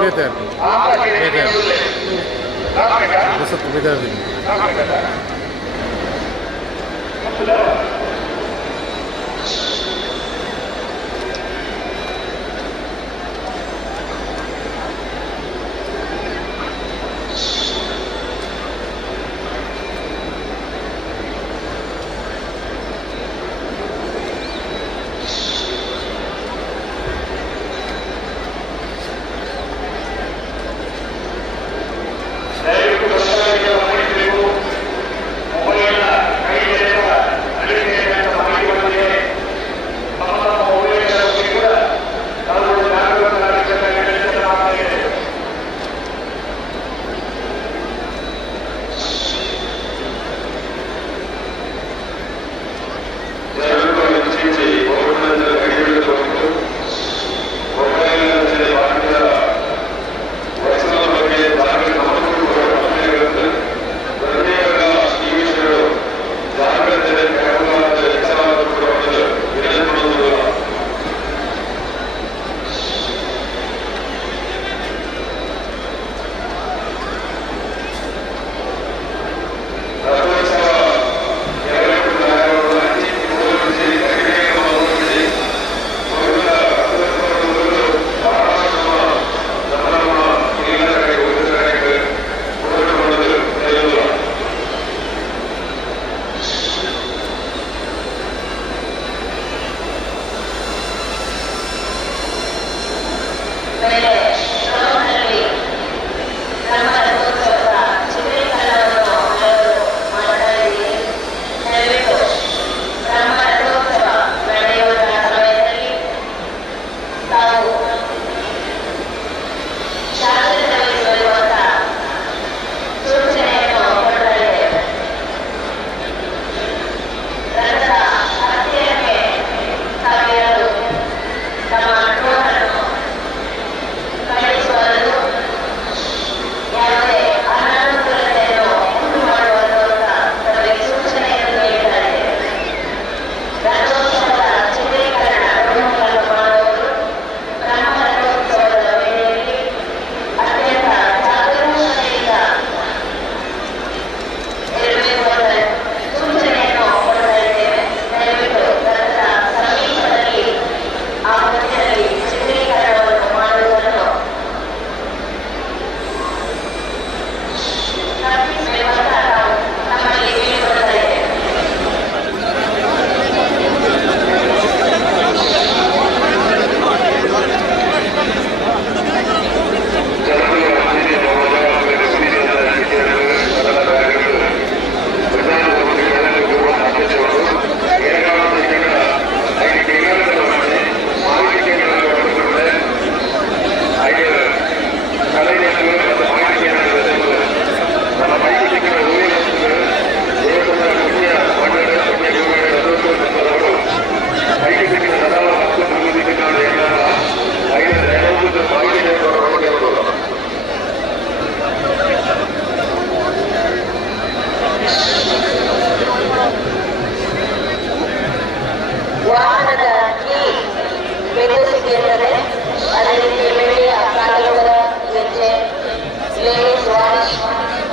ಆಕಾಶ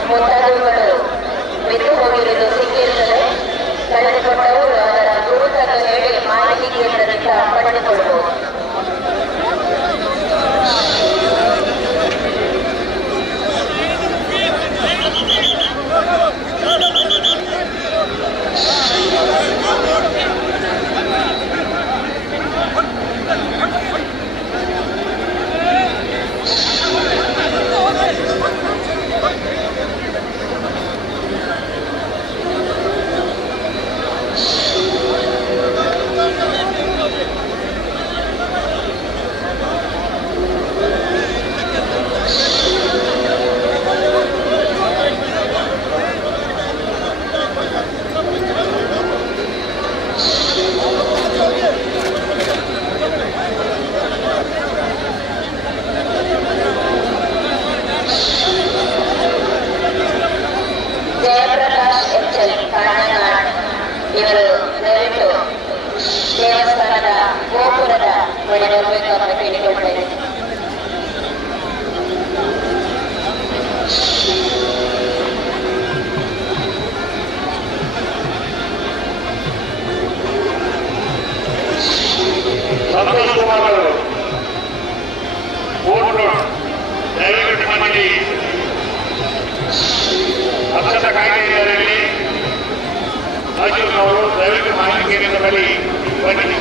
ಮುಂತಾದವುಗಳು ಬಿದ್ದು ಹೋಗಿರುವುದು ಸಿಕ್ಕಿರುತ್ತದೆ. ಕಳೆದುಕೊಂಡವರು ಅದರ ಗುರುತನ್ನು ಹೇಳಿ ಮಾಹಿತಿ ಕೇಂದ್ರದಿಂದ ಪಡೆದುಕೊಳ್ಳಬಹುದು. ಜಯಪ್ರಕಾಶ್ ಎಚ್ಎಲ್ ಕಾರಣನಾಡ್ ಇವರು ದಯವಿಟ್ಟು ದಯವಿಟ್ಟು ಮಾಹಿತಿ ಕೇಂದ್ರದ ಬಳಿ ಬನ್ನಿ.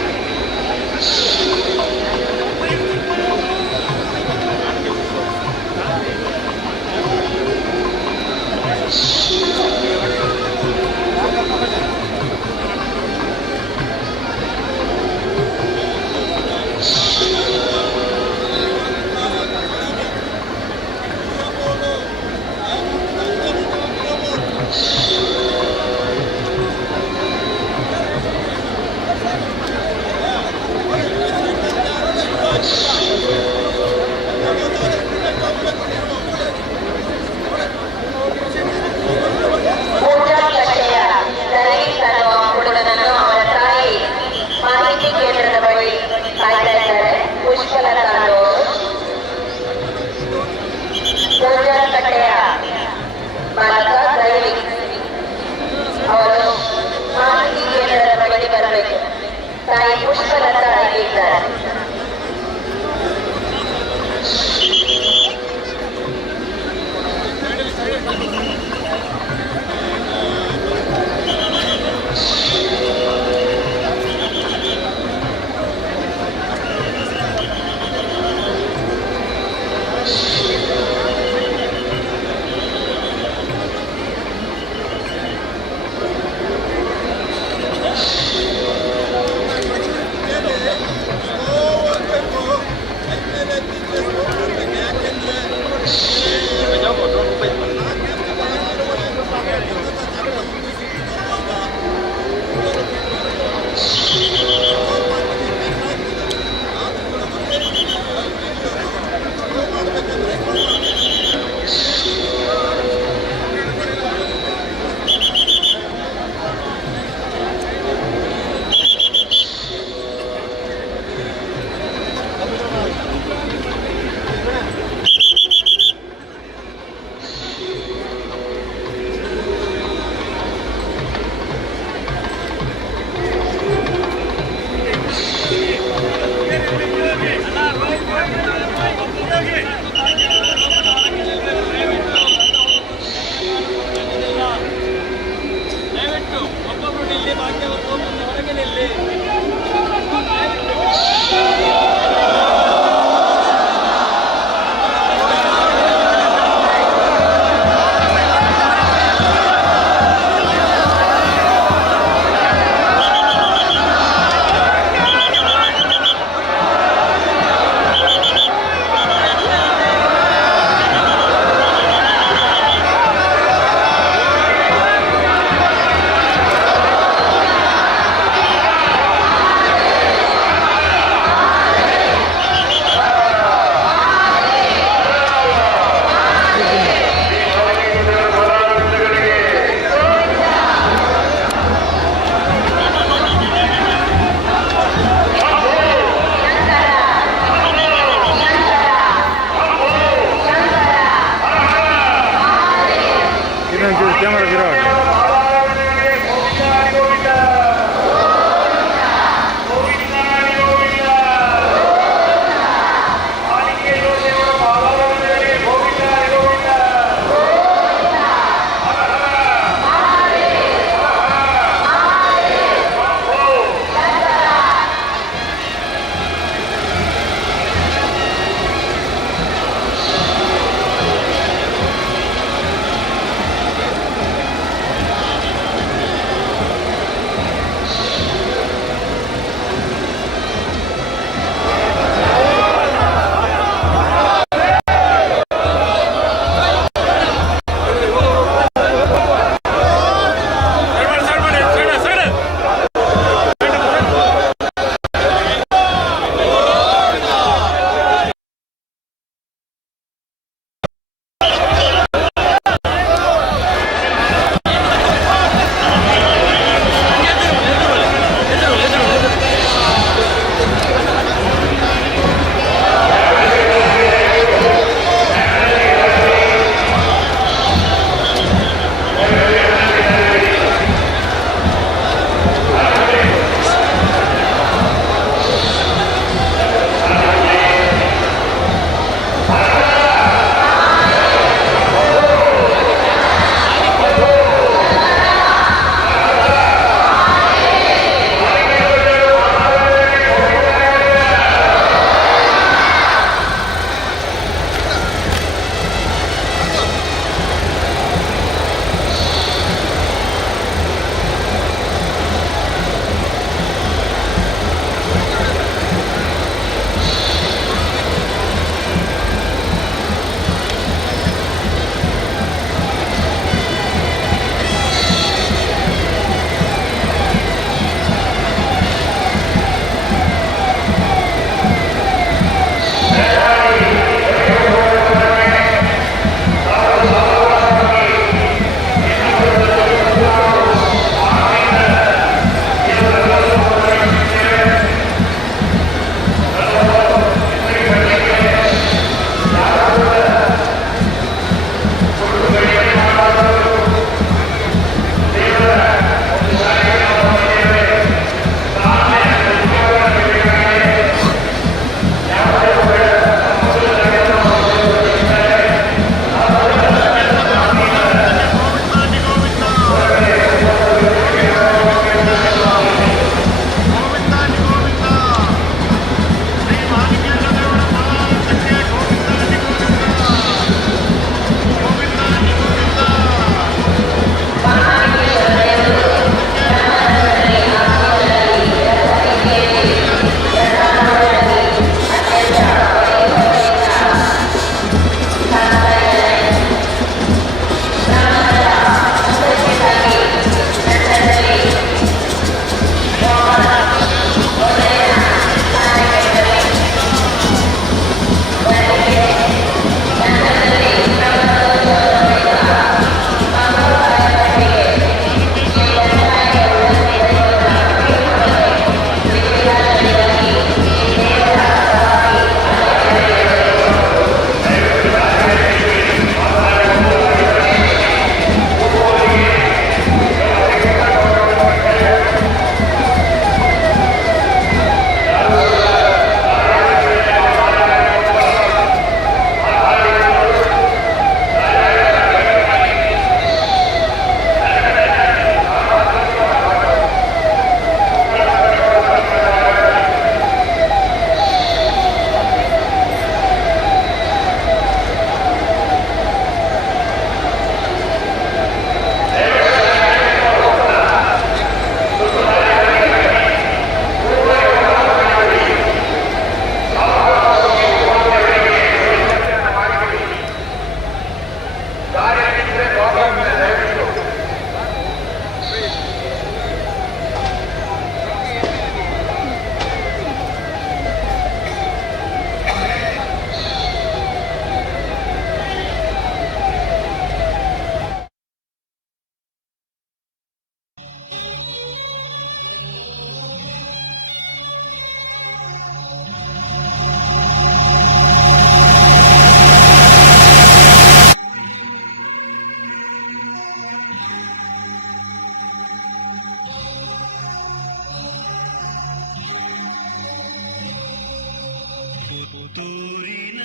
ಪುತ್ತೂರಿನ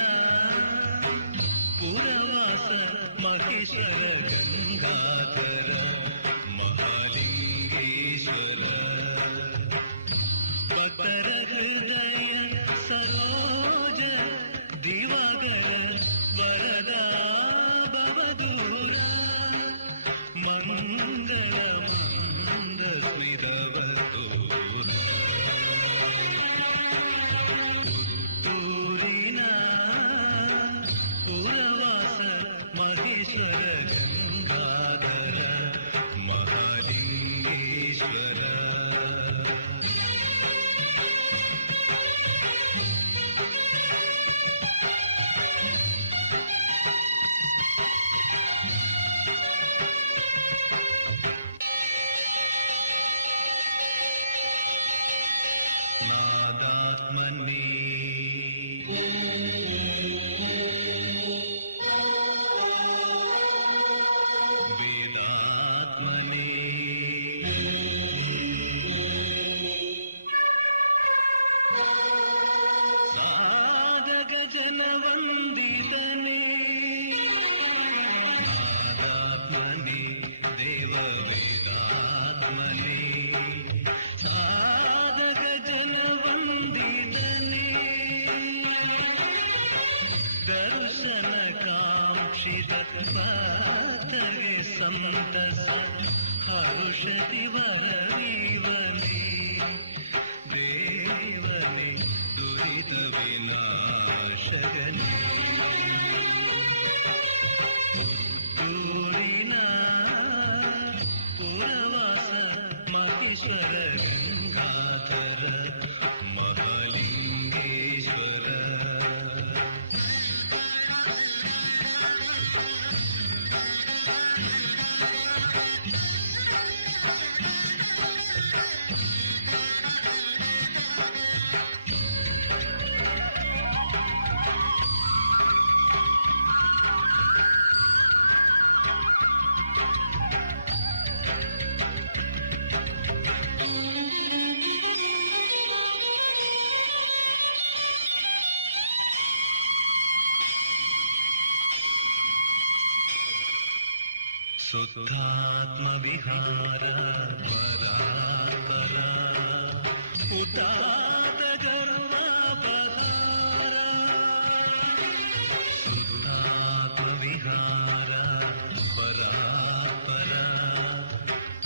ಪುರವಾಸ ಮಹೇಶ್ವರ ಗಂಗಾಧರ ಮಹಾಲಿಂಗೇಶ್ವರ ಭಕ್ತರ ಹೃದಯ ಸರೋಜ ದಿವಾಕರ ವರದ ಭವದೂರ ಮಂಗಳ ಮಂದ ಸ್ಮಿರವತೂರ ಪುತ್ತೂರಿನ ಪುರವಾಸ ಮಹೇಶ್ವರ ಗಂಗಾಧರ ಮಹಾಲಿಂಗೇಶ್ವರ ನಾದಾತ್ಮನೇ ವೇದಾತ್ಮನೇ ಸಾಧಕ ಜನವಂದಿತನೇ ನಾದಾತ್ಮನೇ ದೇವ ವೇದಾತ್ಮನೇ ಸಾಧಕ ಜನವಂದಿತನೇ ದರ್ಶನ ಕಾಂಕ್ಷಿತ ಸಾಧಗೆ ಸಂತಸ ಔಷಧಿ ವರವೀವನೇ ದೇವನೇ ದುರಿತ ವಿನಾಶಗನೇ ಪುತ್ತೂರಿನ ಪುರವಾಸ ಮಹೇಶ್ವರ ಗಂಗಾಧರ ಮಹಾಲಿಂಗೇಶ್ವರ ಶುದ್ಧಾತ್ಮ ವಿಹಾರ ಪರಾಪರ ಉದಾತ ಗರ್ವಾಪಹಾರ ಶುದ್ಧಾತ್ಮ ವಿಹಾರ ಪರಾಪರ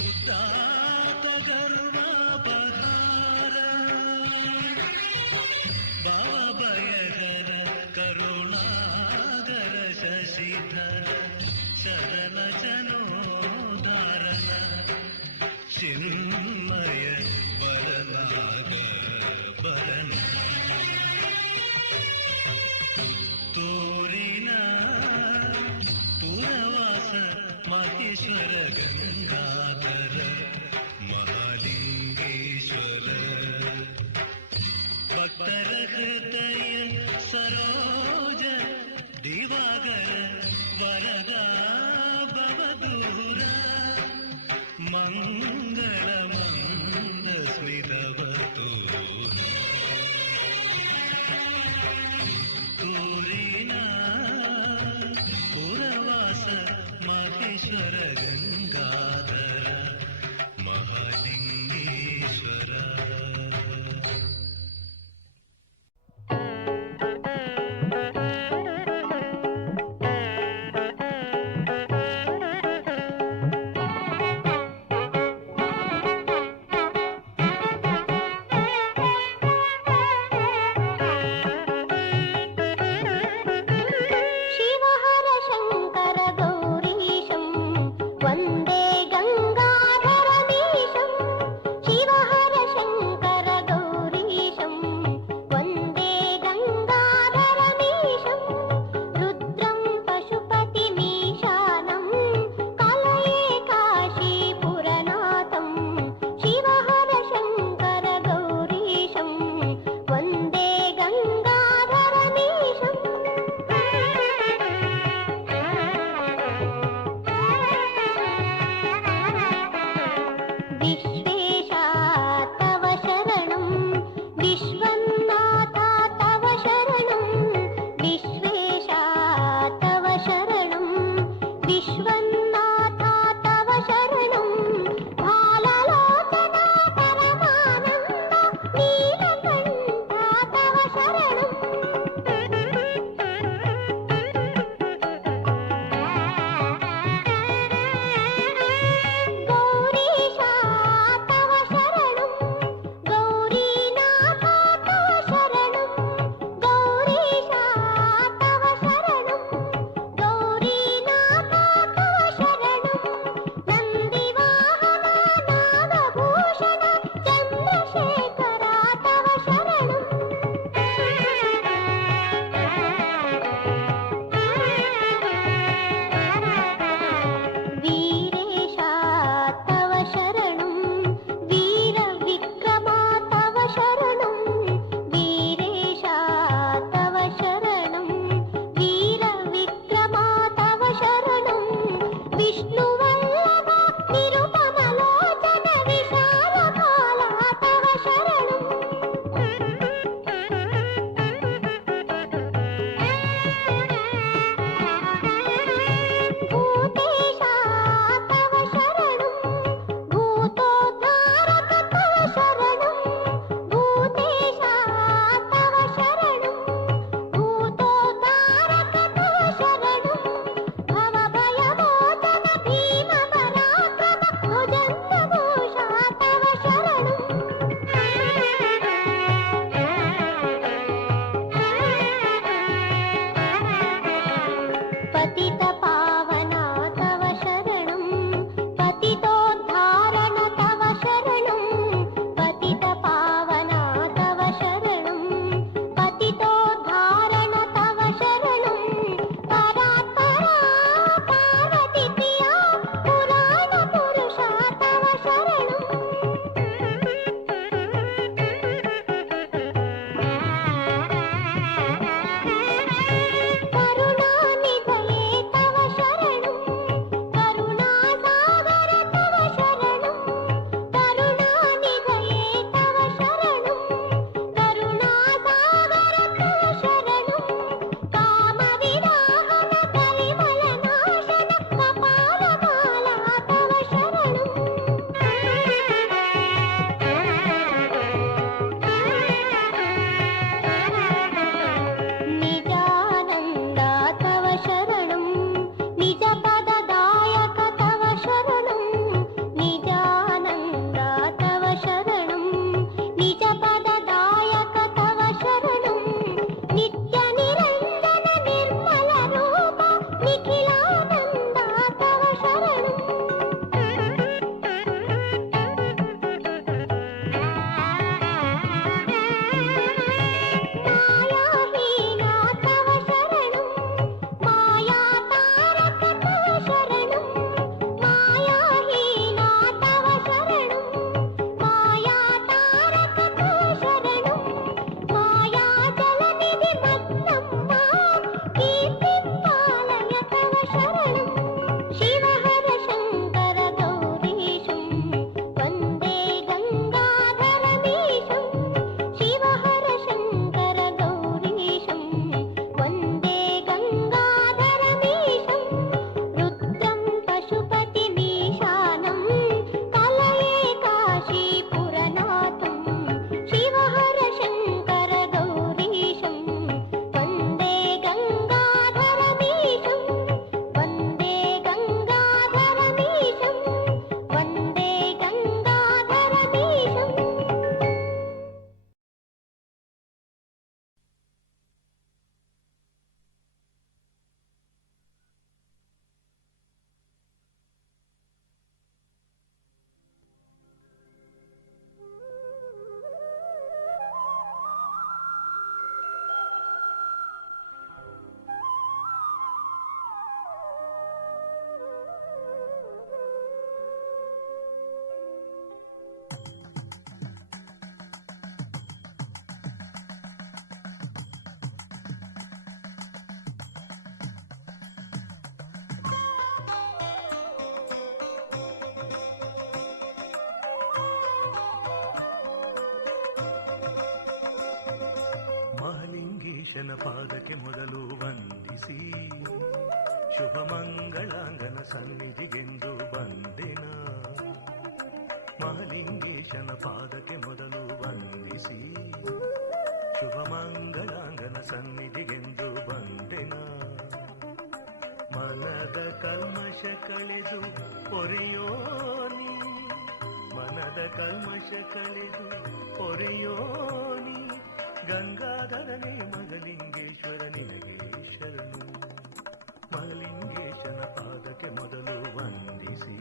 ಉದಾತ ಗರ್ವಾಪಹಾರ ಭಾವಭಯಹರ ಕರುಣಾಗರ ಶಶಿಧರ ಶರಣ ಜನೋಧಾರಣ ಚಿನ್ಮಯ ಬರನಾಗ ಬರಣ ಪುತ್ತೂರಿನ ಪುರವಾಸ ಮಹೇಶ್ವರ ಗಂಗಾಧರ ಮಹಾಲಿಂಗೇಶ್ವರ ಭಕ್ತರ ಹೃದಯ ಸರೋಜ ದಿವಾಕರ ವರದ ಭವದೂರ ಮಂಗಳ ಮಂದ ಸ್ಮಿರವತೂರ ಪುತ್ತೂರಿನ ಪುರವಾಸ ಮಹೇಶ್ವರ ಗಂಗಾಧರ ಮಹಾಲಿಂಗೇಶ್ವರ ಮಹಲಿಂಗೇಶನ ಪಾದಕ್ಕೆ ಮೊದಲು ವಂದಿಸಿ ಶುಭ ಮಂಗಳಾಂಗನ ಸನ್ನಿಧಿಗೆಂದು ಬಂದೆನ. ಮಹಲಿಂಗೇಶನ ಪಾದಕ್ಕೆ ಮೊದಲು ವಂದಿಸಿ ಶುಭ ಮಂಗಳಾಂಗನ ಸನ್ನಿಧಿಗೆಂದು ಬಂದೆನ. ಮನದ ಕಲ್ಮಶ ಕಳೆದು ಪೊರೆಯೋನಿ, ಮನದ ಕಲ್ಮಶ ಕಳೆದು ಪೊರೆಯೋನಿ, ಗಂಗಾಧರನೇ ಮಗಲಿಂಗೇಶ್ವರ ನಿನಗೆ ಶರಣು. ಮಹಲಿಂಗೇಶನ ಪಾದಕ್ಕೆ ಮೊದಲು ವಂದಿಸಿ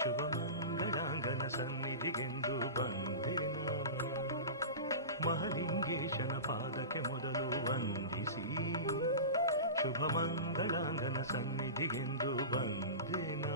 ಶುಭ ಮಂಗಳಾಂಗನ ಸನ್ನಿಧಿಗೆಂದು ಬಂದೆನ. ಮಹಲಿಂಗೇಶನ ಪಾದಕ್ಕೆ ಮೊದಲು ವಂದಿಸಿ ಶುಭ ಮಂಗಳಾಂಗನ ಸನ್ನಿಧಿಗೆಂದು ಬಂದೆನ.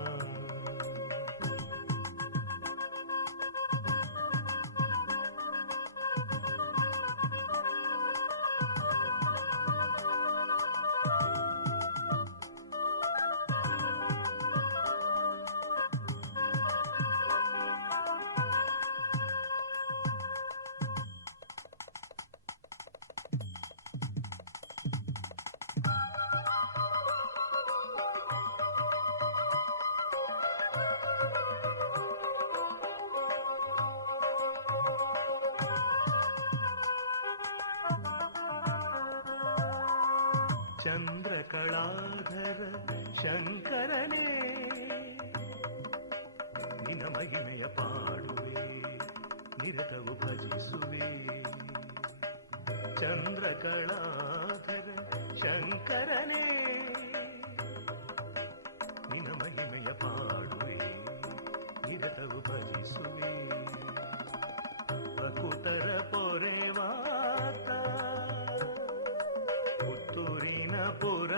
ಚಂದ್ರಕಳಾಧರ ಶಂಕರನೇ ನಿನ ಮಹಿಮೆಯ ಪಾಡುವೆ, ನಿರತವು ಭಜಿಸುವೆ. ಚಂದ್ರಕಳಾಧರ ಶಂಕರನೇ ನಿನ ಮಹಿಮೆಯ ಪಾಡುವೆ, ನಿರತವು ಭಜಿಸುವೆ. ಅಕುತರ ಪೊರೆವಾತ ಪುತ್ತೂರಿನ ಪುರ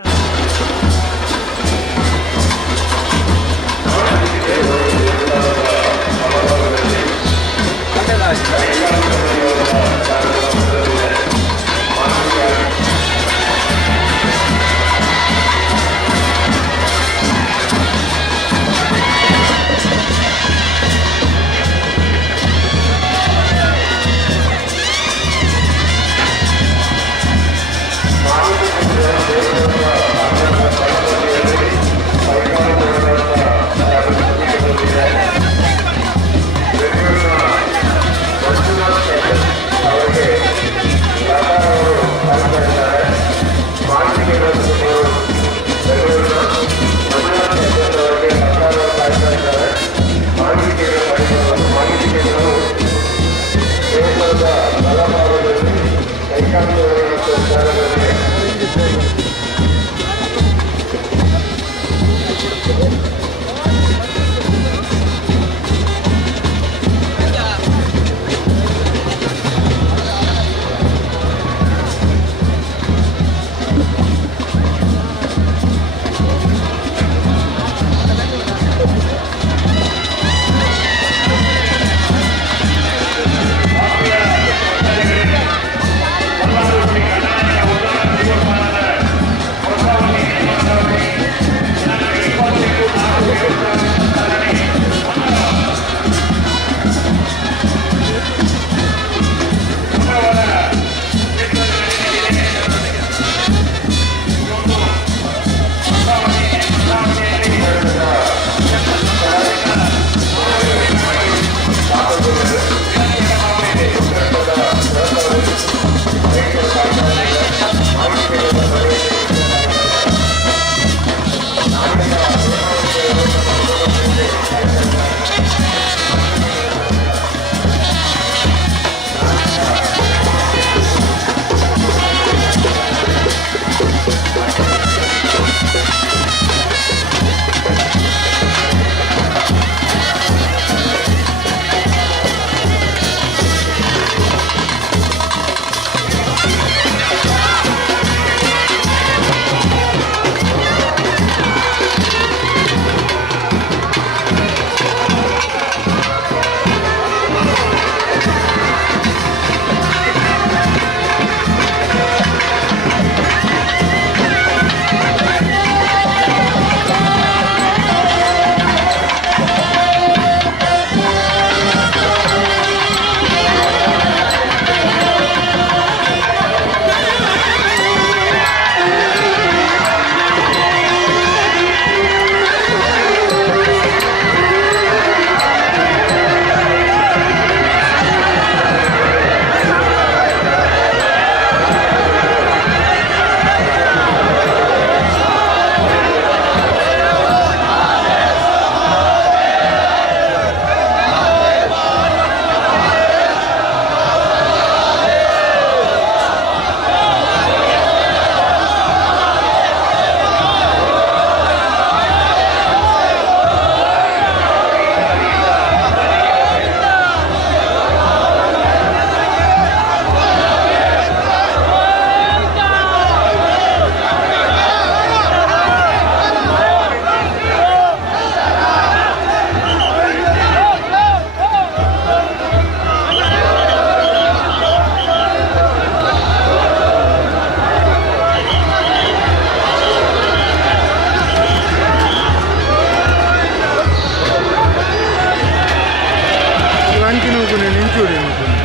ಅಂಚಿ ನೋಡ್ಕೊಂಡು ನಿಂಚೂಡಿ ನೋಡ್ಕೊಂಡು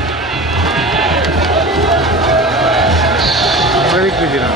ಬದುಕಿದ್ದೀರಾ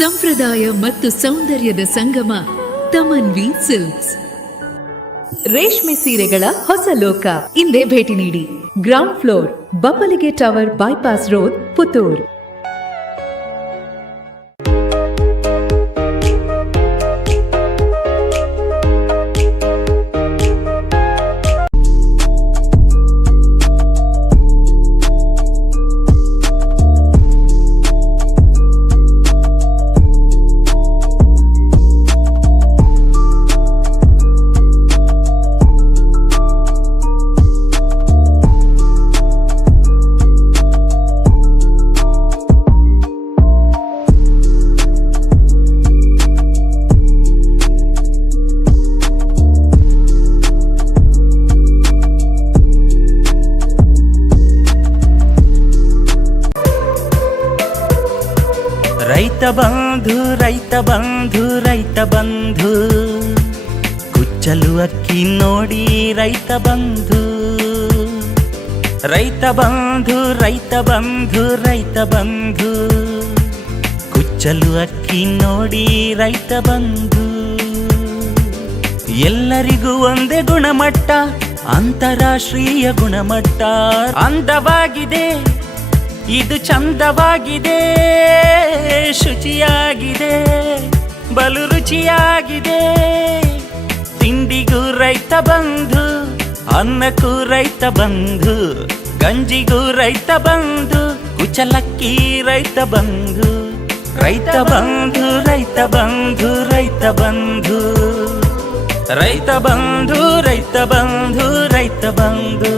ಸಂಪ್ರದಾಯ ಮತ್ತು ಸೌಂದರ್ಯದ ಸಂಗಮ ತಮನ್ವಿ ಸಿಲ್ಕ್ಸ್. ರೇಷ್ಮೆ ಸೀರೆಗಳ ಹೊಸ ಲೋಕ. ಇಂದೇ ಭೇಟಿ ನೀಡಿ. Ground floor, Bappalige tower, bypass road, Puttur. Raitha Bandhu Raitha Bandhu Raitha ಬಂಧು, ಕುಚ್ಚಲು ಅಕ್ಕಿ ನೋಡಿ ರೈತ ಬಂಧು. ರೈತ ಬಂಧು ರೈತ ಬಂಧು ರೈತ ಬಂಧು, ಕುಚ್ಚಲು ಅಕ್ಕಿ ನೋಡಿ ರೈತ ಬಂಧು. ಎಲ್ಲರಿಗೂ ಒಂದೇ ಗುಣಮಟ್ಟ, ಅಂತಾರಾಷ್ಟ್ರೀಯ ಗುಣಮಟ್ಟ. ಅಂದವಾಗಿದೆ, ಇದು ಚಂದವಾಗಿದೆ, ಶುಚಿಯಾಗಿದೆ, ಬಲು ರುಚಿಯಾಗಿದೆ. ತಿಂಡಿಗೂ ರೈತ ಬಂಧು, ಅನ್ನಕ್ಕೂ ರೈತ ಬಂಧು, ಗಂಜಿಗೂ ರೈತ ಬಂಧು, ಕುಚಲಕ್ಕಿ ರೈತ Bandhu. Raitha Bandhu Raitha Bandhu Raitha Bandhu, Raitha Bandhu Raitha Bandhu Raitha Bandhu.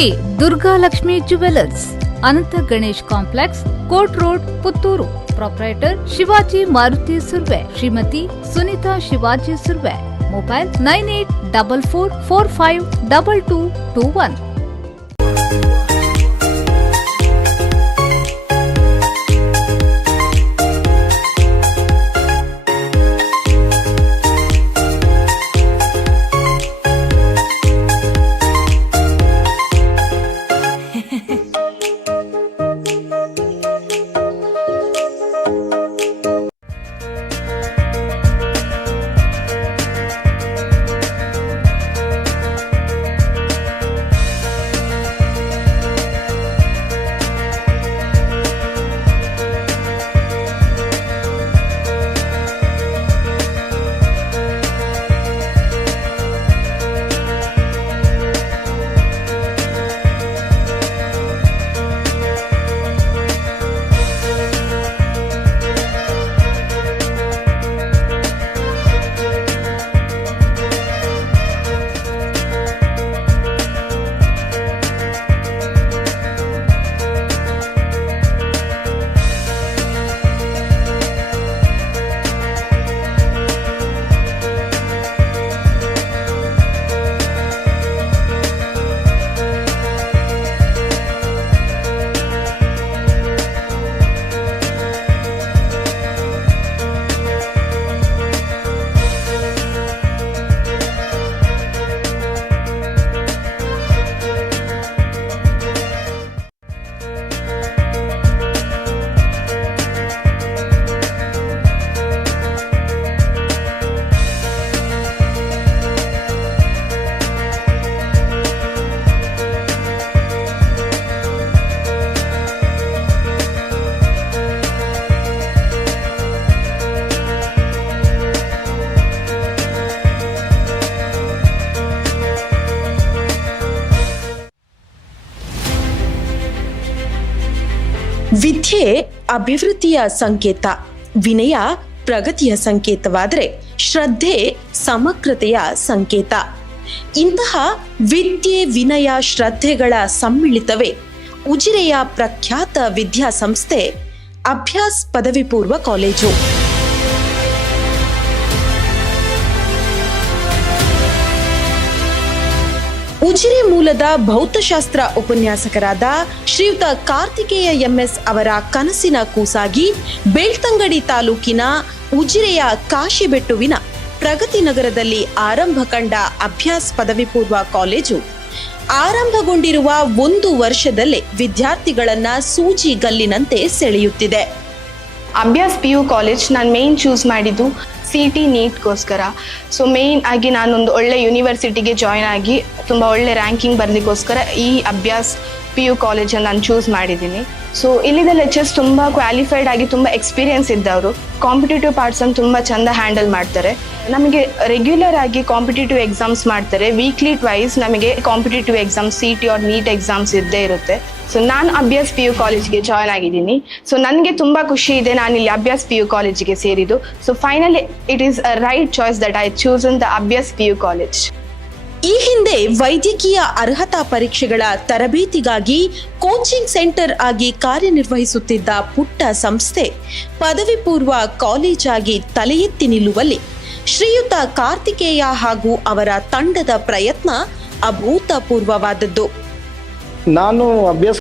Shri Durgalakshmi jewellers, Anantha Ganesh complex, court road, Puttur. Proprietor Shivaji Maruti Surve, Shrimati Sunita Shivaji Surve. Mobile 9844452221. ವಿದ್ಯೆ ಅಭಿವೃದ್ಧಿಯ ಸಂಕೇತ, ವಿನಯ ಪ್ರಗತಿಯ ಸಂಕೇತವಾದರೆ ಶ್ರದ್ಧೆ ಸಮಗ್ರತೆಯ ಸಂಕೇತ. ಇಂತಹ ವಿದ್ಯೆ, ವಿನಯ, ಶ್ರದ್ಧೆಗಳ ಸಮ್ಮಿಳಿತವೇ ಉಜಿರೆಯ ಪ್ರಖ್ಯಾತ ವಿದ್ಯಾಸಂಸ್ಥೆ ಅಭ್ಯಾಸ್ ಪದವಿ ಪೂರ್ವ ಕಾಲೇಜು. ಉಜಿರೆ ಮೂಲದ ಭೌತಶಾಸ್ತ್ರ ಉಪನ್ಯಾಸಕರಾದ ಶ್ರೀಯುತ ಕಾರ್ತಿಕೇಯ ಎಂಎಸ್ ಅವರ ಕನಸಿನ ಕೂಸಾಗಿ ಬೆಳ್ತಂಗಡಿ ತಾಲೂಕಿನ ಉಜಿರೆಯ ಕಾಶಿಬೆಟ್ಟುವಿನ ಪ್ರಗತಿ ನಗರದಲ್ಲಿ ಆರಂಭ ಕಂಡ ಅಭ್ಯಾಸ್ ಪದವಿ ಪೂರ್ವ ಕಾಲೇಜು ಆರಂಭಗೊಂಡಿರುವ 1 ವರ್ಷದಲ್ಲೇ ವಿದ್ಯಾರ್ಥಿಗಳನ್ನ ಸೂಜಿ ಗಲ್ಲಿನಂತೆ ಸೆಳೆಯುತ್ತಿದೆ. ಅಭ್ಯಾಸ್ PU ಕಾಲೇಜ್ ನಾನು ಮೇನ್ ಚೂಸ್ ಮಾಡಿದ್ದು CT ನೀಟ್ಗೋಸ್ಕರ. ಸೊ ಮೇನ್ ಆಗಿ ನಾನೊಂದು ಒಳ್ಳೆ ಯೂನಿವರ್ಸಿಟಿಗೆ ಜಾಯ್ನ್ ಆಗಿ ತುಂಬ ಒಳ್ಳೆ ರ್ಯಾಂಕಿಂಗ್ ಬರಲಿಕ್ಕೋಸ್ಕರ ಈ ಅಭ್ಯಾಸ್ PU ಕಾಲೇಜನ್ನು ನಾನು ಚೂಸ್ ಮಾಡಿದ್ದೀನಿ. ಸೊ ಇಲ್ಲಿದ್ದ ಲೆಕ್ಚರ್ಸ್ ತುಂಬ ಕ್ವಾಲಿಫೈಡ್ ಆಗಿ ತುಂಬ ಎಕ್ಸ್ಪೀರಿಯನ್ಸ್ ಇದ್ದವರು, ಕಾಂಪಿಟೇಟಿವ್ ಪಾರ್ಟ್ಸನ್ನು ತುಂಬ ಚೆಂದ ಹ್ಯಾಂಡಲ್ ಮಾಡ್ತಾರೆ. ನಮಗೆ ರೆಗ್ಯುಲರ್ ಆಗಿ ಕಾಂಪಿಟೇಟಿವ್ ಎಕ್ಸಾಮ್ಸ್ ಮಾಡ್ತಾರೆ. ವೀಕ್ಲಿ ಟ್ವೈಸ್ ನಮಗೆ competitive exams CT or NEET exams ಇದ್ದೇ ಇರುತ್ತೆ. ಸೊ ನಾನು ಅಭ್ಯಾಸ್ PU ಕಾಲೇಜ್ಗೆ ಜಾಯ್ನ್ ಆಗಿದ್ದೀನಿ. ಸೊ ನನಗೆ ತುಂಬ ಖುಷಿ ಇದೆ ನಾನು ಇಲ್ಲಿ ಅಭ್ಯಾಸ್ PU ಕಾಲೇಜಿಗೆ ಸೇರಿದ್ದು. So finally it is a right choice that I chosen the Abhyas PU college. ಈ ಹಿಂದೆ ವೈದ್ಯಕೀಯ ಅರ್ಹತಾ ಪರೀಕ್ಷೆಗಳ ತರಬೇತಿಗಾಗಿ ಕೋಚಿಂಗ್ ಸೆಂಟರ್ ಆಗಿ ಕಾರ್ಯನಿರ್ವಹಿಸುತ್ತಿದ್ದ ಪುಟ್ಟ ಸಂಸ್ಥೆ ಪದವಿ ಪೂರ್ವ ಕಾಲೇಜಾಗಿ ತಲೆ ಎತ್ತಿ ನಿಲ್ಲುವಲ್ಲಿ ಶ್ರೀಯುತ ಕಾರ್ತಿಕೇಯ ಹಾಗೂ ಅವರ ತಂಡದ ಪ್ರಯತ್ನ ಅಭೂತಪೂರ್ವವಾದದ್ದು. ನಾನು ಅಭ್ಯಾಸ